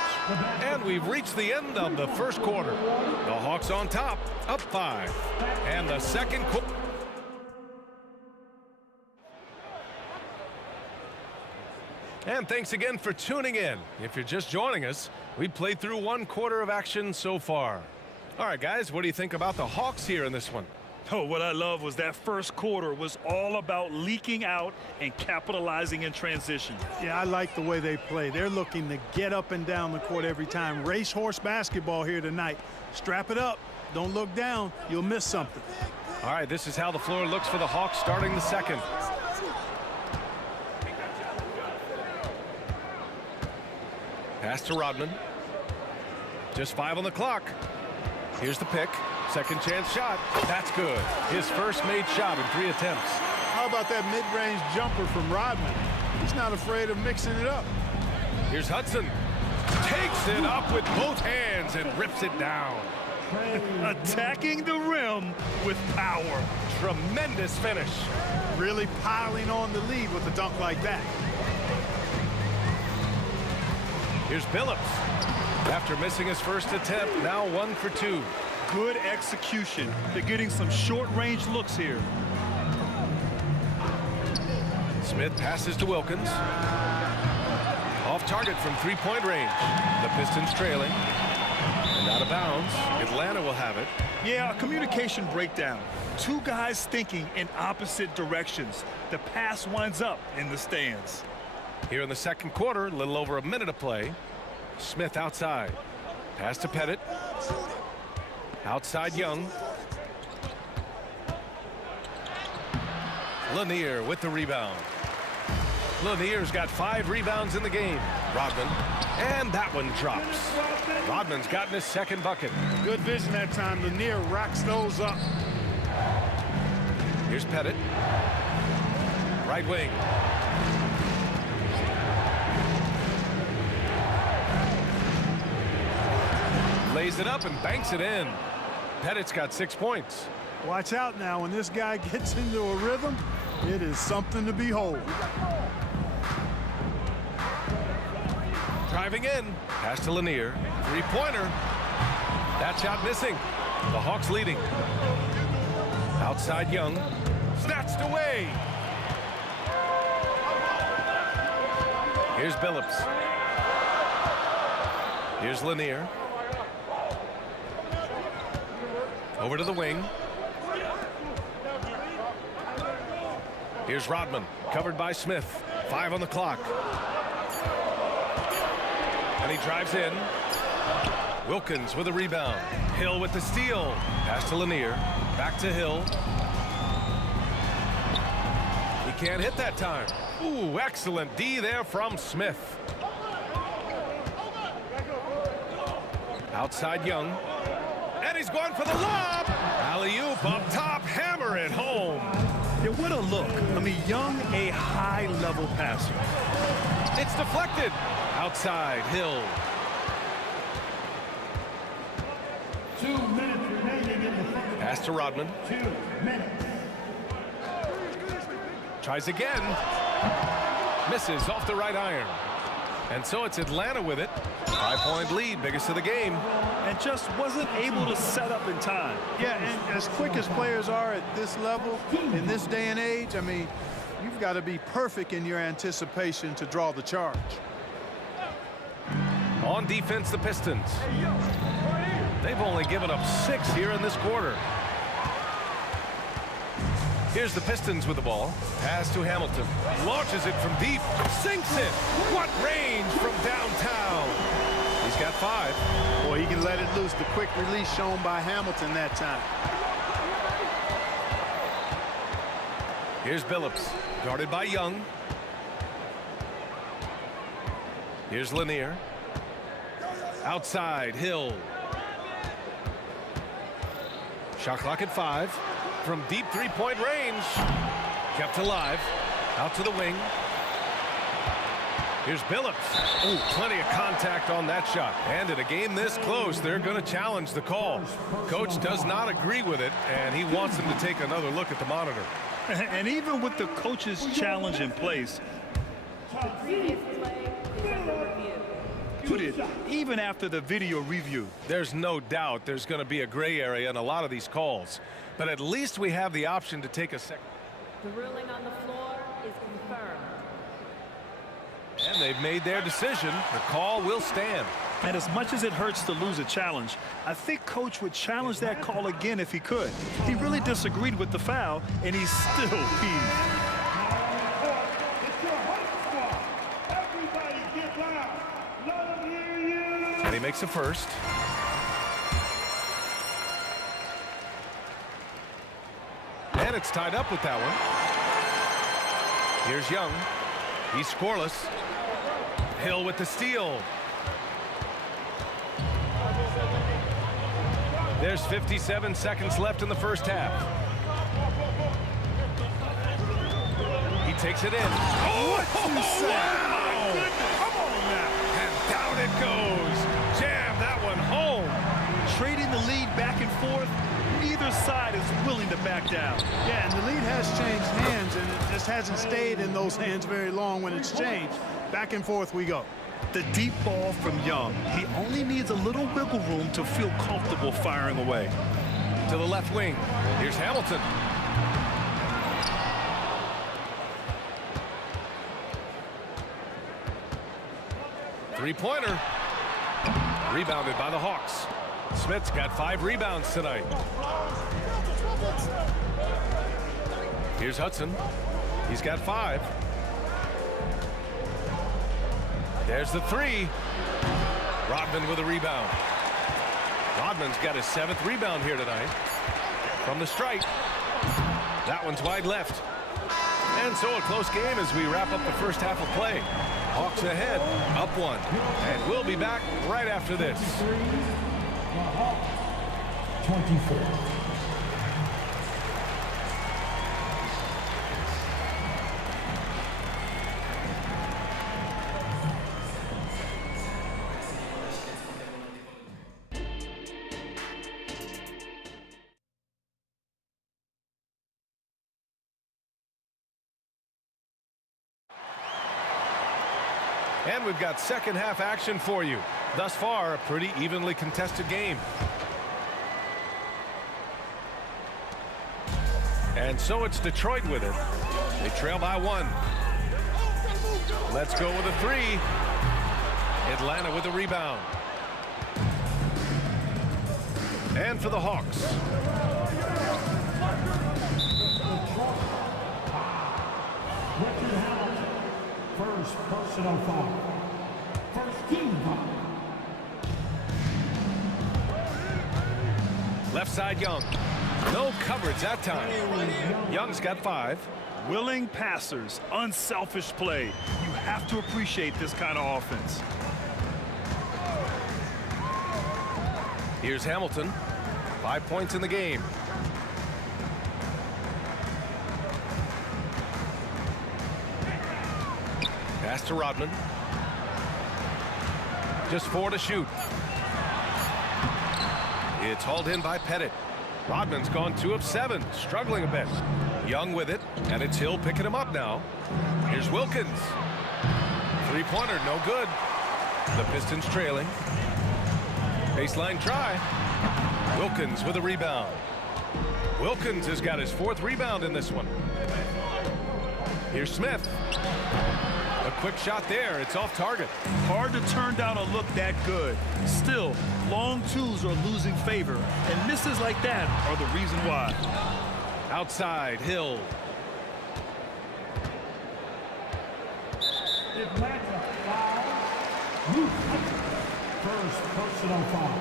And we've reached the end of the first quarter. The Hawks on top, up 5. And the second quarter. And thanks again for tuning in. If you're just joining us, we played through 1 quarter of action so far. All right, guys, what do you think about the Hawks here in this one? Oh, what I love was that first quarter was all about leaking out and capitalizing in transition. Yeah, I like the way they play. They're looking to get up and down the court every time. Racehorse basketball here tonight. Strap it up. Don't look down. You'll miss something. All right, this is how the floor looks for the Hawks starting the second. Pass to Rodman. Just 5 on the clock. Here's the pick. Second chance shot. That's good. His first made shot in 3 attempts. How about that mid-range jumper from Rodman? He's not afraid of mixing it up. Here's Hudson. Takes it up with both hands and rips it down. Attacking the rim with power. Tremendous finish. Really piling on the lead with a dunk like that. Here's Billups. After missing his first attempt, now 1 for 2. Good execution. They're getting some short-range looks here. Smith passes to Wilkins. Off target from 3-point range. The Pistons trailing. And out of bounds. Atlanta will have it. Yeah, a communication breakdown. 2 guys thinking in opposite directions. The pass winds up in the stands. Here in the second quarter, a little over a minute of play. Smith outside. Pass to Pettit. Outside Young. Lanier with the rebound. Lanier's got 5 rebounds in the game. Rodman. And that one drops. Rodman's gotten his second bucket. Good vision that time. Lanier racks those up. Here's Pettit. Right wing. Lays it up and banks it in. Pettit's got 6 points. Watch out now. When this guy gets into a rhythm, it is something to behold. Driving in. Pass to Lanier. 3-pointer. That shot missing. The Hawks leading. Outside Young. Snatched away. Here's Billups. Here's Lanier. Over to the wing. Here's Rodman, covered by Smith. 5 on the clock. And he drives in. Wilkins with a rebound. Hill with the steal. Pass to Lanier. Back to Hill. He can't hit that time. Ooh, excellent D there from Smith. Outside Young. And he's going for the lob. Alley-oop up top. Hammer it home. Yeah, what a look. I mean, Young, a high-level passer. It's deflected. Outside, Hill. 2 minutes remaining in the first. Pass to Rodman. 2 minutes. Tries again. Misses off the right iron. And so it's Atlanta with it. 5-point lead, biggest of the game. And just wasn't able to set up in time. Yeah, and as quick as players are at this level, in this day and age, I mean, you've got to be perfect in your anticipation to draw the charge. On defense, the Pistons. They've only given up 6 here in this quarter. Here's the Pistons with the ball. Pass to Hamilton. Launches it from deep. Sinks it. What range from downtown. He's got 5. Boy, he can let it loose. The quick release shown by Hamilton that time. Here's Billups. Guarded by Young. Here's Lanier. Outside, Hill. Shot clock at 5. From deep three-point range. Kept alive. Out to the wing. Here's Billups. Ooh, plenty of contact on that shot. And in a game this close, they're going to challenge the call. Coach does not agree with it, and he wants him to take another look at the monitor. And even with the coach's challenge in place, put it, even after the video review, there's no doubt there's going to be a gray area in a lot of these calls. But at least we have the option to take a second. The ruling on the floor is confirmed. And they've made their decision. The call will stand. And as much as it hurts to lose a challenge, I think Coach would challenge that call again if he could. He really disagreed with the foul, and he's still peeved. And he makes a first. And it's tied up with that one. Here's Young. He's scoreless. Hill with the steal. There's 57 seconds left in the first half. He takes it in. Oh, what you say? Wow! Come on now. And down it goes. Jam that one home. Trading the lead back and forth. Neither side is willing to back down. Yeah, and the lead has changed hands, and it just hasn't stayed in those hands very long when it's changed. Back and forth we go. The deep ball from Young. He only needs a little wiggle room to feel comfortable firing away. To the left wing. Here's Hamilton. Three-pointer. Rebounded by the Hawks. Smith's got 5 rebounds tonight. Here's Hudson. He's got 5. There's the 3. Rodman with a rebound. Rodman's got his 7th rebound here tonight. From the stripe. That one's wide left. And so a close game as we wrap up the first half of play. Hawks ahead, up 1. And we'll be back right after this. 24. And we've got second half action for you. Thus far, a pretty evenly contested game. And so it's Detroit with it. They trail by 1. Let's go with a 3. Atlanta with a rebound. And for the Hawks. First personal foul. First team foul. Left side Young. No coverage that time. Young's got 5. Willing passers, unselfish play. You have to appreciate this kind of offense. Here's Hamilton. 5 points in the game. Pass to Rodman. Just 4 to shoot. It's hauled in by Pettit. Rodman's gone 2 of 7, struggling a bit. Young with it, and it's Hill picking him up now. Here's Wilkins. Three-pointer, no good. The Pistons trailing. Baseline try. Wilkins with a rebound. Wilkins has got his 4th rebound in this one. Here's Smith. A quick shot there. It's off target. Hard to turn down a look that good. Still, long twos are losing favor, and misses like that are the reason why. Outside, Hill. Atlanta foul. First personal foul.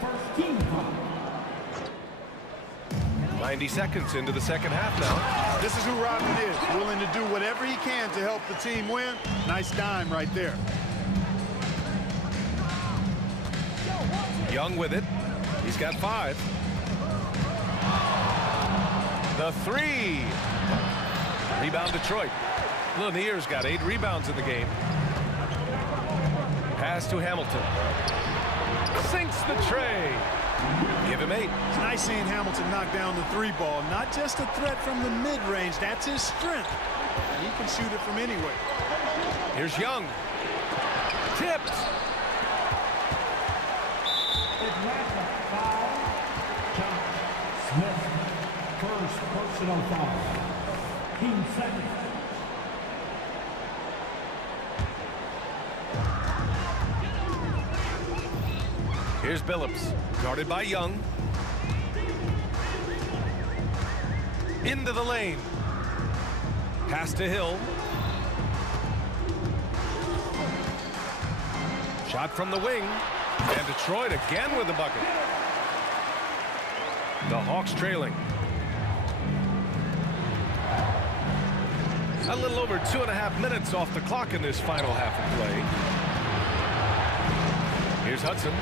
First team foul. 90 seconds into the second half now. This is who Rodman is, willing to do whatever he can to help the team win. Nice dime right there. Young with it. He's got 5. The 3. Rebound Detroit. Lanier's got 8 rebounds in the game. Pass to Hamilton. Sinks the tray. Give him 8. It's nice seeing Hamilton knock down the 3 ball. Not just a threat from the mid-range. That's his strength. He can shoot it from anywhere. Here's Young. Tipped. Atlanta foul. Smith. First personal foul. 15 seconds. Here's Billups, guarded by Young. Into the lane. Pass to Hill. Shot from the wing. And Detroit again with the bucket. The Hawks trailing. A little over 2.5 minutes off the clock in this final half of play. Here's Hudson.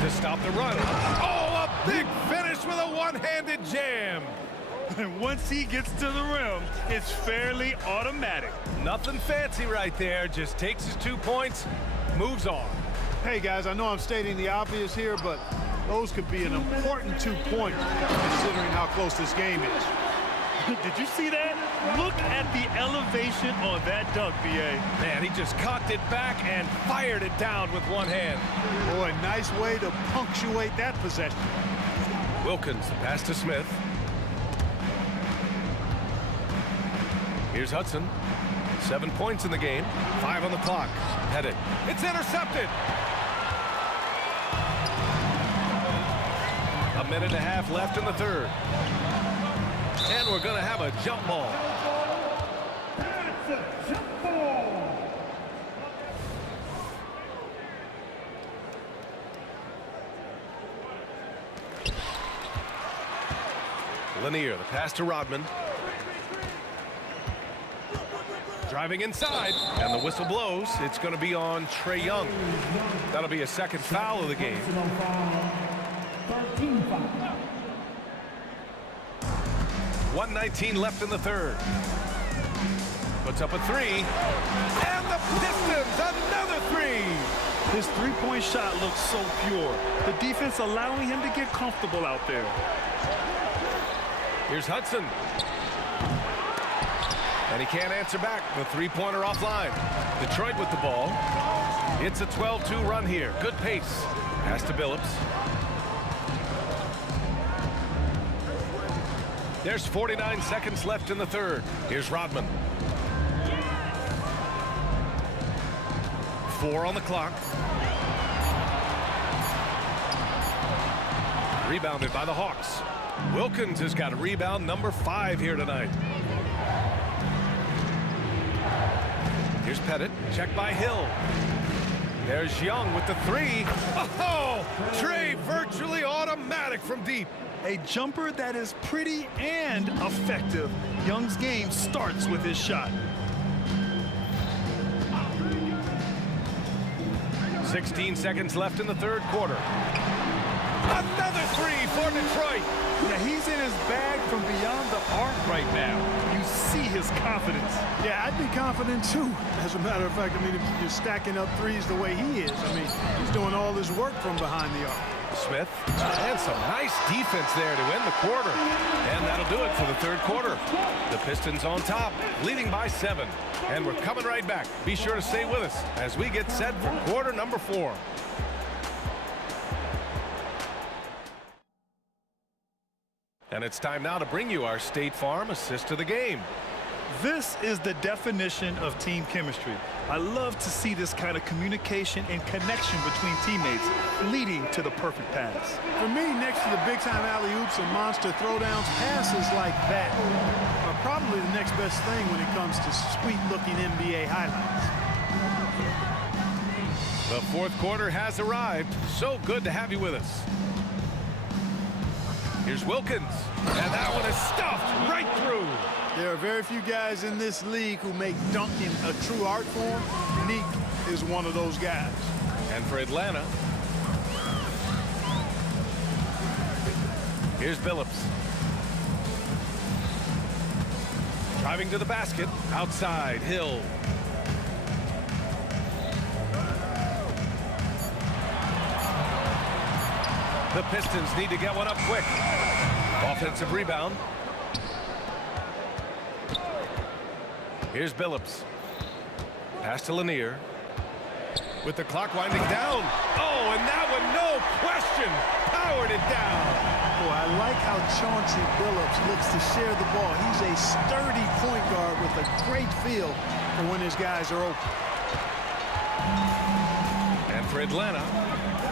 To stop the run. Oh, a big finish with a one-handed jam. And once he gets to the rim, it's fairly automatic. Nothing fancy right there. Just takes his 2 points, moves on. Hey, guys, I know I'm stating the obvious here, but those could be an important 2 points considering how close this game is. Did you see that? Look at the elevation on that dunk, B.A. Man, he just cocked it back and fired it down with one hand. Boy, nice way to punctuate that possession. Wilkins, the pass to Smith. Here's Hudson. 7 points in the game. 5 on the clock. Headed. It's intercepted. 1.5 minutes left in the third. And we're going to have a jump ball. That's a jump ball. Lanier, the pass to Rodman. Driving inside, and the whistle blows. It's going to be on Trae Young. That'll be a second foul of the game. 13 foul. 1:19 left in the third. Puts up a 3. And the Pistons, another 3. His three-point shot looks so pure. The defense allowing him to get comfortable out there. Here's Hudson. And he can't answer back. The three-pointer offline. Detroit with the ball. It's a 12-2 run here. Good pace. Pass to Billups. There's 49 seconds left in the third. Here's Rodman. 4 on the clock. Rebounded by the Hawks. Wilkins has got a rebound number 5 here tonight. Here's Pettit. Checked by Hill. There's Young with the 3. Oh, Trae virtually automatic from deep. A jumper that is pretty and effective. Young's game starts with his shot. 16 seconds left in the third quarter. Another 3 for Detroit. Yeah, he's in his bag from beyond the arc right now. You see his confidence. Yeah, I'd be confident too. As a matter of fact, I mean, if you're stacking up threes the way he is, I mean, he's doing all his work from behind the arc. Smith, and some nice defense there to end the quarter. And that'll do it for the third quarter. The Pistons on top, leading by 7. And we're coming right back. Be sure to stay with us as we get set for quarter number 4. And it's time now to bring you our State Farm assist of the game. This is the definition of team chemistry. I love to see this kind of communication and connection between teammates leading to the perfect pass. For me, next to the big-time alley-oops and monster throwdowns, passes like that are probably the next best thing when it comes to sweet-looking NBA highlights. The fourth quarter has arrived. So good to have you with us. Here's Wilkins, and that one is stuffed right through. There are very few guys in this league who make dunking a true art form. Neek is one of those guys. And for Atlanta, here's Billups. Driving to the basket, outside, Hill. The Pistons need to get one up quick. Offensive rebound. Here's Billups. Pass to Lanier. With the clock winding down. Oh, and that one, no question, powered it down. Boy, I like how Chauncey Billups looks to share the ball. He's a sturdy point guard with a great feel for when his guys are open. And for Atlanta,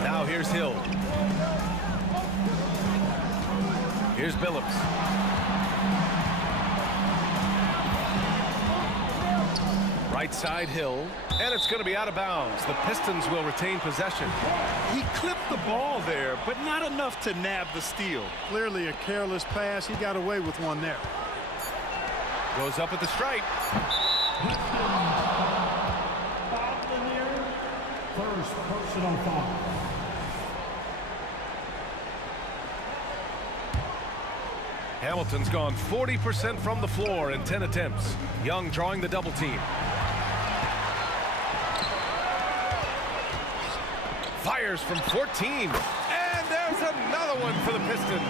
now here's Hill. Here's Billups. Right side, Hill, and it's going to be out of bounds. The Pistons will retain possession. He clipped the ball there, but not enough to nab the steal. Clearly a careless pass. He got away with one there. Goes up at the stripe. First personal foul. Hamilton's gone 40% from the floor in 10 attempts. Young drawing the double team. Fires from 14. And there's another one for the Pistons.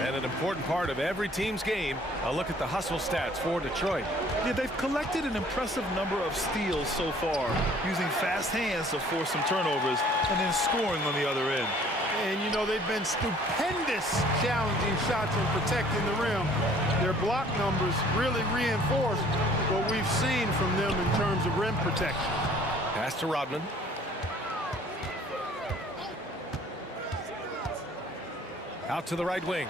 And an important part of every team's game, a look at the hustle stats for Detroit. Yeah, they've collected an impressive number of steals so far, using fast hands to force some turnovers and then scoring on the other end. And, you know, they've been stupendous challenging shots and protecting the rim. Their block numbers really reinforce what we've seen from them in terms of rim protection. Pass to Rodman. Out to the right wing.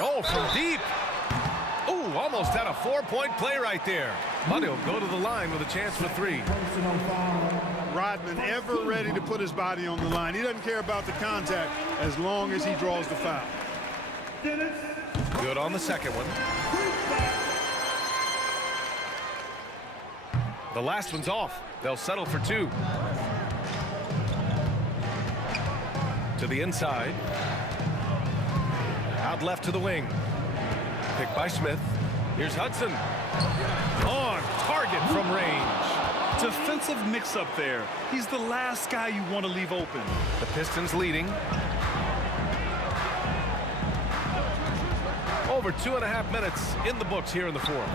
Oh, from deep. Oh, almost had a 4-point play right there. But he'll go to the line with a chance for 3. Rodman ever ready to put his body on the line. He doesn't care about the contact as long as he draws the foul. Good on the second one. The last one's off. They'll settle for 2. To the inside. Out left to the wing. Picked by Smith. Here's Hudson. On target from range. Defensive mix-up there. He's the last guy you want to leave open. The Pistons leading. Over 2.5 minutes in the books here in the fourth.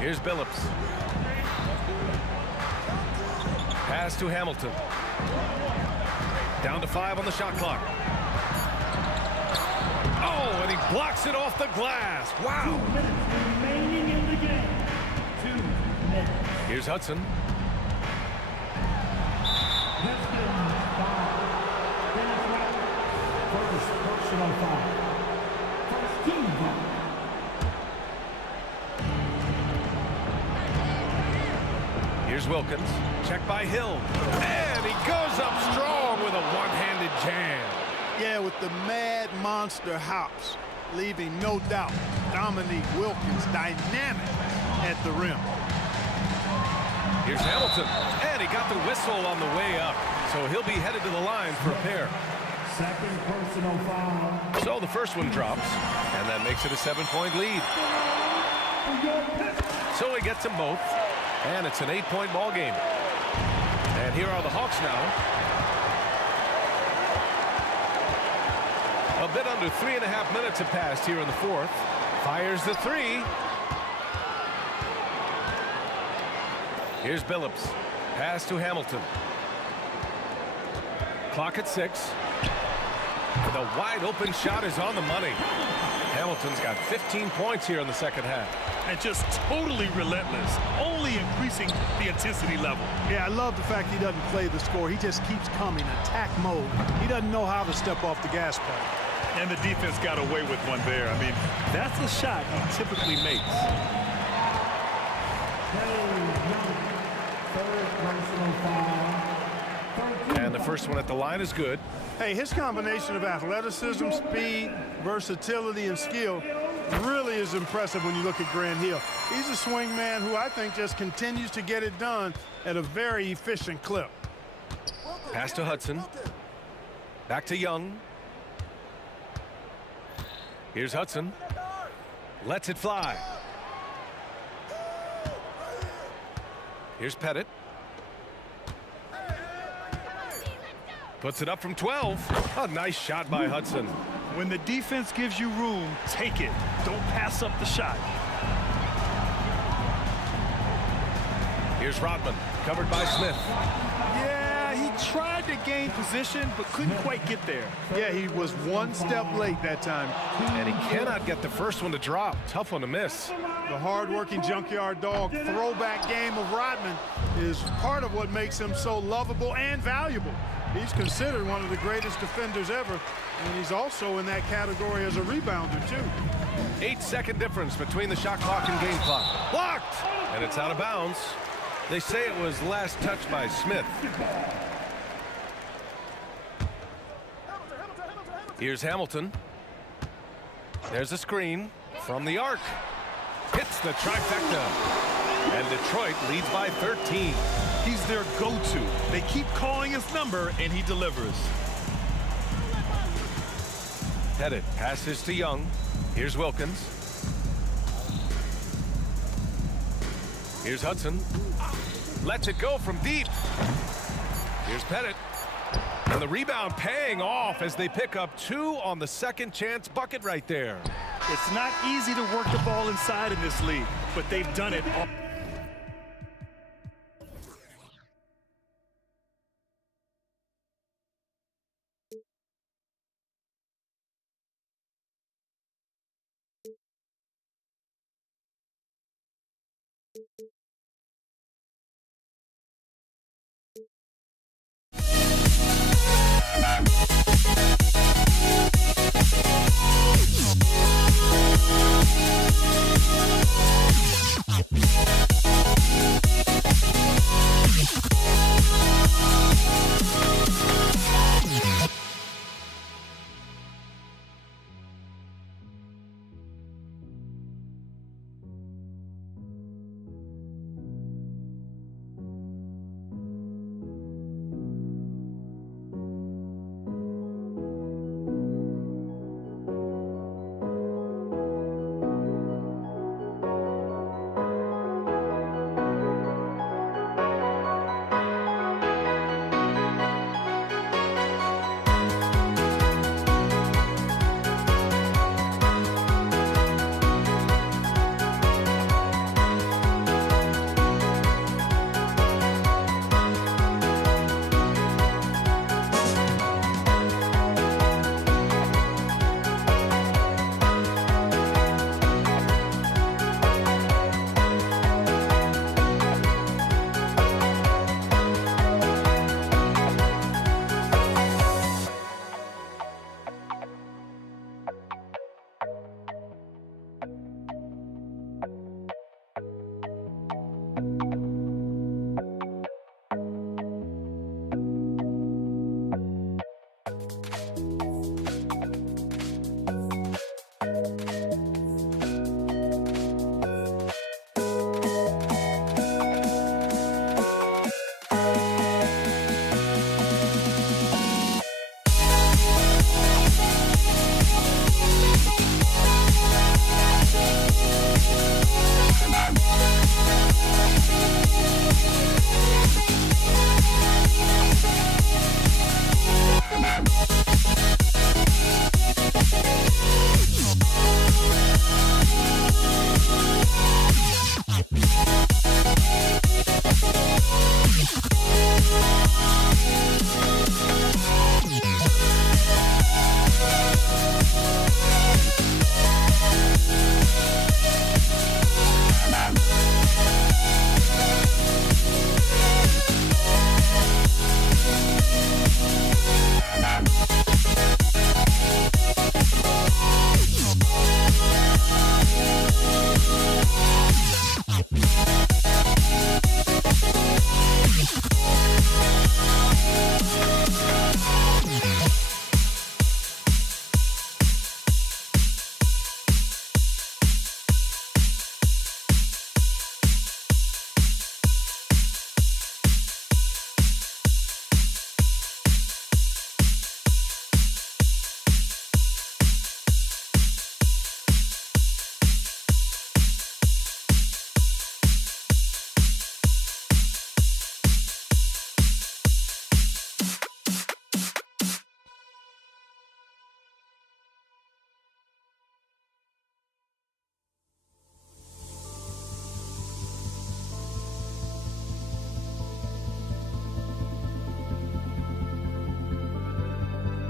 Here's Billups. Pass to Hamilton. Down to 5 on the shot clock. Oh, and he blocks it off the glass. Wow. 2 minutes remaining in the game. 2 minutes. Here's Hudson. First personal foul. First team foul. Here's Wilkins. Check by Hill. And he goes up strong with a one-handed jam. Yeah, with the mad monster hops, leaving no doubt Dominique Wilkins dynamic at the rim. Here's Hamilton. And he got the whistle on the way up. So he'll be headed to the line for a pair. Second personal foul. So the first one drops. And that makes it a 7-point lead. So he gets them both. And it's an 8-point ball game. And here are the Hawks now. A bit under 3.5 minutes have passed here in the fourth. Fires the 3. Here's Billups. Pass to Hamilton. Clock at 6. The wide open shot is on the money. Hamilton's got 15 points here in the second half. And just totally relentless, only increasing the intensity level. Yeah, I love the fact he doesn't play the score. He just keeps coming, attack mode. He doesn't know how to step off the gas pedal. And the defense got away with one there. I mean, that's a shot he typically makes. And the first one at the line is good. Hey, his combination of athleticism, speed, versatility, and skill really is impressive when you look at Grant Hill. He's a swing man who I think just continues to get it done at a very efficient clip. Pass to Hudson. Back to Young. Here's Hudson. Lets it fly. Here's Pettit. Puts it up from 12. A nice shot by Hudson. When the defense gives you room, take it. Don't pass up the shot. Here's Rodman, covered by Smith. Yeah, he tried to gain position, but couldn't quite get there. Yeah, he was one step late that time. And he cannot get the first one to drop. Tough one to miss. The hard-working junkyard dog throwback game of Rodman is part of what makes him so lovable and valuable. He's considered one of the greatest defenders ever, and he's also in that category as a rebounder, too. 8-second difference between the shot clock and game clock. Blocked! And it's out of bounds. They say it was last touched by Smith. Here's Hamilton. There's a screen from the arc. Hits the trifecta. And Detroit leads by 13. He's their go-to. They keep calling his number, and he delivers. Pettit passes to Young. Here's Wilkins. Here's Hudson. Lets it go from deep. Here's Pettit. And the rebound paying off as they pick up 2 on the second chance bucket right there. It's not easy to work the ball inside in this league, but they've done it all.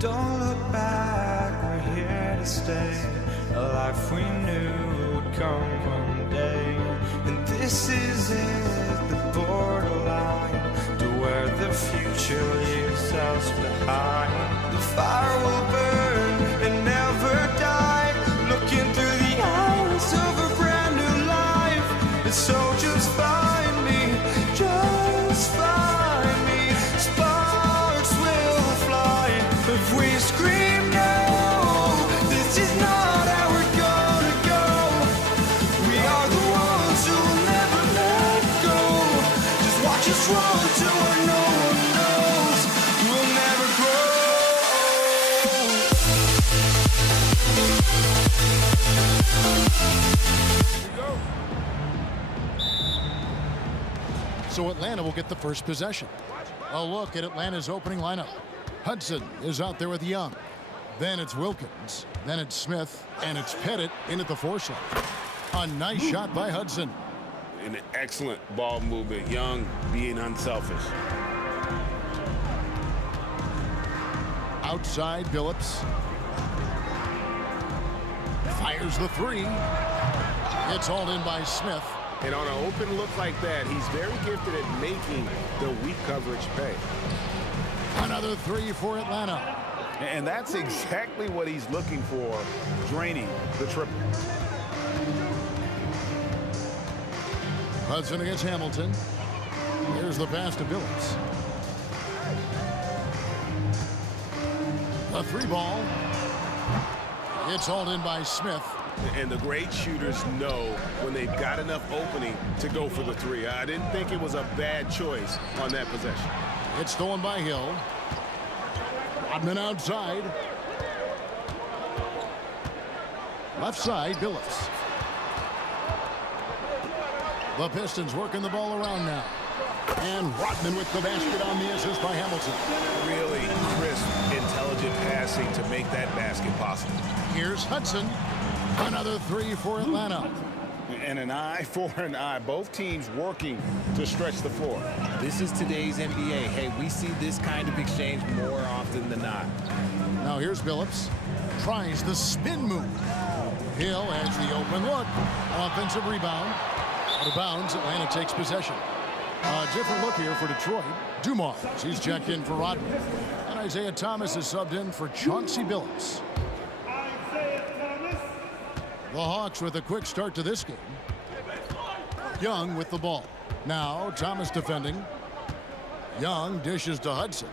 Don't look back, we're here to stay. A life we knew would come one day. And this is it, the borderline to where the future leaves us behind. The fire will burn and never die. Looking through the eyes of a brand new life. And so just find me, just find me. Sparks will fly if we scream no. This is not how we're gonna go. We are the ones who will never let go. Just watch us run to where no one knows. We'll never grow. So Atlanta will get the first possession. A look at Atlanta's opening lineup. Hudson is out there with Young. Then it's Wilkins. Then it's Smith. And it's Pettit in at the 4 slot. A nice shot by Hudson. An excellent ball movement. Young being unselfish. Outside, Billups. Fires the 3. It's hauled in by Smith. And on an open look like that, he's very gifted at making the weak coverage pay. Another 3 for Atlanta. And that's exactly what he's looking for, draining the triple. Hudson against Hamilton. Here's the pass to Billups. A 3 ball. It's hauled in by Smith. And the great shooters know when they've got enough opening to go for the 3. I didn't think it was a bad choice on that possession. It's stolen by Hill. Rodman outside. Left side, Billups. The Pistons working the ball around now. And Rodman with the basket on the assist by Hamilton. Really crisp, intelligent passing to make that basket possible. Here's Hudson. Another 3 for Atlanta. And an eye for an eye. Both teams working to stretch the floor. This is today's NBA. Hey, we see this kind of exchange more often than not. Now here's Billups. Tries the spin move. Hill has the open look. Offensive rebound. Out of bounds, Atlanta takes possession. A different look here for Detroit. Dumars, he's checked in for Rodman. And Isaiah Thomas is subbed in for Chauncey Billups. The Hawks with a quick start to this game. Young with the ball. Now Thomas defending. Young dishes to Hudson.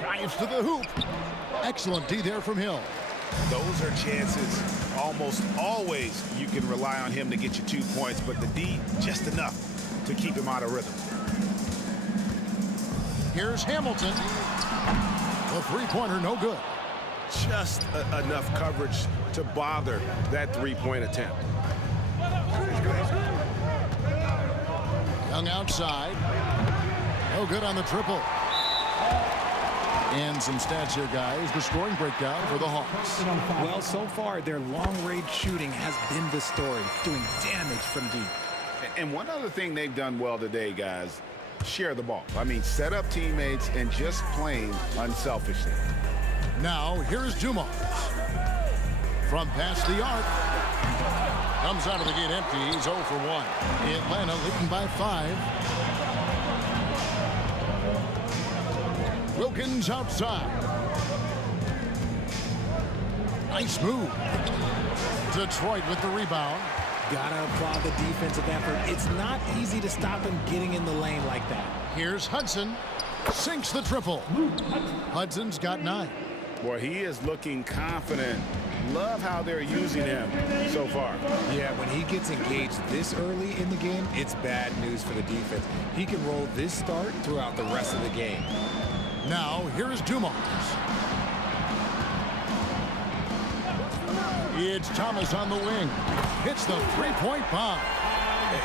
Drives to the hoop. Excellent D there from Hill. Those are chances. Almost always you can rely on him to get you 2 points, but the D just enough to keep him out of rhythm. Here's Hamilton. The 3-pointer no good. Just enough coverage to bother that 3-point attempt. Young outside. No good on the triple. And some stats here, guys. The scoring breakdown for the Hawks. Well, so far, their long-range shooting has been the story, doing damage from deep. And one other thing they've done well today, guys, share the ball. I mean, set up teammates and just playing unselfishly. Now, here's Dumars. From past the arc. Comes out of the gate empty. He's 0 for 1. Atlanta leading by 5. Wilkins outside. Nice move. Detroit with the rebound. Gotta applaud the defensive effort. It's not easy to stop him getting in the lane like that. Here's Hudson. Sinks the triple. Hudson's got 9. Boy, he is looking confident. Love how they're using him so far. Yeah, when he gets engaged this early in the game, it's bad news for the defense. He can roll this start throughout the rest of the game. Now, here's Dumars. It's Thomas on the wing. Hits the 3-point bomb.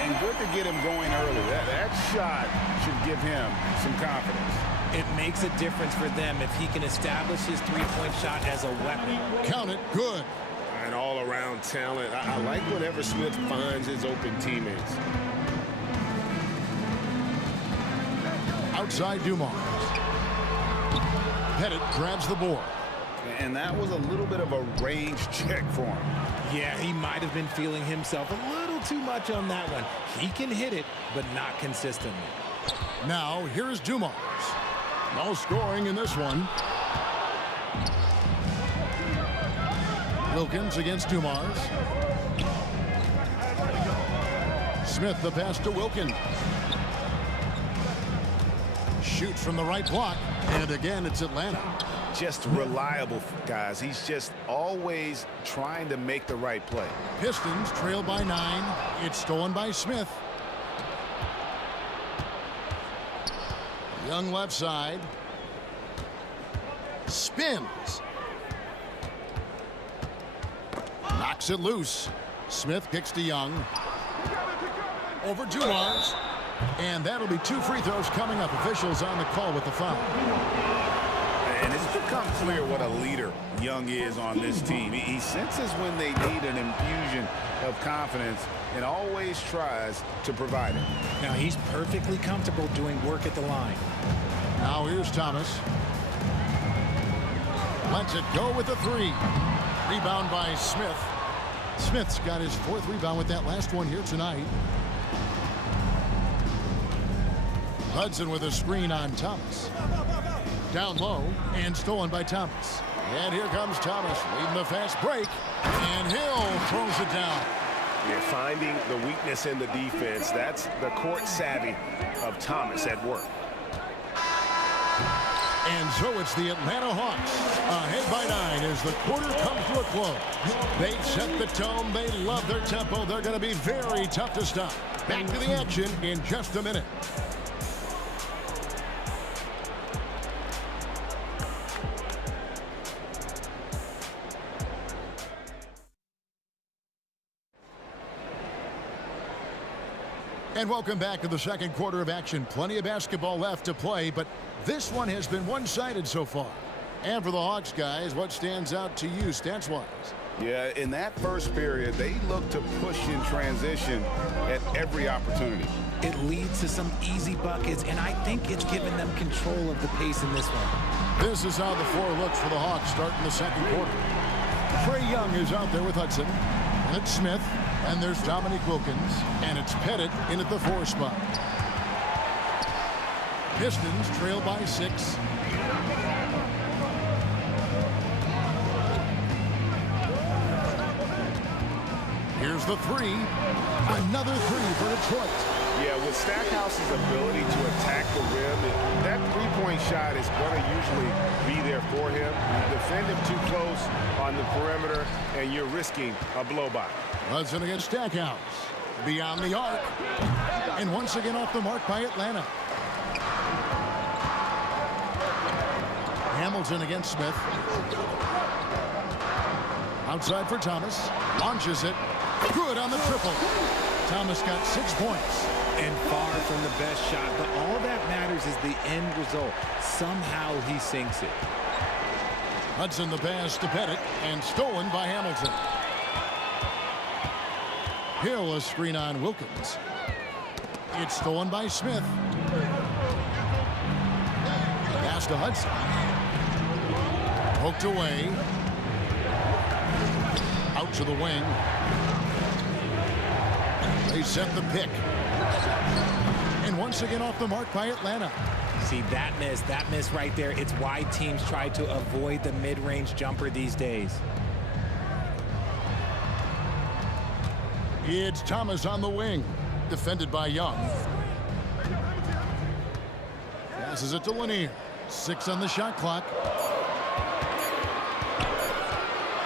And good to get him going early. That shot should give him some confidence. It makes a difference for them if he can establish his 3-point shot as a weapon. Count it. Good. And all-around talent. I like whenever Smith finds his open teammates. Outside Dumars. Pettit grabs the board. And that was a little bit of a range check for him. Yeah, he might have been feeling himself a little too much on that one. He can hit it, but not consistently. Now, here's Dumars. No scoring in this one. Wilkins against Dumars. Smith the pass to Wilkins. Shoots from the right block. And again, it's Atlanta. Just reliable, guys. He's just always trying to make the right play. Pistons trail by 9. It's stolen by Smith. Young left side. Spins. Knocks it loose. Smith kicks to Young. Over Dumars. And that'll be 2 free throws coming up. Officials on the call with the foul. And it's become clear what a leader Young is on this team. He senses when they need an infusion of confidence and always tries to provide it. Now he's perfectly comfortable doing work at the line. Now here's Thomas. Lets it go with a 3. Rebound by Smith. Smith's got his 4th rebound with that last one here tonight. Hudson with a screen on Thomas. Down low and stolen by Thomas. And here comes Thomas leading the fast break. And Hill throws it down. You're finding the weakness in the defense. That's the court savvy of Thomas at work. And so it's the Atlanta Hawks ahead by 9 as the quarter comes to a close. They've set the tone. They love their tempo. They're going to be very tough to stop. Back to the action in just a minute. And welcome back to the second quarter of action. Plenty of basketball left to play, but this one has been one-sided so far. And for the Hawks, guys, what stands out to you stats-wise? Yeah, in that first period, they look to push in transition at every opportunity. It leads to some easy buckets, and I think it's given them control of the pace in this one. This is how the floor looks for the Hawks starting the second quarter. Trae Young is out there with Hudson. And it's Smith. And there's Dominique Wilkins. And it's Pettit in at the 4 spot. Pistons trail by 6. Here's the 3. Another 3 for Detroit. Yeah, with Stackhouse's ability to attack the rim, that three-point shot is going to usually be there for him. You defend him too close on the perimeter, and you're risking a blow-by. Hudson against Stackhouse. Beyond the arc. And once again off the mark by Atlanta. Hamilton against Smith. Outside for Thomas. Launches it. Good on the triple. Thomas got 6 points. And far from the best shot, but all that matters is the end result. Somehow he sinks it. Hudson the pass to Pettit and stolen by Hamilton. Hill a screen on Wilkins. It's stolen by Smith. Pass to Hudson. Poked away. Out to the wing. They set the pick. And once again off the mark by Atlanta. See, that miss right there. It's why teams try to avoid the mid-range jumper these days. It's Thomas on the wing. Defended by Young. Passes it to Lanier. 6 on the shot clock.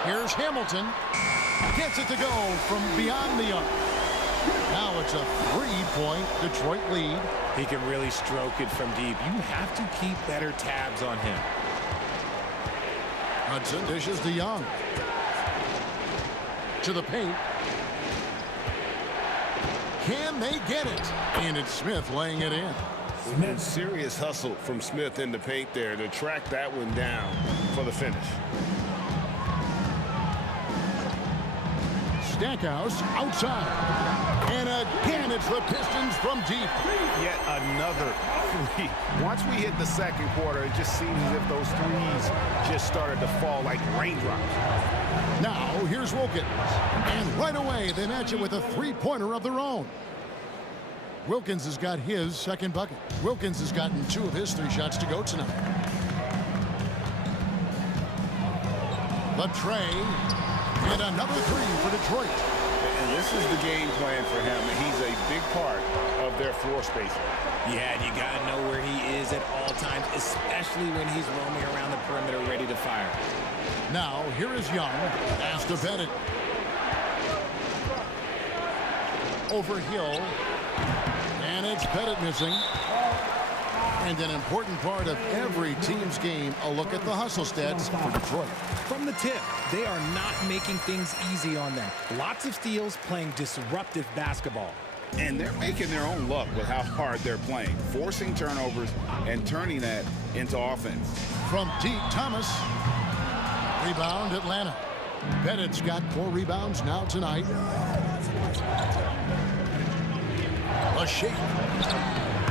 Here's Hamilton. Gets it to go from beyond the arc. Now it's a 3-point Detroit lead. He can really stroke it from deep. You have to keep better tabs on him. Hudson dishes to Young. To the paint. Can they get it? And it's Smith laying it in. And serious hustle from Smith in the paint there to track that one down for the finish. Stackhouse outside. And again, it's the Pistons from deep. Yet another three. Once we hit the second quarter, it just seems as if those threes just started to fall like raindrops. Now, here's Wilkins. And right away, they match it with a three-pointer of their own. Wilkins has got his second bucket. Wilkins has gotten 2 of his 3 shots to go tonight. The tray. And another 3 for Detroit. And this is the game plan for him. He's a big part of their floor spacing. Yeah, you got to know where he is at all times, especially when he's roaming around the perimeter ready to fire. Now, here is Young. Pass to Bennett. Over Hill. And it's Bennett missing. And an important part of every team's game, a look at the hustle stats for Detroit. From the tip, they are not making things easy on them. Lots of steals, playing disruptive basketball. And they're making their own luck with how hard they're playing, forcing turnovers and turning that into offense. From deep, Thomas. Rebound, Atlanta. Bennett's got 4 rebounds now tonight. A shake.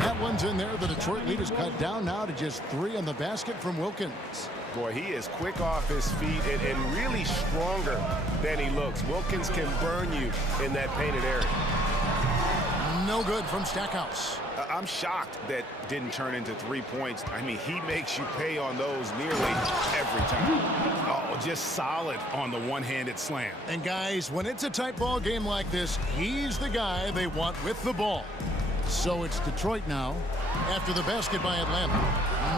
That one's in there. The Detroit lead is cut down now to just 3 on the basket from Wilkins. Boy, he is quick off his feet and really stronger than he looks. Wilkins can burn you in that painted area. No good from Stackhouse. I'm shocked that didn't turn into 3 points. I mean, he makes you pay on those nearly every time. Oh, just solid on the one-handed slam. And guys, when it's a tight ball game like this, he's the guy they want with the ball. So it's Detroit now after the basket by Atlanta.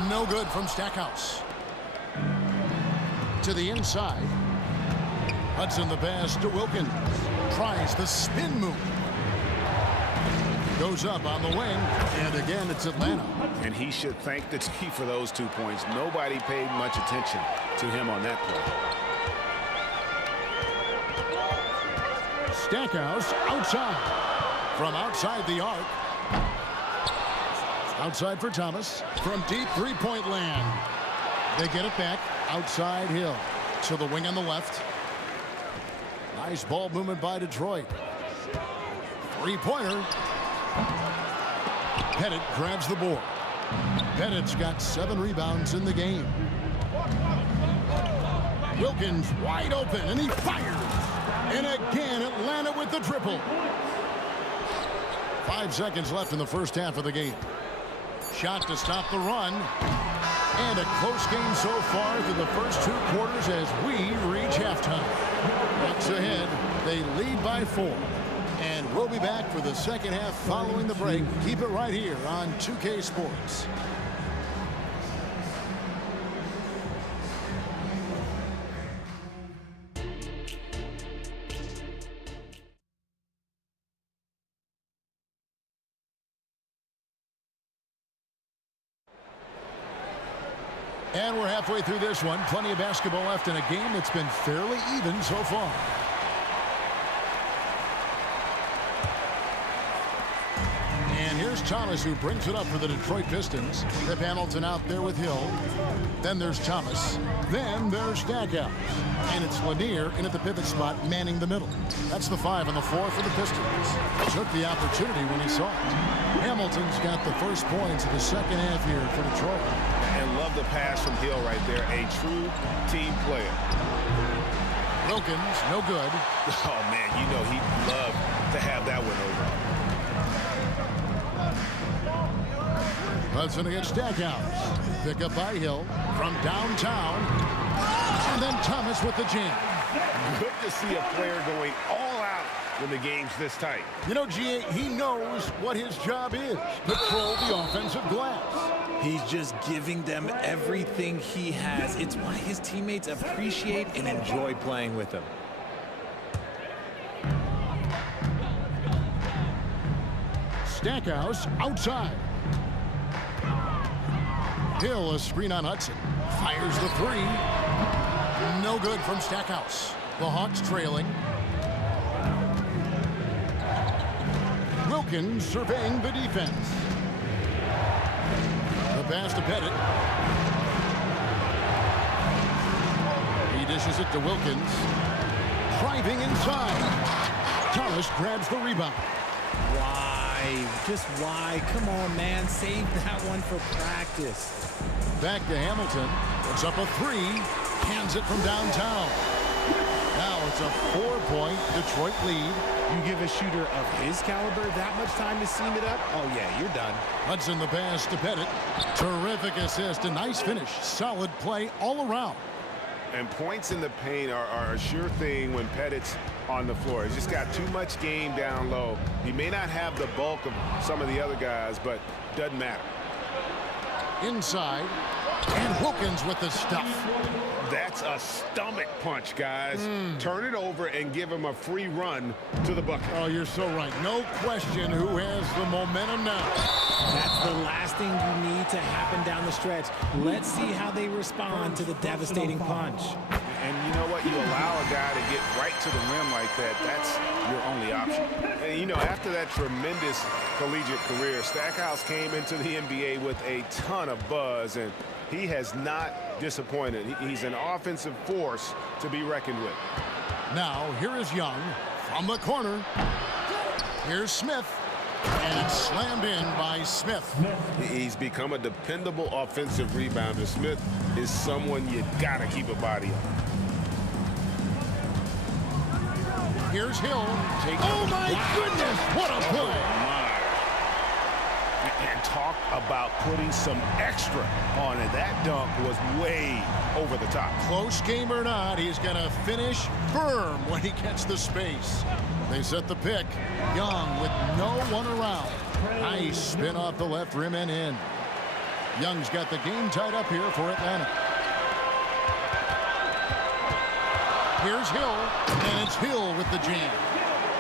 No good from Stackhouse. To the inside. Hudson the pass to Wilkins. Tries the spin move. Goes up on the wing. And again, it's Atlanta. And he should thank the team for those 2 points. Nobody paid much attention to him on that play. Stackhouse outside. From outside the arc. Outside for Thomas. From deep 3-point land. They get it back. Outside Hill. To the wing on the left. Nice ball movement by Detroit. 3-pointer. Pettit grabs the board. Pettit's got 7 rebounds in the game. Wilkins wide open, and he fires. And again, Atlanta with the triple. 5 seconds left in the first half of the game. Shot to stop the run. And a close game so far through the first 2 quarters as we reach halftime. Bucks ahead. They lead by 4. And we'll be back for the second half following the break. Keep it right here on 2K Sports. And we're halfway through this one. Plenty of basketball left in a game that's been fairly even so far. And here's Thomas, who brings it up for the Detroit Pistons. Pip Hamilton out there with Hill. Then there's Thomas. Then there's Stackhouse. And it's Lanier in at the pivot spot, manning the middle. That's the 5 on the floor for the Pistons. Took the opportunity when he saw it. Hamilton's got the first points of the second half here for Detroit. And love the pass from Hill right there. A true team player. Wilkins, no good. Oh, man, you know he'd love to have that one over. Hudson against Stackhouse. Pick up by Hill from downtown. And then Thomas with the jam. Good to see a player going all out when the game's this tight. You know, G.A., he knows what his job is. Patrol the offensive glass. He's just giving them everything he has. It's why his teammates appreciate and enjoy playing with him. Stackhouse outside. Hill, a screen on Hudson. Fires the 3. No good from Stackhouse. The Hawks trailing. Wilkins surveying the defense. The pass to Pettit. He dishes it to Wilkins. Driving inside. Thomas grabs the rebound. Why? Just why? Come on, man. Save that one for practice. Back to Hamilton. Puts up a three. Hands it from downtown. Now it's a 4-point Detroit lead. You give a shooter of his caliber that much time to seam it up? Oh, yeah, you're done. Hudson the pass to Pettit. Terrific assist. A nice finish. Solid play all around. And points in the paint are a sure thing when Pettit's on the floor. He's just got too much game down low. He may not have the bulk of some of the other guys, but doesn't matter. Inside. And Wilkins with the stuff. That's a stomach punch, guys. Turn it over and give him a free run to the bucket. Oh, you're so right. No question who has the momentum now. That's the last thing you need to happen down the stretch. Let's see how they respond to the devastating punch. And you know what? You allow a guy to get right to the rim like that. That's your only option. And, you know, after that tremendous collegiate career, Stackhouse came into the NBA with a ton of buzz, and he has not disappointed. He's an offensive force to be reckoned with. Now, here is Young from the corner. Here's Smith. And it's slammed in by Smith. He's become a dependable offensive rebounder. Smith is someone you got to keep a body on. Here's Hill. Oh, my goodness. What a play. And talk about putting some extra on it. That dunk was way over the top. Close game or not, he's going to finish firm when he gets the space. They set the pick. Young with no one around. Nice spin off the left rim and in. Young's got the game tied up here for Atlanta. Here's Hill, and it's Hill with the jam.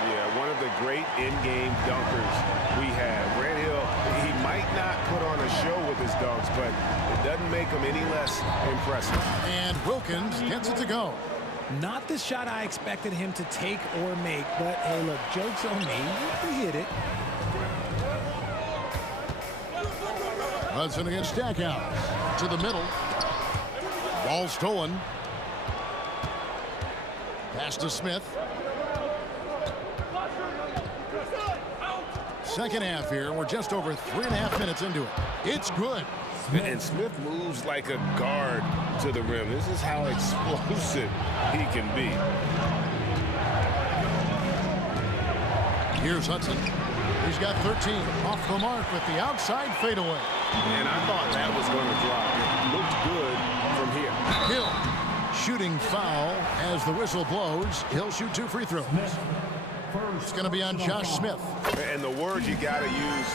Yeah, one of the great in-game dunkers we have. Red Hill, he might not put on a show with his dunks, but it doesn't make him any less impressive. And Wilkins gets it to go. Not the shot I expected him to take or make, but hey, look, joke's on me. He hit it. Hudson against Stackhouse. To the middle. Ball stolen. Pass to Smith. Second half here. We're just over 3.5 minutes into it. It's good. And Smith moves like a guard to the rim. This is how explosive he can be. Here's Hudson. He's got 13 off the mark with the outside fadeaway. And I thought that was going to drop. It looked good from here. Hill shooting foul as the whistle blows. He'll shoot 2 free throws. It's going to be on Josh Smith. And the word you got to use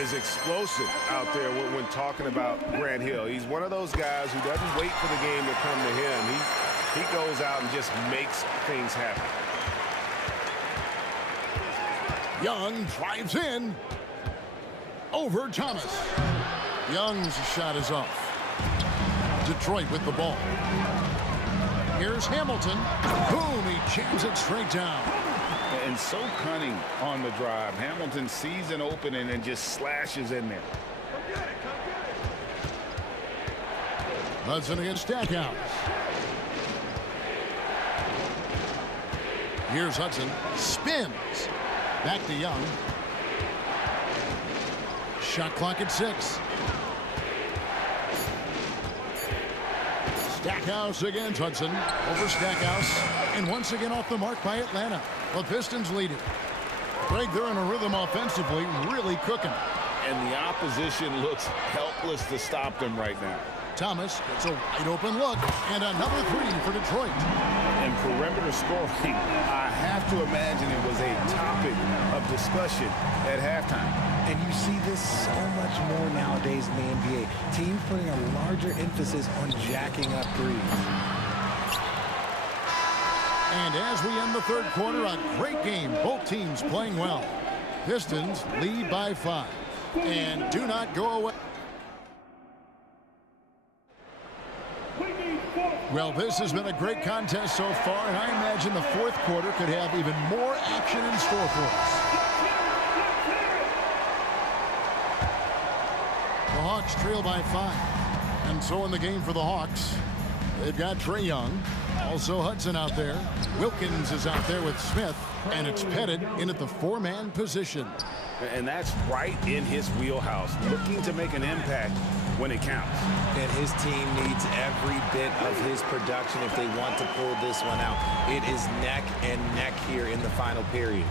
is explosive out there when talking about Grant Hill. He's one of those guys who doesn't wait for the game to come to him. He goes out and just makes things happen. Young drives in over Thomas. Young's shot is off. Detroit with the ball. Here's Hamilton. Boom, he jams it straight down. And so cunning on the drive. Hamilton sees an opening and just slashes in there. Hudson against Stackhouse. Here's Hudson. Spins. Back to Young. Shot clock at 6. Stackhouse against Hudson. Over Stackhouse. And once again off the mark by Atlanta. The Pistons lead it. Greg, they're in a rhythm offensively, really cooking. And the opposition looks helpless to stop them right now. Thomas gets a wide open look, and another 3 for Detroit. And perimeter scoring, I have to imagine it was a topic of discussion at halftime. And you see this so much more nowadays in the NBA. Teams putting a larger emphasis on jacking up threes. And as we end the third quarter, a great game. Both teams playing well. Pistons lead by 5. And do not go away. Well, this has been a great contest so far, and I imagine the fourth quarter could have even more action in store for us. The Hawks trail by 5. And so in the game for the Hawks, they've got Trae Young. Also Hudson out there. Wilkins is out there with Smith, and it's Pettit in at the 4-man position. And that's right in his wheelhouse, looking to make an impact when it counts. And his team needs every bit of his production if they want to pull this one out. It is neck and neck here in the final period.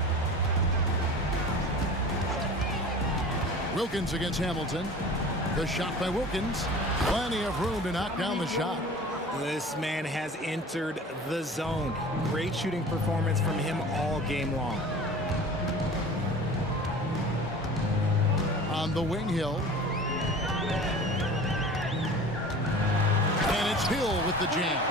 Wilkins against Hamilton. The shot by Wilkins. Plenty of room to knock down the shot. This man has entered the zone. Great shooting performance from him all game long. On the wing, Hill. And it's Hill with the jam.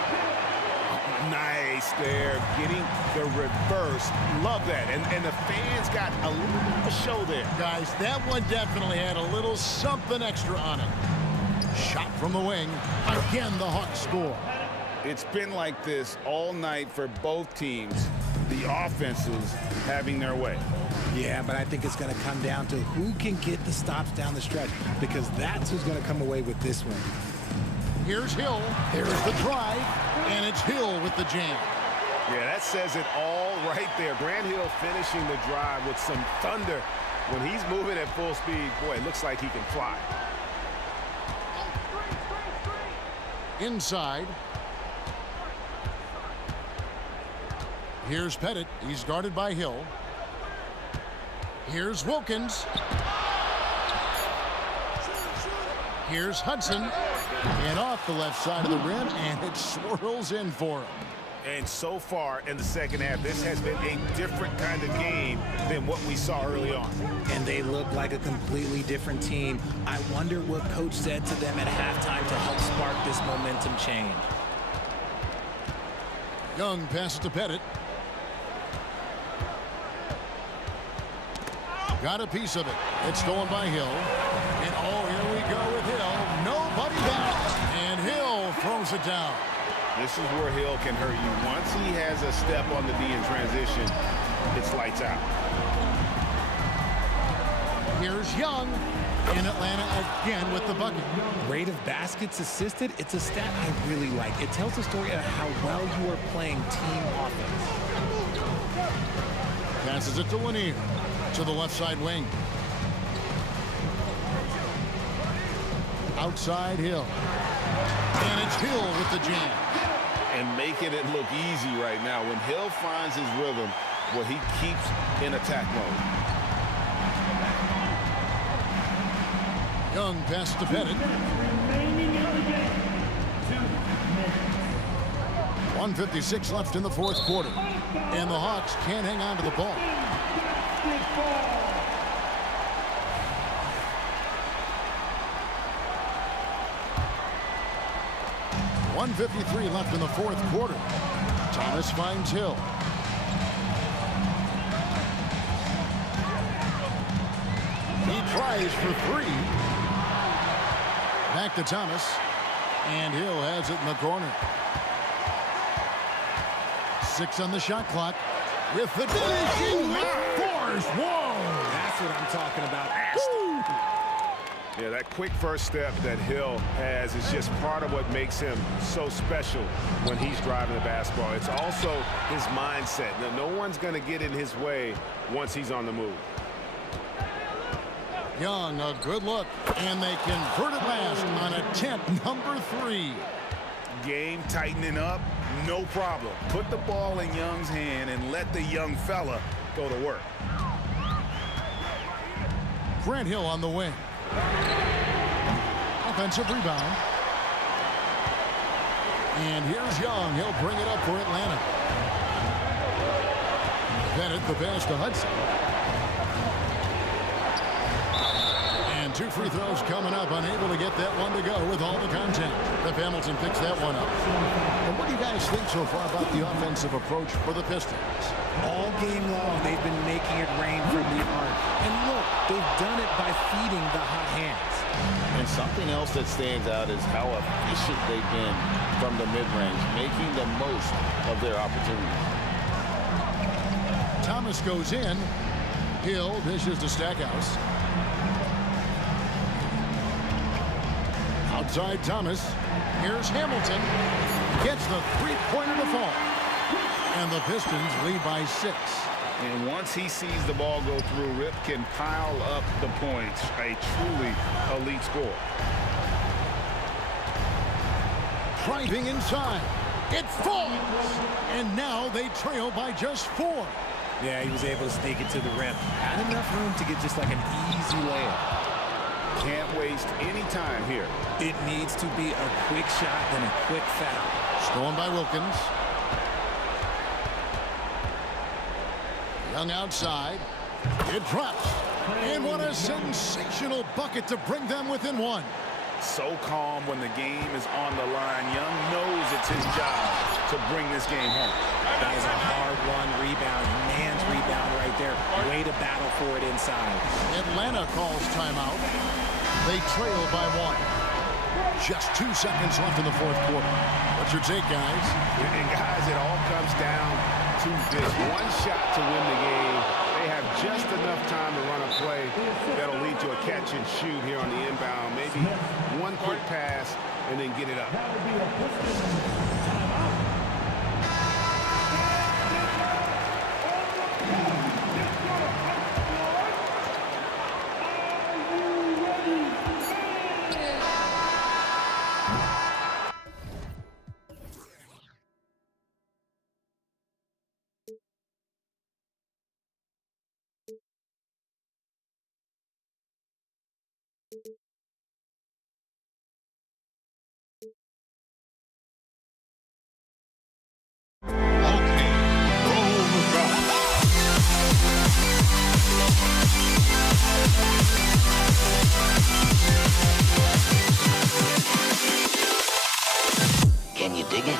Nice there, getting the reverse. Love that. And the fans got a little show there. Guys, that one definitely had a little something extra on it. Shot from the wing. Again, the Hawks score. It's been like this all night for both teams. The offenses having their way. Yeah, but I think it's going to come down to who can get the stops down the stretch, because that's who's going to come away with this one. Here's Hill. There's the drive, and it's Hill with the jam. Yeah, that says it all right there. Grant Hill finishing the drive with some thunder. When he's moving at full speed, boy, it looks like he can fly. Inside. Here's Pettit. He's guarded by Hill. Here's Wilkins. Here's Hudson. And off the left side of the rim, and it swirls in for him. And so far in the second half, this has been a different kind of game than what we saw early on. And they look like a completely different team. I wonder what coach said to them at halftime to help spark this momentum change. Young passes to Pettit. Got a piece of it. It's stolen by Hill. And oh, here we go with Hill. Nobody down. And Hill throws it down. This is where Hill can hurt you. Once he has a step on the D in transition, it's lights out. Here's Young in Atlanta again with the bucket. Rate of baskets assisted, it's a stat I really like. It tells the story of how well you are playing team offense. Passes it to Lanier. To the left side wing. Outside Hill. And it's Hill with the jam. And making it look easy right now. When Hill finds his rhythm, well, he keeps in attack mode. Young passes to Pettit. 1:56 left in the fourth quarter. And the Hawks can't hang on to the ball. 1:53 left in the fourth quarter. Thomas finds Hill. He tries for three. Back to Thomas. And Hill has it in the corner. 6 on the shot clock. With the finishing force. Whoa! That's what I'm talking about. Yeah, that quick first step that Hill has is just part of what makes him so special when he's driving the basketball. It's also his mindset. Now, no one's going to get in his way once he's on the move. Young, a good look, and they convert it last on attempt number 3. Game tightening up, no problem. Put the ball in Young's hand and let the young fella go to work. Grant Hill on the wing. Offensive rebound. And here's Young. He'll bring it up for Atlanta. Bennett the pass to Hudson. And 2 free throws coming up. Unable to get that one to go with all the contact. If Hamilton picks that one up. And what do you guys think so far about the offensive approach for the Pistons? All game long, they've been making it rain from the arc. And look, they've done it by feeding the hot hands. And something else that stands out is how efficient they've been from the mid-range, making the most of their opportunities. Thomas goes in. Hill dishes to Stackhouse. outside Thomas. Here's Hamilton. Gets the three-pointer to fall. And the Pistons lead by 6. And once he sees the ball go through, Rip can pile up the points. A truly elite score. Driving inside. It falls. And now they trail by just 4. Yeah, he was able to sneak it to the rim. Had enough room to get just like an easy layup. Can't waste any time here. It needs to be a quick shot and a quick foul. Stolen by Wilkins. Young outside. It drops. And what a sensational bucket to bring them within 1. So calm when the game is on the line. Young knows it's his job to bring this game home. That is a hard-won rebound. Man's rebound right there. Way to battle for it inside. Atlanta calls timeout. They trail by 1. Just 2 seconds left in the fourth quarter. What's your take, guys? And guys, it all comes down to this one shot to win the game. They have just enough time to run a play that'll lead to a catch and shoot here on the inbound. Maybe one quick pass and then get it up. Can you dig it?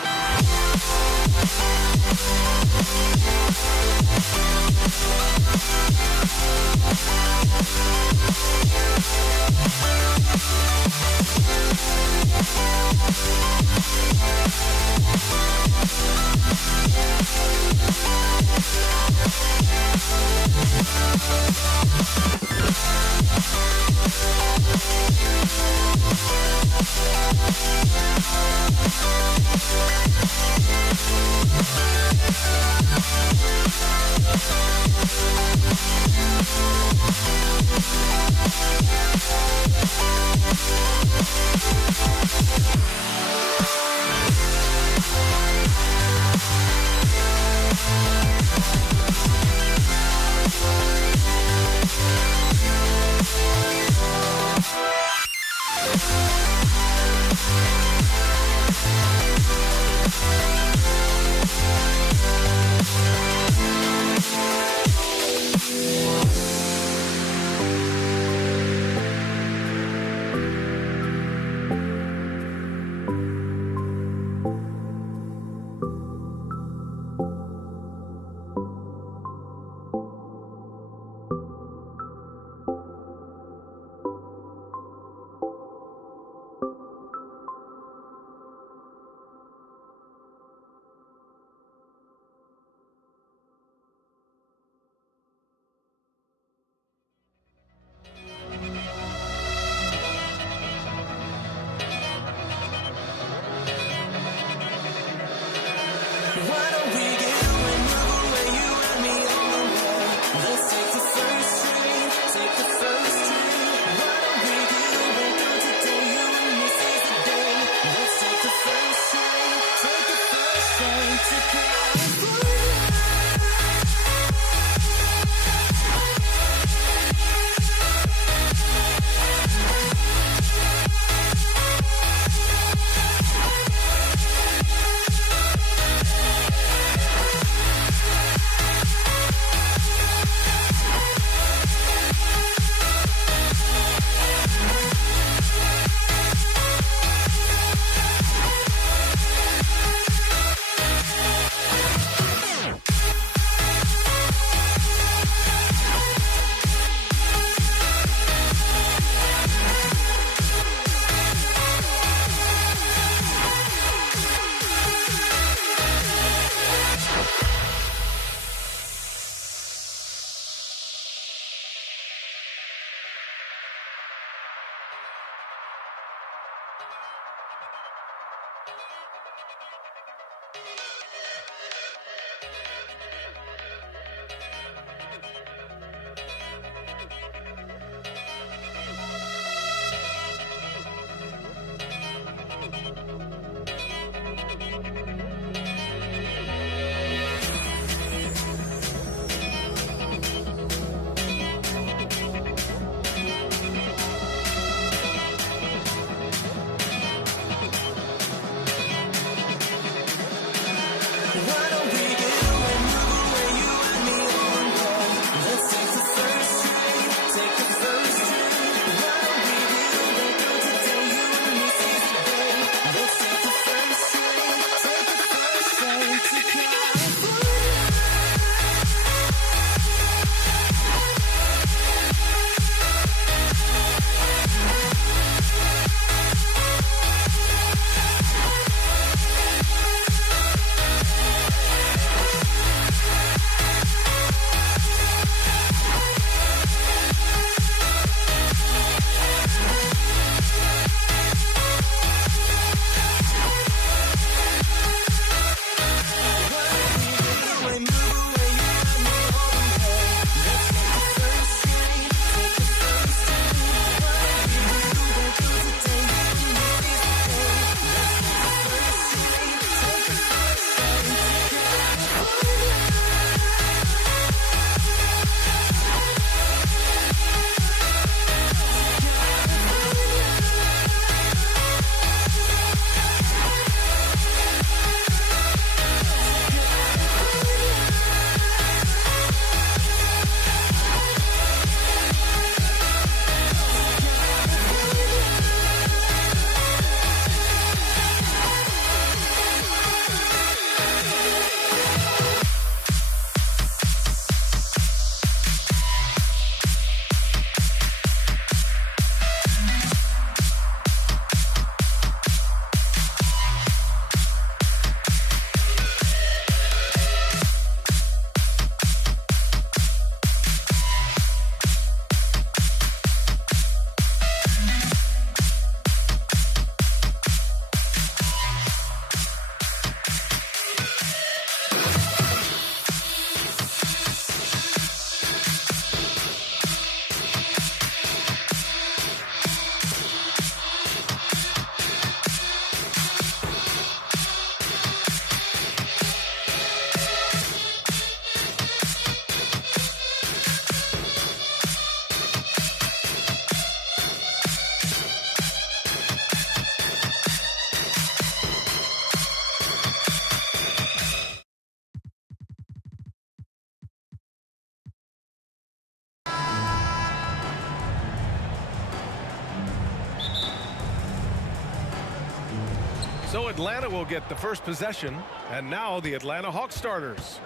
So Atlanta will get the first possession, and now the Atlanta Hawks starters.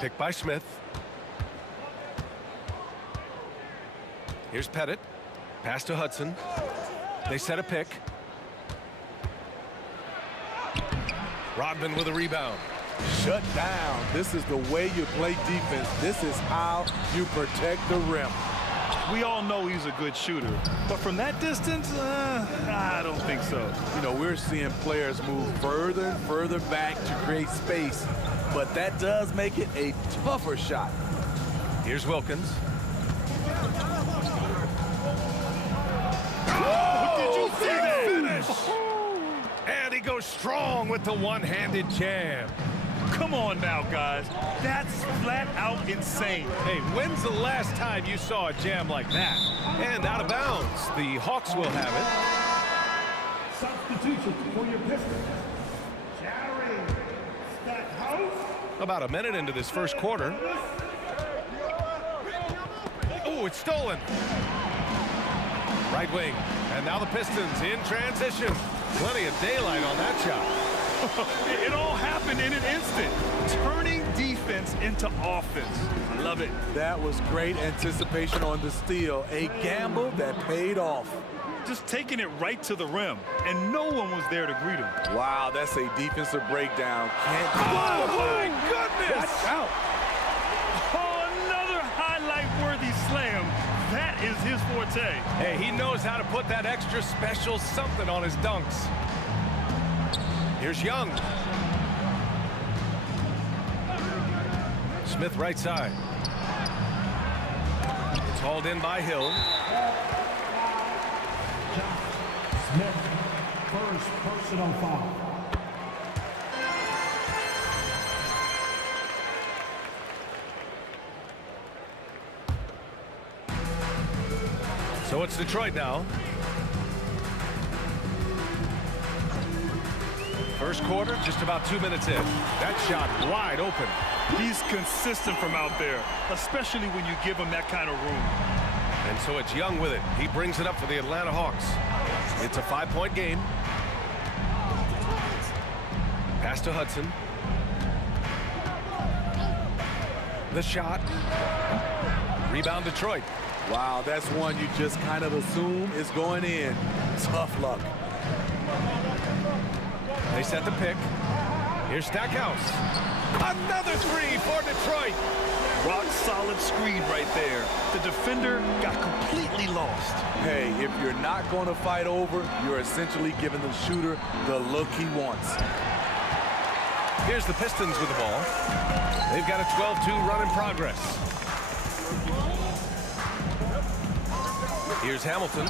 Pick by Smith. Here's Pettit. Pass to Hudson. They set a pick. Rodman with a rebound. Shut down. This is the way you play defense. This is how you protect the rim. We all know he's a good shooter, but from that distance, I don't think so. You know, we're seeing players move further and further back to create space, but that does make it a tougher shot. Here's Wilkins. Oh, did you see that? Finish! And he goes strong with the one-handed jam. Come on now, guys. That's flat out insane. Hey, when's the last time you saw a jam like that? And out of bounds. The Hawks will have it. Substitution for your Pistons. Jerry Stackhouse. About a minute into this first quarter. Oh, it's stolen. Right wing. And now the Pistons in transition. Plenty of daylight on that shot. It all happened in an instant. Turning defense into offense. Love it. That was great anticipation on the steal. A gamble that paid off. Just taking it right to the rim, and no one was there to greet him. Wow, that's a defensive breakdown. Can't. Oh, my goodness! Watch out. Oh, another highlight-worthy slam. That is his forte. Hey, he knows how to put that extra special something on his dunks. Here's Young. Smith right side. It's hauled in by Hill. Smith, first personal foul. So it's Detroit now. First quarter, just about 2 minutes in. That shot wide open. He's consistent from out there, especially when you give him that kind of room. And so it's Young with it. He brings it up for the Atlanta Hawks. It's a 5-point game. Pass to Hudson. The shot. Rebound Detroit. Wow, that's one you just kind of assume is going in. Tough luck. They set the pick. Here's Stackhouse. Another three for Detroit. Rock solid screen right there. The defender got completely lost. Hey, if you're not going to fight over, you're essentially giving the shooter the look he wants. Here's the Pistons with the ball. They've got a 12-2 run in progress. Here's Hamilton.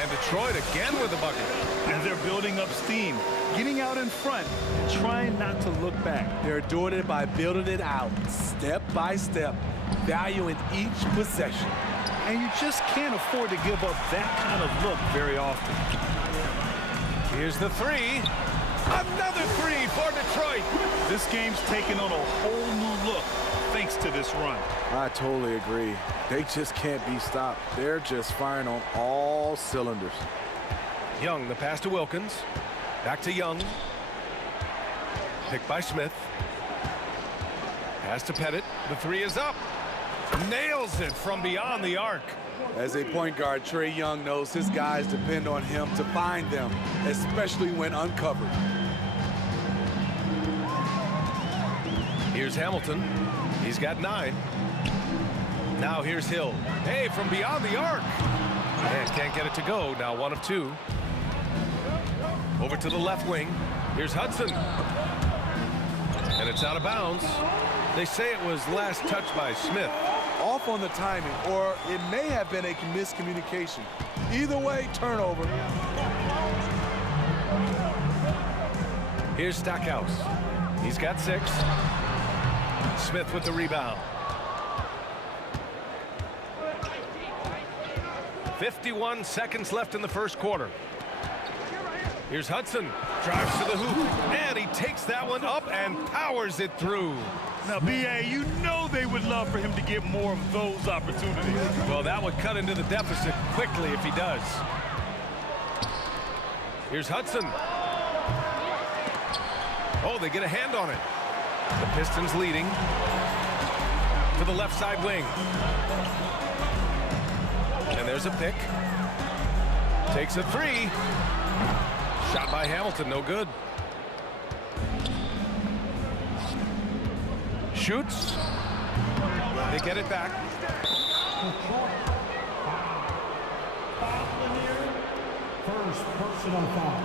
And Detroit again with the bucket. And they're building up steam, getting out in front, and trying not to look back. They're doing it by building it out, step by step, valuing each possession. And you just can't afford to give up that kind of look very often. Here's the three. Another three for Detroit. This game's taken on a whole new look thanks to this run. I totally agree. They just can't be stopped. They're just firing on all cylinders. Young, the pass to Wilkins. Back to Young. Picked by Smith. Pass to Pettit. The three is up. Nails it from beyond the arc. As a point guard, Trae Young knows his guys depend on him to find them, especially when uncovered. Here's Hamilton. He's got 9. Now here's Hill. Hey, from beyond the arc. And can't get it to go. Now 1 of 2. Over to the left wing. Here's Hudson. And it's out of bounds. They say it was last touched by Smith. Off on the timing, or it may have been a miscommunication. Either way, turnover. Here's Stackhouse. He's got 6. Smith with the rebound. 51 seconds left in the first quarter. Here's Hudson. Drives to the hoop. And he takes that one up and powers it through. Now, B.A., you know they would love for him to get more of those opportunities. Well, that would cut into the deficit quickly if he does. Here's Hudson. Oh, they get a hand on it. The Pistons leading to the left side wing. And there's a pick. Takes a 3. Shot by Hamilton, no good. Shoots. They get it back. First personal foul.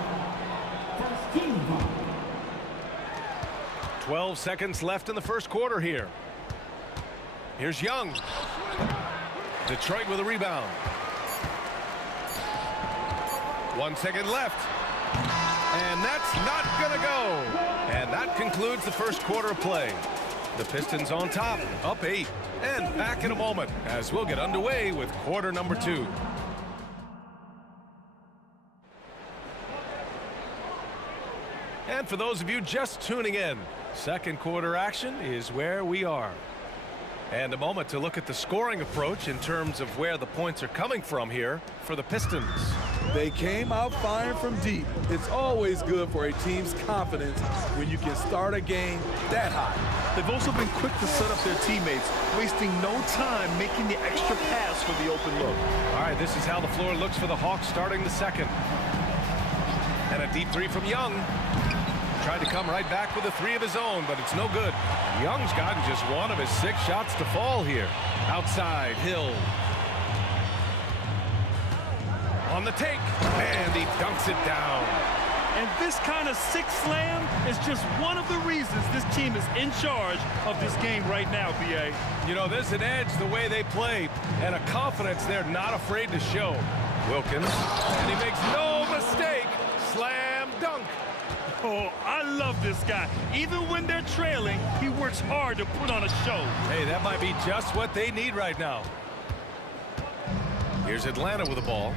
First team foul. 12 seconds left in the first quarter here. Here's Young. Detroit with a rebound. 1 second left. And that's not gonna go. And that concludes the first quarter of play. The Pistons on top, up 8. And back in a moment as we'll get underway with quarter number 2. And for those of you just tuning in, second quarter action is where we are. And a moment to look at the scoring approach in terms of where the points are coming from here for the Pistons. They came out firing from deep. It's always good for a team's confidence when you can start a game that high. They've also been quick to set up their teammates, wasting no time making the extra pass for the open look. All right, this is how the floor looks for the Hawks starting the second. And a deep 3 from Young. Tried to come right back with a 3 of his own, but it's no good. Young's gotten just 1 of his 6 shots to fall here. Outside, Hill. On the take, and he dunks it down. And this kind of sick slam is just one of the reasons this team is in charge of this game right now, B.A. You know, there's an edge the way they play and a confidence they're not afraid to show. Wilkins, and he makes no mistake. Slam dunk. Oh, I love this guy. Even when they're trailing, he works hard to put on a show. Hey, that might be just what they need right now. Here's Atlanta with the ball.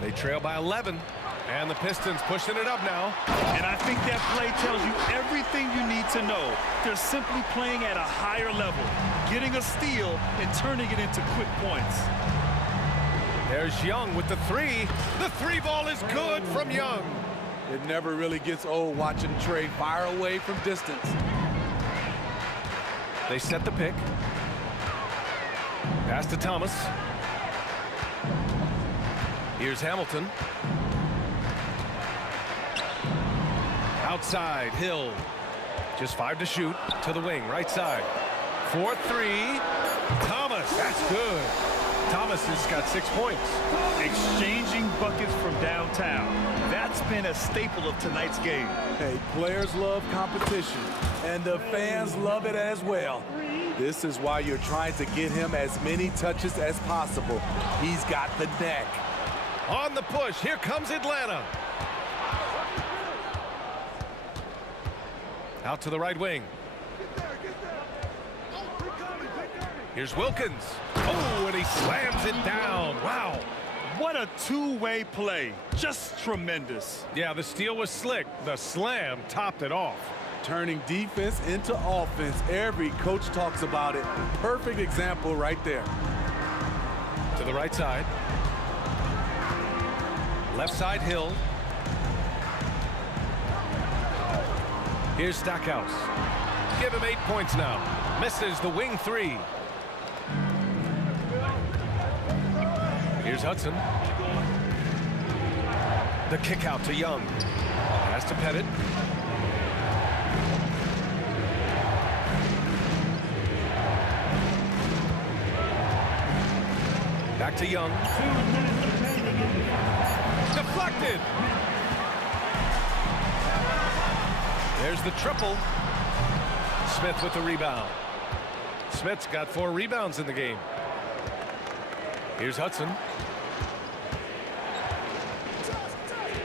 They trail by 11, and the Pistons pushing it up now. And I think that play tells you everything you need to know. They're simply playing at a higher level, getting a steal and turning it into quick points. There's Young with the three. The three ball is good from Young. It never really gets old watching Trey fire away from distance. They set the pick. Pass to Thomas. Here's Hamilton. Outside, Hill. Just 5 to shoot. To the wing, right side. 4-3. Thomas, that's good. Thomas has got 6 points. Exchanging buckets from downtown. That's been a staple of tonight's game. Hey, players love competition, and the fans love it as well. This is why you're trying to get him as many touches as possible. He's got the neck. On the push, here comes Atlanta. Out to the right wing. Here's Wilkins. Oh, and he slams it down. Wow. What a two-way play. Just tremendous. Yeah, the steal was slick. The slam topped it off. Turning defense into offense. Every coach talks about it. Perfect example right there. To the right side. Left side, Hill. Here's Stackhouse. Give him 8 points now. Misses the wing three. Here's Hudson. The kick out to Young. Pass to Pettit. Back to Young. Deflected. There's the triple. Smith with the rebound. Smith's got 4 rebounds in the game. Here's Hudson.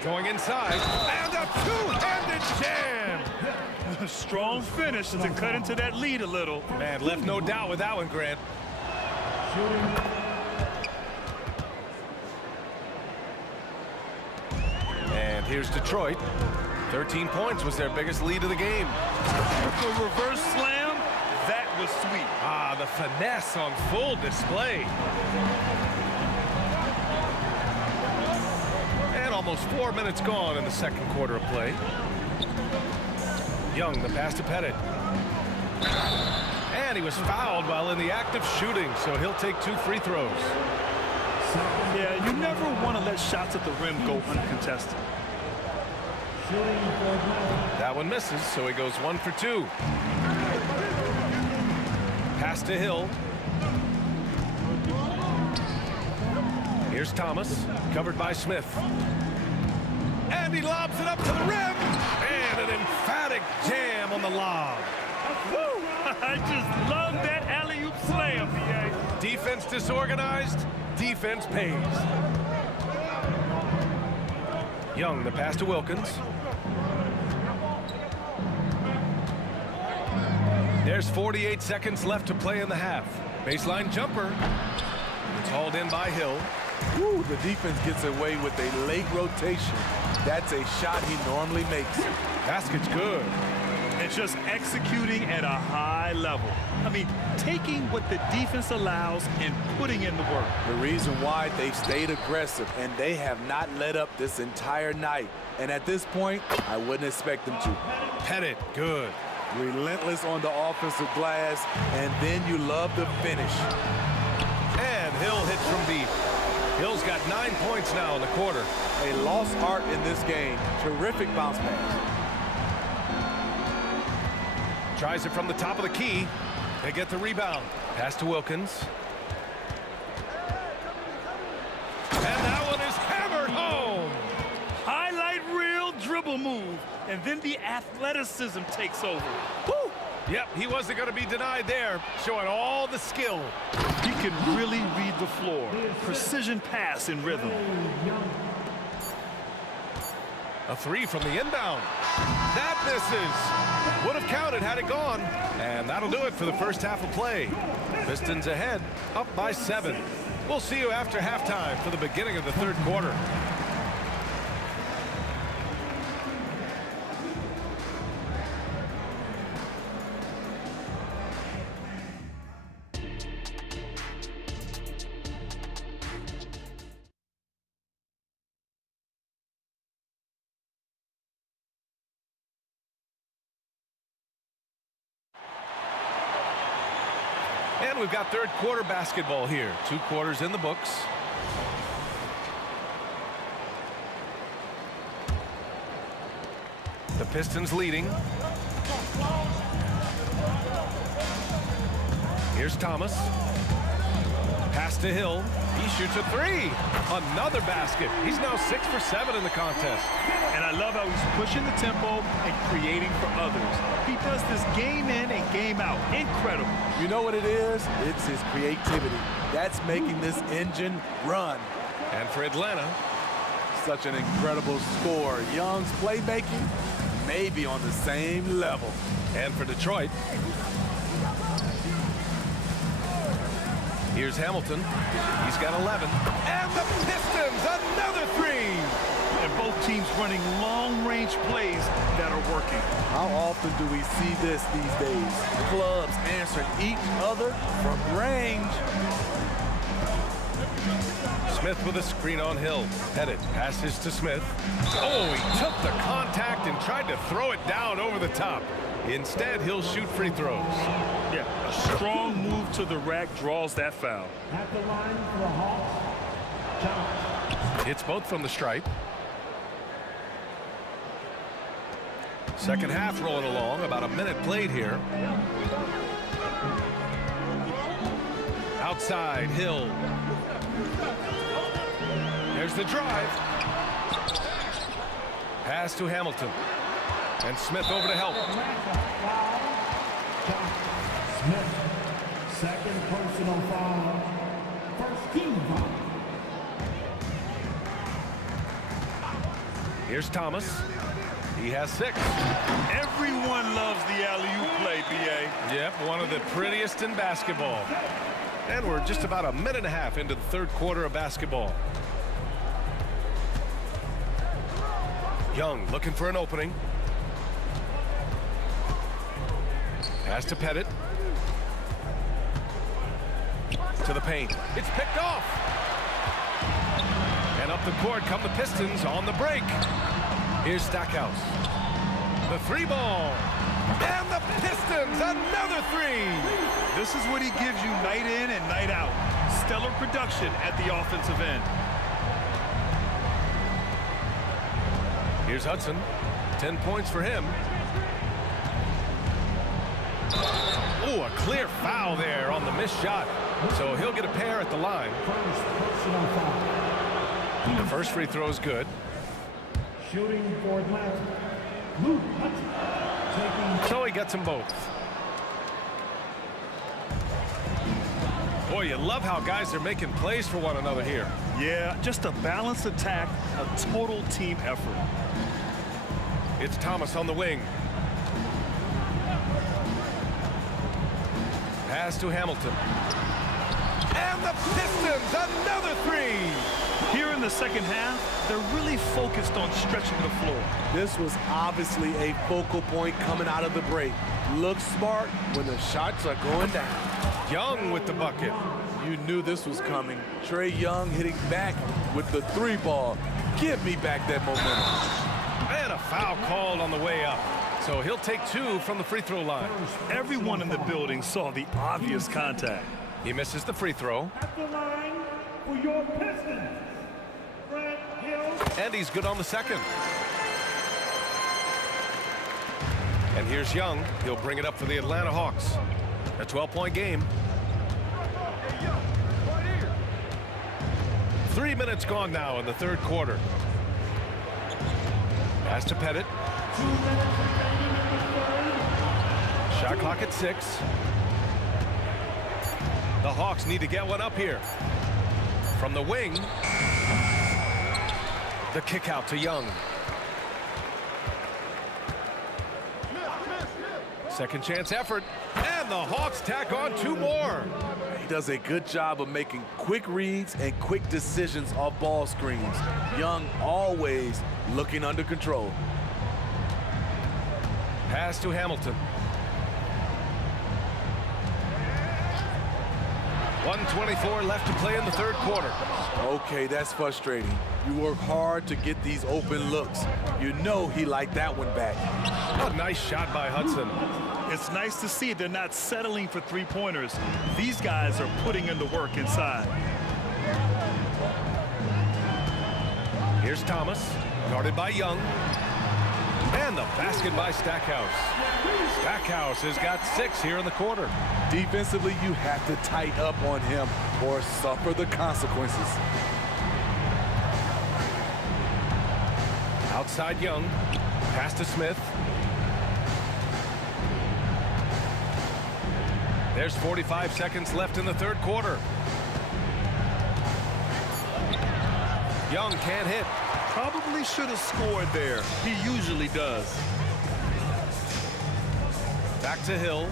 Going inside. And a two-handed jam. Strong finish to cut into that lead a little. Man, left no doubt with that one, Grant. And here's Detroit. 13 points was their biggest lead of the game. The reverse slam, that was sweet. Ah, the finesse on full display. And almost 4 minutes gone in the second quarter of play. Young, the pass to Pettit. And he was fouled while in the act of shooting, so he'll take 2 free throws. Yeah, you never want to let shots at the rim go uncontested. That one misses, so he goes 1 for 2. Pass to Hill. Here's Thomas, covered by Smith. And he lobs it up to the rim. And an emphatic jam on the lob. Woo! I just love that alley-oop slam, B.A. Defense disorganized, defense pays. Young, the pass to Wilkins. There's 48 seconds left to play in the half. Baseline jumper. It's hauled in by Hill. Woo, the defense gets away with a late rotation. That's a shot he normally makes. Basket's good. And just executing at a high level. I mean, taking what the defense allows and putting in the work. The reason why they've stayed aggressive and they have not let up this entire night. And at this point, I wouldn't expect them to. Pettit, good. Relentless on the offensive glass, and then you love the finish. And Hill hits from deep. Hill's got 9 points now in the quarter. A lost art in this game. Terrific bounce pass. Tries it from the top of the key. They get the rebound. Pass to Wilkins. And that one is hammered home. Highlight reel dribble the move, and then the athleticism takes over. Woo! Yep, he wasn't going to be denied there, showing all the skill. He can really read the floor. Precision pass in rhythm. A three from the inbound. That misses. Would have counted had it gone. And that'll do it for the first half of play. Pistons ahead, up by 7. We'll see you after halftime for the beginning of the third quarter. And we've got third quarter basketball here. 2 quarters in the books. The Pistons leading. Here's Thomas. Pass to Hill. He shoots a 3. Another basket. He's now 6 for 7 in the contest. And I love how he's pushing the tempo and creating for others. He does this game in and game out. Incredible. You know what it is? It's his creativity. That's making this engine run. And for Atlanta, such an incredible score. Young's playmaking may be on the same level. And for Detroit, here's Hamilton. He's got 11. And the Pistons, another 3. And both teams running long-range plays that are working. How often do we see this these days? Clubs answering each other from range. Smith with a screen on Hill. Pettit passes to Smith. Oh, he took the contact and tried to throw it down over the top. Instead, he'll shoot free throws. Yeah, a strong move to the rack draws that foul. At the line for the Hawks. Hits both from the stripe. Second half rolling along, about a minute played here. Outside, Hill. There's the drive. Pass to Hamilton. And Smith over to help. Smith, second personal foul. First team foul. Here's Thomas. He has 6. Everyone loves the alley-oop play, B.A. Yep, one of the prettiest in basketball. And we're just about a minute and a half into the third quarter of basketball. Young looking for an opening. Pass to Pettit. To the paint. It's picked off. And up the court come the Pistons on the break. Here's Stackhouse. The 3-ball. And the Pistons, another 3. This is what he gives you night in and night out. Stellar production at the offensive end. Here's Hudson. 10 points for him. Oh, a clear foul there on the missed shot. So he'll get a pair at the line. The first free throw is good. Shooting for Atlanta. Luke Hudson. So he gets them both. Boy, you love how guys are making plays for one another here. Yeah, just a balanced attack, a total team effort. It's Thomas on the wing. Pass to Hamilton. And the Pistons, another 3. Here in the second half, they're really focused on stretching the floor. This was obviously a focal point coming out of the break. Look smart when the shots are going down. Young with the bucket. You knew this was coming. Trae Young hitting back with the 3-ball. Give me back that momentum. And a foul called on the way up. So he'll take 2 from the free throw line. Everyone in the building saw the obvious contact. He misses the free throw. At the line for your Pistons. Brad Hill. And he's good on the second. And here's Young. He'll bring it up for the Atlanta Hawks. A 12-point game. 3 minutes gone now in the third quarter. Pass to Pettit. Shot clock at 6. The Hawks need to get one up here. From the wing. The kick out to Young. Second chance effort. And the Hawks tack on 2 more. He does a good job of making quick reads and quick decisions off ball screens. Young always looking under control. Pass to Hamilton. 1:24 left to play in the third quarter. Okay, that's frustrating. You work hard to get these open looks. You know he liked that one back. A nice shot by Hudson. It's nice to see they're not settling for three-pointers. These guys are putting in the work inside. Here's Thomas, guarded by Young. And the basket by Stackhouse. Stackhouse has got 6 here in the quarter. Defensively, you have to tighten up on him or suffer the consequences. Outside Young. Pass to Smith. There's 45 seconds left in the third quarter. Young can't hit. Probably should have scored there. He usually does. Back to Hill.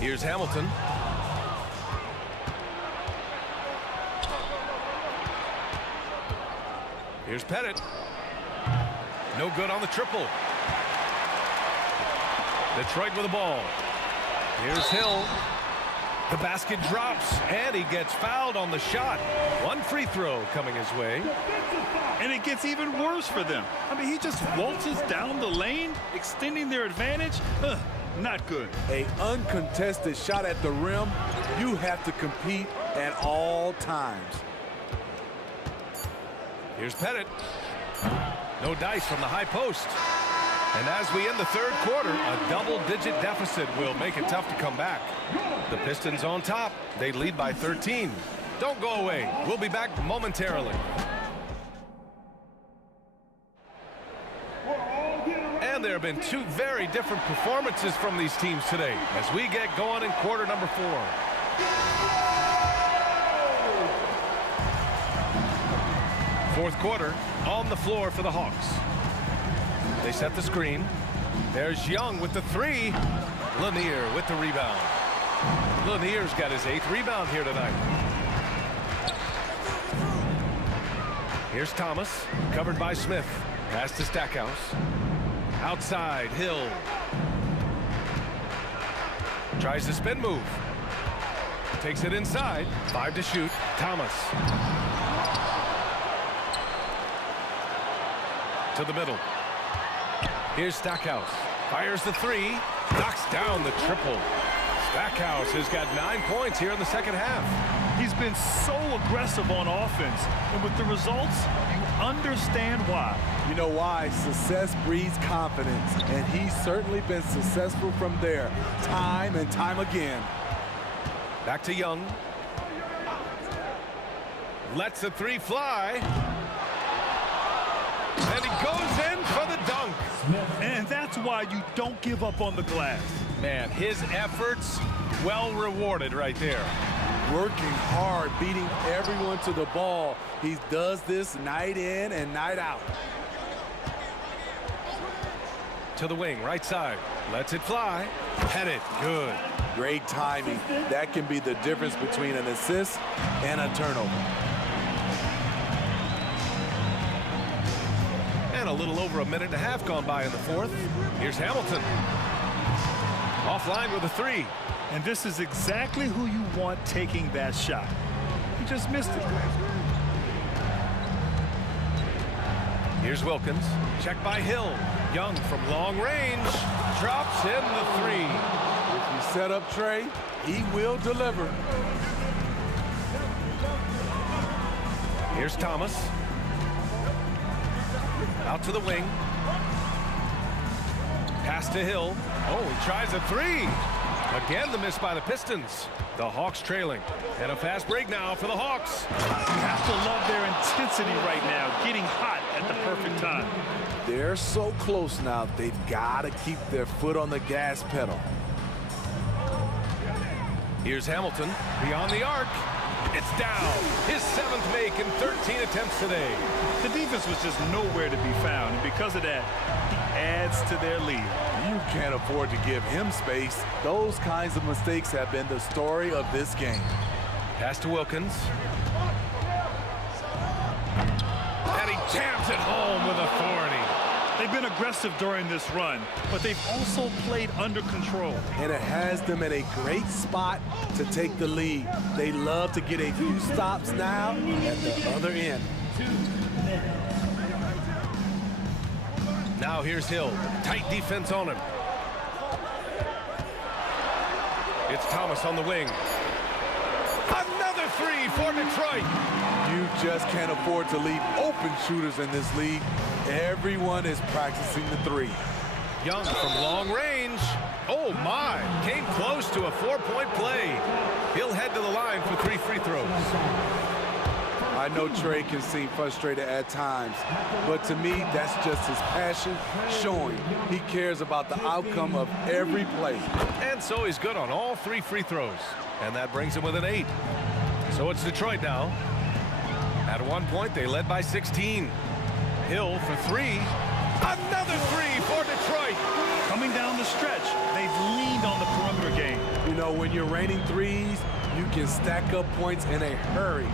Here's Hamilton. Here's Pettit. No good on the triple. Detroit with the ball. Here's Hill. The basket drops, and he gets fouled on the shot. 1 free throw coming his way. And it gets even worse for them. I mean, he just waltzes down the lane, extending their advantage. Not good. An uncontested shot at the rim, you have to compete at all times. Here's Pettit. No dice from the high post. And as we end the third quarter, a double-digit deficit will make it tough to come back. The Pistons on top. They lead by 13. Don't go away. We'll be back momentarily. And there have been 2 very different performances from these teams today as we get going in quarter number 4. Fourth quarter on the floor for the Hawks. They set the screen. There's Young with the 3. Lanier with the rebound. Lanier's got his 8th rebound here tonight. Here's Thomas, covered by Smith. Pass to Stackhouse. Outside, Hill. Tries the spin move. Takes it inside. 5 to shoot. Thomas. To the middle. Here's Stackhouse. Fires the 3. Knocks down the triple. Stackhouse has got 9 points here in the second half. He's been so aggressive on offense. And with the results, you understand why. You know why? Success breeds confidence. And he's certainly been successful from there, time and time again. Back to Young. Lets the 3 fly. And he goes in for the dunk. And that's why you don't give up on the glass. Man, his efforts well rewarded right there. Working hard, beating everyone to the ball. He does this night in and night out. To the wing, right side. Lets it fly. Pettit, good. Great timing. That can be the difference between an assist and a turnover. And a little over a minute and a half gone by in the fourth. Here's Hamilton. Offline with a 3. And this is exactly who you want taking that shot. He just missed it. Here's Wilkins. Checked by Hill. Young from long range. Drops in the 3. If you set up Trey, he will deliver. Here's Thomas. Out to the wing. Pass to Hill. Oh, he tries a 3. Again, the miss by the Pistons. The Hawks trailing. And a fast break now for the Hawks. You have to love their intensity right now, getting hot at the perfect time. They're so close now, they've got to keep their foot on the gas pedal. Here's Hamilton beyond the arc. It's down. His 7th make in 13 attempts today. The defense was just nowhere to be found, and because of that, he adds to their lead. You can't afford to give him space. Those kinds of mistakes have been the story of this game. Pass to Wilkins. And he jams it home with authority. They've been aggressive during this run, but they've also played under control. And it has them in a great spot to take the lead. They love to get a few stops now at the other end. Now here's Hill. Tight defense on him. It's Thomas on the wing. Another 3 for Detroit. You just can't afford to leave open shooters in this league. Everyone is practicing the 3. Young from long range. Oh my, came close to a 4-point play. He'll head to the line for 3 free throws. I know Trey can seem frustrated at times, but to me, that's just his passion showing. He cares about the outcome of every play. And so he's good on all 3 free throws. And that brings him with an 8. So it's Detroit now. At one point, they led by 16. Hill for 3. Another 3 for Detroit. Coming down the stretch, they've leaned on the perimeter game. You know, when you're raining threes, you can stack up points in a hurry,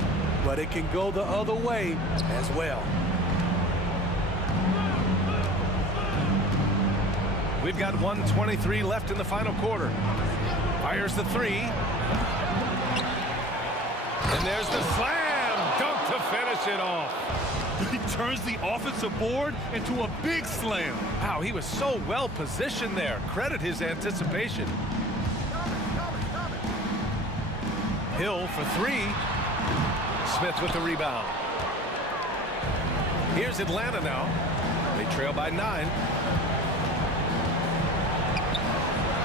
but it can go the other way as well. We've got 1:23 left in the final quarter. Fires the 3. And there's the slam dunk to finish it off. He turns the offensive board into a big slam. Wow, he was so well positioned there. Credit his anticipation. Hill for 3. Smith with the rebound. Here's Atlanta now. They trail by 9.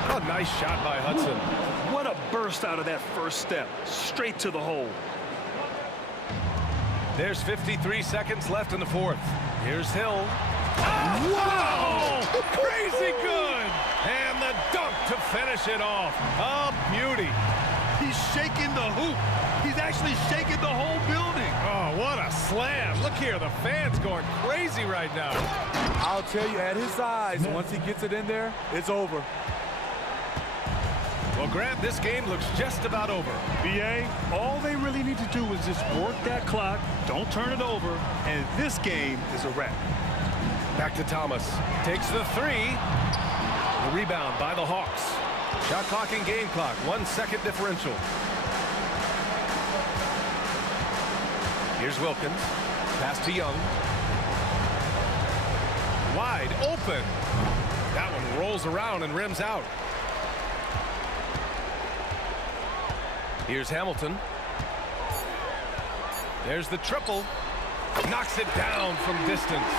A nice shot by Hudson. What a burst out of that first step. Straight to the hole. There's 53 seconds left in the 4th. Here's Hill. Wow! Crazy good! And the dunk to finish it off. A beauty. He's shaking the hoop. He's actually shaking the whole building. Oh, what a slam. Look here, the fans going crazy right now. I'll tell you, at his size, once he gets it in there, it's over. Well, Grant, this game looks just about over. BA, all they really need to do is just work that clock, don't turn it over, and this game is a wrap. Back to Thomas. Takes the 3. The rebound by the Hawks. Shot clock and game clock. 1 second differential. Here's Wilkins. Pass to Young. Wide open. That one rolls around and rims out. Here's Hamilton. There's the triple. Knocks it down from distance.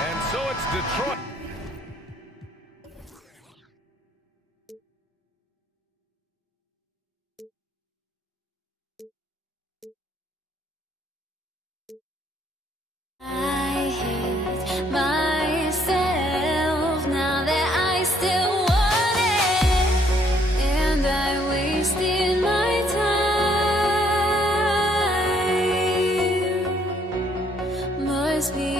And so it's Detroit. I hate myself now that I still want it, and I wasted my time. Must be